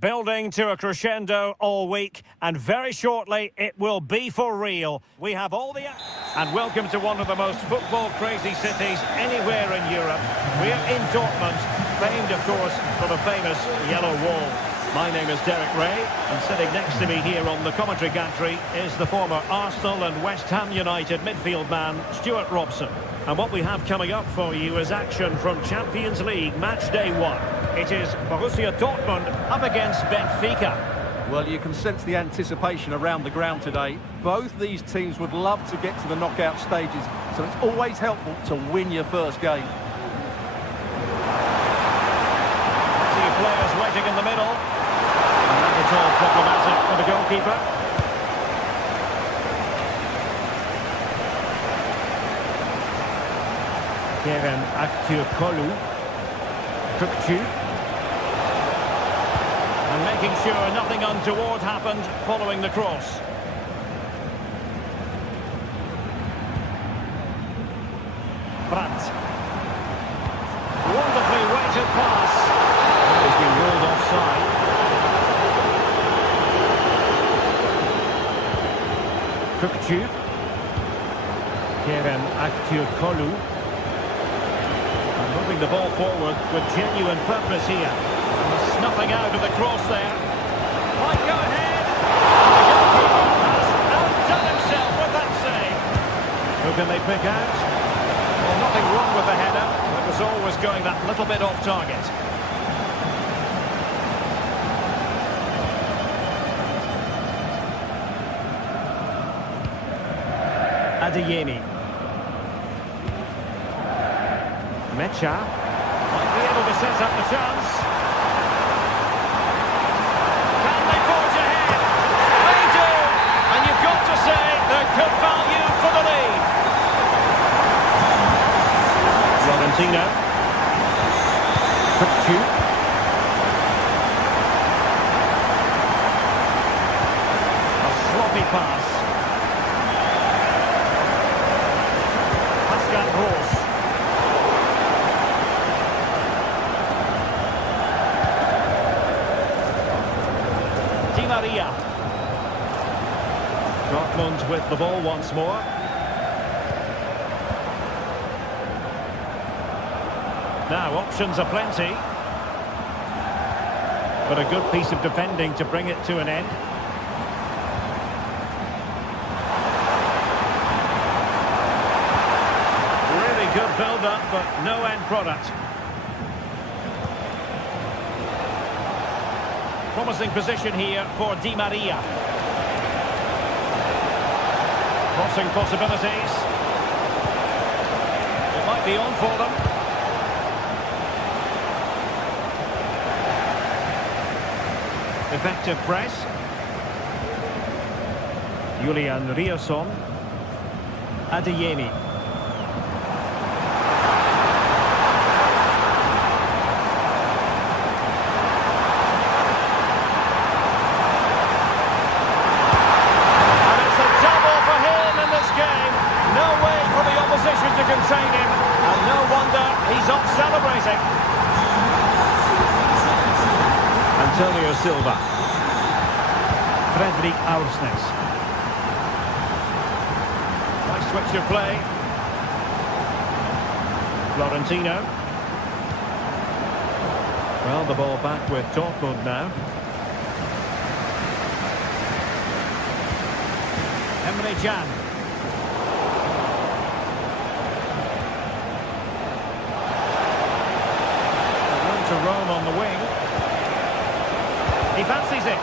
building to a crescendo all week, and very shortly it will be for real. We have all the... And welcome to one of the most football-crazy cities anywhere in Europe. We're in Dortmund, famed, of course, for the famous Yellow Wall. My name is Derek Ray, and sitting next to me here on the commentary gantry is the former Arsenal and West Ham United midfield man, Stuart Robson. And what we have coming up for you is action from Champions League match day 1. It is Borussia Dortmund up against Benfica. Well, you can sense the anticipation around the ground today. Both these teams would love to get to the knockout stages, so it's always helpful to win your first game. Two players waiting in the middle. And that is all problematic for the goalkeeper. Kerem Aktürkoğlu. Kökçü. And making sure nothing untoward happened following the cross. Brandt. Wonderfully weighted pass. He's been ruled offside. Kökçü. Kerem Aktürkoğlu. Moving the ball forward with genuine purpose here. And snuffing out of the cross there. Might go ahead. And the goalkeeper has outdone himself with that save. Who can they pick out? Well, nothing wrong with the header. It was always going that little bit off target. Adeyemi. Mecha might be able to set up the chance. Can they forge ahead? They do! And you've got to say they're good value for the lead. Florentino. Kökçü. A sloppy pass. Pascal Gross. Maria. Dortmund with the ball once more. Now options are plenty, but a good piece of defending to bring it to an end. Really good build-up, but no end product. Promising position here for Di Maria. Crossing possibilities. It might be on for them. Effective press. Julian Riosson. Adeyemi. To contain him, and no wonder he's off celebrating. Antonio Silva. Fredrik Aursnes. Nice switch of play. Florentino. Well, the ball back with Dortmund now. Emre Can. To Rome on the wing. He fancies it.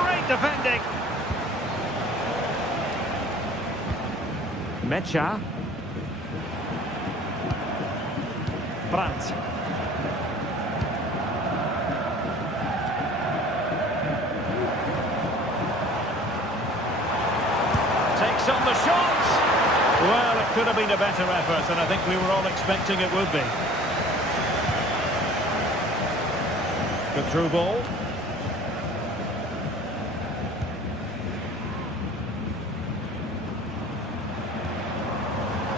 Great defending. Mecha. Brandt. Takes on the shot. Well, it could have been a better effort, and I think we were all expecting it would be. Good through ball.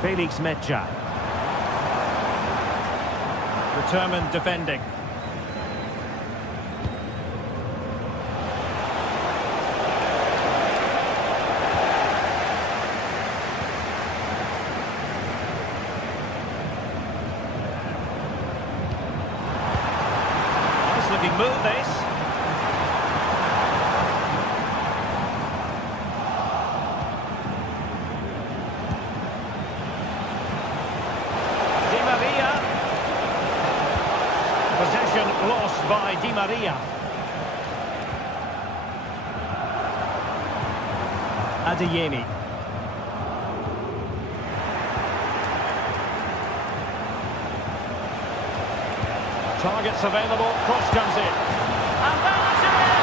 Felix Mecha. Determined defending. Maria. Adeyemi. Targets available, cross comes in. And that is it!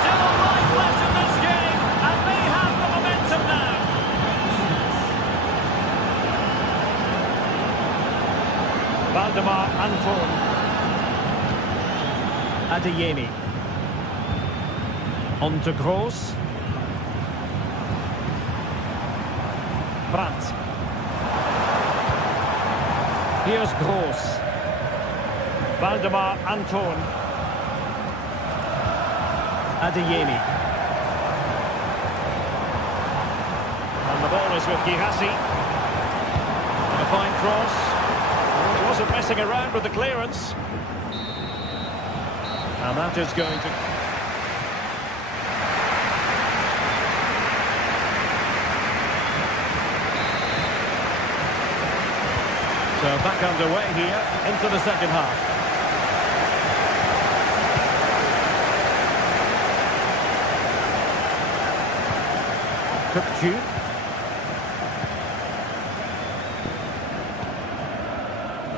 Still a life left in this game, and they have the momentum now. Valdemar Anton. Adeyemi. On to Gross. Brandt. Here's Gross. Valdemar Anton. Adeyemi. And the ball is with Gihasi. And a fine cross. He wasn't messing around with the clearance. And that is going to... So back underway here into the second half. Kökçü.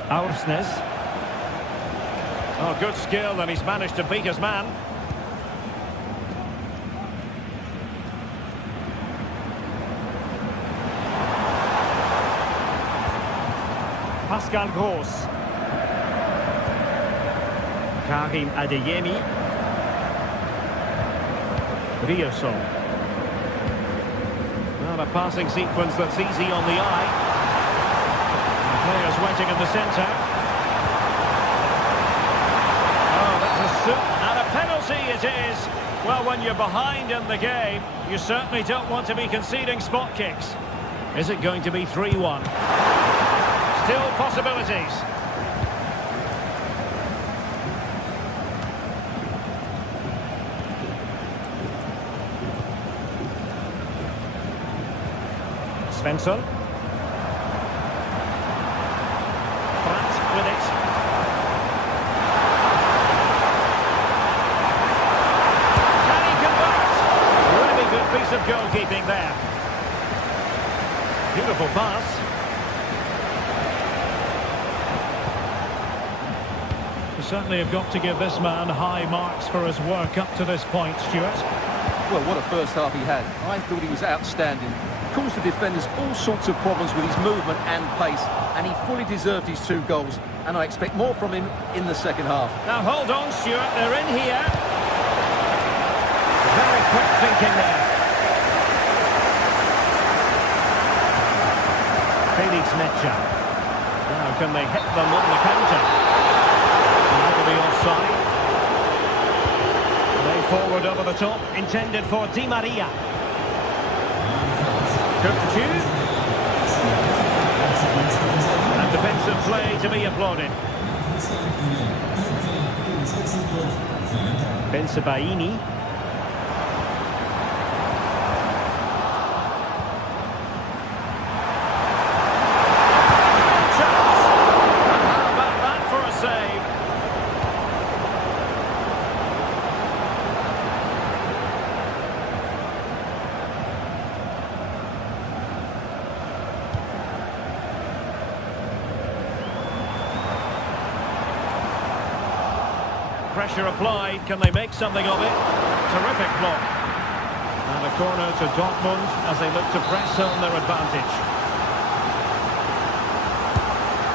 Aursnes. Oh, good skill, and he's managed to beat his man. Pascal Gross. Karim Adeyemi. Rioson. Well, a passing sequence that's easy on the eye. The players waiting in the centre. Oh, that's a soup and a penalty it is. Well, when you're behind in the game, you certainly don't want to be conceding spot kicks. Is it going to be 3-1? Still possibilities. Svensson. Brandt with it. Can he convert? Really good piece of goalkeeping there. Beautiful pass. You certainly have got to give this man high marks for his work up to this point, Stuart. Well, what a first half he had. I thought he was outstanding. Caused the defenders all sorts of problems with his movement and pace, and he fully deserved his 2 goals, and I expect more from him in the second half. Now hold on, Stuart, they're in here. Very quick thinking there. Felix Mecha. Now can they hit them on the counter? And that'll be offside. Play forward over the top, intended for Di Maria. Kökçü. And defensive play to be applauded. Bensebaini. How about that for a save? Pressure applied, can they make something of it? Terrific block. And a corner to Dortmund as they look to press home their advantage.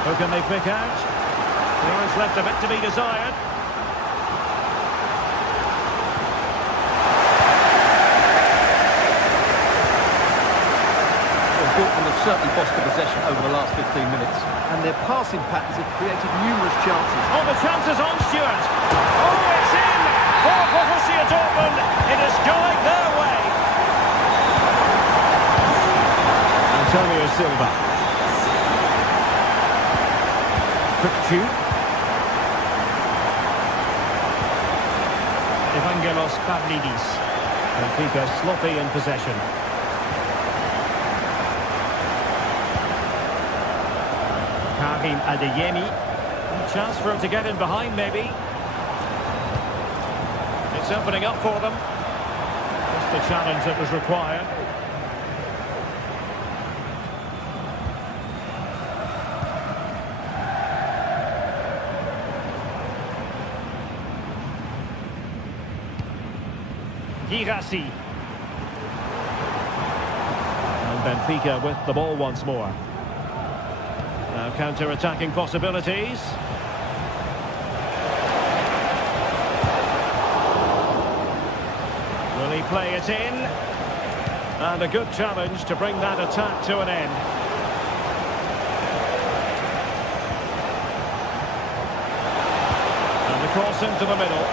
Who can they pick out? Clearance left a bit to be desired. Dortmund have certainly bossed the possession over the last 15 minutes, and their passing patterns have created numerous chances. Oh, the chances on, Stuart. Oh, it's in for Borussia Dortmund. It is going their way. Antonio Silva. Kökçü. Evangelos Pavlidis. And keeper sloppy in possession. Karim Adeyemi. A chance for him to get in behind, maybe. It's opening up for them. Just the challenge that was required. Girassi. And Benfica with the ball once more. Now counter-attacking possibilities. Will he play it in? And a good challenge to bring that attack to an end. And the cross into the middle.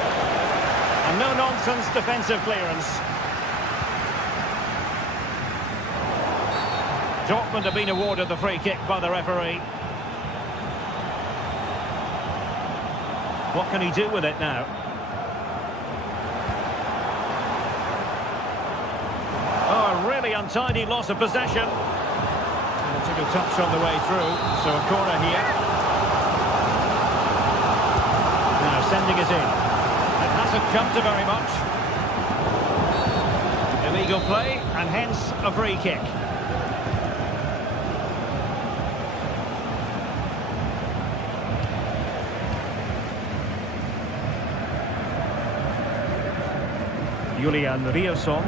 And no-nonsense defensive clearance. Dortmund have been awarded the free kick by the referee. What can he do with it now? Oh, a really untidy loss of possession. And it took a touch on the way through, so a corner here. Now sending it in. It hasn't come to very much. Illegal play, and hence a free kick. Julian Rierson.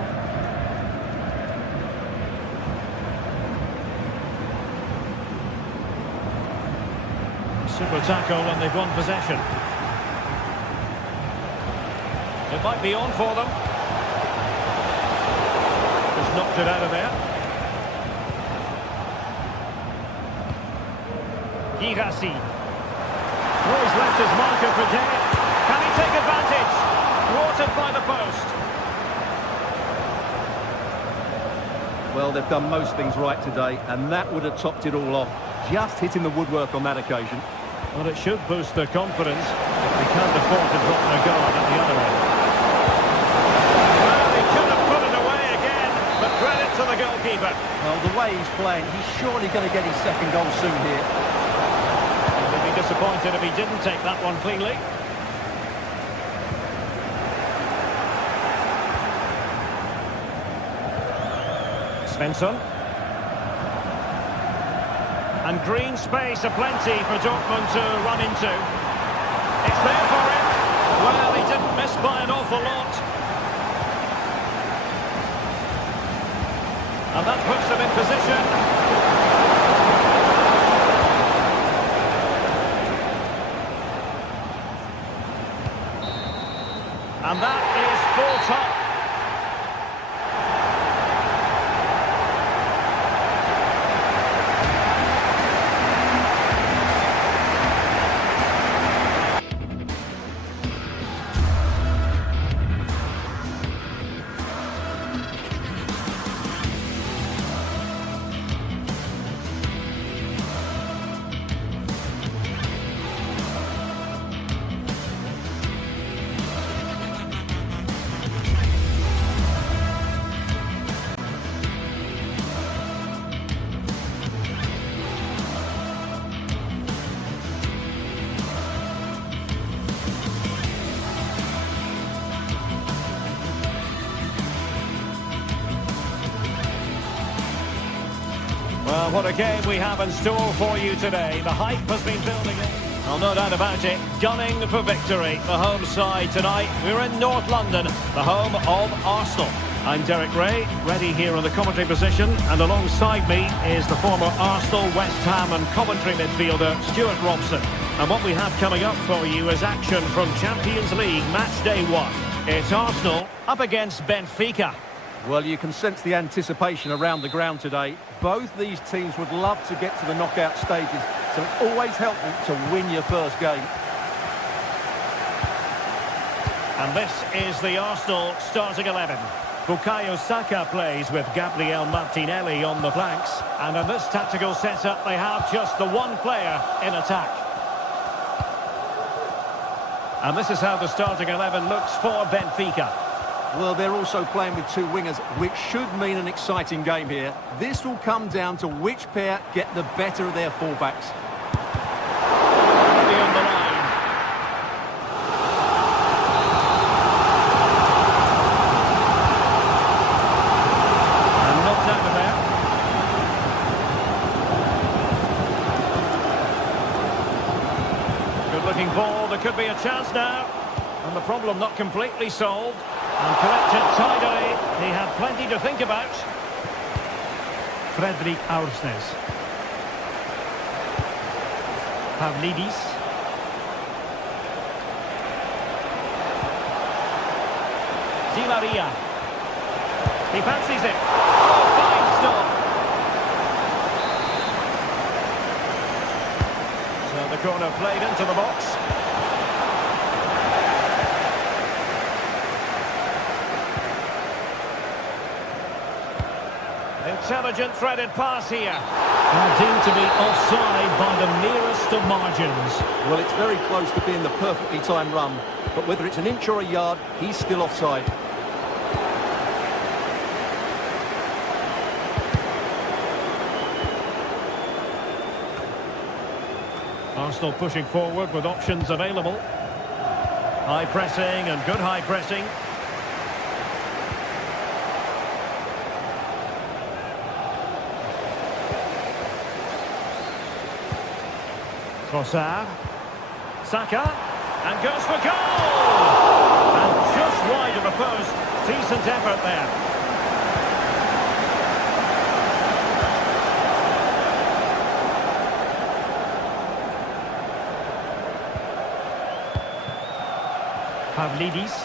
Super tackle, and they've won possession. It might be on for them. Just knocked it out of there. Girassi. Oh, he's left his marker for dead. Can he take advantage? Thwarted by the post. Well, they've done most things right today, and that would have topped it all off. Just hitting the woodwork on that occasion. Well, it should boost their confidence, but they can't afford to drop their guard at the other end. Well, he could have put it away again, but credit to the goalkeeper. Well, the way he's playing, he's surely going to get his second goal soon here. He would be disappointed if he didn't take that one cleanly. Svensson. And green space aplenty for Dortmund to run into. It's there for him. Well, he didn't miss by an awful lot. And that puts them in position. And that is full top. Well, what a game we have in store for you today. The hype has been building up. Well, no doubt about it. Gunning for victory. The home side tonight. We're in North London, the home of Arsenal. I'm Derek Ray, ready here on the commentary position, and alongside me is the former Arsenal, West Ham and Coventry midfielder, Stuart Robson. And what we have coming up for you is action from Champions League match day 1. It's Arsenal up against Benfica. Well, you can sense the anticipation around the ground today. Both these teams would love to get to the knockout stages, so it's always helpful to win your first game. And this is the Arsenal starting 11. Bukayo Saka plays with Gabriel Martinelli on the flanks. And in this tactical setup, they have just the one player in attack. And this is how the starting 11 looks for Benfica. Well, they're also playing with two wingers, which should mean an exciting game here. This will come down to which pair get the better of their fullbacks. On the line. could be a chance now. And the problem not completely solved. And collected tidily. He had plenty to think about. Fredrik Aursnes. Pavlidis. Di Maria. He fancies it. Oh, fine stop. So the corner played into the box. Intelligent threaded pass here. And deemed to be offside by the nearest of margins. Well, it's very close to being the perfectly timed run, but whether it's an inch or a yard, he's still offside. Arsenal pushing forward with options available. High pressing and good high pressing. Trossard. Saka. And goes for goal! And just wide of the post. Decent effort there. Pavlidis.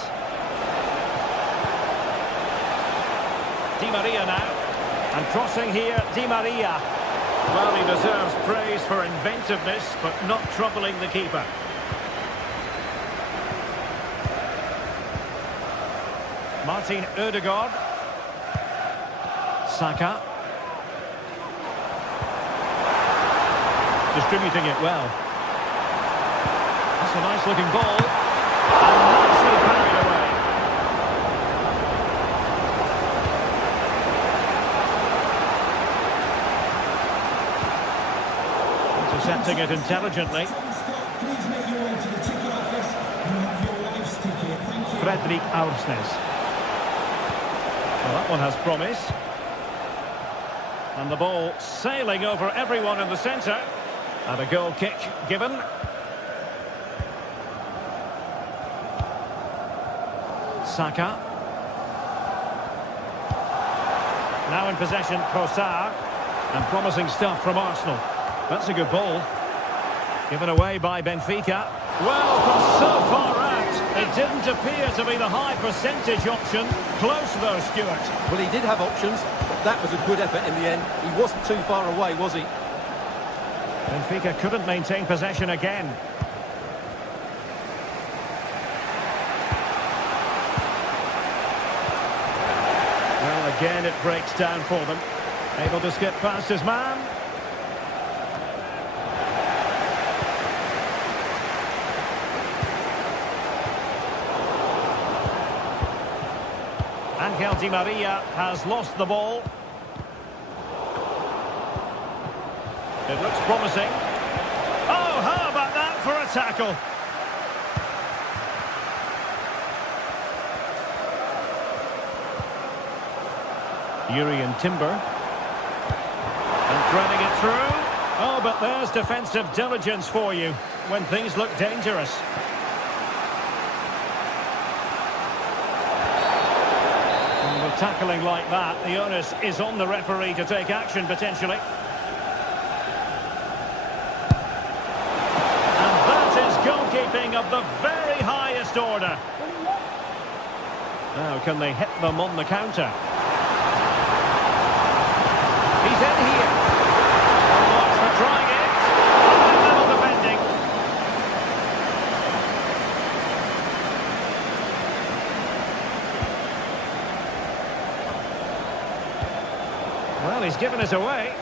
Di Maria now. And crossing here, Di Maria. Well, he deserves praise for inventiveness, but not troubling the keeper. Martin Ødegaard. Saka. Distributing it well. That's a nice-looking ball. And nicely carried away. Intercepting it intelligently. Please make your way to the ticket office and have your wife's ticket. Thank you. Fredrik Aursnes. Well, that one has promise. And the ball sailing over everyone in the centre. And a goal kick given. Saka. Now in possession, Trossard. And promising stuff from Arsenal. That's a good ball. Given away by Benfica. Well, from so far out, it didn't appear to be the high percentage option. Close though, Stuart. Well, he did have options, but that was a good effort in the end. He wasn't too far away, was he? Benfica couldn't maintain possession again. Well, again it breaks down for them. Able to skip past his man. Angel Di Maria has lost the ball. It looks promising. Oh, how about that for a tackle? Urian Timber. And threading it through. Oh, but there's defensive diligence for you when things look dangerous. And with tackling like that, the onus is on the referee to take action potentially. And that is goalkeeping of the very highest order. Now, can they hit them on the counter? He's in here. Looks for trying it. High level defending. Well, he's given us away.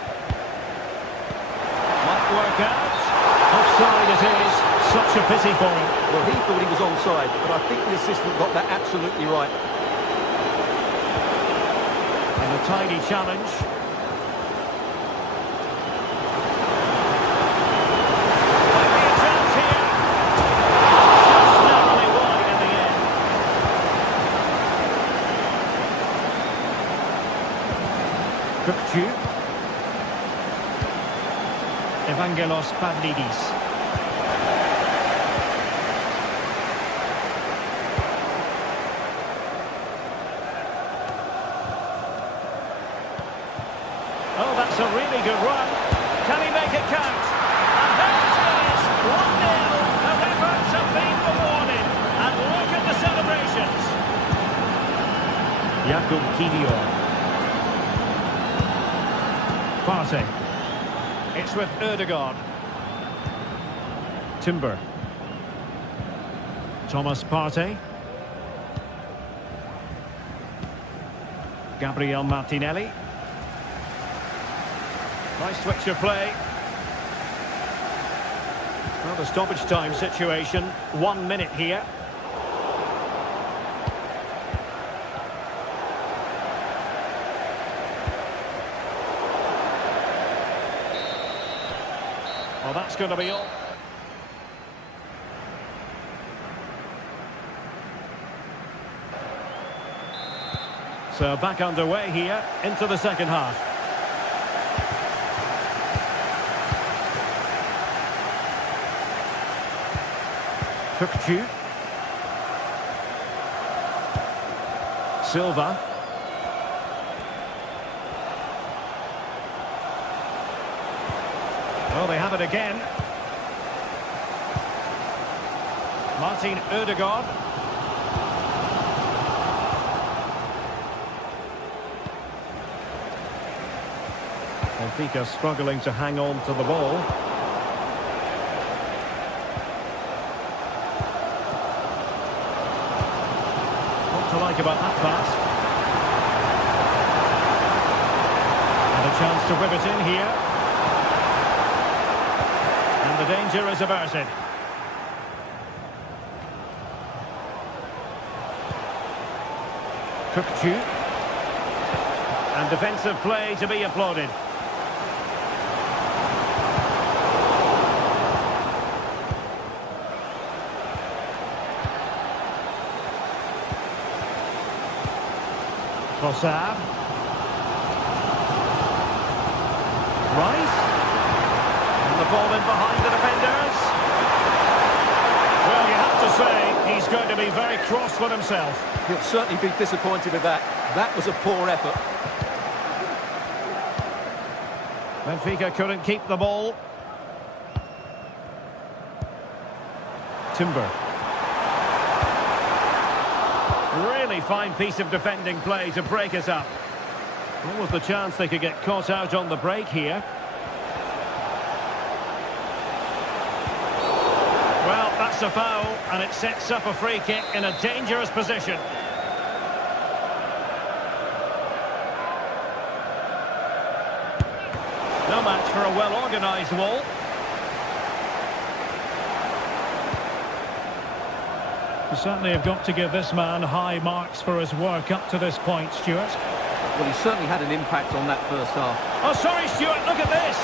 Might work out. Offside it is. Such a pity for him. Well, he thought he was onside, but I think the assistant got that absolutely right. And a tidy challenge. Might be a chance here. Just narrowly wide in the end. Kupcu. Evangelos Pavlidis. That's a really good run. Can he make it count? And there it is, 1-0. The efforts have been rewarded. And look at the celebrations. Jakub Kiwior. Partey. It's with Ødegaard. Timber. Thomas Partey. Gabriel Martinelli. Nice switch of play. Well, the stoppage time situation. 1 minute here. Well, that's going to be all. So back underway here into the second half. Kukçu. Silva. Oh, they have it again. Martin Ødegaard. Benfica struggling to hang on to the ball. What to like about that pass? And a chance to whip it in here. And the danger is averted. Kukçu. And defensive play to be applauded. Trossard. Rice. And the ball in behind the defenders. Well, you have to say, he's going to be very cross with himself. He'll certainly be disappointed with that. That was a poor effort. Benfica couldn't keep the ball. Timber. Really fine piece of defending play to break it up. What was the chance they could get caught out on the break here? Well, that's a foul, and it sets up a free kick in a dangerous position. No match for a well-organised wall. You certainly have got to give this man high marks for his work up to this point, Stuart. Well, he certainly had an impact on that first half. Oh, sorry, Stuart, look at this!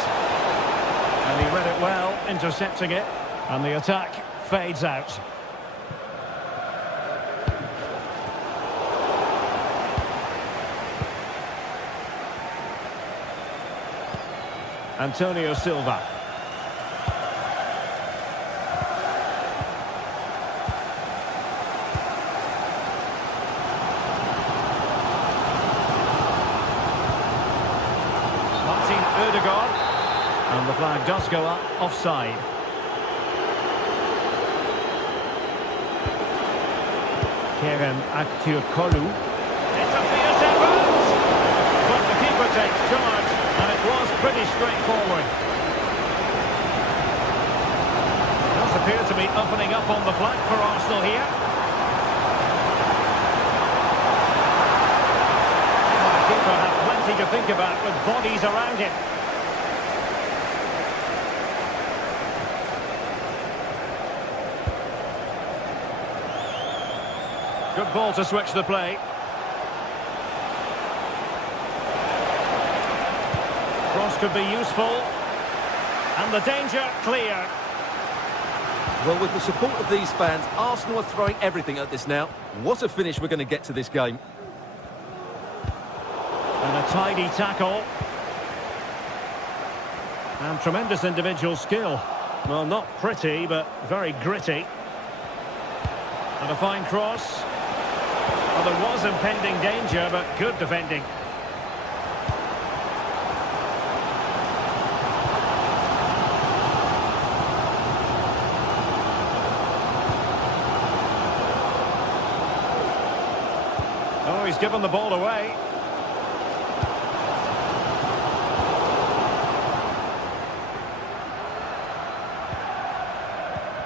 And he read it well, intercepting it, and the attack fades out. Antonio Silva. Martin Ødegaard. And the flag does go up, offside. Kerem Aktürkoğlu. It's a fierce effort! But the keeper takes charge, and it was pretty straightforward. It does appear to be opening up on the flank for Arsenal here. The keeper had plenty to think about with bodies around him. Good ball to switch the play. Cross could be useful. And the danger clear. Well, with the support of these fans, Arsenal are throwing everything at this now. What a finish we're going to get to this game. And a tidy tackle. And tremendous individual skill. Well, not pretty, but very gritty. And a fine cross. Well, there was impending danger, but good defending. Oh, he's given the ball away.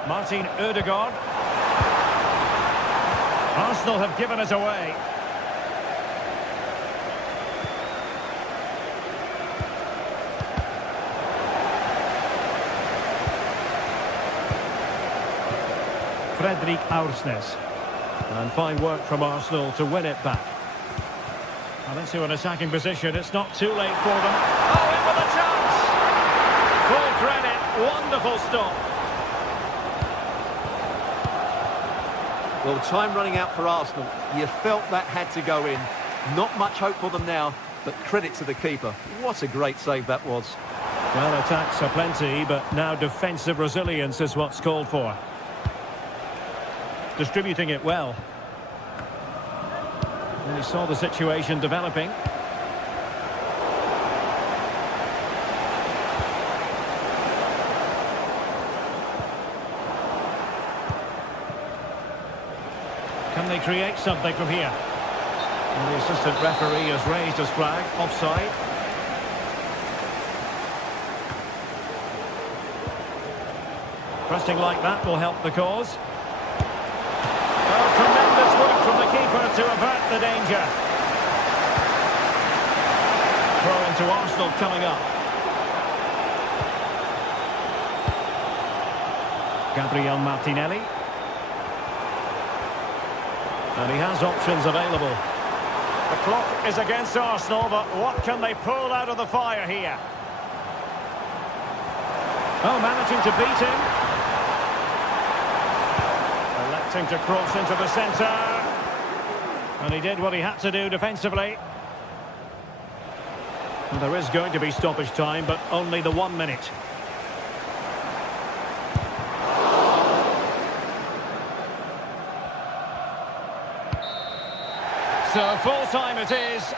Martin Ødegaard. Arsenal have given it away. Fredrik Aursnes. And fine work from Arsenal to win it back. Well, into an attacking position. It's not too late for them. Oh, in with a chance! Full credit. Wonderful stop. Well, time running out for Arsenal. You felt that had to go in. Not much hope for them now, but credit to the keeper. What a great save that was. Well, attacks are plenty, but now defensive resilience is what's called for. Distributing it well. And he saw the situation developing. Can they create something from here? And the assistant referee has raised his flag. Offside. Pressing like that will help the cause. Oh, tremendous work from the keeper to avert the danger. Throw into Arsenal coming up. Gabriel Martinelli. And he has options available. The clock is against Arsenal, but what can they pull out of the fire here? Oh, managing to beat him. Electing to cross into the centre. And he did what he had to do defensively. And there is going to be stoppage time, but only the 1 minute. So full time it is.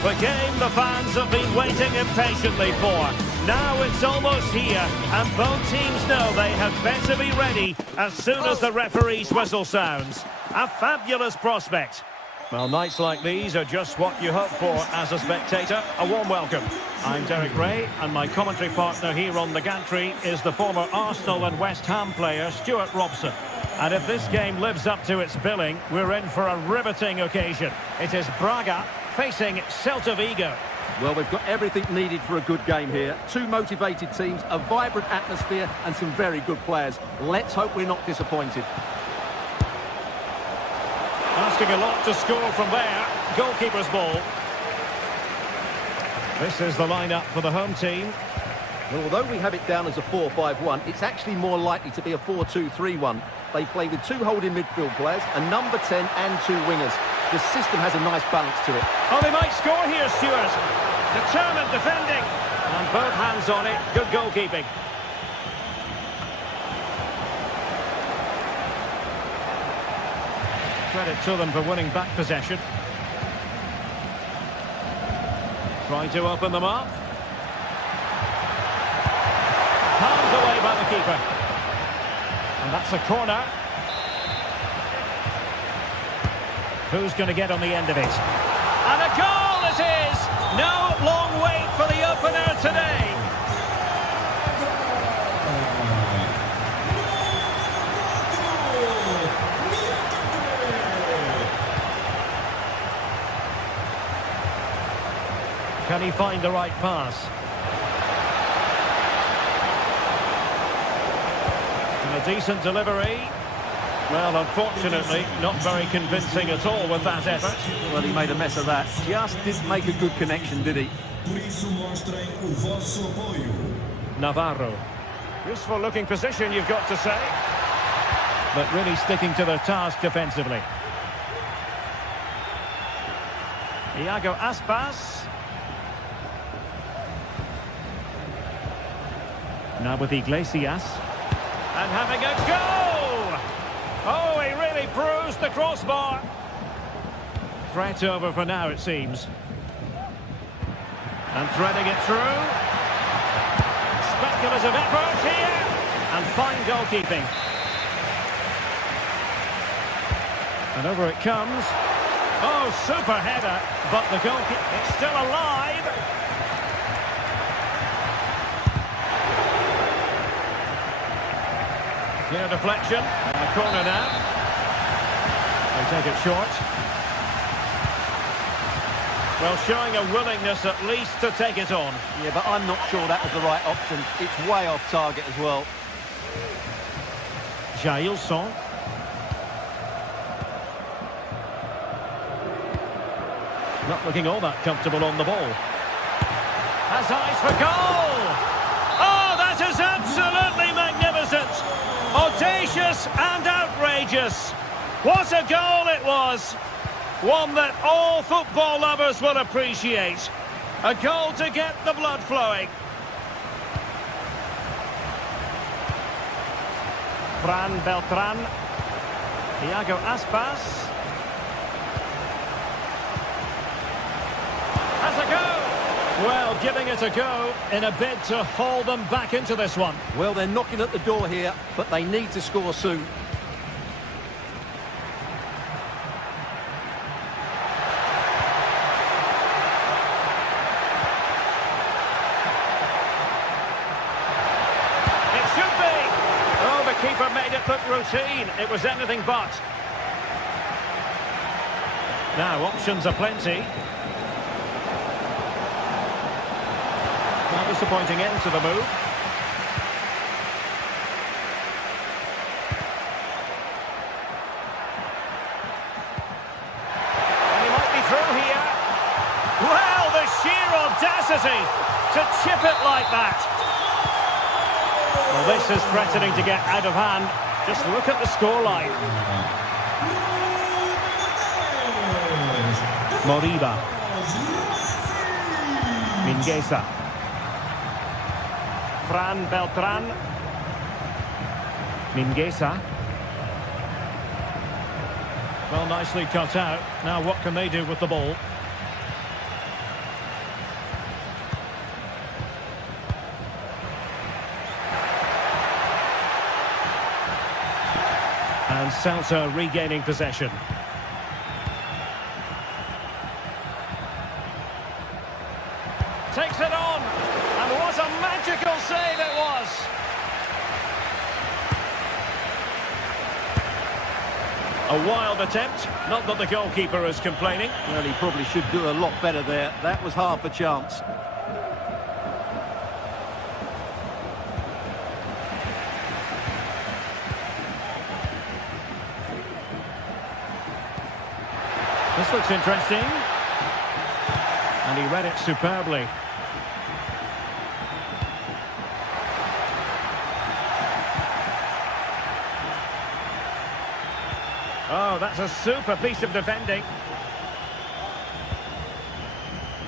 The game the fans have been waiting impatiently for. Now it's almost here, and both teams know they had better be ready as soon as the referee's whistle sounds. A fabulous prospect. Well, nights like these are just what you hope for as a spectator. A warm welcome. I'm Derek Ray, and my commentary partner here on the gantry is the former Arsenal and West Ham player Stuart Robson. And if this game lives up to its billing, we're in for a riveting occasion. It is Braga facing Celta Vigo. Well, we've got everything needed for a good game here. Two motivated teams, a vibrant atmosphere and some very good players. Let's hope we're not disappointed. Asking a lot to score from there. Goalkeeper's ball. This is the lineup for the home team. Well, although we have it down as a 4-5-1, it's actually more likely to be a 4-2-3-1. They play with two holding midfield players, a number 10 and two wingers. The system has a nice balance to it. Oh, they might score here, Stuart. Determined defending. And both hands on it. Good goalkeeping. Credit to them for winning back possession. Trying to open them up. Palmed away by the keeper. And that's a corner. Who's going to get on the end of it? And a goal it is! No long wait for the opener today. Can he find the right pass? And a decent delivery. Well, unfortunately, not very convincing at all with that effort. Well, he made a mess of that. Just didn't make a good connection, did he? Navarro. Useful looking position, you've got to say. But really sticking to their task defensively. Iago Aspas. Now with Iglesias. And having a go! Oh, he really bruised the crossbar. Threat over for now, it seems. And threading it through. Speculative effort here. And fine goalkeeping. And over it comes. Oh, super header. But the goalkeeper, it's still alive. Clear deflection, and a corner now. They take it short. Well, showing a willingness at least to take it on. Yeah, but I'm not sure that was the right option. It's way off target as well. Jailson. Not looking all that comfortable on the ball. Has eyes for goal! Oh, that is absolutely magnificent! Audacious and outrageous. What a goal it was. One that all football lovers will appreciate. A goal to get the blood flowing. Fran Beltran. Iago Aspas. Has a go. Well, giving it a go in a bid to haul them back into this one. Well, they're knocking at the door here, but they need to score soon. It should be. Oh, the keeper made it look routine. It was anything but. Now, options are plenty. Disappointing end to the move. And he might be through here. Well, the sheer audacity to chip it like that. Well, this is threatening to get out of hand. Just look at the scoreline. Moriba. Mingueza. Fran Beltran. Mingueza. Well, nicely cut out. Now what can they do with the ball? And Celta regaining possession. Takes it on. And what a magical save it was! A wild attempt. Not that the goalkeeper is complaining. Well, he probably should do a lot better there. That was half a chance. This looks interesting. And he read it superbly. Oh, that's a super piece of defending.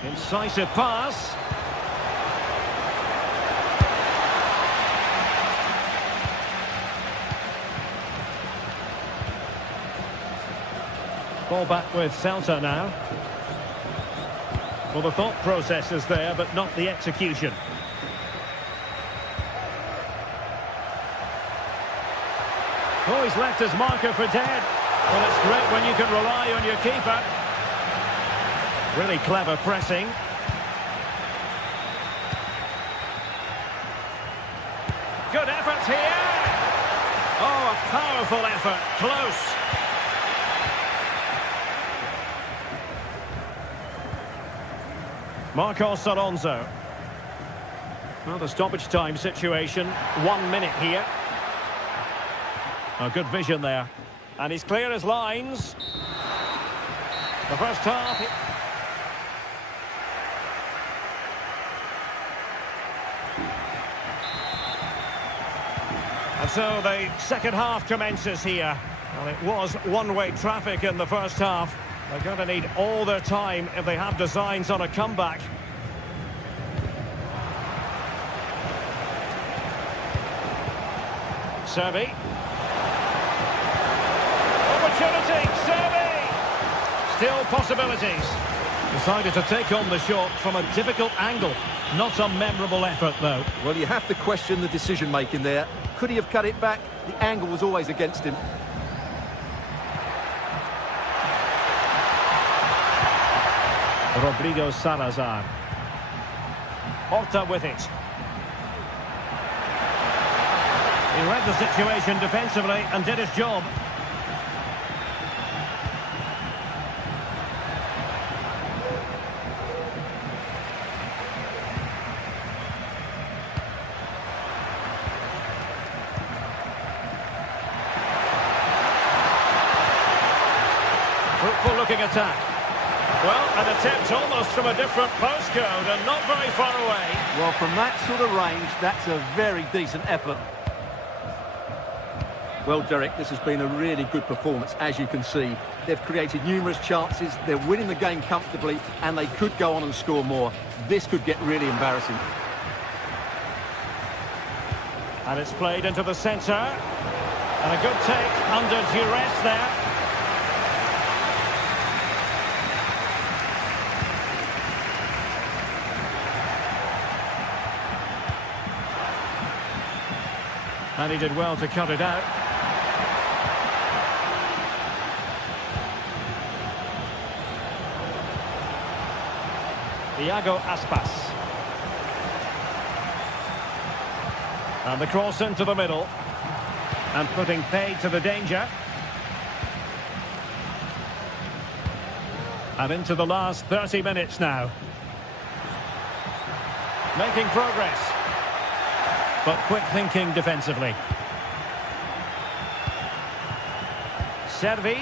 Incisive pass. Ball back with Celta now. Well, the thought process is there, but not the Oh, he's left his marker for dead. Well, it's great when you can rely on your keeper. Really clever pressing. Good effort here. Oh, a powerful effort. Close. Marcos Alonso. Well, the stoppage time situation. 1 minute here. Oh, good vision there. And he's clear as lines. The first half. And so the second half commences here. Well, it was one-way traffic in the first half. They're going to need all their time if they have designs on a comeback. Servi. Opportunity, Servi! Still possibilities. Decided to take on the shot from a difficult angle. Not a memorable effort, though. Well, you have to question the decision-making there. Could he have cut it back? The angle was always against him. Rodrigo Salazar. Horta with it. He read the situation defensively and did his job. Fruitful looking attack. Well, an attempt almost from a different postcode and not very far away. Well, from that sort of range, that's a very decent effort. Well, Derek, this has been a really good performance, as you can see. They've created numerous chances, they're winning the game comfortably, and they could go on and score more. This could get really embarrassing. And it's played into the centre. And a good take under duress there. And he did well to cut it out. Iago Aspas. And the cross into the middle. And putting paid to the danger. And into the last 30 minutes now. Making progress. But quick thinking defensively. Servi.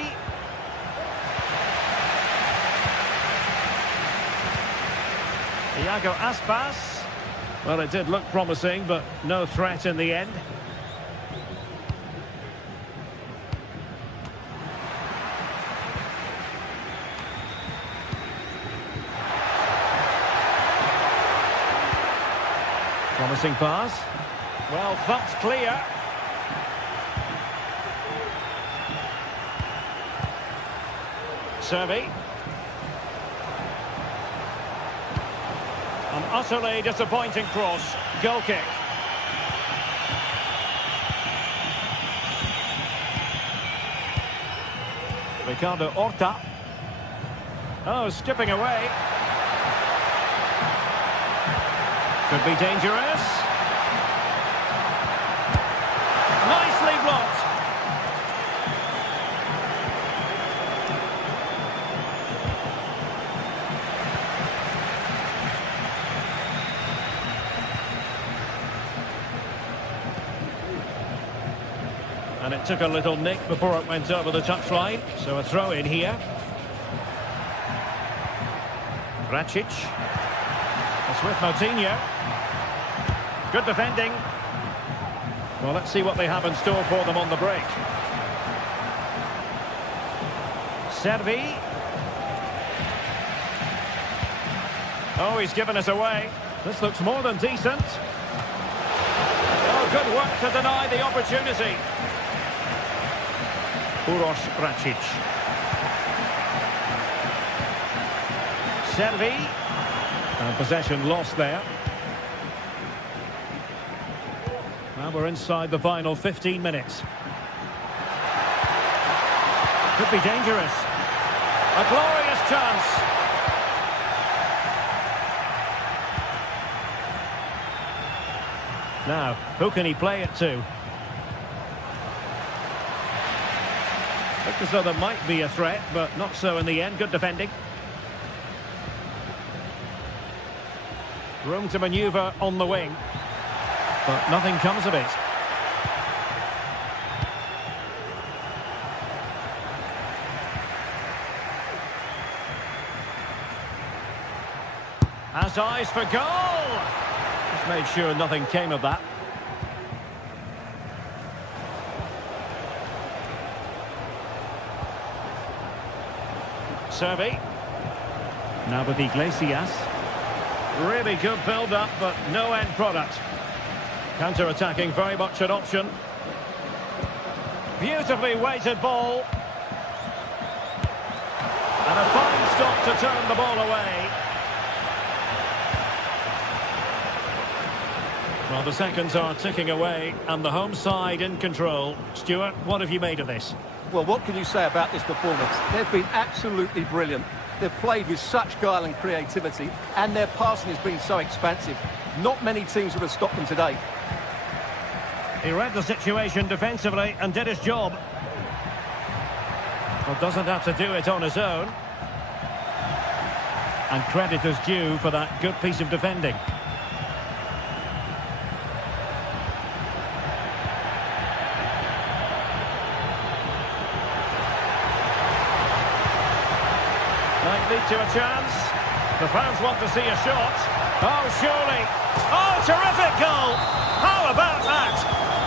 Iago Aspas. Well, it did look promising, but no threat in the end. Promising pass. Well, thumped clear. Servi. An utterly disappointing cross. Goal kick. Ricardo Horta. Oh, skipping away. Could be dangerous. Nicely blocked. And it took a little nick before it went over the touchline. So a throw in here. Racic. It's with Moutinho. Good defending. Well, let's see what they have in store for them on the break. Servi. Oh, he's given us away. This looks more than decent. Oh, good work to deny the opportunity. Uroš Racic. Servi. And possession lost there. Now we're inside the final 15 minutes. Could be dangerous. A glorious chance. Now, who can he play it to? Looked as though there might be a threat, but not so in the end. Good defending. Room to manoeuvre on the wing. But nothing comes of it. Has eyes for goal! Just made sure nothing came of that. Servi. Now with Iglesias. Really good build-up, but no end product. Counter-attacking, very much an option. Beautifully weighted ball. And a fine stop to turn the ball away. Well, the seconds are ticking away, and the home side in control. Stuart, what have you made of this? Well, what can you say about this performance? They've been absolutely brilliant. They've played with such guile and creativity, and their passing has been so expansive. Not many teams would have stopped them today. He read the situation defensively and did his job. Well, doesn't have to do it on his own. And credit is due for that good piece of defending. Might lead to a chance. The fans want to see a shot. Oh, surely. Oh, terrific goal. How about that?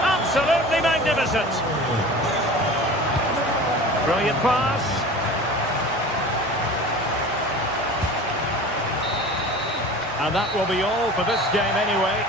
Absolutely magnificent. Brilliant pass. And that will be all for this game anyway.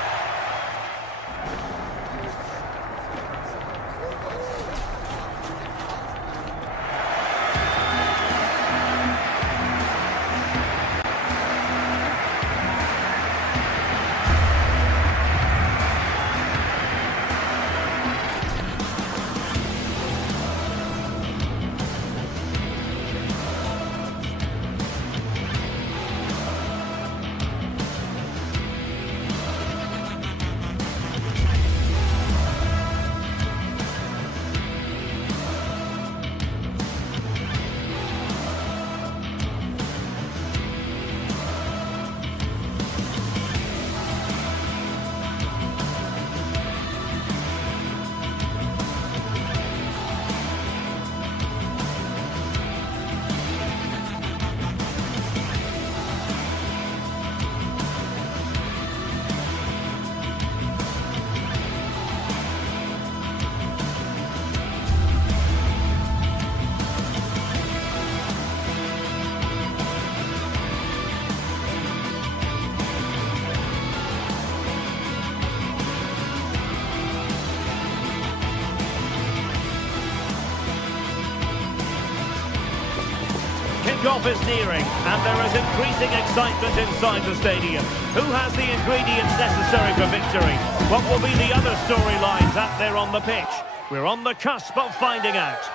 Kickoff is nearing, and there is increasing excitement inside the stadium. Who has the ingredients necessary for victory? What will be the other storylines out there on the pitch? We're on the cusp of finding out.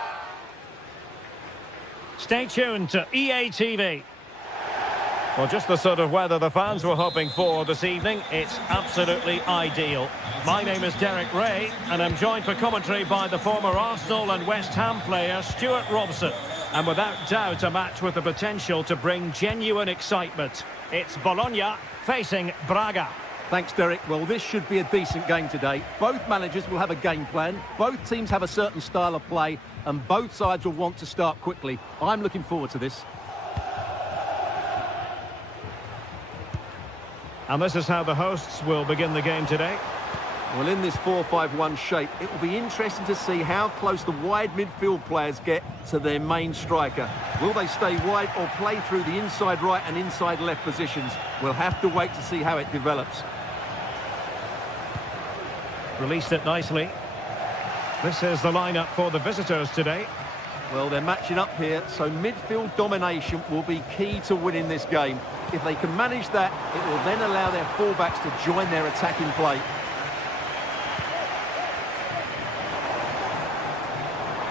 Stay tuned to EA TV. Well, just the sort of weather the fans were hoping for this evening. It's absolutely ideal. My name is Derek Ray, and I'm joined for commentary by the former Arsenal and West Ham player Stuart Robson. And without doubt, a match with the potential to bring genuine excitement. It's Bologna facing Braga. Thanks, Derek. Well, this should be a decent game today. Both managers will have a game plan. Both teams have a certain style of play, and both sides will want to start quickly. I'm looking forward to this. And this is how the hosts will begin the game today. Well, in this 4-5-1 shape, it will be interesting to see how close the wide midfield players get to their main striker. Will they stay wide or play through the inside right and inside left positions? We'll have to wait to see how it develops. Released it nicely. This is the lineup for the visitors today. Well, they're matching up here, so midfield domination will be key to winning this game. If they can manage that, it will then allow their fullbacks to join their attacking play.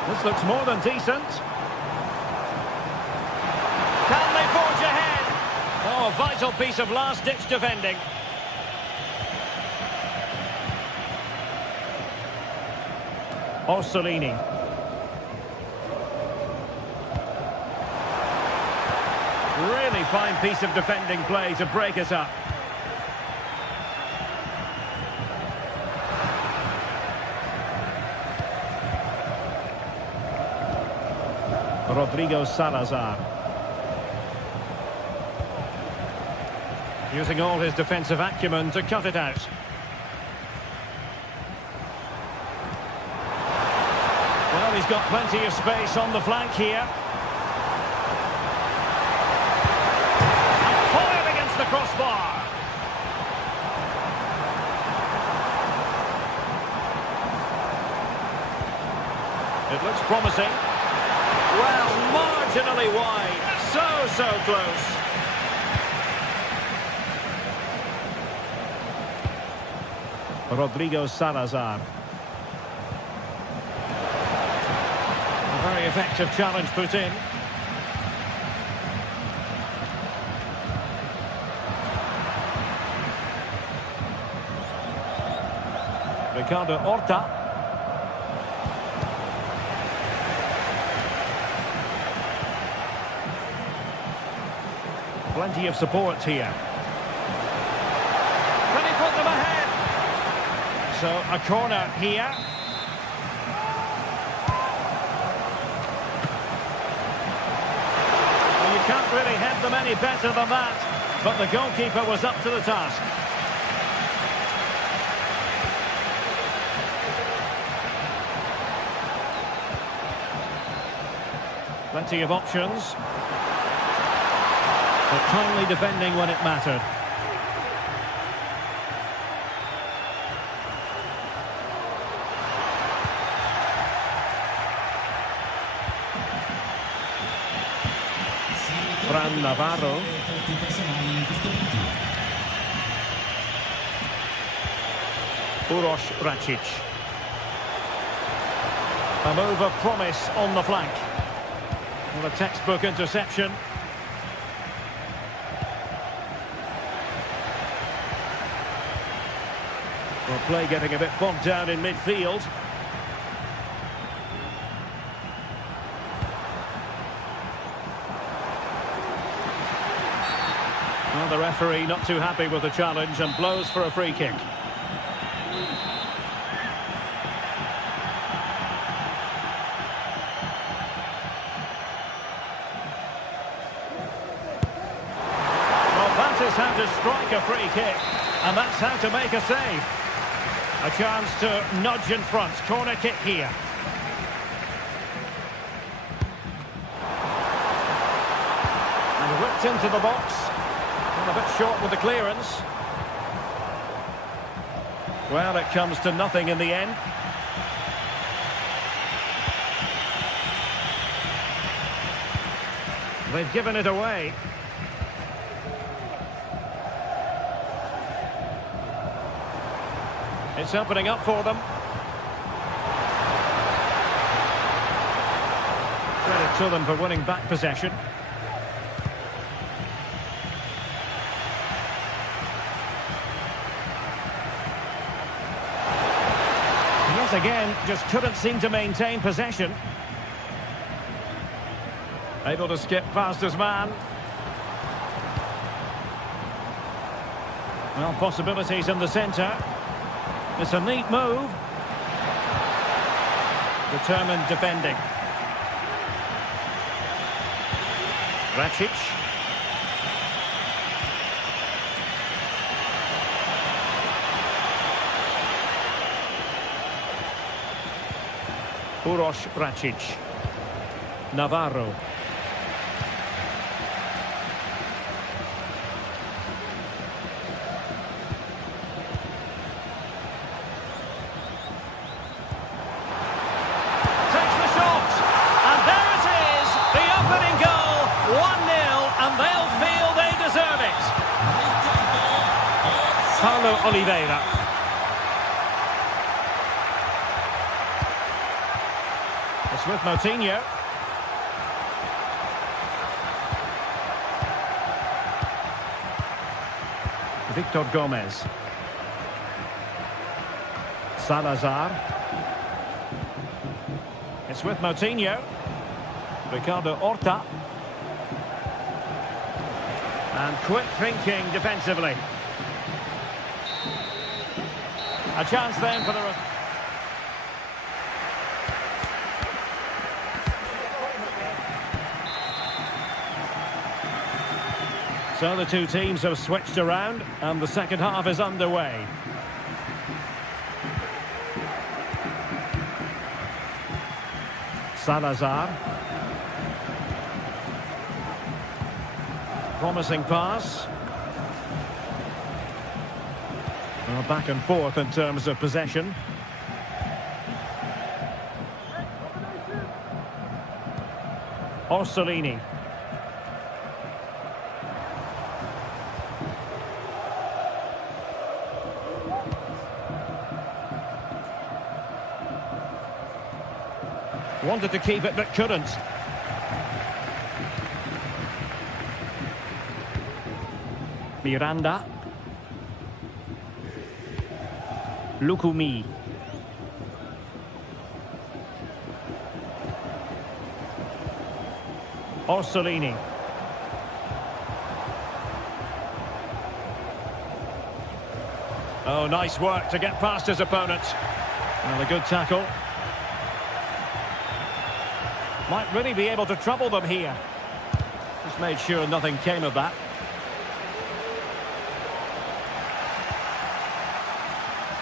This looks more than decent. Oh, a vital piece of last-ditch defending. Orsolini. Really fine piece of defending play to break us up. Rodrigo Salazar. Using all his defensive acumen to cut it out. Well, he's got plenty of space on the flank here. And fired against the crossbar. It looks promising. Well, marginally wide. So close. Rodrigo Salazar. A very effective challenge put in. Ricardo Horta. Plenty of support here. Can he put them ahead? So a corner here. Well, you can't really head them any better than that. But the goalkeeper was up to the task. Plenty of options. But kindly defending when it mattered. Fran Navarro. Uroš Račić. A move of promise on the flank. Well, a textbook interception. Well, play getting a bit bogged down in midfield. Well, the referee not too happy with the challenge and blows for a free kick. Well, that is how to strike a free kick, and that's how to make a save. A chance to nudge in front. Corner kick here. And whipped into the box. And a bit short with the clearance. Well, it comes to nothing in the end. They've given it away. It's opening up for them. Credit to them for winning back possession. Yes, again, just couldn't seem to maintain possession. Able to skip past his man. Well, possibilities in the centre. It's a neat move. Determined defending. Račić. Uroš Račić. Navarro. Oliveira. It's with Moutinho. Victor Gomez. Salazar. It's with Moutinho. Ricardo Horta. And quick thinking defensively. A chance then for the... So the two teams have switched around and the second half is underway. Salazar. Promising pass. Well, back and forth in terms of possession. Orsolini. Wanted to keep it but couldn't. Miranda. Lukumi. Orsolini. Oh, nice work to get past his opponent. Well, a good tackle. Might really be able to trouble them here. Just made sure nothing came of that.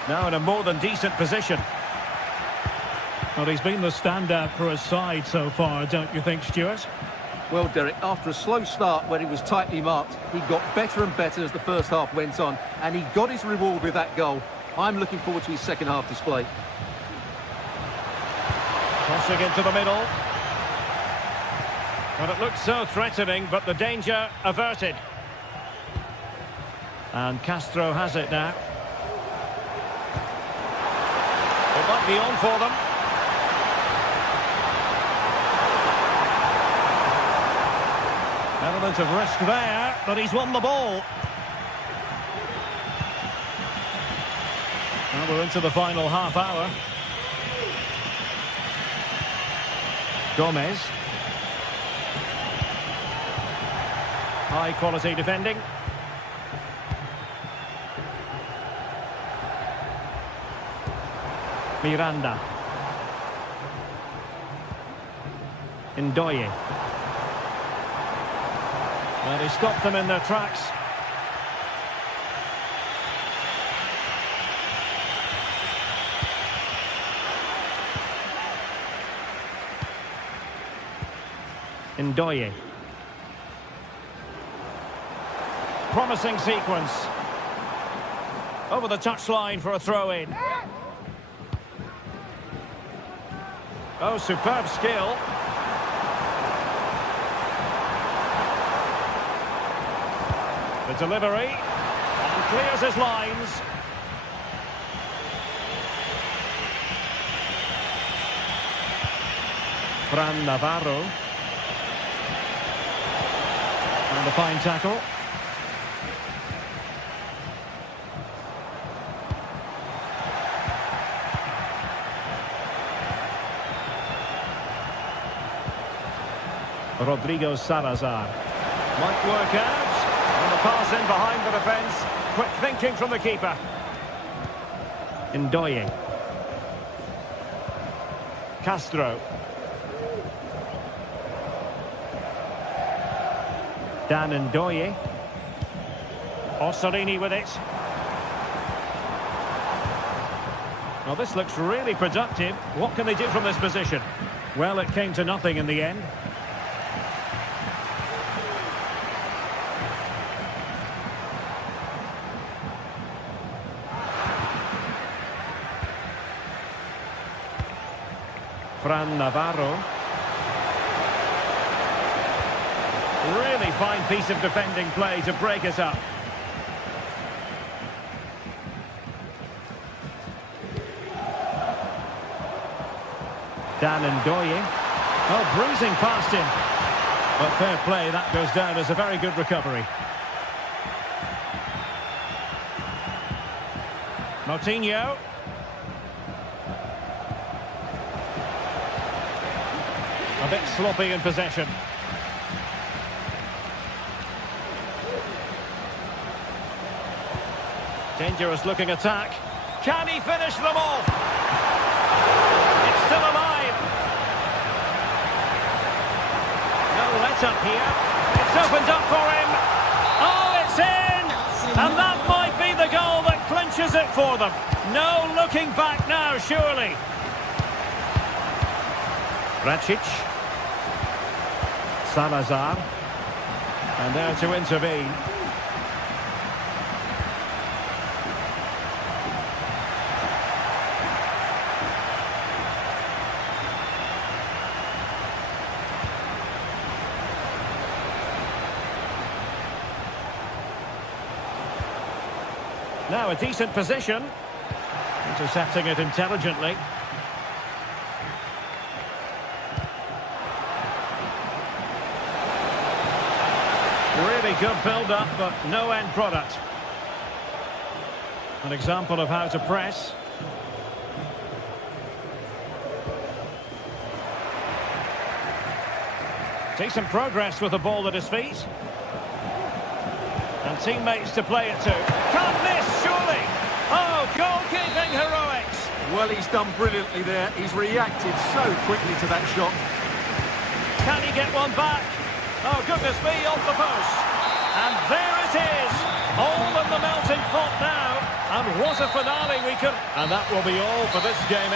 Now in a more than decent position. Well, he's been the standout for his side so far, don't you think, Stuart? Well, Derek, after a slow start when he was tightly marked, he got better and better as the first half went on, and he got his reward with that goal. I'm looking forward to his second half display. Crossing into the middle. Well, it looked so threatening, but the danger averted. And Castro has it now. It might be on for them. Element of risk there, but he's won the ball. Now we're into the final half hour. Gomez. High quality defending. Miranda. Ndoye. Well, he stopped them in their tracks. Ndoye. Promising sequence. Over the touchline for a throw-in. Oh, superb skill. The delivery. And clears his lines. Fran Navarro. And a fine tackle. Rodrigo Salazar. Might work out. And the pass in behind the defence. Quick thinking from the keeper. Ndoye. Castro. Dan Ndoye. Orsolini with it. Well, this looks really productive. What can they do from this position? Well, it came to nothing in the end. Fran Navarro. Really fine piece of defending play to break it up. Dan Ndoye. Oh, bruising past him. But fair play, that goes down as a very good recovery. Moutinho. A bit sloppy in possession. Dangerous looking attack. Can he finish them off? It's still alive. No let up here. It's opened up for him. Oh, it's in! And that might be the goal that clinches it for them. No looking back now, surely. Racic. Salazar. And there to intervene. Now a decent position. Intercepting it intelligently. Really good build-up, but no end product. An example of how to press. Decent progress with the ball at his feet. And teammates to play it to. Can't miss, surely! Oh, goalkeeping heroics! Well, he's done brilliantly there. He's reacted so quickly to that shot. Can he get one back? Oh, goodness me, off the post. And there it is. All in the melting pot now. And what a finale we could... And that will be all for this game.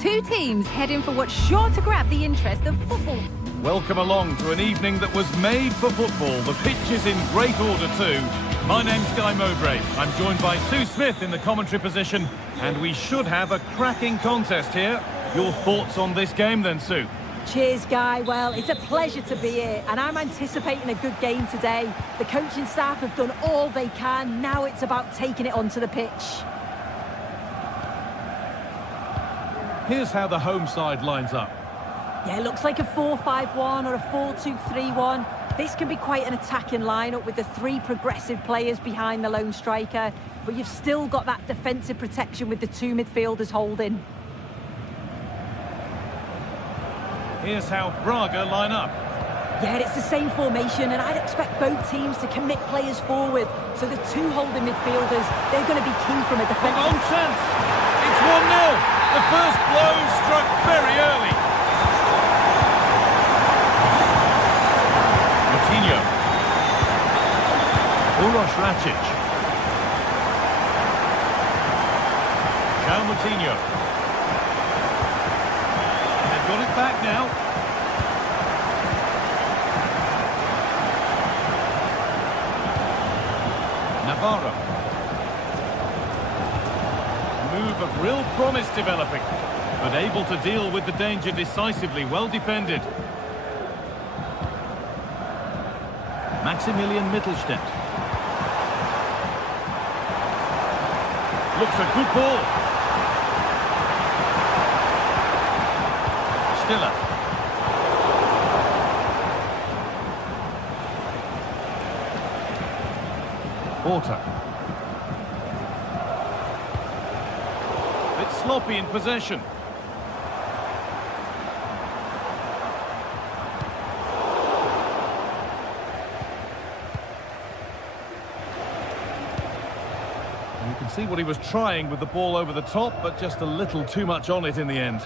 Two teams heading for what's sure to grab the interest of football. Welcome along to an evening that was made for football. The pitch is in great order too. My name's Guy Mowbray. I'm joined by Sue Smith in the commentary position, and we should have a cracking contest here. Your thoughts on this game then, Sue? Cheers, Guy. Well, it's a pleasure to be here, and I'm anticipating a good game today. The coaching staff have done all they can. Now it's about taking it onto the pitch. Here's how the home side lines up. Yeah, it looks like a 4-5-1 or a 4-2-3-1. This can be quite an attacking lineup with the three progressive players behind the lone striker, but you've still got that defensive protection with the two midfielders holding. Here's how Braga line up. Yeah, it's the same formation, and I'd expect both teams to commit players forward. So the two holding midfielders, they're going to be key from a defensive... On chance! It's 1-0! The first blow struck very early. Moutinho. Uroš Racic. João Moutinho. They've got it back now. Navarro. Move of real promise developing, but able to deal with the danger decisively. Well defended. Maximilian Mittelstädt. Looks a good ball. Stiller. Porter. Bit sloppy in possession. You can see what he was trying with the ball over the top, but just a little too much on it in the end.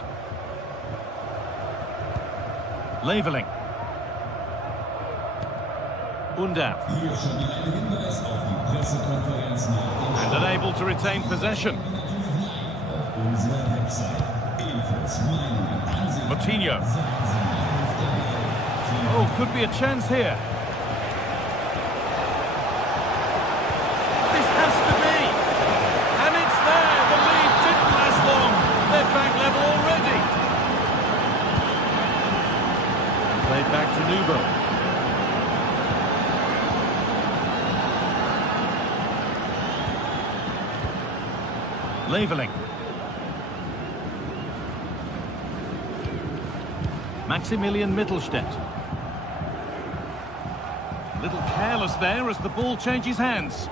Leveling. Undav. And unable to retain possession. Coutinho. Oh, could be a chance here. This has to be. And it's there. The lead didn't last long. They're back level already. Played back to Nubo. Leveling. Maximilian Mittelstädt. A little careless there as the ball changes hands.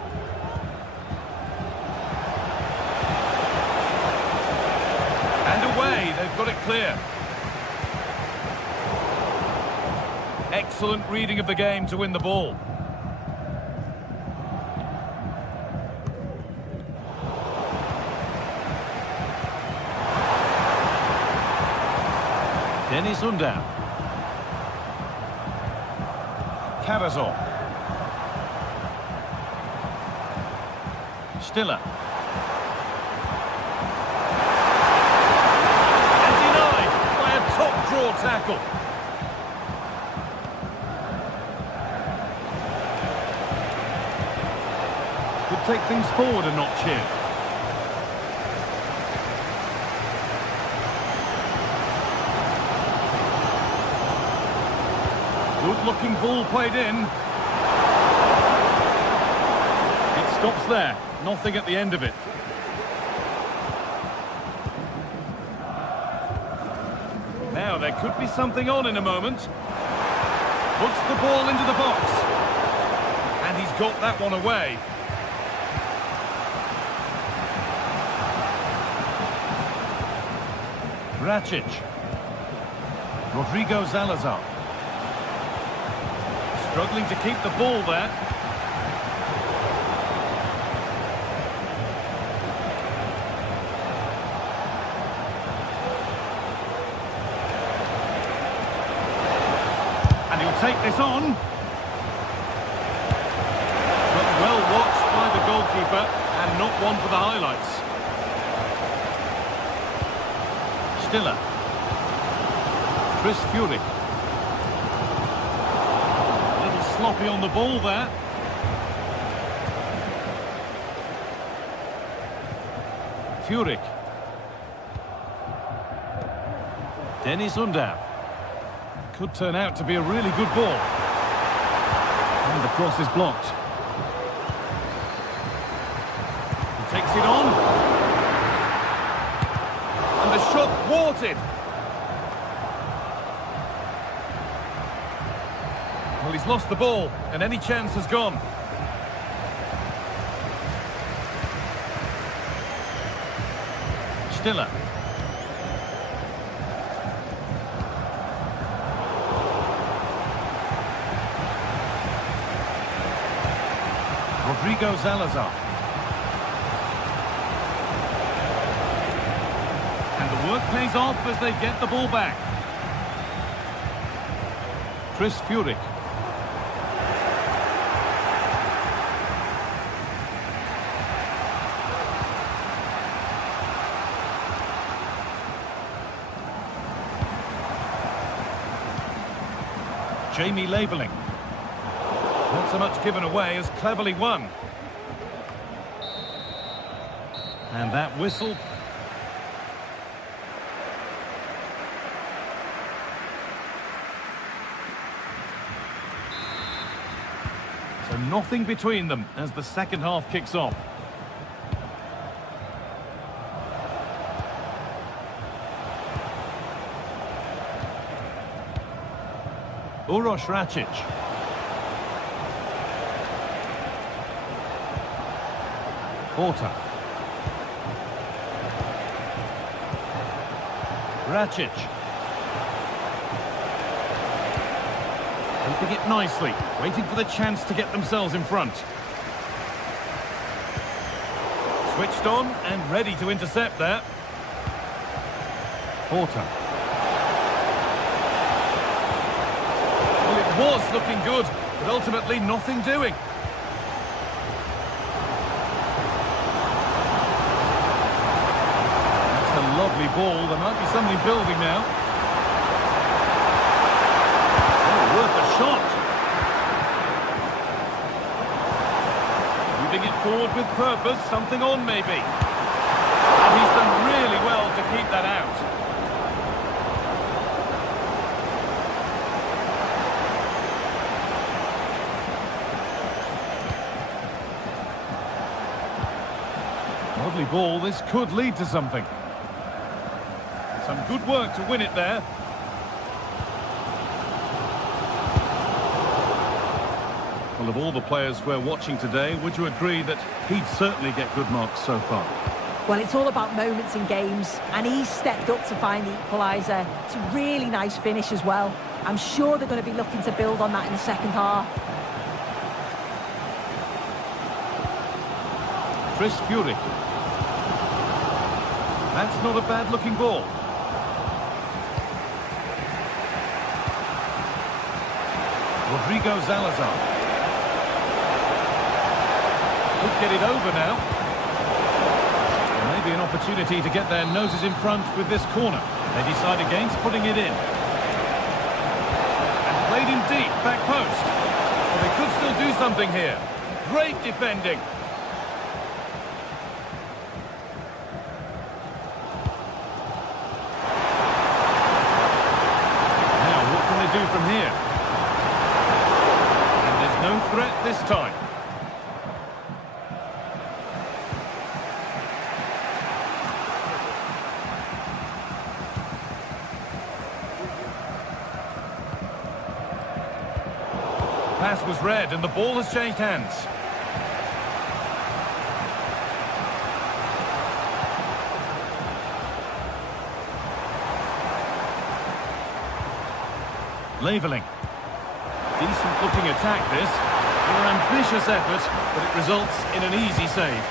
And away, they've got it clear. Excellent reading of the game to win the ball. Dennis Undav. Karazor. Stiller. And denied by a top draw tackle. Could take things forward a notch here. Good-looking ball played in. It stops there. Nothing at the end of it. Now, there could be something on in a moment. Puts the ball into the box. And he's got that one away. Racic. Rodrigo Salazar. Struggling to keep the ball there. And he'll take this on. But well watched by the goalkeeper and not one for the highlights. Stiller. Chris Furyk. Sloppy on the ball there. Furyk. Dennis Undav. Could turn out to be a really good ball. And the cross is blocked. He takes it on. And the shot thwarted. Well, he's lost the ball, and any chance has gone. Stiller. Rodrigo Salazar. And the work pays off as they get the ball back. Chris Furyk. Jamie Leveling. Not so much given away as cleverly won. And that whistle. So nothing between them as the second half kicks off. Uroš Račić. Porter. Račić. Keeping it nicely, waiting for the chance to get themselves in front. Switched on and ready to intercept there. Porter. Well, it was looking good, but ultimately nothing doing. That's a lovely ball. There might be something building now. Oh, worth a shot. Moving it forward with purpose, something on maybe. And he's done really well to keep that out. Lovely ball, this could lead to something. Some good work to win it there. Well, of all the players we're watching today, would you agree that he'd certainly get good marks so far? Well, it's all about moments in games, and he's stepped up to find the equaliser. It's a really nice finish as well. I'm sure they're going to be looking to build on that in the second half. Chris Furyk. That's not a bad-looking ball. Rodrigo Salazar. Could get it over now. Maybe an opportunity to get their noses in front with this corner. They decide against putting it in. And played in deep, back post. Well, they could still do something here. Great defending. Do from here. And there's no threat this time. Pass was read and the ball has changed hands. Leveling. Decent looking attack this. An ambitious effort, but it results in an easy save.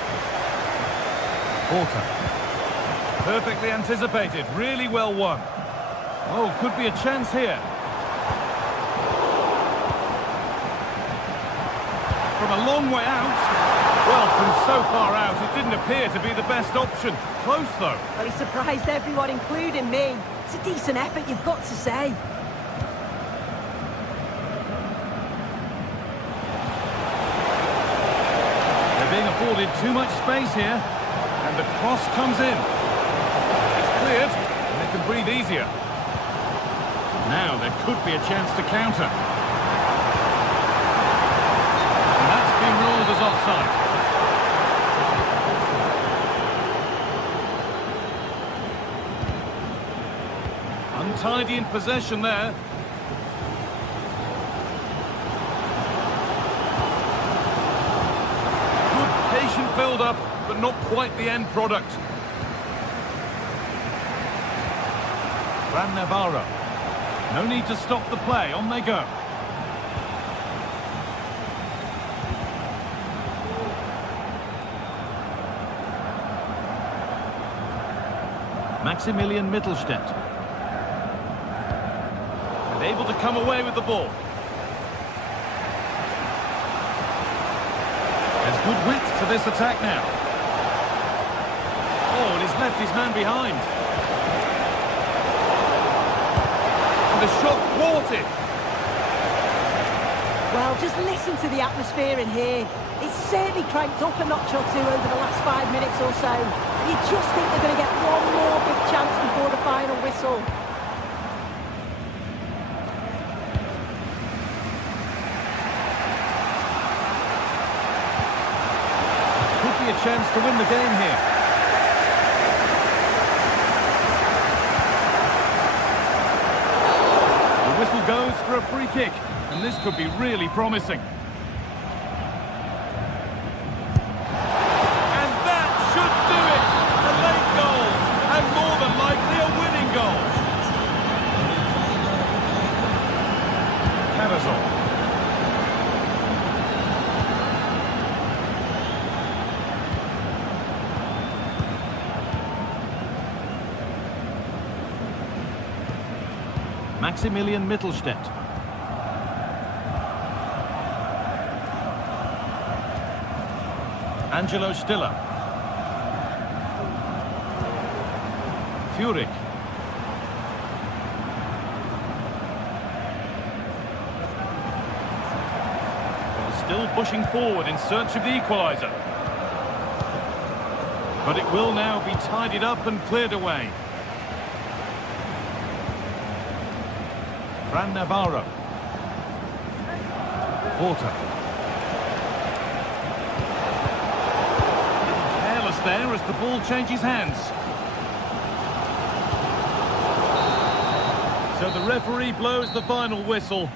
Porter. Perfectly anticipated, really well won. Oh, could be a chance here. From a long way out. Well, from so far out, it didn't appear to be the best option. Close, though. Well, he surprised everyone, including me. It's a decent effort, you've got to say. Being afforded too much space here, and the cross comes in. It's cleared, and they can breathe easier. Now there could be a chance to counter. And that's been ruled as offside. Untidy in possession there. Patient build-up, but not quite the end product. Fran Navarro. No need to stop the play, on they go. Maximilian Mittelstädt. And able to come away with the ball. There's good width to this attack now. Oh, and he's left his man behind. And the shot thwarted. Well, just listen to the atmosphere in here. It's certainly cranked up a notch or two over the last 5 minutes or so. And you just think they're going to get one more big chance before the final whistle. A chance to win the game here. The whistle goes for for a free kick, and this could be really promising. And that should do it! A late goal, and more than likely a winning goal. Cavazol. Maximilian Mittelstädt. Angelo Stiller. Furyk. Still pushing forward in search of the equaliser. But it will now be tidied up and cleared away. Fran Navarro. Porter. Careless there as the ball changes hands. So the referee blows the final whistle.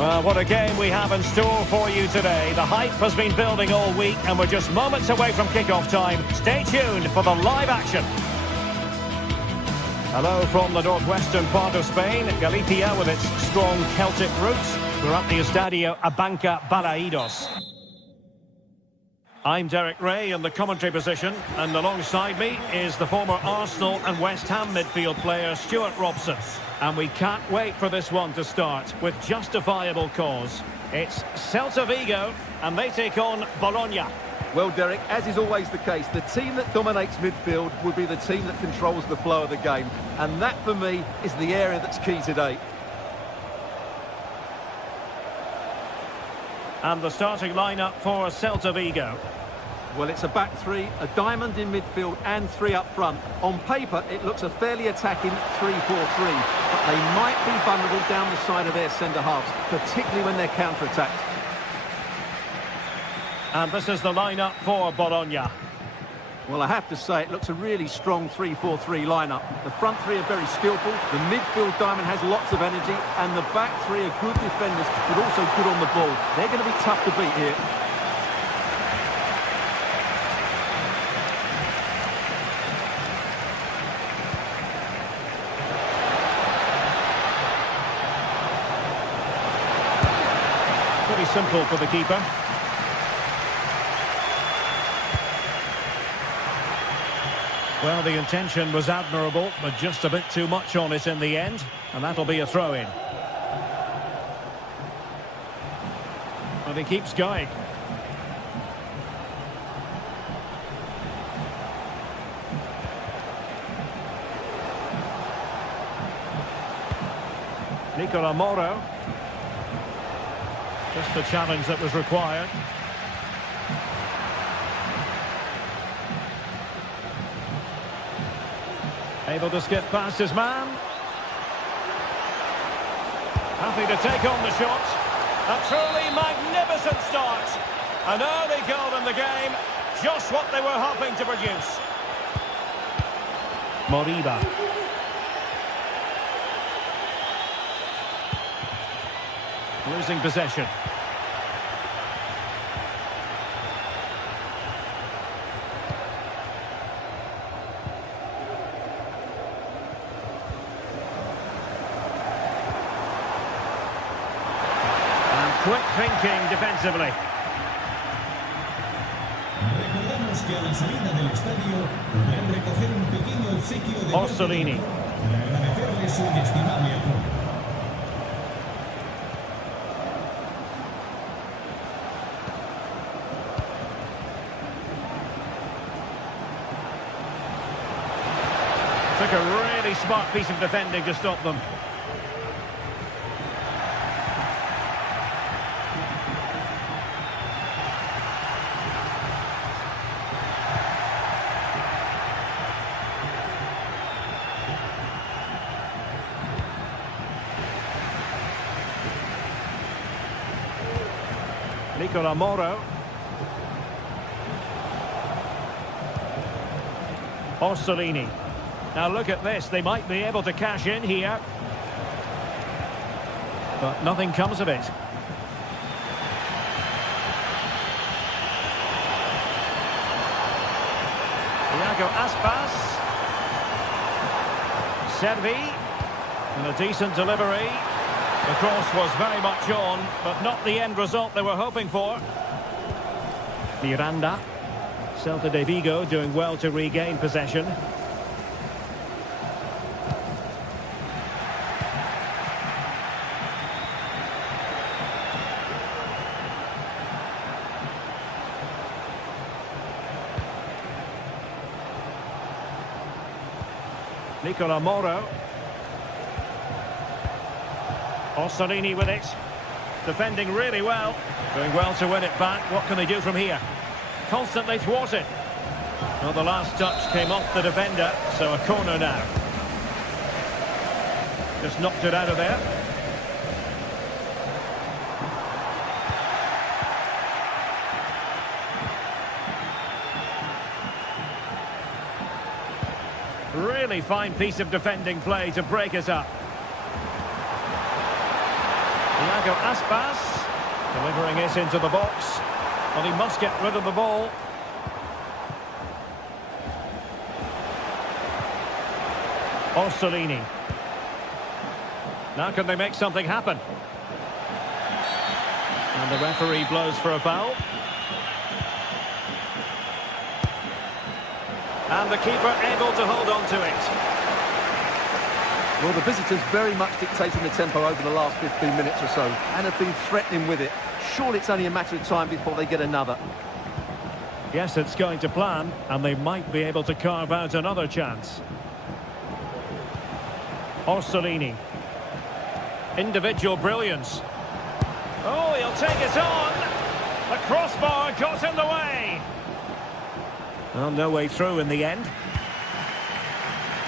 Well, what a game we have in store for you today. The hype has been building all week and we're just moments away from kick-off time. Stay tuned for the live action. Hello from the northwestern part of Spain, Galicia with its strong Celtic roots. We're at the Estadio Abanca Balaidos. I'm Derek Ray in the commentary position, and alongside me is the former Arsenal and West Ham midfield player Stuart Robson. And we can't wait for this one to start with justifiable cause. It's Celta Vigo, and they take on Bologna. Well, Derek, as is always the case, the team that dominates midfield will be the team that controls the flow of the game. And that, for me, is the area that's key today. And the starting lineup for Celta Vigo. Well, it's a back three, a diamond in midfield and three up front. On paper, it looks a fairly attacking 3-4-3, but they might be vulnerable down the side of their centre-halves, particularly when they're counter-attacked. And this is the lineup for Bologna. Well, I have to say, it looks a really strong 3-4-3 lineup. The front three are very skillful, the midfield diamond has lots of energy, and the back three are good defenders, but also good on the ball. They're going to be tough to beat here. Pretty simple for the keeper. Well, the intention was admirable, but just a bit too much on it in the end, and that'll be a throw-in. And he keeps going. Nicola Moro. Just the challenge that was required. Able to skip past his man. Happy to take on the shot. A truly magnificent start. An early goal in the game. Just what they were hoping to produce. Moriba. Losing possession. Quick thinking defensively. Recordamos que a la salida del estadio podrán recoger un pequeño obsequio de Orsolini. para agradecerle su inestimable apoyo. Took a really smart piece of defending to stop them. Nicola Moro. Orsolini. Now look at this, they might be able to cash in here. But nothing comes of it. Iago Aspas. Servi. And a decent delivery. The cross was very much on, but not the end result they were hoping for. Miranda. Celta de Vigo doing well to regain possession. Nicola Moro. Orsolini with it. Defending really well. Doing well to win it back. What can they do from here? Constantly thwarted. Well, the last touch came off the defender, so a corner now. Just knocked it out of there. Really fine piece of defending play to break us up. Iago Aspas delivering it into the box. Well, he must get rid of the ball. Orsolini. Now can they make something happen? And the referee blows for a foul. And the keeper able to hold on to it. Well, the visitors very much dictating the tempo over the last 15 minutes or so, and have been threatening with it. Surely it's only a matter of time before they get another. Yes, it's going to plan, and they might be able to carve out another chance. Orsolini. Individual brilliance. Oh, he'll take it on. The crossbar got in the way. Well, no way through in the end.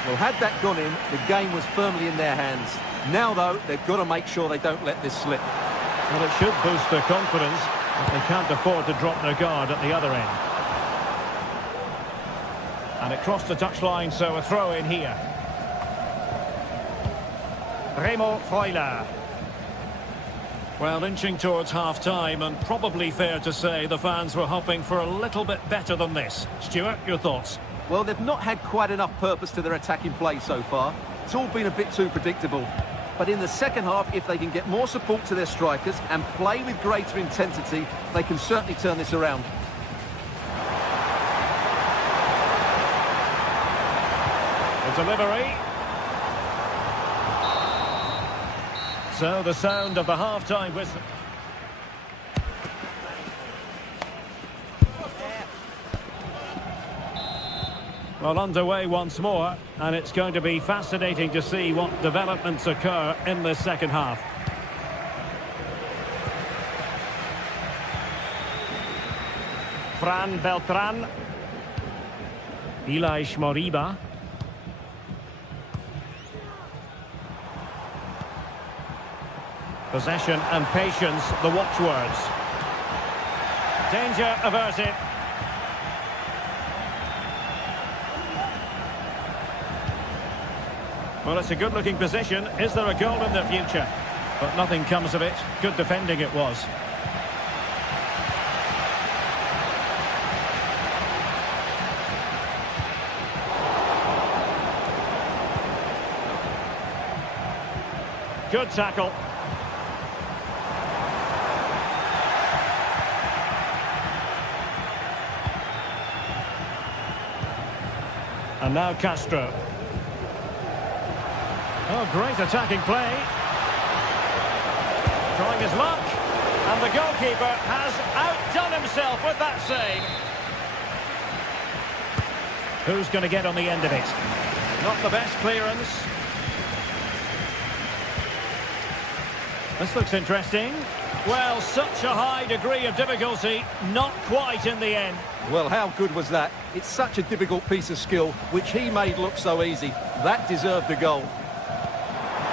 Well, had that gone in, the game was firmly in their hands. Now, though, they've got to make sure they don't let this slip. Well, it should boost their confidence, but they can't afford to drop their guard at the other end. And it crossed the touchline, so a throw in here. Remo Freuler. Well, inching towards half-time, and probably fair to say the fans were hoping for a little bit better than this. Stuart, your thoughts? Well, they've not had quite enough purpose to their attacking play so far. It's all been a bit too predictable. But in the second half, if they can get more support to their strikers and play with greater intensity, they can certainly turn this around. The delivery. So the sound of the half-time whistle. Well, underway once more, and it's going to be fascinating to see what developments occur in this second half. Fran Beltran. Ilaix Moriba. Possession and patience, the watchwords. Danger averted. Well, it's a good-looking position. Is there a goal in the future? But nothing comes of it. Good defending it was. Good tackle. And now Castro. Oh, great attacking play. Trying his luck. And the goalkeeper has outdone himself with that save. Who's going to get on the end of it? Not the best clearance. This looks interesting. Well, such a high degree of difficulty, not quite in the end. Well, how good was that? It's such a difficult piece of skill, which he made look so easy. That deserved a goal.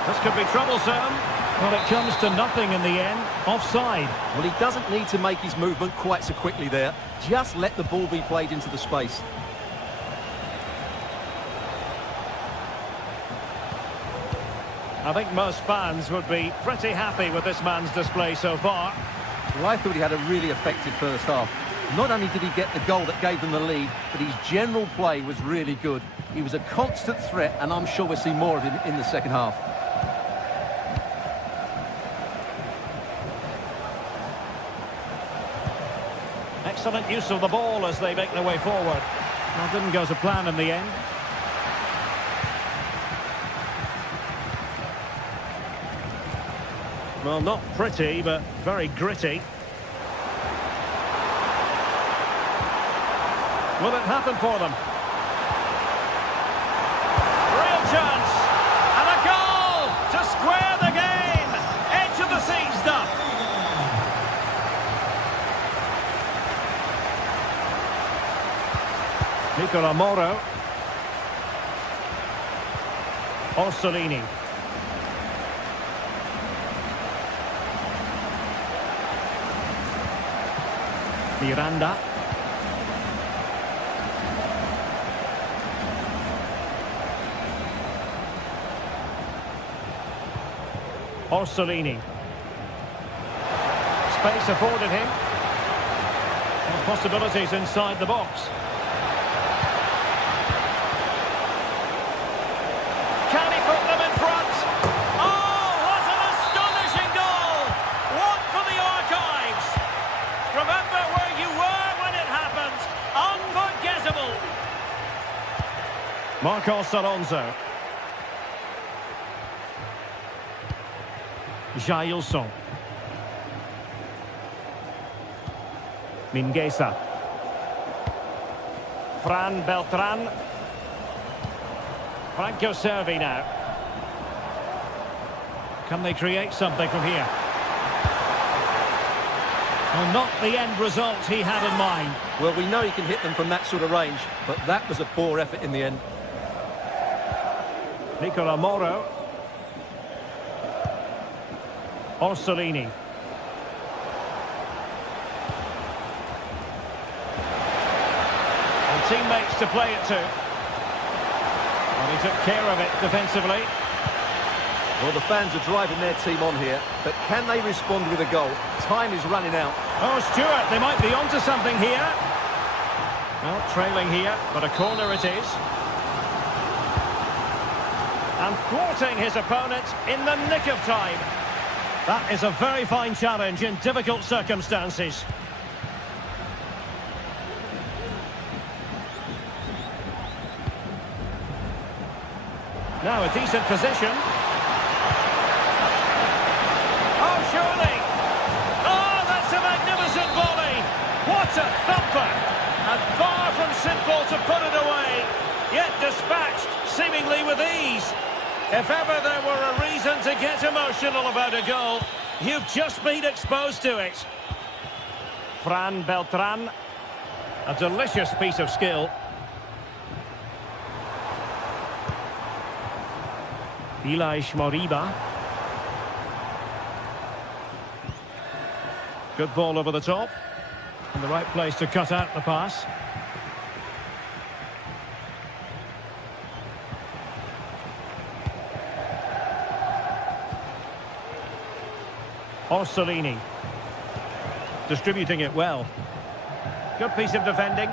This could be troublesome. Well, it comes to nothing in the end. Offside. Well, he doesn't need to make his movement quite so quickly there. Just let the ball be played into the space. I think most fans would be pretty happy with this man's display so far. Well, I thought he had a really effective first half. Not only did he get the goal that gave them the lead, but his general play was really good. He was a constant threat, and I'm sure we'll see more of him in the second half. Excellent use of the ball as they make their way forward. Well, didn't go to plan in the end. Well, not pretty, but very gritty. Will it happen for them? Real chance! And a goal to square the game! Edge of the seat stuff! Nicola Moro. Orsolini. Miranda. Orsolini. Space afforded him. And possibilities inside the box. Can he put them in front? Oh, what an astonishing goal! One for the archives. Remember where you were when it happened. Unforgettable. Marcos Alonso. Jailson. Mingueza. Fran Beltran. Franco Servi now. Can they create something from here? Well, not the end result he had in mind. Well, we know he can hit them from that sort of range, but that was a poor effort in the end. Nicola Moro. Orsolini. And teammates to play it to. Well, he took care of it defensively. Well, the fans are driving their team on here, but can they respond with a goal? Time is running out. Oh, Stewart, they might be onto something here. Well, trailing here, but a corner it is. And thwarting his opponent in the nick of time. That is a very fine challenge in difficult circumstances. Now a decent position. Oh, surely! Oh, that's a magnificent volley! What a thumper! And far from simple to put it away. dispatched, seemingly with ease. If ever there were a reason to get emotional about a goal, you've just been exposed to it. Fran Beltran. A delicious piece of skill. Ilaix Moriba. Good ball over the top. In the right place to cut out the pass. Orsolini. Distributing it well. Good piece of defending.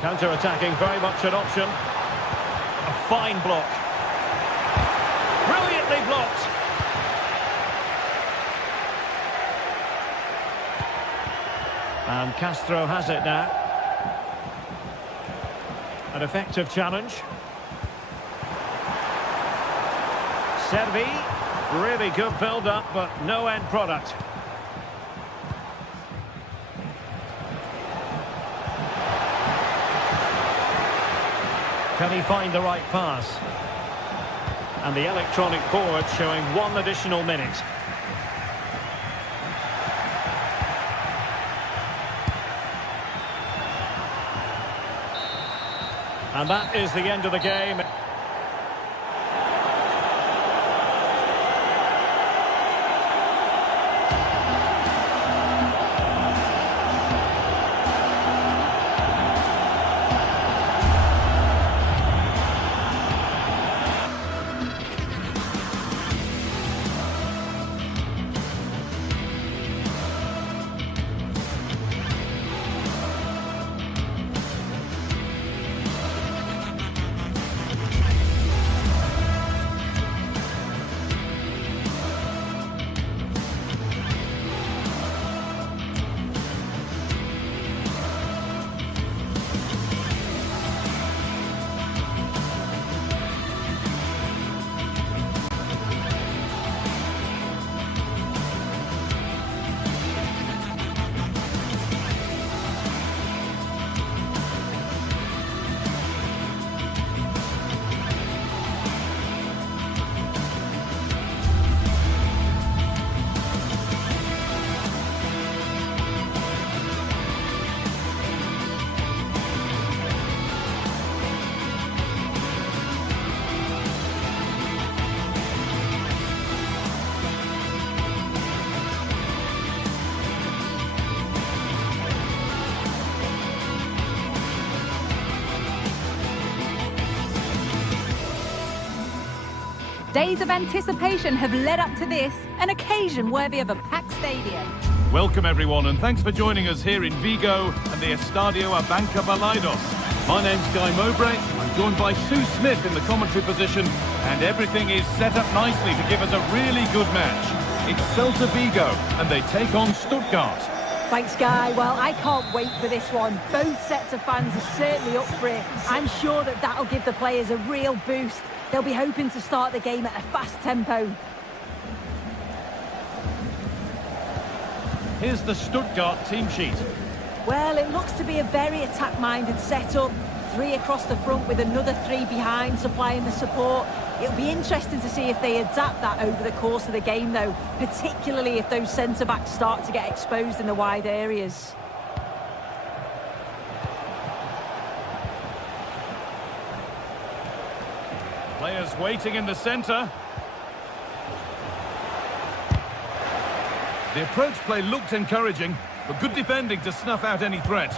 Counter-attacking, very much an option. A fine block. Brilliantly blocked. And Castro has it now. An effective challenge. Servi. Really good build-up, but no end product. Can he find the right pass? And the electronic board showing 1 additional minute. And that is the end of the game. Days of anticipation have led up to this, an occasion worthy of a packed stadium. Welcome everyone, and thanks for joining us here in Vigo and the Estadio Abanca Balaidos. My name's Guy Mowbray. I'm joined by Sue Smith in the commentary position, and everything is set up nicely to give us a really good match. It's Celta Vigo, and they take on Stuttgart. Thanks, Guy. Well, I can't wait for this one. Both sets of fans are certainly up for it. I'm sure that that'll give the players a real boost. They'll be hoping to start the game at a fast tempo. Here's the Stuttgart team sheet. Well, it looks to be a very attack-minded setup. 3 across the front with another 3 behind supplying the support. It'll be interesting to see if they adapt that over the course of the game, though, particularly if those centre-backs start to get exposed in the wide areas. Players waiting in the centre. The approach play looked encouraging, but good defending to snuff out any threat.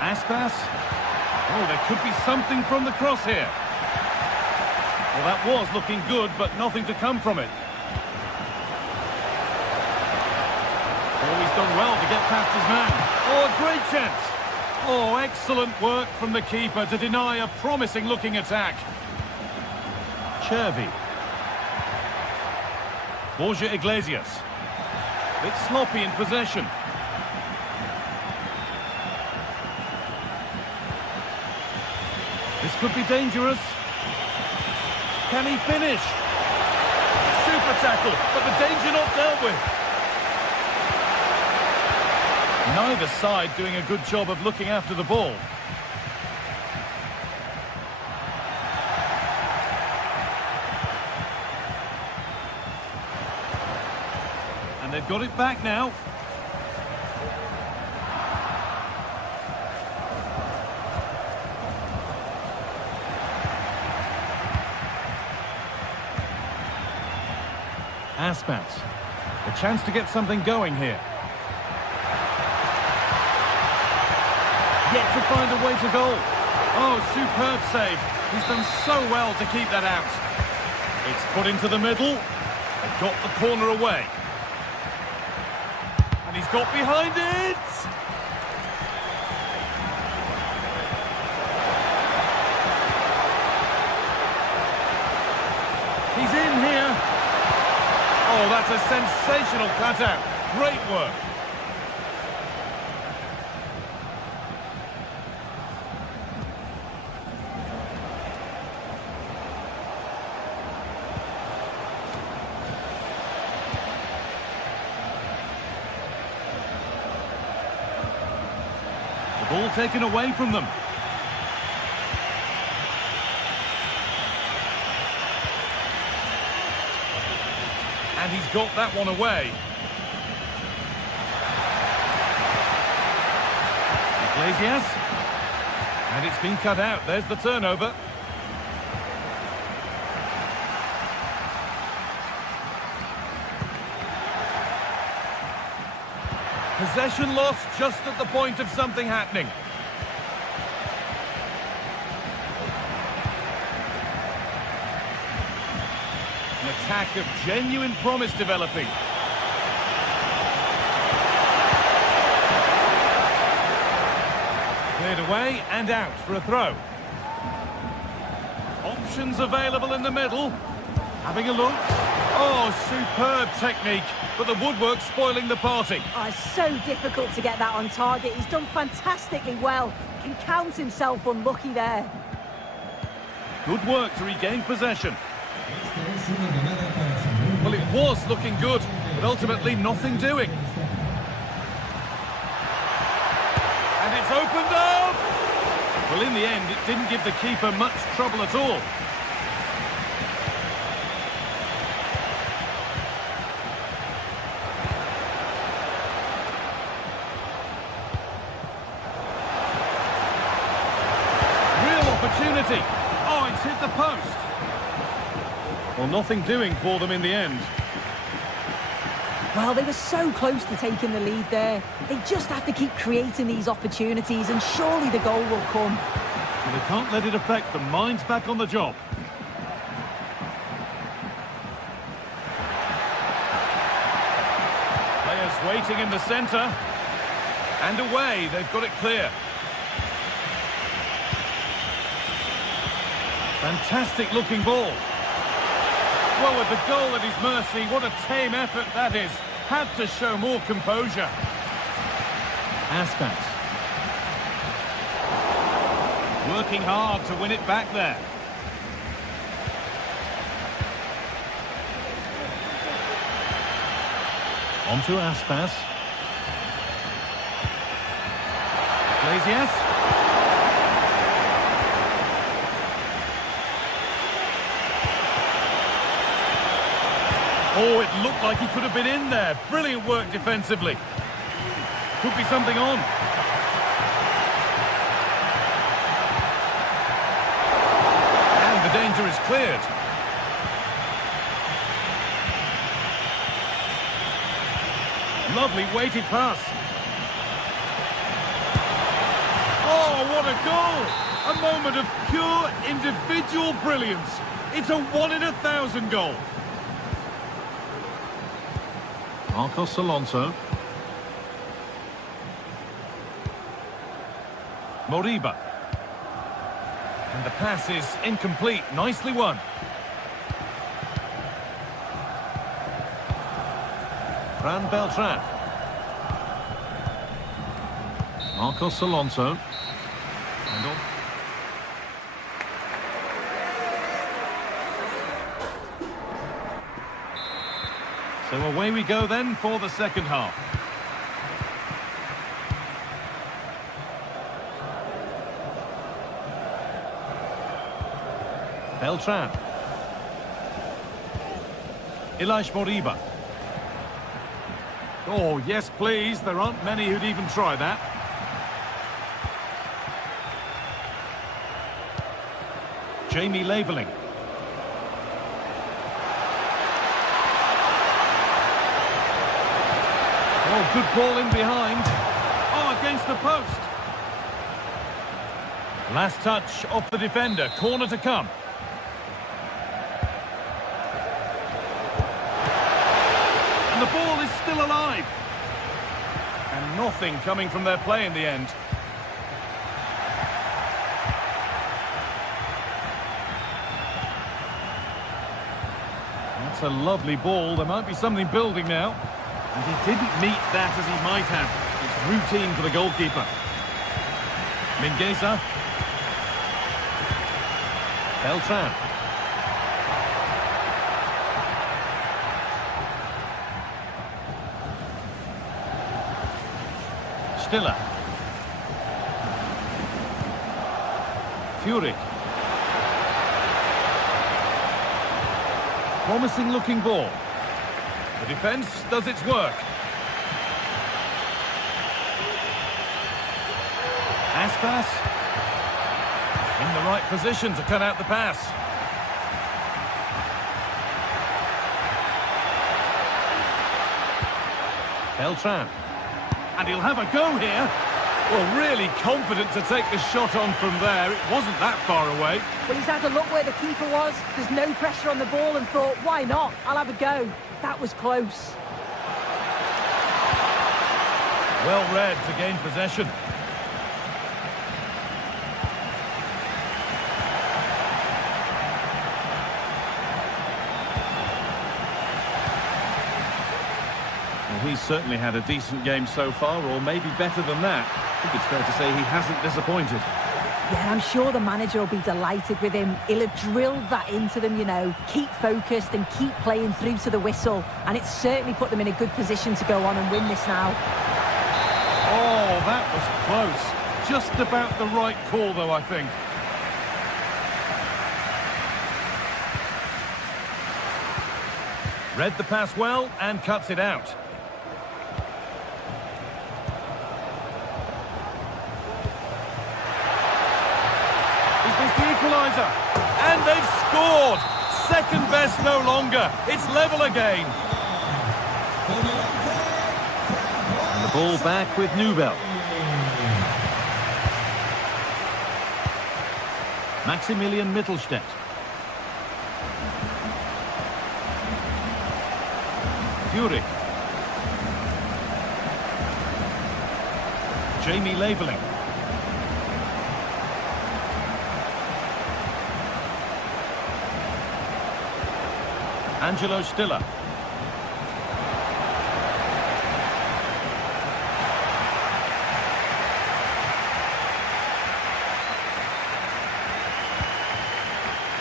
Aspas. Oh, there could be something from the cross here. Well, that was looking good, but nothing to come from it. Oh, he's done well to get past his man. Oh, a great chance. Oh, excellent work from the keeper to deny a promising-looking attack. Chervi. Borja Iglesias. Bit sloppy in possession. This could be dangerous. Can he finish? Super tackle, but the danger not dealt with. Neither side doing a good job of looking after the ball. And they've got it back now. Aspas. A chance to get something going here. Yet to find a way to goal. Oh, superb save. He's done so well to keep that out. It's put into the middle. They've got the corner away. And he's got behind it! He's in here. Oh, that's a sensational cutout. Great work. The ball taken away from them. And he's got that one away. Iglesias. And it's been cut out. There's the turnover. Possession lost just at the point of something happening. An attack of genuine promise developing. Cleared away and out for a throw. Options available in the middle. Having a look. Oh, superb technique, but the woodwork spoiling the party. Oh, it's so difficult to get that on target. He's done fantastically well. Can count himself unlucky there. Good work to regain possession. Well, it was looking good, but ultimately nothing doing. And it's opened up! Well, in the end, it didn't give the keeper much trouble at all. Opportunity. Oh, it's hit the post. Well, nothing doing for them in the end. Well, they were so close to taking the lead there. They just have to keep creating these opportunities and surely the goal will come. Well, they can't let it affect them. Mind's back on the job. Players waiting in the centre. And away. They've got it clear. Fantastic looking ball. Well, with the goal at his mercy, what a tame effort that is. Had to show more composure. Aspas. Working hard to win it back there. On to Aspas. Iglesias. Oh, it looked like he could have been in there. Brilliant work defensively. Could be something on. And the danger is cleared. Lovely weighted pass. Oh, what a goal! A moment of pure individual brilliance. It's a 1 in 1,000 goal. Marcos Alonso. Moriba. And the pass is incomplete. Nicely won. Fran Beltran. Marcos Alonso. And on. So away we go then for the second half. Beltran. Ilaix Moriba. Oh, yes, please. There aren't many who'd even try that. Jamie Laveling. Oh, good ball in behind. Oh, against the post. Last touch off the defender. Corner to come. And the ball is still alive. And nothing coming from their play in the end. That's a lovely ball. There might be something building now. And he didn't meet that as he might have. It's routine for the goalkeeper. Mingueza. Beltran. Stiller. Furyk. Promising looking ball. The defence does its work. Aspas. In the right position to cut out the pass. Beltran. And he'll have a go here. Well, really confident to take the shot on from there. It wasn't that far away. Well, he's had a look where the keeper was. There's no pressure on the ball and thought, why not? I'll have a go. That was close. Well read to gain possession. Well, he's certainly had a decent game so far, or maybe better than that. I think it's fair to say he hasn't disappointed. Yeah, I'm sure the manager will be delighted with him. He'll have drilled that into them, you know. Keep focused and keep playing through to the whistle. And it's certainly put them in a good position to go on and win this now. Oh, that was close. Just about the right call, though, I think. Read the pass well and cuts it out. Is this the equaliser? And they've scored! Second best no longer. It's level again. And the ball back with Nubel. Maximilian Mittelstädt. Furyk. Jamie Laveling. Angelo Stiller.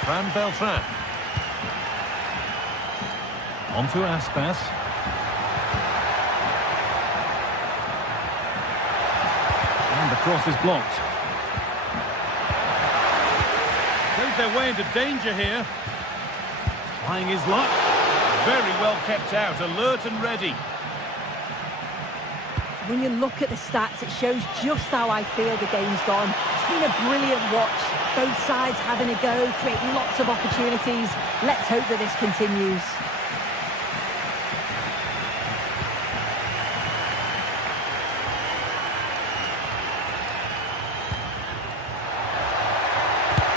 Fran Beltran. On to Aspas. And the cross is blocked. Played their way into danger here. Trying his luck. Very well kept out, alert and ready. When you look at the stats, it shows just how I feel the game's gone. It's been a brilliant watch. Both sides having a go, creating lots of opportunities. Let's hope that this continues.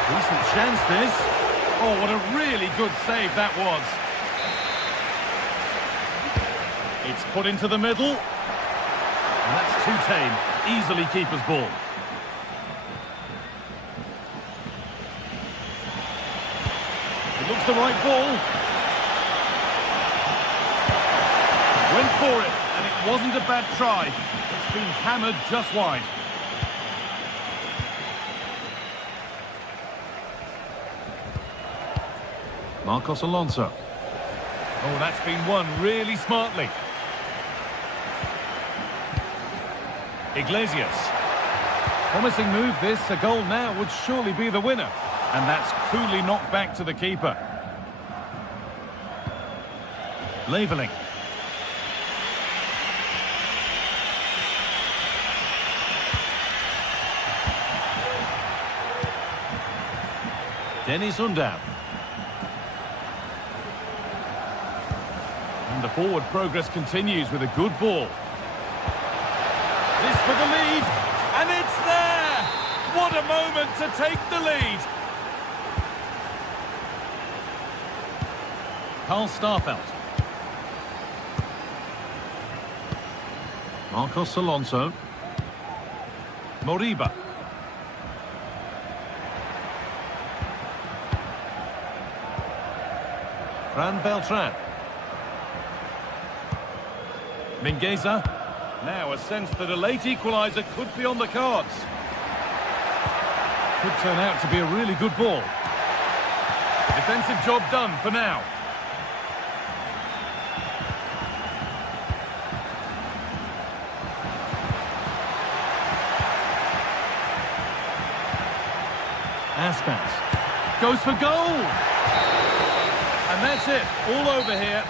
Decent chance this. Oh, what a really good save that was. It's put into the middle. And that's too tame. Easily keeper's ball. It looks the right ball. Went for it, and it wasn't a bad try. It's been hammered just wide. Marcos Alonso. Oh, that's been won really smartly. Iglesias. Promising move this. A goal now would surely be the winner. And that's coolly knocked back to the keeper. Laveling. Denis Undav. And the forward progress continues with a good ball. This for the lead, and it's there! What a moment to take the lead! Carl Starfelt. Marcos Alonso. Moriba. Fran Beltran. Mingueza. Now a sense that a late equaliser could be on the cards. Could turn out to be a really good ball. Defensive job done for now. Aspas goes for goal, and that's it, all over here.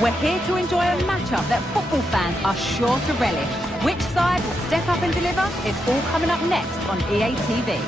We're here to enjoy a matchup that football fans are sure to relish. Which side will step up and deliver? It's all coming up next on EA TV.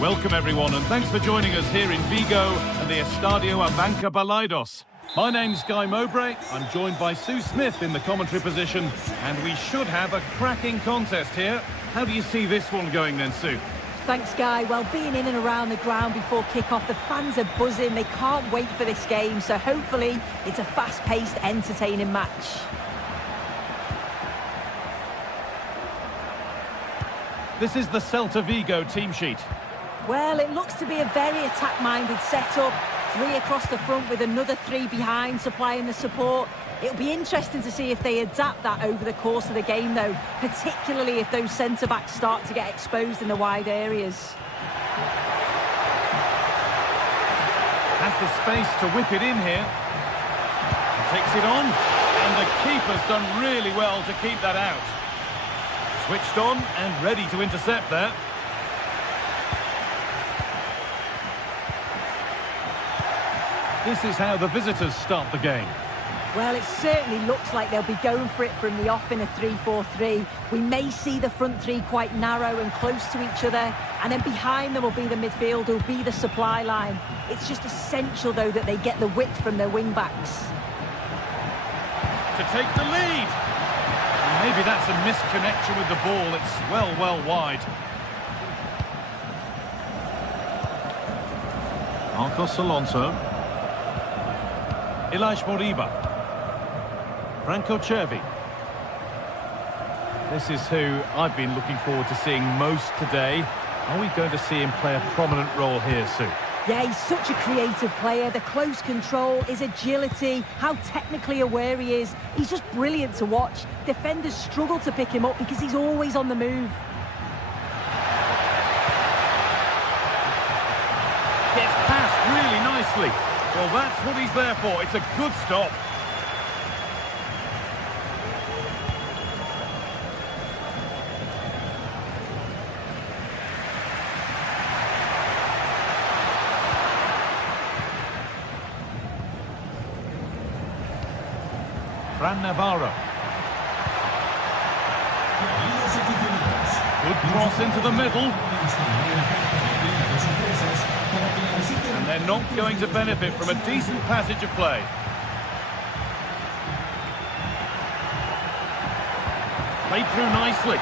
Welcome everyone, and thanks for joining us here in Vigo and the Estadio Abanca Balaidos. My name's Guy Mowbray. I'm joined by Sue Smith in the commentary position, and we should have a cracking contest here. How do you see this one going then, Sue? Thanks, Guy. Well, being in and around the ground before kick-off, the fans are buzzing. They can't wait for this game, so hopefully it's a fast-paced, entertaining match. This is the Celta Vigo team sheet. Well, it looks to be a very attack-minded setup. 3 across the front with another 3 behind supplying the support. It'll be interesting to see if they adapt that over the course of the game, though, particularly if those centre-backs start to get exposed in the wide areas. Has the space to whip it in here. Takes it on, and the keeper's done really well to keep that out. Switched on and ready to intercept there. This is how the visitors start the game. Well, it certainly looks like they'll be going for it from the off in a 3-4-3. We may see the front 3 quite narrow and close to each other, and then behind them will be the midfield, will be the supply line. It's just essential, though, that they get the width from their wing-backs. To take the lead. Maybe that's a misconnection with the ball. It's well wide. Marcos Alonso. Ilaix Moriba. Franco Cervi. This is who I've been looking forward to seeing most today. Are we going to see him play a prominent role here, Sue? Yeah, he's such a creative player. The close control, his agility, how technically aware he is. He's just brilliant to watch. Defenders struggle to pick him up because he's always on the move. nicely. Well, that's what he's there for. It's a good stop. Fran Navarro. Good cross into the middle. And they're not going to benefit from a decent passage of play. Played through nicely.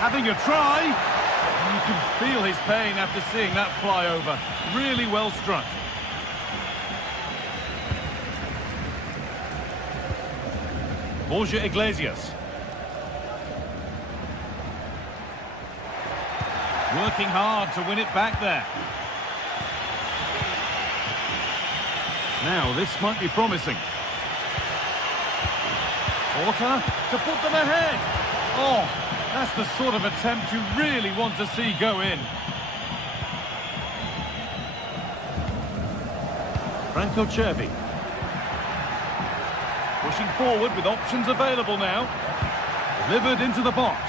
Having a try. You can feel his pain after seeing that fly over. Really well struck. Borja Iglesias. Working hard to win it back there. Now, this might be promising. Porter to put them ahead. Oh, that's the sort of attempt you really want to see go in. Franco Cervi. Pushing forward with options available now. Delivered into the box.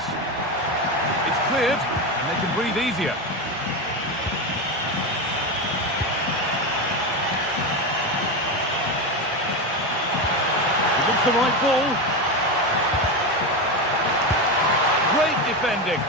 It's cleared, and they can breathe easier. It looks the right ball. Great defending.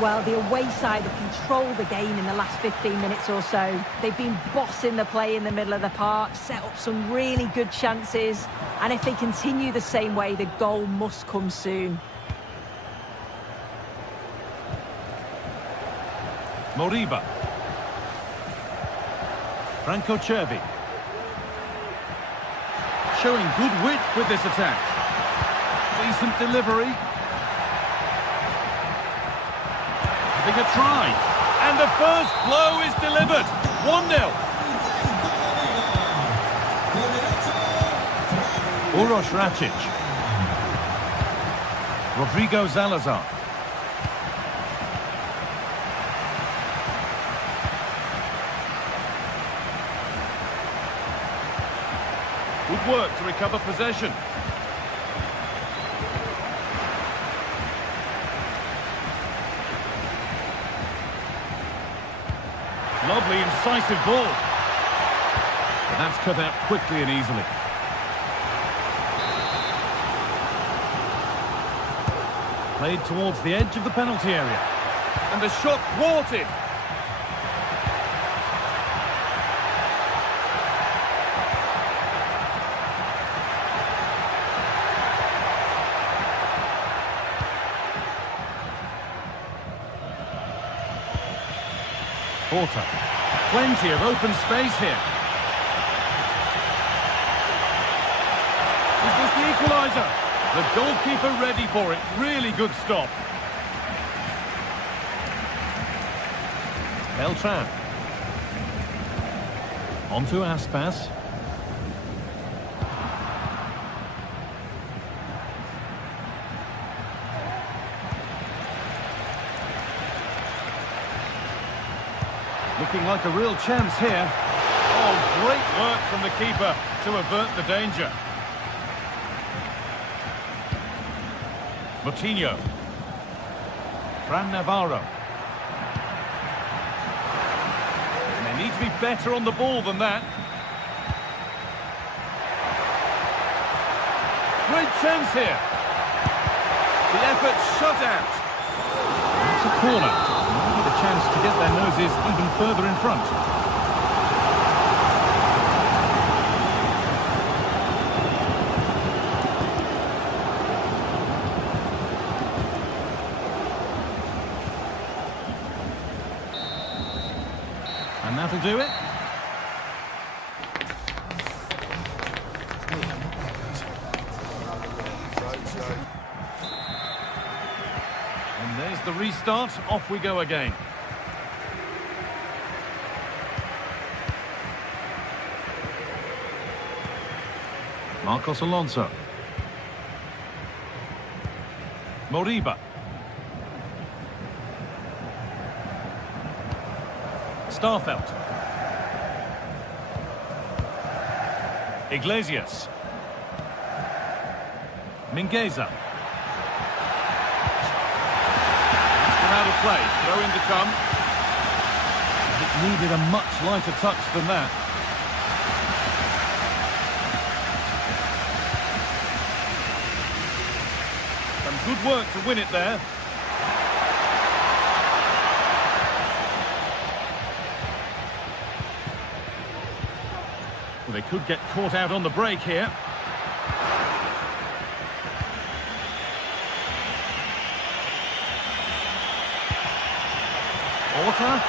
Well, the away side have controlled the game in the last 15 minutes or so. They've been bossing the play in the middle of the park, set up some really good chances, and if they continue the same way, the goal must come soon. Moriba. Franco Cervi. Showing good wit with this attack. Decent delivery. Having a try. And the first blow is delivered. 1-0. Uroš Račić. Rodrigo Zalazar. Good work to recover possession. Lovely, incisive ball. But that's cut out quickly and easily. Played towards the edge of the penalty area. And the shot thwarted. Porter. Plenty of open space here. Is this the equaliser? The goalkeeper ready for it. Really good stop. Beltran. On to Aspas. Looking like a real chance here. Oh, great work from the keeper to avert the danger. Moutinho. Fran Navarro. And they need to be better on the ball than that. Great chance here. The effort shut out. It's a corner. Maybe the chance to get their noses even further in front. And that'll do it. And there's the restart. Off we go again. Marcos Alonso. Moriba. Starfelt. Iglesias. Mingueza. It's come out of play. Throw in to come. It needed a much lighter touch than that. Some good work to win it there. Well, they could get caught out on the break here. Orta.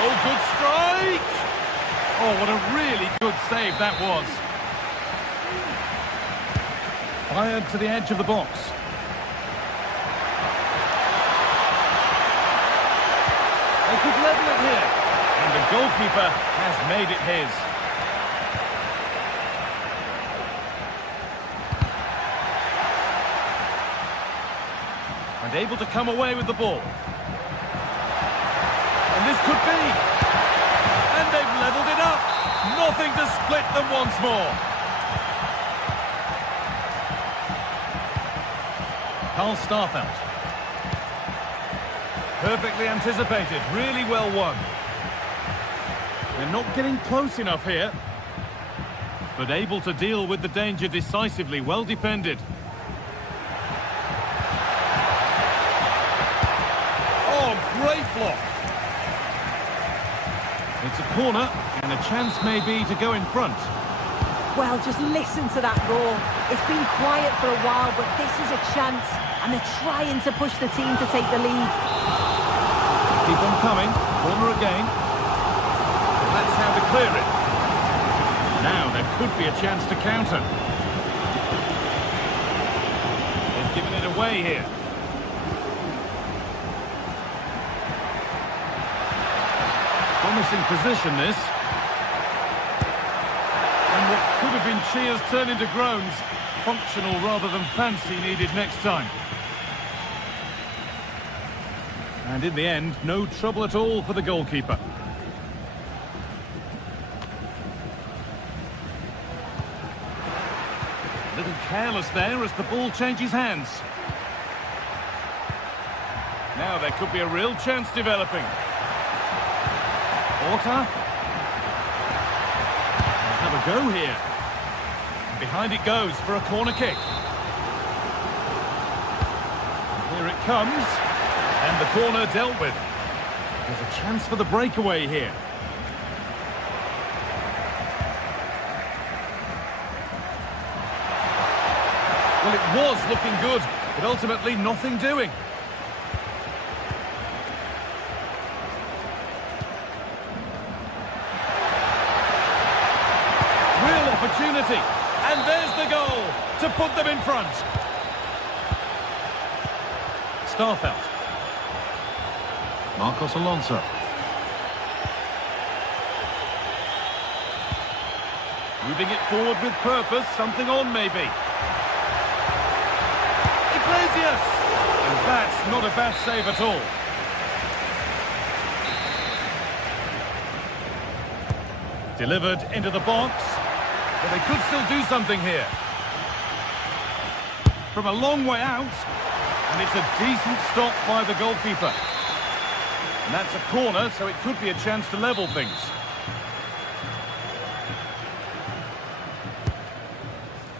Oh, good strike! Oh, what a really good save that was. Fired to the edge of the box. They could level it here. And the goalkeeper has made it his. And able to come away with the ball. And this could be. And they've levelled it up. Nothing to split them once more. Carl Starfelt. Perfectly anticipated, really well won. They're not getting close enough here. But able to deal with the danger decisively, well defended. Oh, great block. It's a corner, and a chance maybe to go in front. Well, just listen to that roar. It's been quiet for a while, but this is a chance, and they're trying to push the team to take the lead. Keep on coming. Corner again. That's how to clear it. Now there could be a chance to counter. They've given it away here. Promising position, this. And what could have been cheers turn into groans. Functional rather than fancy needed next time. And in the end, no trouble at all for the goalkeeper. A little careless there as the ball changes hands. Now there could be a real chance developing. Orta. Have a go here. And behind it goes for a corner kick. And here it comes. And the corner dealt with. There's a chance for the breakaway here. Well, it was looking good, but ultimately nothing doing. Real opportunity. And there's the goal to put them in front. Starfelt. Marcos Alonso. Moving it forward with purpose, something on maybe. Iglesias! And that's not a bad save at all. Delivered into the box. But they could still do something here. From a long way out. And it's a decent stop by the goalkeeper. And that's a corner, so it could be a chance to level things.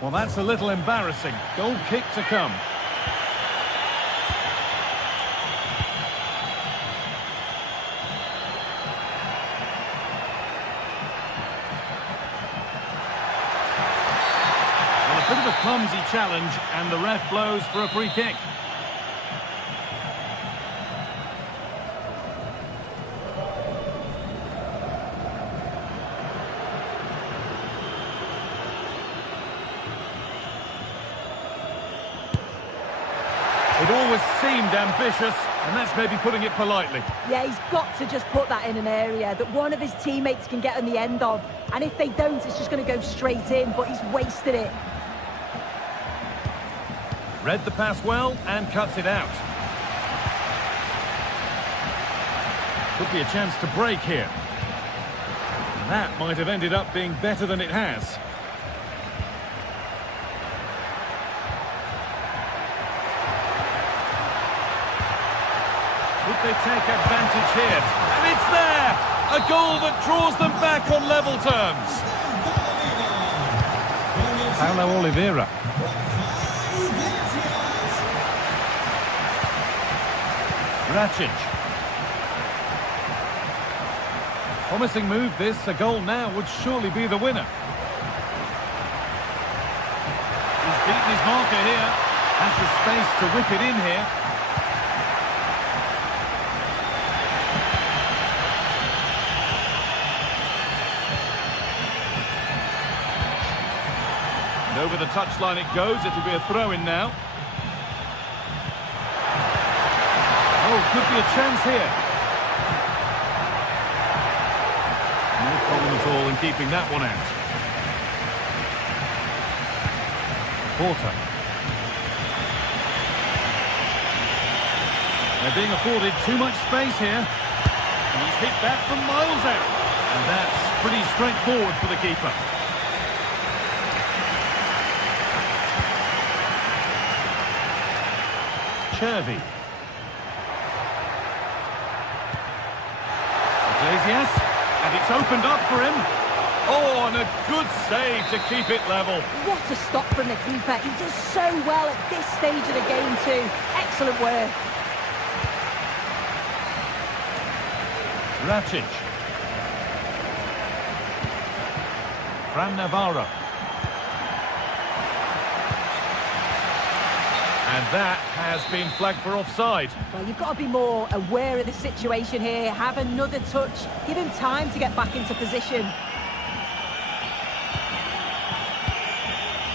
Well, that's a little embarrassing. Goal kick to come. Well, a bit of a clumsy challenge, and the ref blows for a free kick. It always seemed ambitious, and that's maybe putting it politely. Yeah, he's got to just put that in an area that one of his teammates can get on the end of. And if they don't, it's just going to go straight in, but he's wasted it. Read the pass well and cuts it out. Could be a chance to break here. That might have ended up being better than it has. Could they take advantage here? And it's there! A goal that draws them back on level terms. Paulo Oliveira. Rakic. Promising move this. A goal now would surely be the winner. He's beaten his marker here. Has the space to whip it in here. And over the touchline it goes. It'll be a throw-in now. Oh, could be a chance here. No problem at all in keeping that one out. Porter. They're being afforded too much space here. He's hit that from miles out. And that's pretty straightforward for the keeper. Chervi. Iglesias, and it's opened up for him. Oh, and a good save to keep it level. What a stop from the keeper. He does so well at this stage of the game too. Excellent work. Rakic. Fran Navarro. And that has been flagged for offside. Well, you've got to be more aware of the situation here. Have another touch. Give him time to get back into position.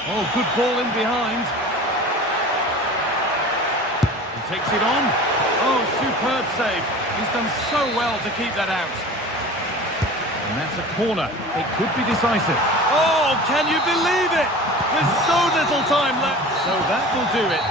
Oh, good ball in behind. He takes it on. Oh, superb save. He's done so well to keep that out. And that's a corner. It could be decisive. Oh, can you believe it? There's so little time left. So that will do it.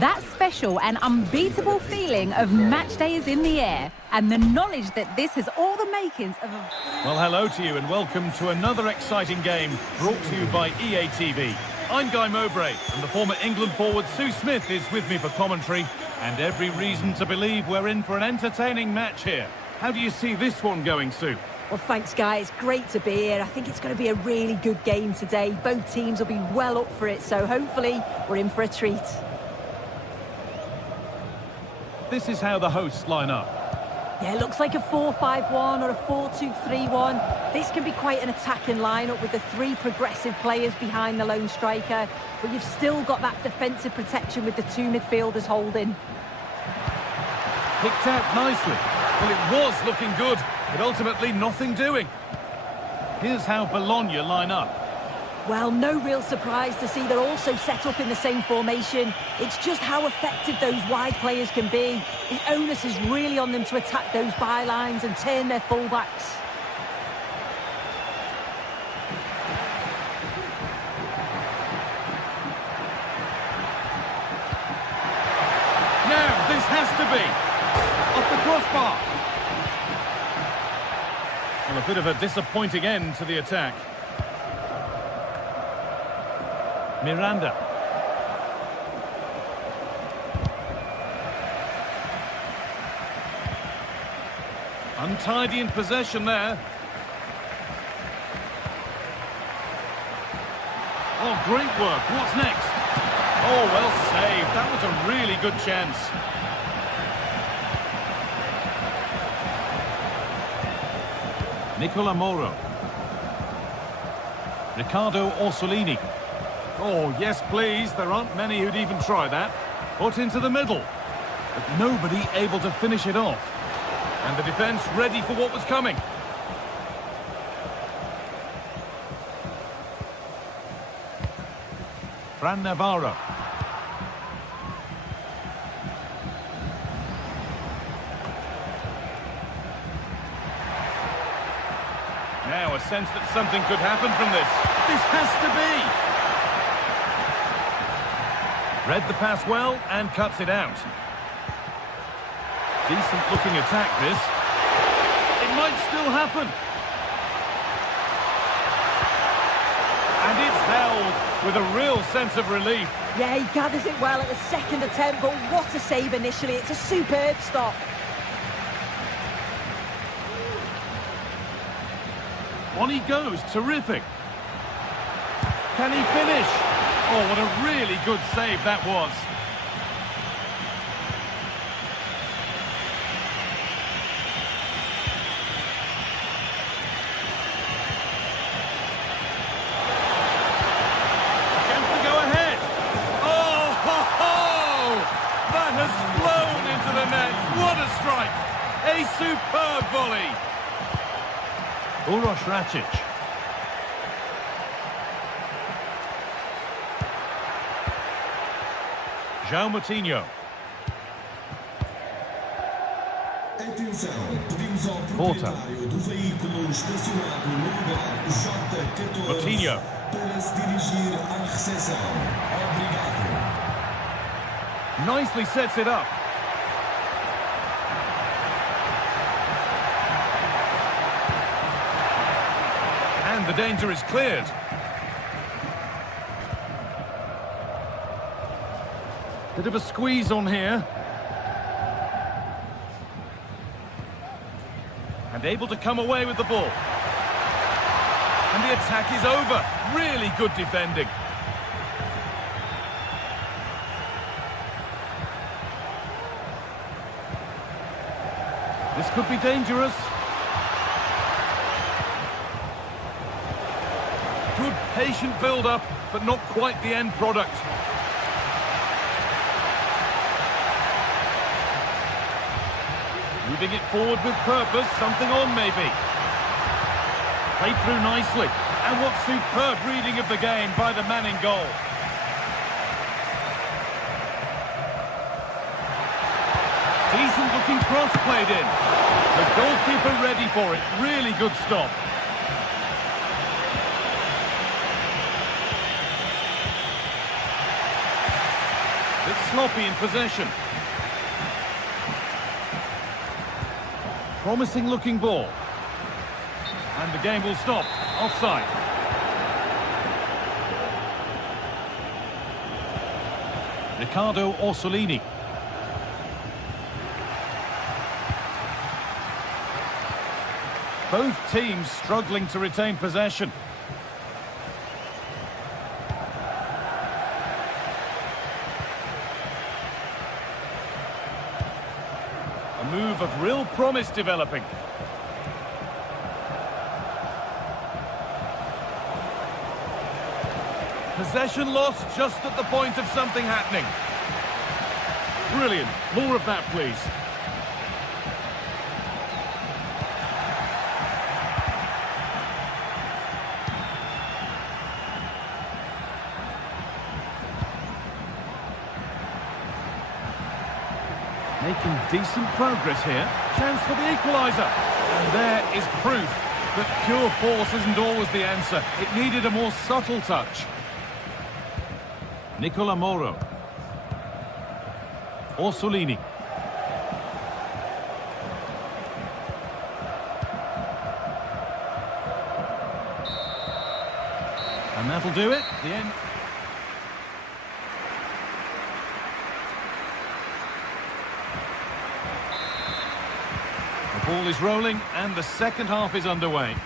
That special and unbeatable feeling of match day is in the air, and the knowledge that this has all the makings of a... Well, hello to you and welcome to another exciting game brought to you by EA TV. I'm Guy Mowbray, and the former England forward Sue Smith is with me for commentary, and every reason to believe we're in for an entertaining match here. How do you see this one going, Sue? Well, thanks, guys. Great to be here. I think it's going to be a really good game today. Both teams will be well up for it, so hopefully we're in for a treat. This is how the hosts line up. Yeah, it looks like a 4-5-1 or a 4-2-3-1. This can be quite an attacking lineup with the three progressive players behind the lone striker, but you've still got that defensive protection with the two midfielders holding. Picked out nicely. Well, it was looking good, but ultimately nothing doing. Here's how Bologna line up. Well, no real surprise to see they're also set up in the same formation. It's just how effective those wide players can be. The onus is really on them to attack those bylines and turn their fullbacks. Now, this has to be off the crossbar. Well, a bit of a disappointing end to the attack. Miranda. Untidy in possession there. Oh, great work. What's next? Oh, well saved. That was a really good chance. Nicola Moro. Riccardo Orsolini. Oh, yes, please. There aren't many who'd even try that. Put into the middle. But nobody able to finish it off. And the defence ready for what was coming. Fran Navarro. Now a sense that something could happen from this. This has to be. Read the pass well and cuts it out. Decent looking attack this. It might still happen. And it's held with a real sense of relief. Yeah, he gathers it well at the second attempt, but what a save initially. It's a superb stop. On he goes, terrific. Can he finish? Oh, what a really good save that was. Chance to go ahead. Oh, ho, ho! That has flown into the net. What a strike. A superb volley. Uroš Račić. João Moutinho. Atenção, pedimos ao Porta. proprietário do veículo estacionado no lugar J14 Moutinho. para se dirigir à recepção. Obrigado. Nicely sets it up. And the danger is cleared. Bit of a squeeze on here. And able to come away with the ball. And the attack is over. Really good defending. This could be dangerous. Good patient build-up, but not quite the end product. Moving it forward with purpose, something on maybe. Played through nicely. And what superb reading of the game by the man in goal. Decent looking cross played in. The goalkeeper ready for it. Really good stop. Bit sloppy in possession. Promising looking ball. And the game will stop. Offside. Riccardo Orsolini. Both teams struggling to retain possession. A move of real promise developing. Possession lost just at the point of something happening. Brilliant. More of that, please. Making decent progress here. Chance for the equaliser. And there is proof that pure force isn't always the answer. It needed a more subtle touch. Nicola Moro. Orsolini. And that'll do it. The end. The ball is rolling and the second half is underway.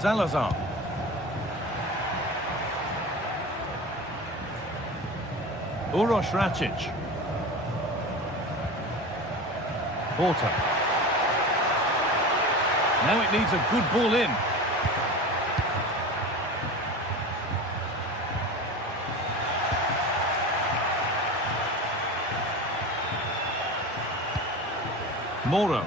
Salazar. Uroš Račić. Porter. Now it needs a good ball in. Moro.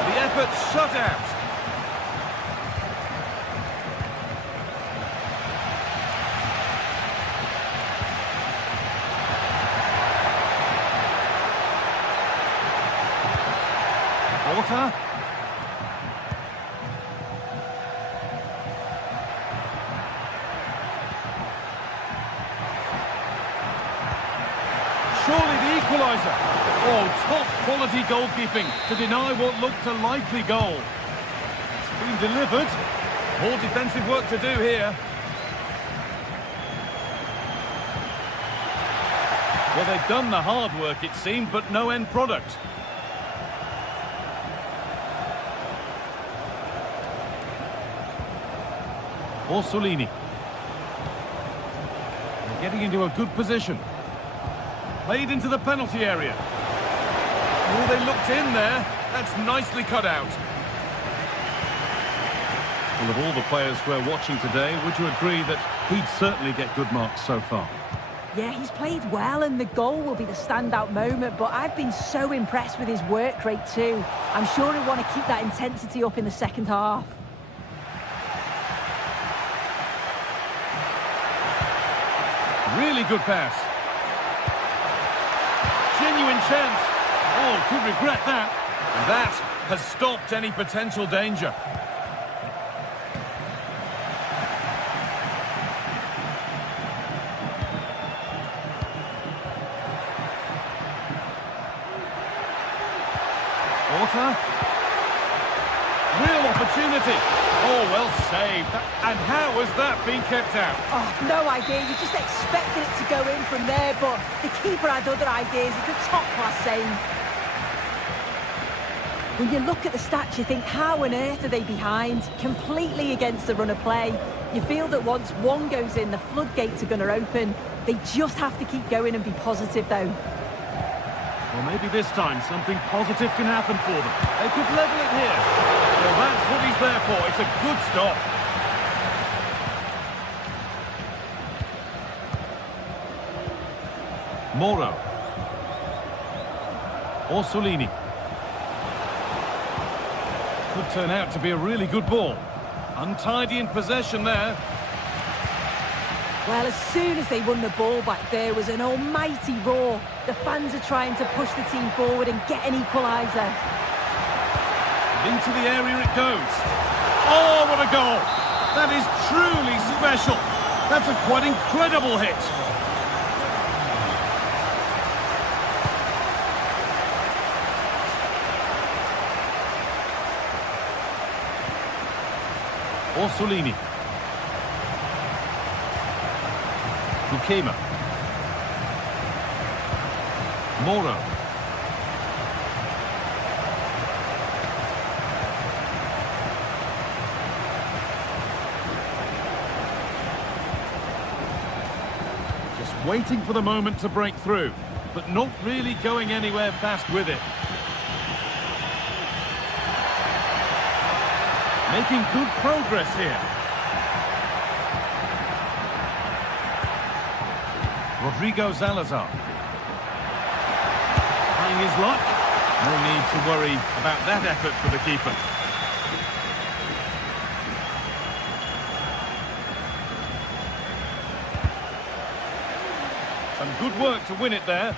The effort shut out. Porter. Surely the equaliser. Oh, top quality goalkeeping to deny what looked a likely goal. It's been delivered. More defensive work to do here. Well, they've done the hard work, it seemed, but no end product. Orsolini. They're getting into a good position. Played into the penalty area. Oh, they looked in there. That's nicely cut out. Well, of all the players we're watching today, would you agree that he'd certainly get good marks so far? Yeah, he's played well, and the goal will be the standout moment, but I've been so impressed with his work rate too. I'm sure he'll want to keep that intensity up in the second half. Really good pass. Genuine chance. Oh, could regret that. That has stopped any potential danger. Porter. Real opportunity. Oh, well saved. And how has that been kept out? Oh, no idea. You just expected it to go in from there, but the keeper had other ideas. It's a top-class save. When you look at the stats, you think, how on earth are they behind? Completely against the run of play. You feel that once one goes in, the floodgates are going to open. They just have to keep going and be positive, though. Well, maybe this time something positive can happen for them. They could level it here. Well, that's what he's there for. It's a good stop. Moro. Orsolini. Could turn out to be a really good ball. Untidy in possession there. Well, as soon as they won the ball back, there was an almighty roar. The fans are trying to push the team forward and get an equaliser. Into the area it goes. Oh, what a goal! That is truly special. That's a quite incredible hit. Orsolini. Bukema. Moro. Just waiting for the moment to break through, but not really going anywhere fast with it. Making good progress here. Rodrigo Salazar. Trying his luck. No need to worry about that effort for the keeper. Some good work to win it there.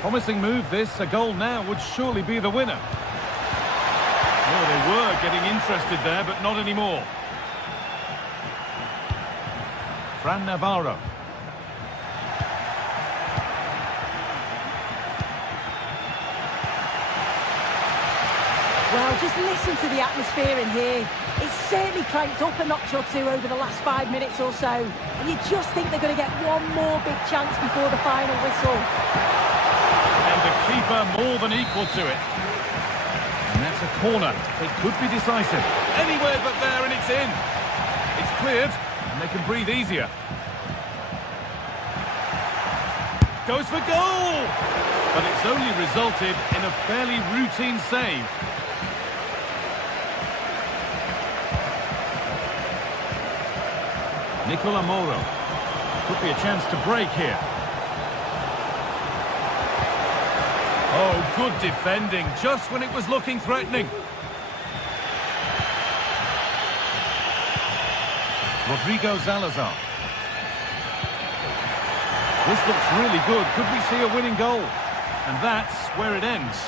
Promising move this. A goal now would surely be the winner. Oh, they were getting interested there, but not anymore. Fran Navarro. Well, just listen to the atmosphere in here. It's certainly cranked up a notch or two over the last 5 minutes or so. And you just think they're going to get one more big chance before the final whistle. keeper more than equal to it. And that's a corner. It could be decisive. Anywhere but there, and it's in. It's cleared, and they can breathe easier. Goes for goal! But it's only resulted in a fairly routine save. Nicola Moro. Could be a chance to break here. Oh, good defending, just when it was looking threatening. Rodrigo Salazar. This looks really good. Could we see a winning goal? And that's where it ends.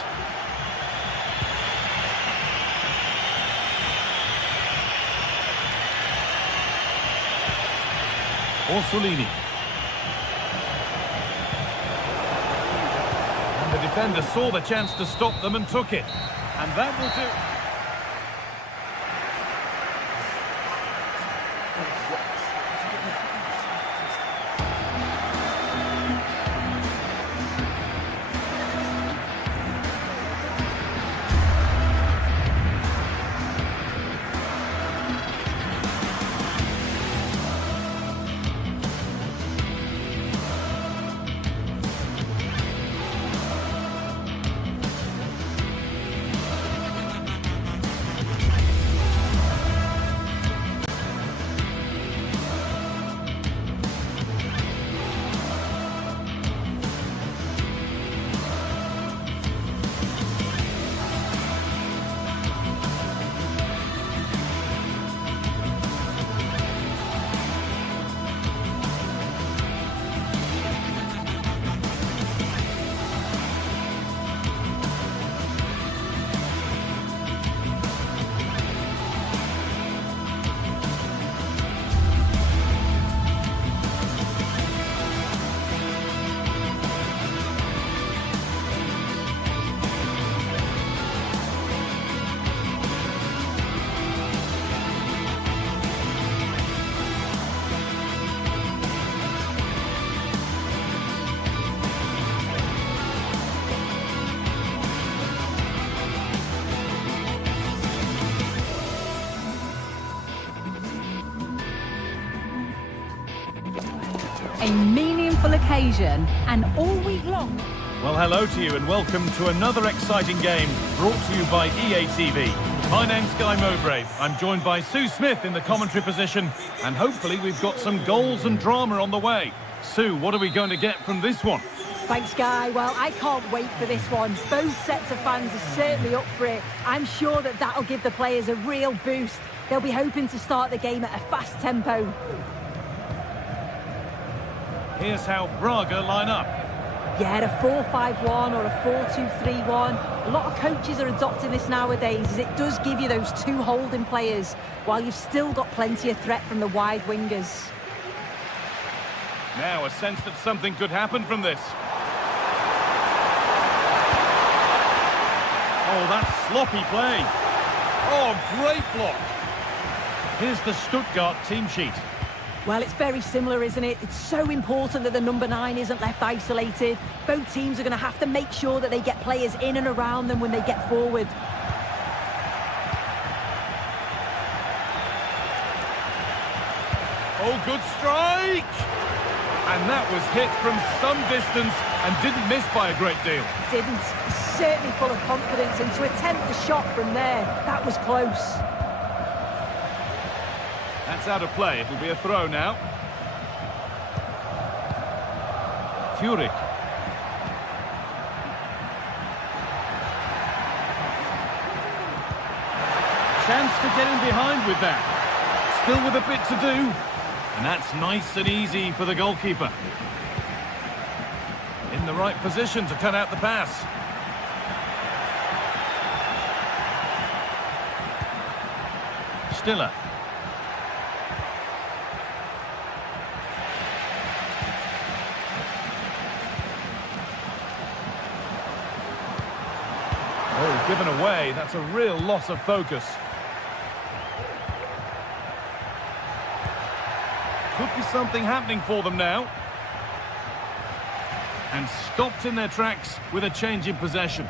Orsolini. And the defender saw the chance to stop them and took it. And that will do. A meaningful occasion, and all week long. Well, hello to you and welcome to another exciting game brought to you by EA TV. My name's Guy Mowbray. I'm joined by Sue Smith in the commentary position, and hopefully we've got some goals and drama on the way. Sue, what are we going to get from this one? Thanks, Guy. Well, I can't wait for this one. Both sets of fans are certainly up for it. I'm sure that that'll give the players a real boost. They'll be hoping to start the game at a fast tempo. Here's how Braga line up. Yeah, a 4-5-1 or a 4-2-3-1. A lot of coaches are adopting this nowadays, as it does give you those two holding players, while you've still got plenty of threat from the wide wingers. Now a sense that something could happen from this. Oh, that's sloppy play. Oh, great block. Here's the Stuttgart team sheet. Well, it's very similar, isn't it? It's so important that the number 9 isn't left isolated. Both teams are going to have to make sure that they get players in and around them when they get forward. Oh, good strike! And that was hit from some distance and didn't miss by a great deal. Didn't. Certainly full of confidence, and to attempt the shot from there, that was close. That's out of play. It'll be a throw now. Furyk. Chance to get in behind with that. Still with a bit to do. And that's nice and easy for the goalkeeper. In the right position to cut out the pass. Stiller. Oh, given away. That's a real loss of focus. Could be something happening for them now. And stopped in their tracks with a change in possession.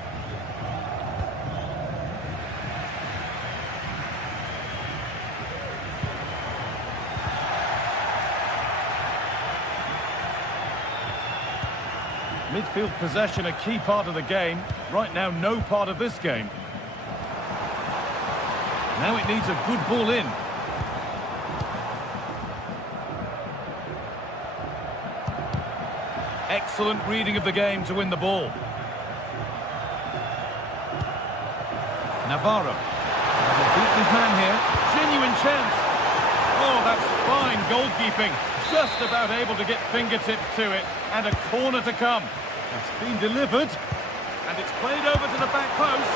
Midfield possession a key part of the game. Right now, no part of this game. Now it needs a good ball in. Excellent reading of the game to win the ball. Navarro. Beaten his man here. Genuine chance. Oh, that's fine goalkeeping. Just about able to get fingertips to it. And a corner to come. It's been delivered. And it's played over to the back post.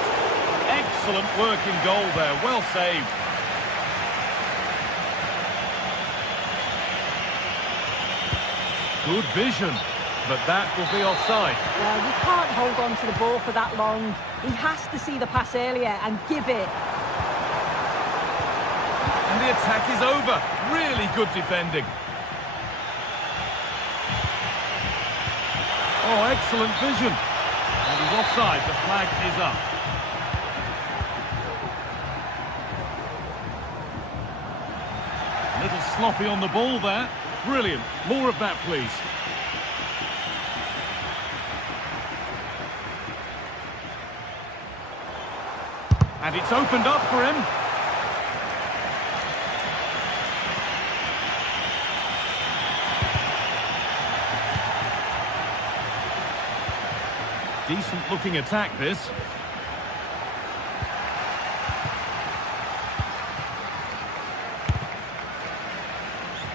Excellent work in goal there. Well saved. Good vision. But that will be offside. Well, you can't hold on to the ball for that long. He has to see the pass earlier and give it. And the attack is over. Really good defending. Oh, excellent vision. And he's offside. The flag is up. A little sloppy on the ball there. Brilliant. More of that, please. And it's opened up for him. Decent looking attack, this.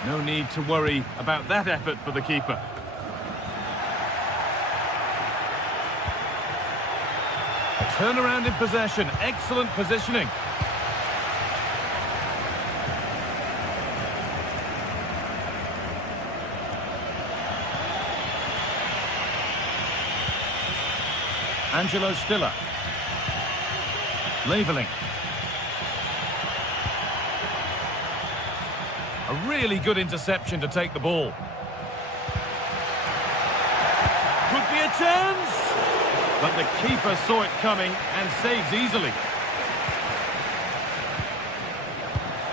No need to worry about that effort for the keeper. Turnaround in possession, excellent positioning. Angelo Stiller. Leveling. A really good interception to take the ball. Could be a chance! But the keeper saw it coming and saves easily.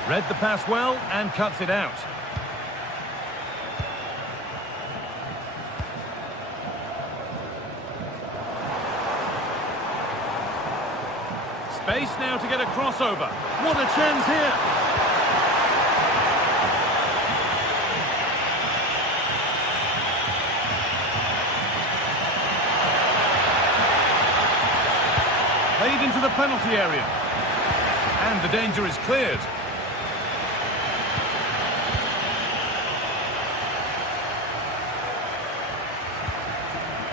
Read the pass well and cuts it out. Space now to get a crossover. What a chance here! Played into the penalty area. And the danger is cleared.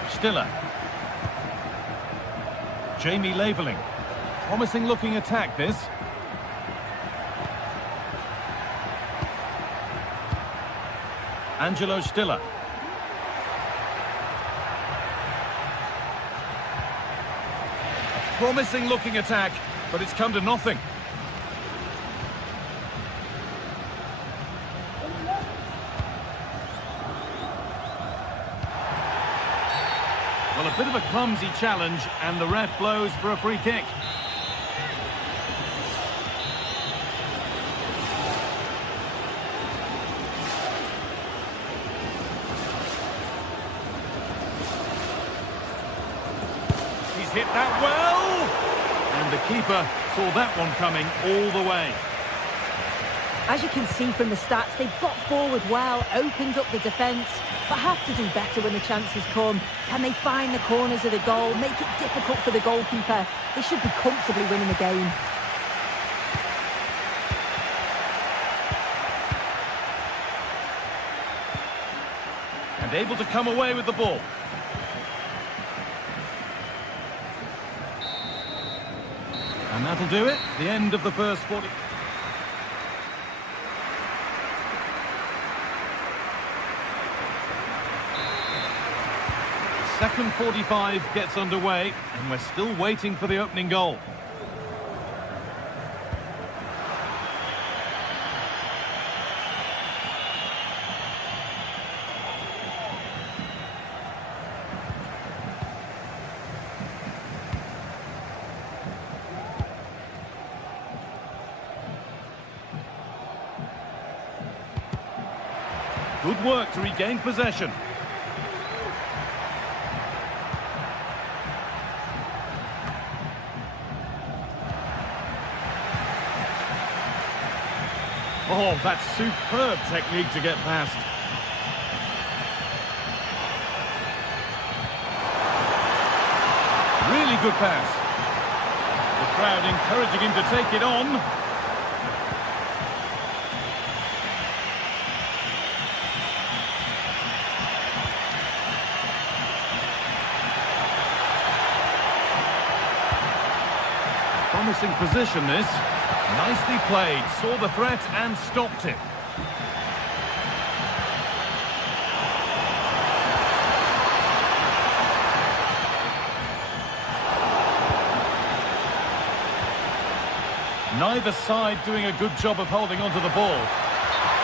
Stiller. Jamie Leveling. Promising looking attack, this. Angelo Stiller. Promising looking attack, but it's come to nothing. Well, a bit of a clumsy challenge, and the ref blows for a free kick. He's hit that well! And the keeper saw that one coming all the way. As you can see from the stats, they've got forward well, opened up the defence, but have to do better when the chances come. Can they find the corners of the goal, make it difficult for the goalkeeper? They should be comfortably winning the game. And able to come away with the ball. And that'll do it. The end of the first 40. Second 45 gets underway, and we're still waiting for the opening goal. Good work to regain possession. Oh, that's superb technique to get past. Really good pass. The crowd encouraging him to take it on. Promising position this. Nicely played, saw the threat and stopped it. Neither side doing a good job of holding onto the ball.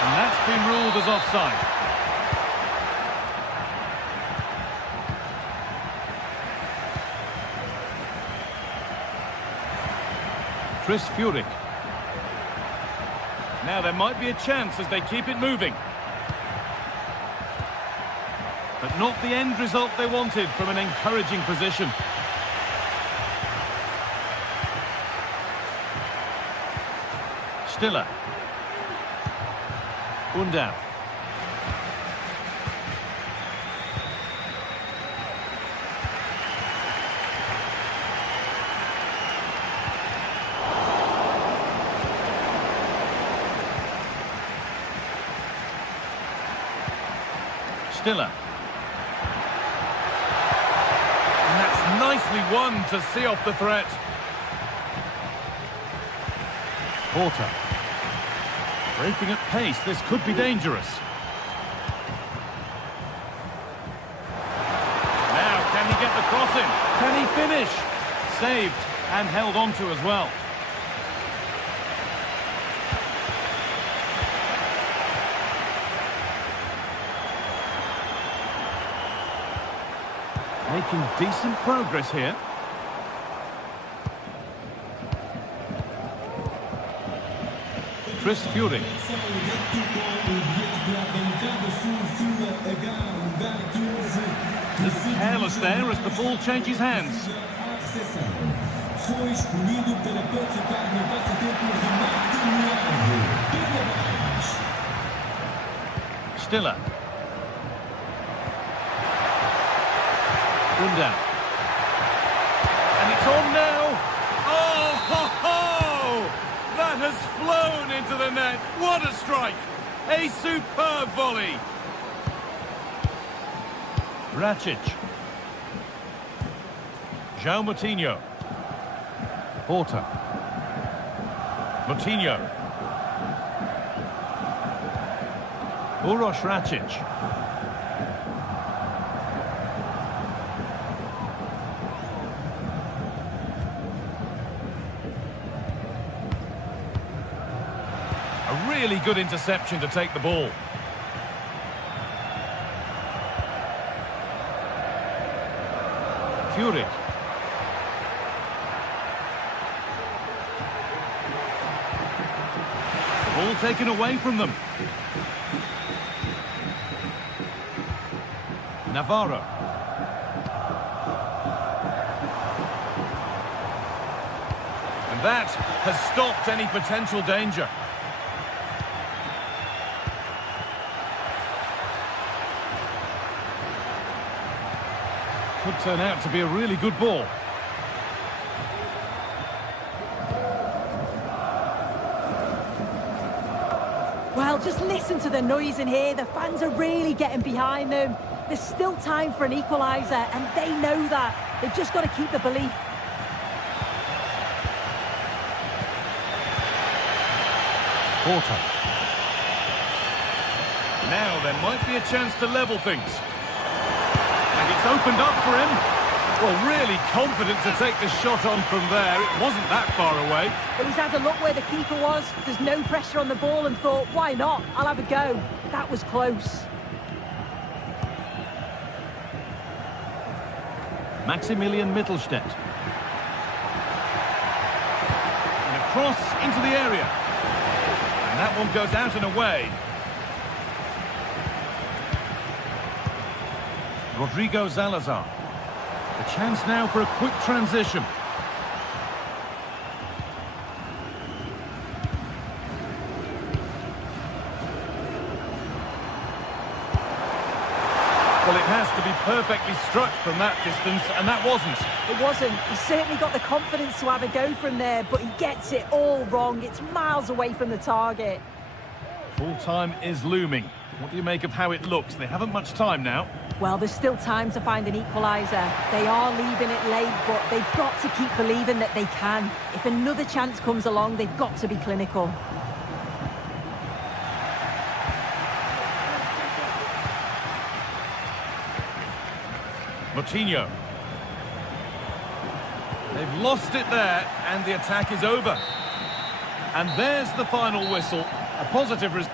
And that's been ruled as offside. Chris Furyk. Now there might be a chance as they keep it moving. But not the end result they wanted from an encouraging position. Stiller. Undav. Stiller. And that's nicely won to see off the threat. Porter. Breaking at pace, this could be dangerous. Now, can he get the cross in? Can he finish? Saved and held on to as well. Making decent progress here. Chris Furyk. Little careless there as the ball changes hands. Stiller. Undav. And it's on now. Oh, ho, ho! That has flown into the net. What a strike! A superb volley. Racic. João Moutinho. Porter. Moutinho. Uroš Racic. A really good interception to take the ball. Furyk. Ball taken away from them. Navarro. And that has stopped any potential danger. Could turn out to be a really good ball. Well, just listen to the noise in here. The fans are really getting behind them. There's still time for an equaliser, and they know that. They've just got to keep the belief. Porter. Now there might be a chance to level things. And it's opened up for him. Well, really confident to take the shot on from there. It wasn't that far away. But he's had a look where the keeper was. There's no pressure on the ball and thought, why not? I'll have a go. That was close. Maximilian Mittelstädt. And a cross into the area. And that one goes out and away. Rodrigo Salazar. A chance now for a quick transition. Well, it has to be perfectly struck from that distance, and that wasn't. It wasn't. He's certainly got the confidence to have a go from there, but he gets it all wrong. It's miles away from the target. Full time is looming. What do you make of how it looks? They haven't much time now. Well, there's still time to find an equaliser. They are leaving it late, but they've got to keep believing that they can. If another chance comes along, they've got to be clinical. Moutinho. They've lost it there, and the attack is over. And there's the final whistle. A positive result.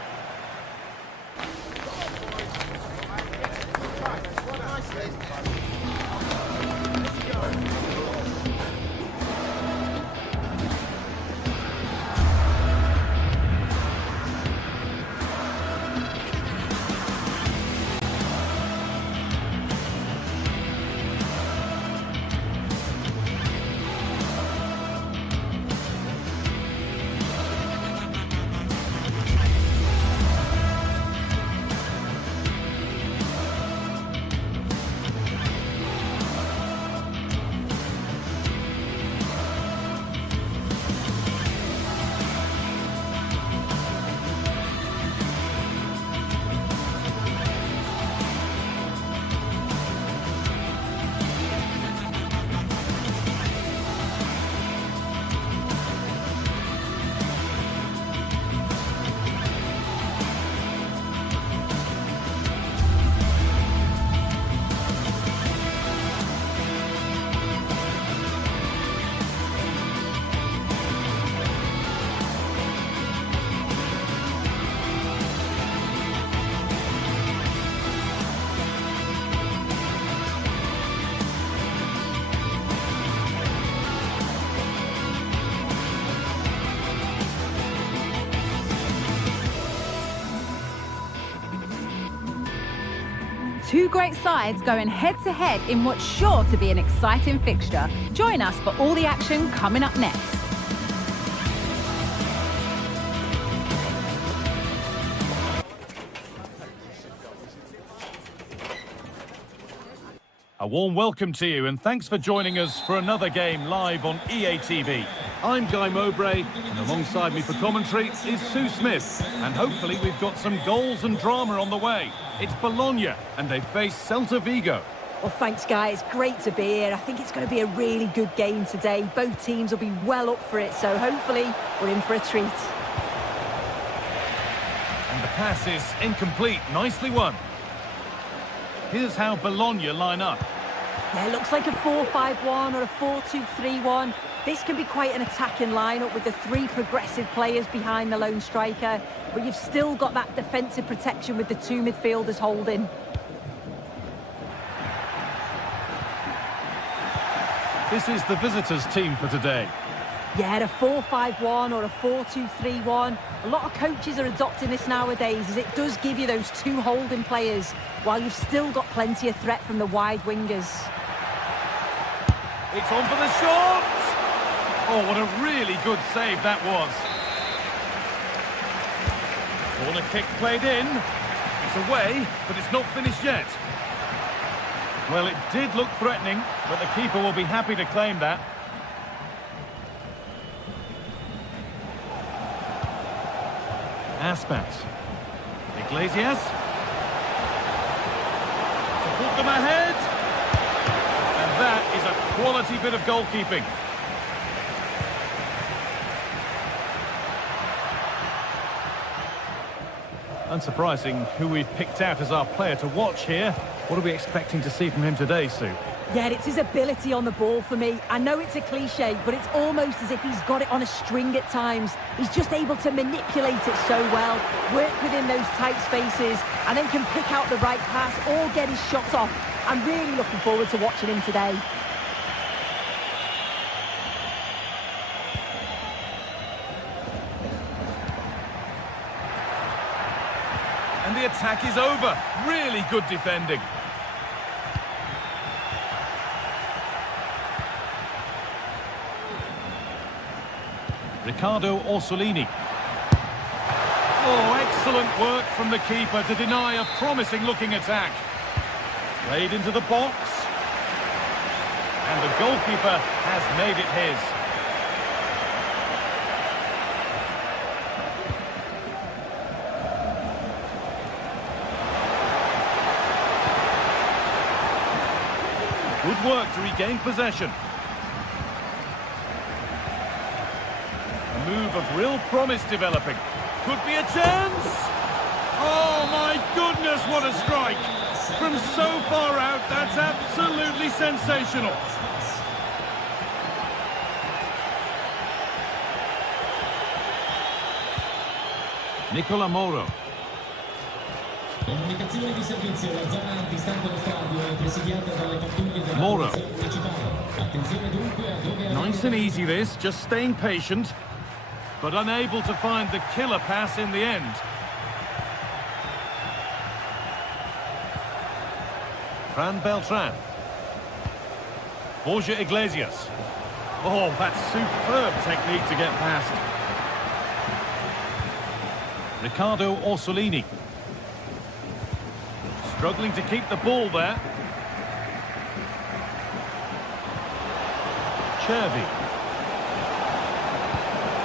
Two great sides going head-to-head in what's sure to be an exciting fixture. Join us for all the action coming up next. A warm welcome to you, and thanks for joining us for another game live on EA TV. I'm Guy Mowbray, and alongside me for commentary is Sue Smith. And hopefully we've got some goals and drama on the way. It's Bologna, and they face Celta Vigo. Well, thanks, Guy. It's great to be here. I think it's going to be a really good game today. Both teams will be well up for it, so hopefully we're in for a treat. And the pass is incomplete. Nicely won. Here's how Bologna line up. Yeah, it looks like a 4-5-1 or a 4-2-3-1. This can be quite an attacking lineup with the three progressive players behind the lone striker, but you've still got that defensive protection with the two midfielders holding. This is the visitors' team for today. Yeah, a 4-5-1 or a 4-2-3-1. A lot of coaches are adopting this nowadays, as it does give you those two holding players, while you've still got plenty of threat from the wide wingers. It's on for the shot! Oh, what a really good save that was. Corner kick played in. It's away, but it's not finished yet. Well, it did look threatening, but the keeper will be happy to claim that. Aspas. Iglesias. To put them ahead. And that is a quality bit of goalkeeping. Unsurprising who we've picked out as our player to watch here. What are we expecting to see from him today, Sue? Yeah, it's his ability on the ball for me. I know it's a cliche, but it's almost as if he's got it on a string at times. He's just able to manipulate it so well, work within those tight spaces, and then can pick out the right pass or get his shot off. I'm really looking forward to watching him today. And the attack is over. Really good defending. Riccardo Orsolini. Oh, excellent work from the keeper to deny a promising-looking attack. Played into the box. And the goalkeeper has made it his. Good work to regain possession. A move of real promise developing. Could be a chance! Oh my goodness, what a strike! From so far out, that's absolutely sensational. Nicola Moro. Comunicazione di servizio, la zona antistante lo stadio è presidiata dalle pattuglie della Moro. polizia municipale. Attenzione dunque a dove... Nice and easy this, just staying patient, but unable to find the killer pass in the end. Fran Beltran. Borja Iglesias. Oh, that's superb technique to get past. Riccardo Orsolini. Struggling to keep the ball there. Chervi.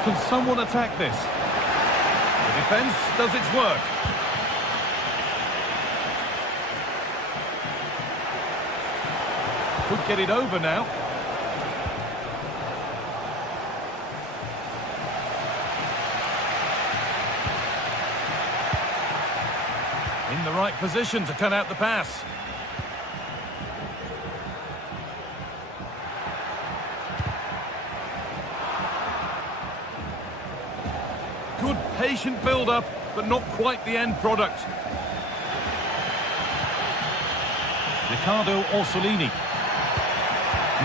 Can someone attack this? The defence does its work. Could get it over now. In the right position to cut out the pass. Good patient build-up, but not quite the end product. Riccardo Orsolini.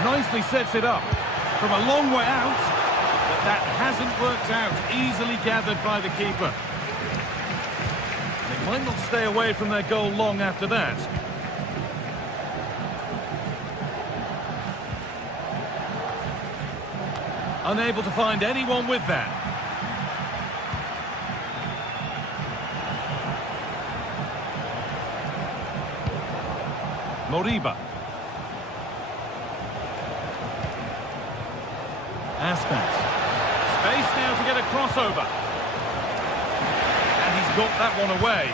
Nicely sets it up. From a long way out, but that hasn't worked out. Easily gathered by the keeper. They might not stay away from their goal long after that. Unable to find anyone with that. Moriba. Aspens. Space now to get a crossover. And he's got that one away.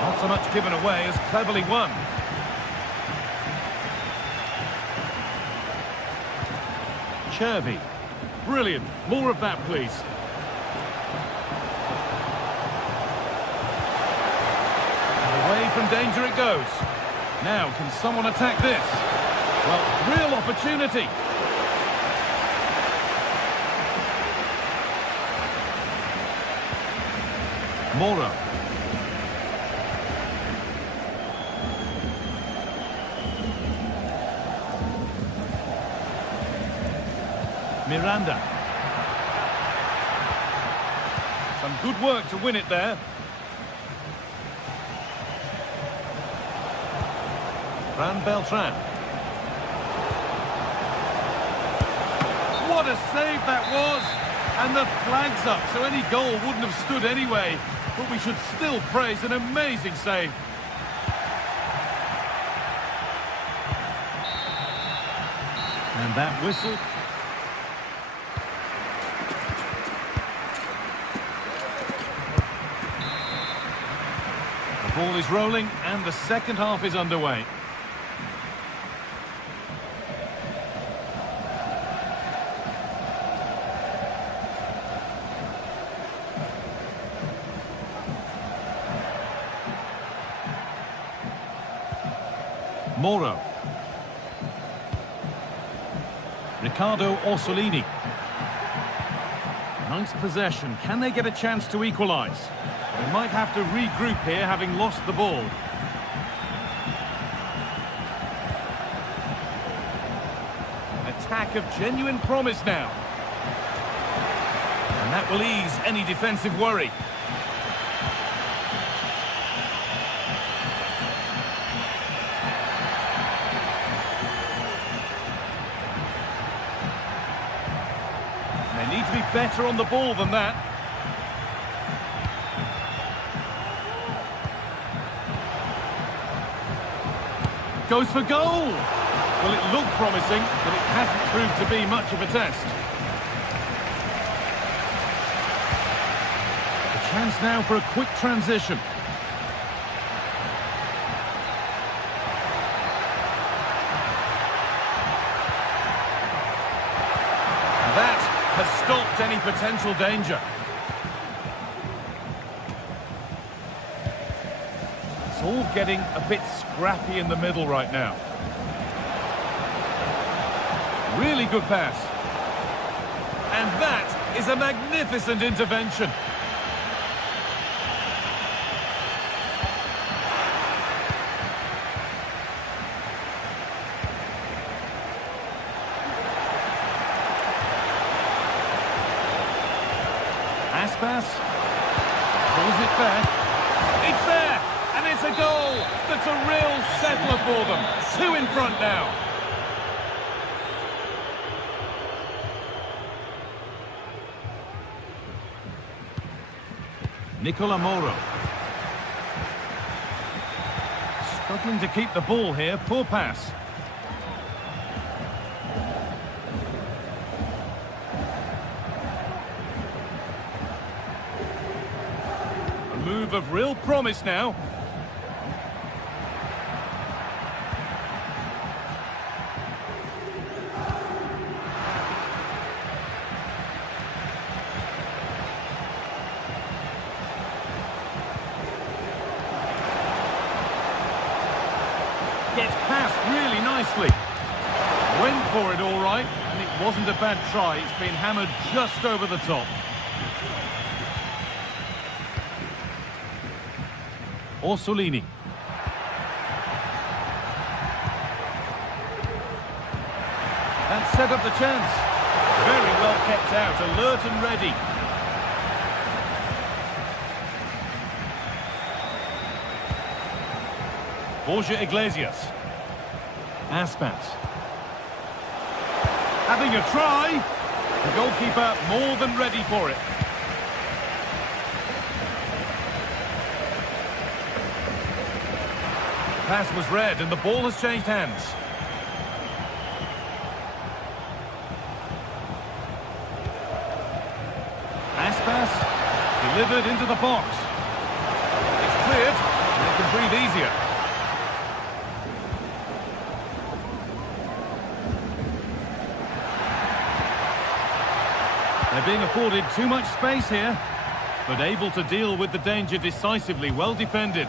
Not so much given away as cleverly won. Chervi. Brilliant. More of that, please. Away from danger it goes. Now, can someone attack this? Well, real opportunity. Moro. Miranda. Some good work to win it there. Fran Beltran. What a save that was! And the flag's up, so any goal wouldn't have stood anyway. But we should still praise an amazing save. And that whistle. The ball is rolling and the second half is underway. Moro. Riccardo Orsolini. Nice possession. Can they get a chance to equalise? They might have to regroup here, having lost the ball. An attack of genuine promise now. And that will ease any defensive worry. They need to be better on the ball than that. Goes for goal! Well, it looked promising, but it hasn't proved to be much of a test. A chance now for a quick transition. That has stopped any potential danger. It's all getting a bit scrappy in the middle right now. Really good pass. And that is a magnificent intervention. Aspas pulls it back. It's there, and it's a goal. That's a real settler for them. 2 in front now. Nicola Moro. Struggling to keep the ball here. Poor pass. A move of real promise now. Gets past really nicely. Went for it all right, and it wasn't a bad try. It's been hammered just over the top. Orsolini. That set up the chance. Very well kept out, alert and ready. Borja Iglesias. Aspas. Having a try. The goalkeeper more than ready for it. The pass was read and the ball has changed hands. Aspas delivered into the box. It's cleared and they can breathe easier. They're being afforded too much space here, but able to deal with the danger decisively. Well defended.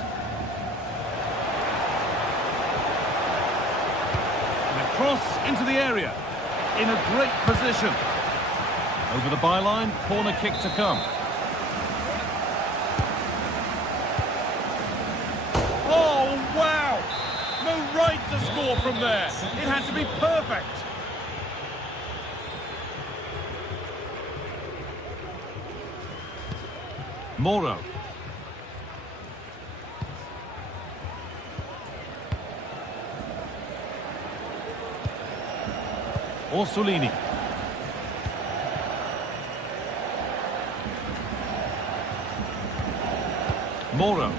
And a cross into the area. In a great position. Over the byline, corner kick to come. Oh, wow! No right to score from there. It had to be perfect. Moro. Orsolini. Moro.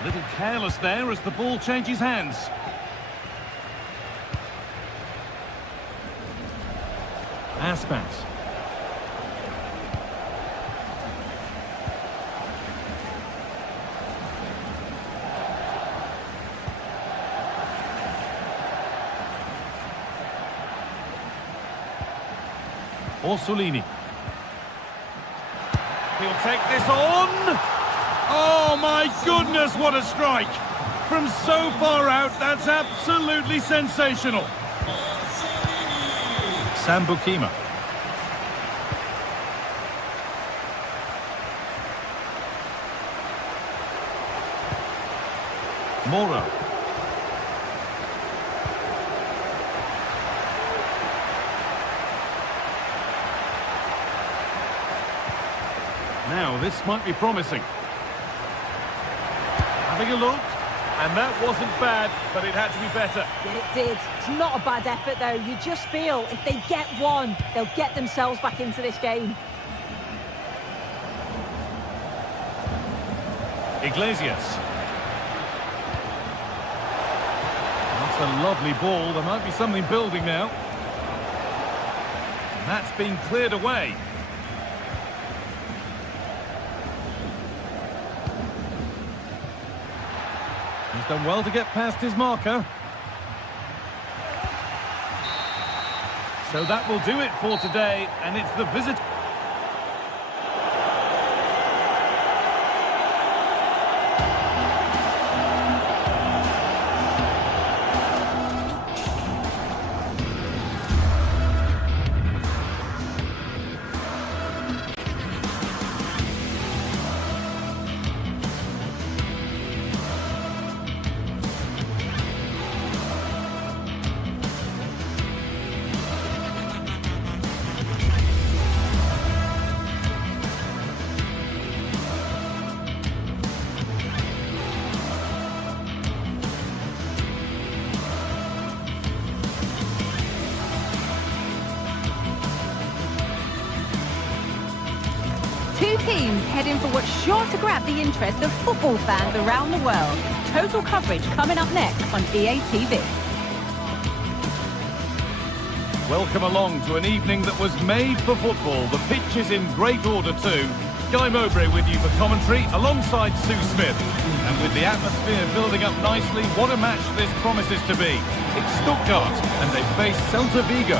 A little careless there as the ball changes hands. Aspas. Orsolini. He'll take this on. Oh my goodness, what a strike! From so far out, that's absolutely sensational. Sambukima. Moro. Now, this might be promising. Having a look. And that wasn't bad, but it had to be better. It did. It's not a bad effort, though. You just feel if they get one, they'll get themselves back into this game. Iglesias. That's a lovely ball. There might be something building now. And that's been cleared away. He's done well to get past his marker. So that will do it for today, and it's the visit. Two teams heading for what's sure to grab the interest of football fans around the world. Total coverage coming up next on EA TV. Welcome along to an evening that was made for football. The pitch is in great order too. Guy Mowbray with you for commentary alongside Sue Smith. And with the atmosphere building up nicely, what a match this promises to be. It's Stuttgart and they face Celta Vigo.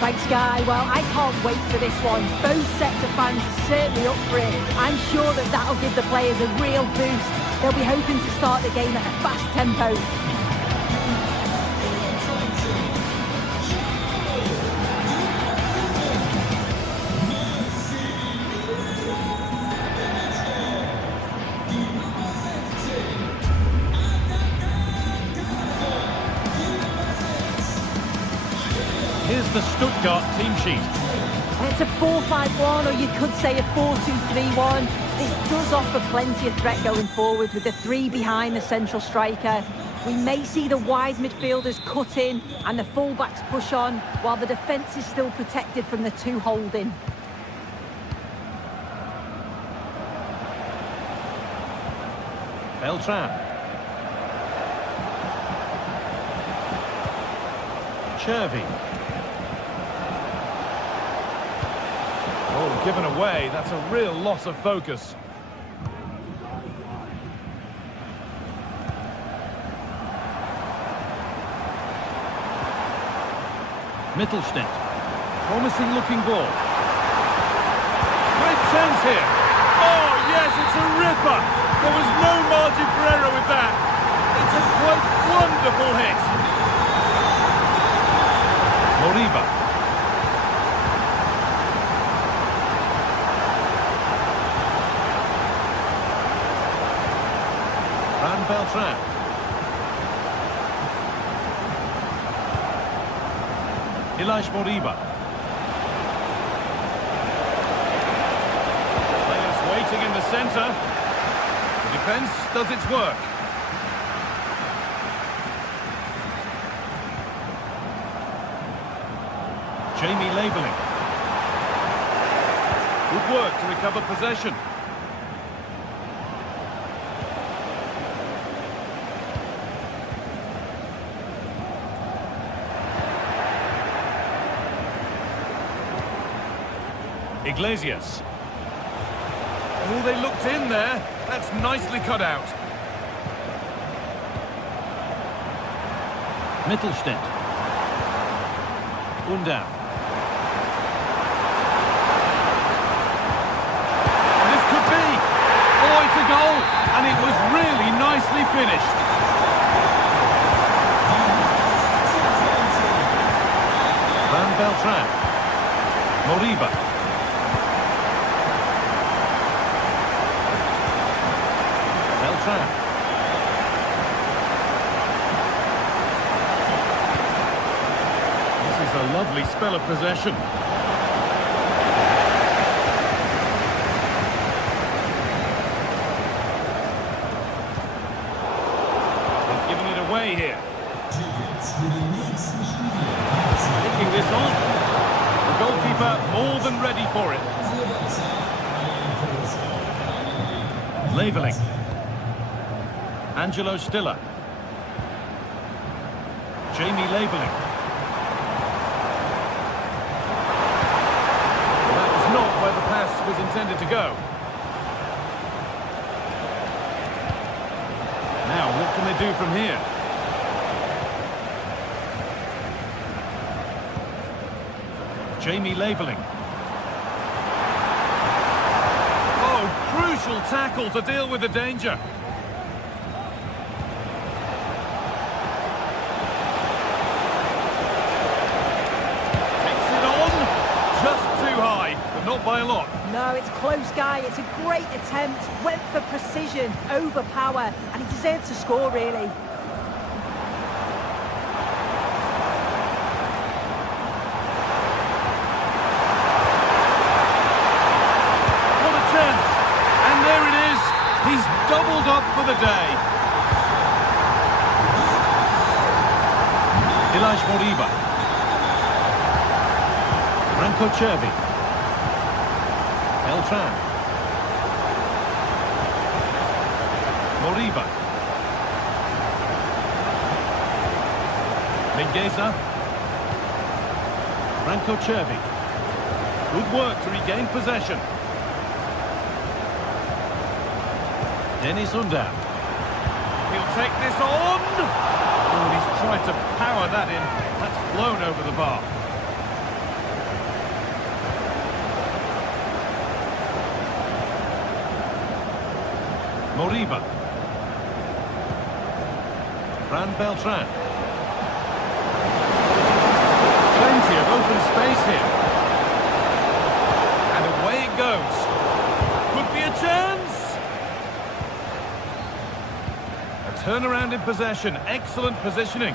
Thanks, Guy. Well, I can't wait for this one. Both sets of fans are certainly up for it. I'm sure that that'll give the players a real boost. They'll be hoping to start the game at a fast tempo. Here's the Stuttgart team sheet. It's a 4-5-1, or you could say a 4-2-3-1. This does offer plenty of threat going forward with the three behind the central striker. We may see the wide midfielders cut in and the fullbacks push on, while the defence is still protected from the two holding. Beltran. Chervi. Oh, given away. That's a real loss of focus. Mittelstädt. Promising looking ball. Great chance here. Oh, yes, it's a ripper. There was no margin for error with that. It's a quite wonderful hit. Moriba. Van Beltran. Ilaix Moriba. Players waiting in the centre. The defence does its work. Jamie Labeling. Good work to recover possession. Iglesias. Oh, they looked in there. That's nicely cut out. Mittelstädt. Undav. This could be. Oh, it's a goal. And it was really nicely finished. Van Beltran. Moriba. This is a lovely spell of possession. away here. Picking this on. The goalkeeper more than ready for it. Leveling. Angelo Stiller. Jamie Leveling. That was not where the pass was intended to go. Now, what can they do from here? Jamie Leveling. Oh, crucial tackle to deal with the danger. Takes it on. Just too high, but not by a lot. No, it's close, Guy. It's a great attempt. Went for precision, over power, and he deserved to score, really. What a chance! And there it is. He's doubled up for the day. Ilash Moriba. Franco Cervi. Beltran. Moriba. Mingueza. Franco Cervi. Good work to regain possession. Dennis Undav. He'll take this on. Oh, he's tried to power that in. That's flown over the bar. Moriba. Fran Beltran. Plenty of open space here. And away it goes. Could be a chance. A turnaround in possession. Excellent positioning.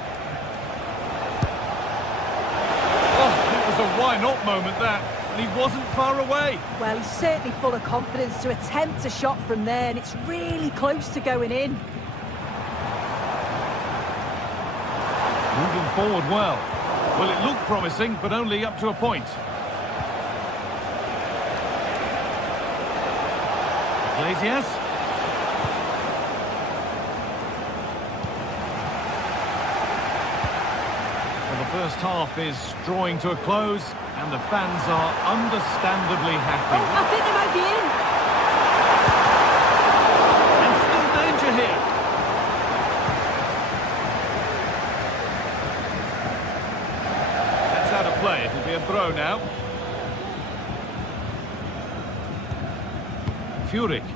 Oh, it was a why-not moment, that. And he wasn't far away. Well, he's certainly full of confidence to attempt a shot from there, and it's really close to going in. Moving forward well. Well, it looked promising, but only up to a point. Iglesias. Well, the first half is drawing to a close, and the fans are understandably happy. Oh, I think they might be in. And still danger here. That's out of play. It'll be a throw now. Furyk.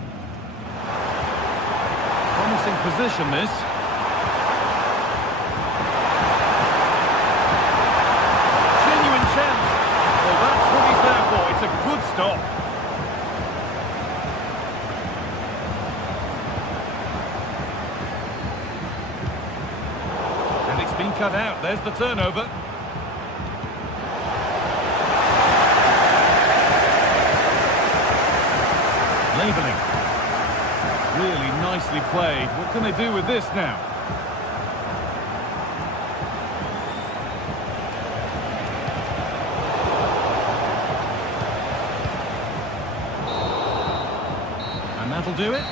Promising position, this. Genuine chance. Well, that's what he's there for. It's a good stop. And it's been cut out. There's the turnover. Leveling. Really nicely played. What can they do with this now? And that'll do it.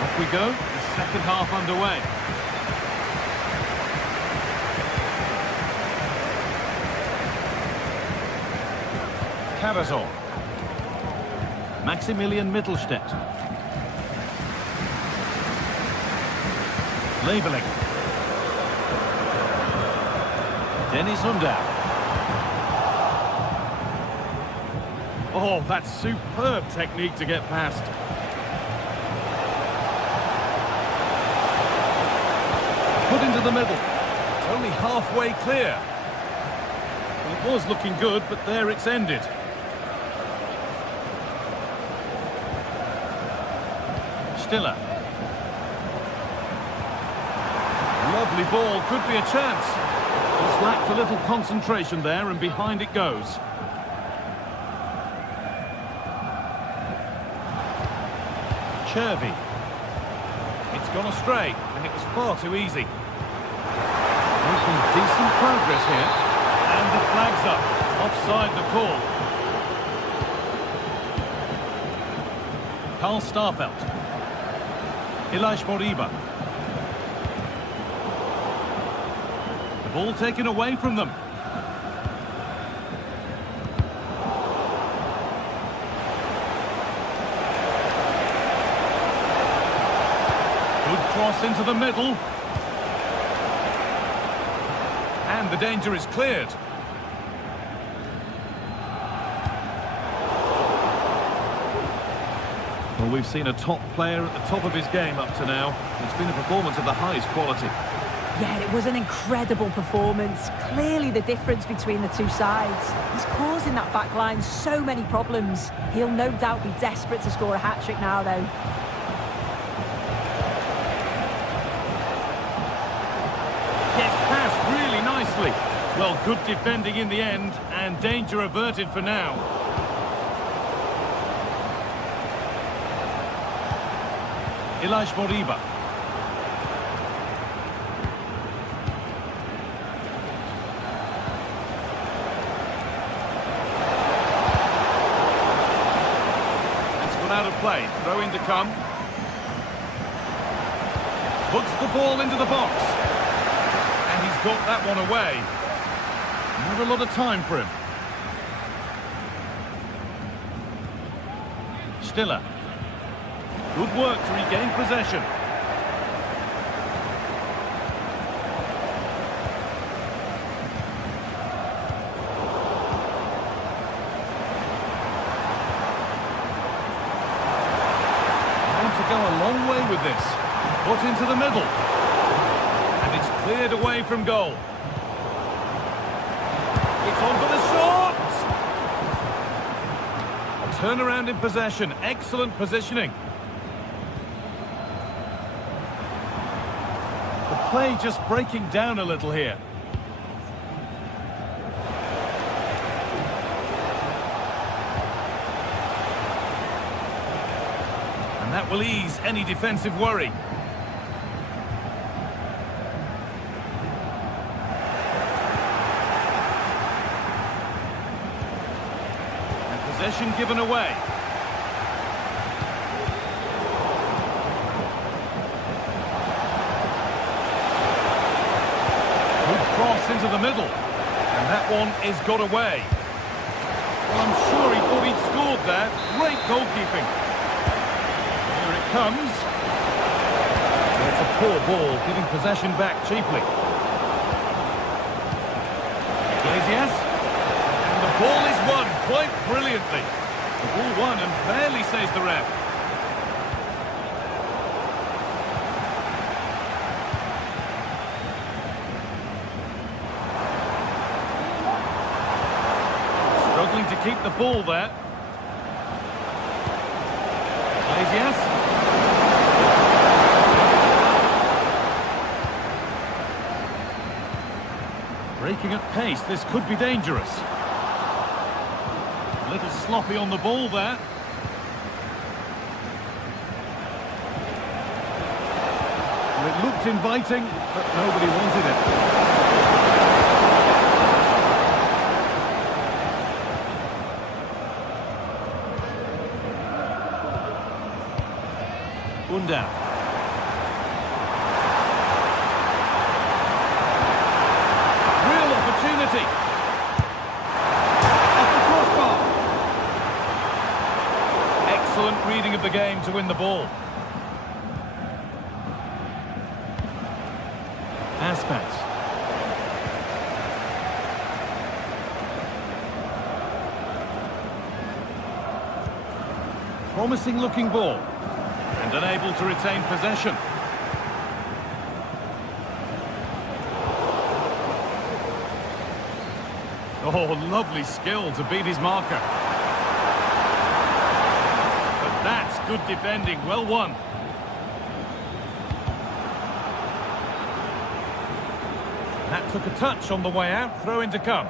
Off we go. The second half underway. Carrazon. Maximilian Mittelstädt. Leveling. Dennis Undav. Oh, that's superb technique to get past. Put into the middle. It's only halfway clear. Well, it was looking good, but there it's ended. Stiller. Lovely ball, could be a chance. Just lacked a little concentration there, and behind it goes. Chervy. It's gone astray, and it was far too easy. Making decent progress here. And the flag's up. Offside the call. Karl Starfelt. Ilaix Moriba. The ball taken away from them. Good cross into the middle. And the danger is cleared. Well, we've seen a top player at the top of his game up to now. It's been a performance of the highest quality. Yeah, it was an incredible performance. Clearly the difference between the two sides. He's causing that back line so many problems. He'll no doubt be desperate to score a hat-trick now, though. Gets past really nicely. Well, good defending in the end, and danger averted for now. Ilaix Moriba. It's gone out of play. Throw in to come. Puts the ball into the box. And he's got that one away. Not a lot of time for him. Stiller. Good work to regain possession. Want to go a long way with this. Put into the middle. And it's cleared away from goal. It's on for the shot! A turnaround in possession. Excellent positioning. Play just breaking down a little here. And that will ease any defensive worry. And possession given away. Cross into the middle, and that one is got away. Well, I'm sure he thought he'd scored there. Great goalkeeping. Here it comes. Well, it's a poor ball, giving possession back cheaply. Iglesias, and the ball is won quite brilliantly. The ball won and fairly, says the ref. Struggling to keep the ball there. Iglesias. Breaking at pace, this could be dangerous. A little sloppy on the ball there. Well, it looked inviting, but nobody wanted it. Undaf. Real opportunity. Off the crossbar. Excellent reading of the game to win the ball. Aspas. Promising looking ball. And unable to retain possession. Oh, lovely skill to beat his marker. But that's good defending, well won. That took a touch on the way out, throw in to come.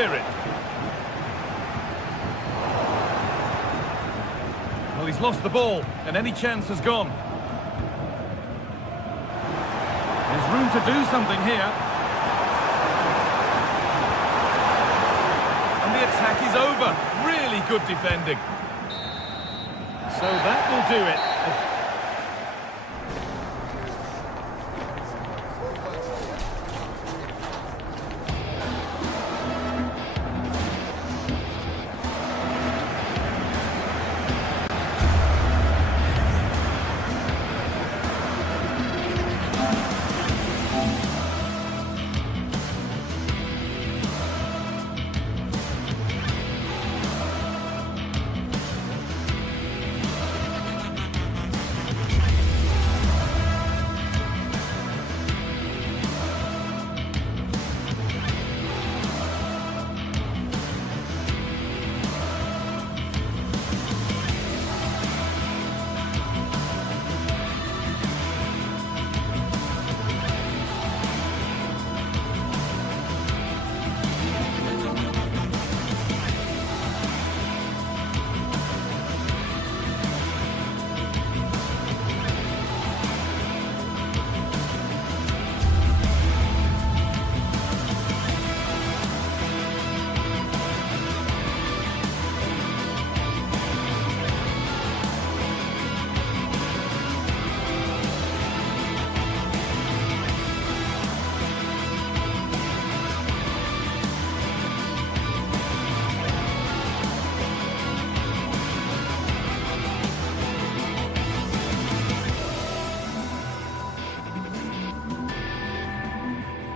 clear it. Well, he's lost the ball, and any chance has gone. There's room to do something here. And the attack is over. Really good defending. So that will do it. A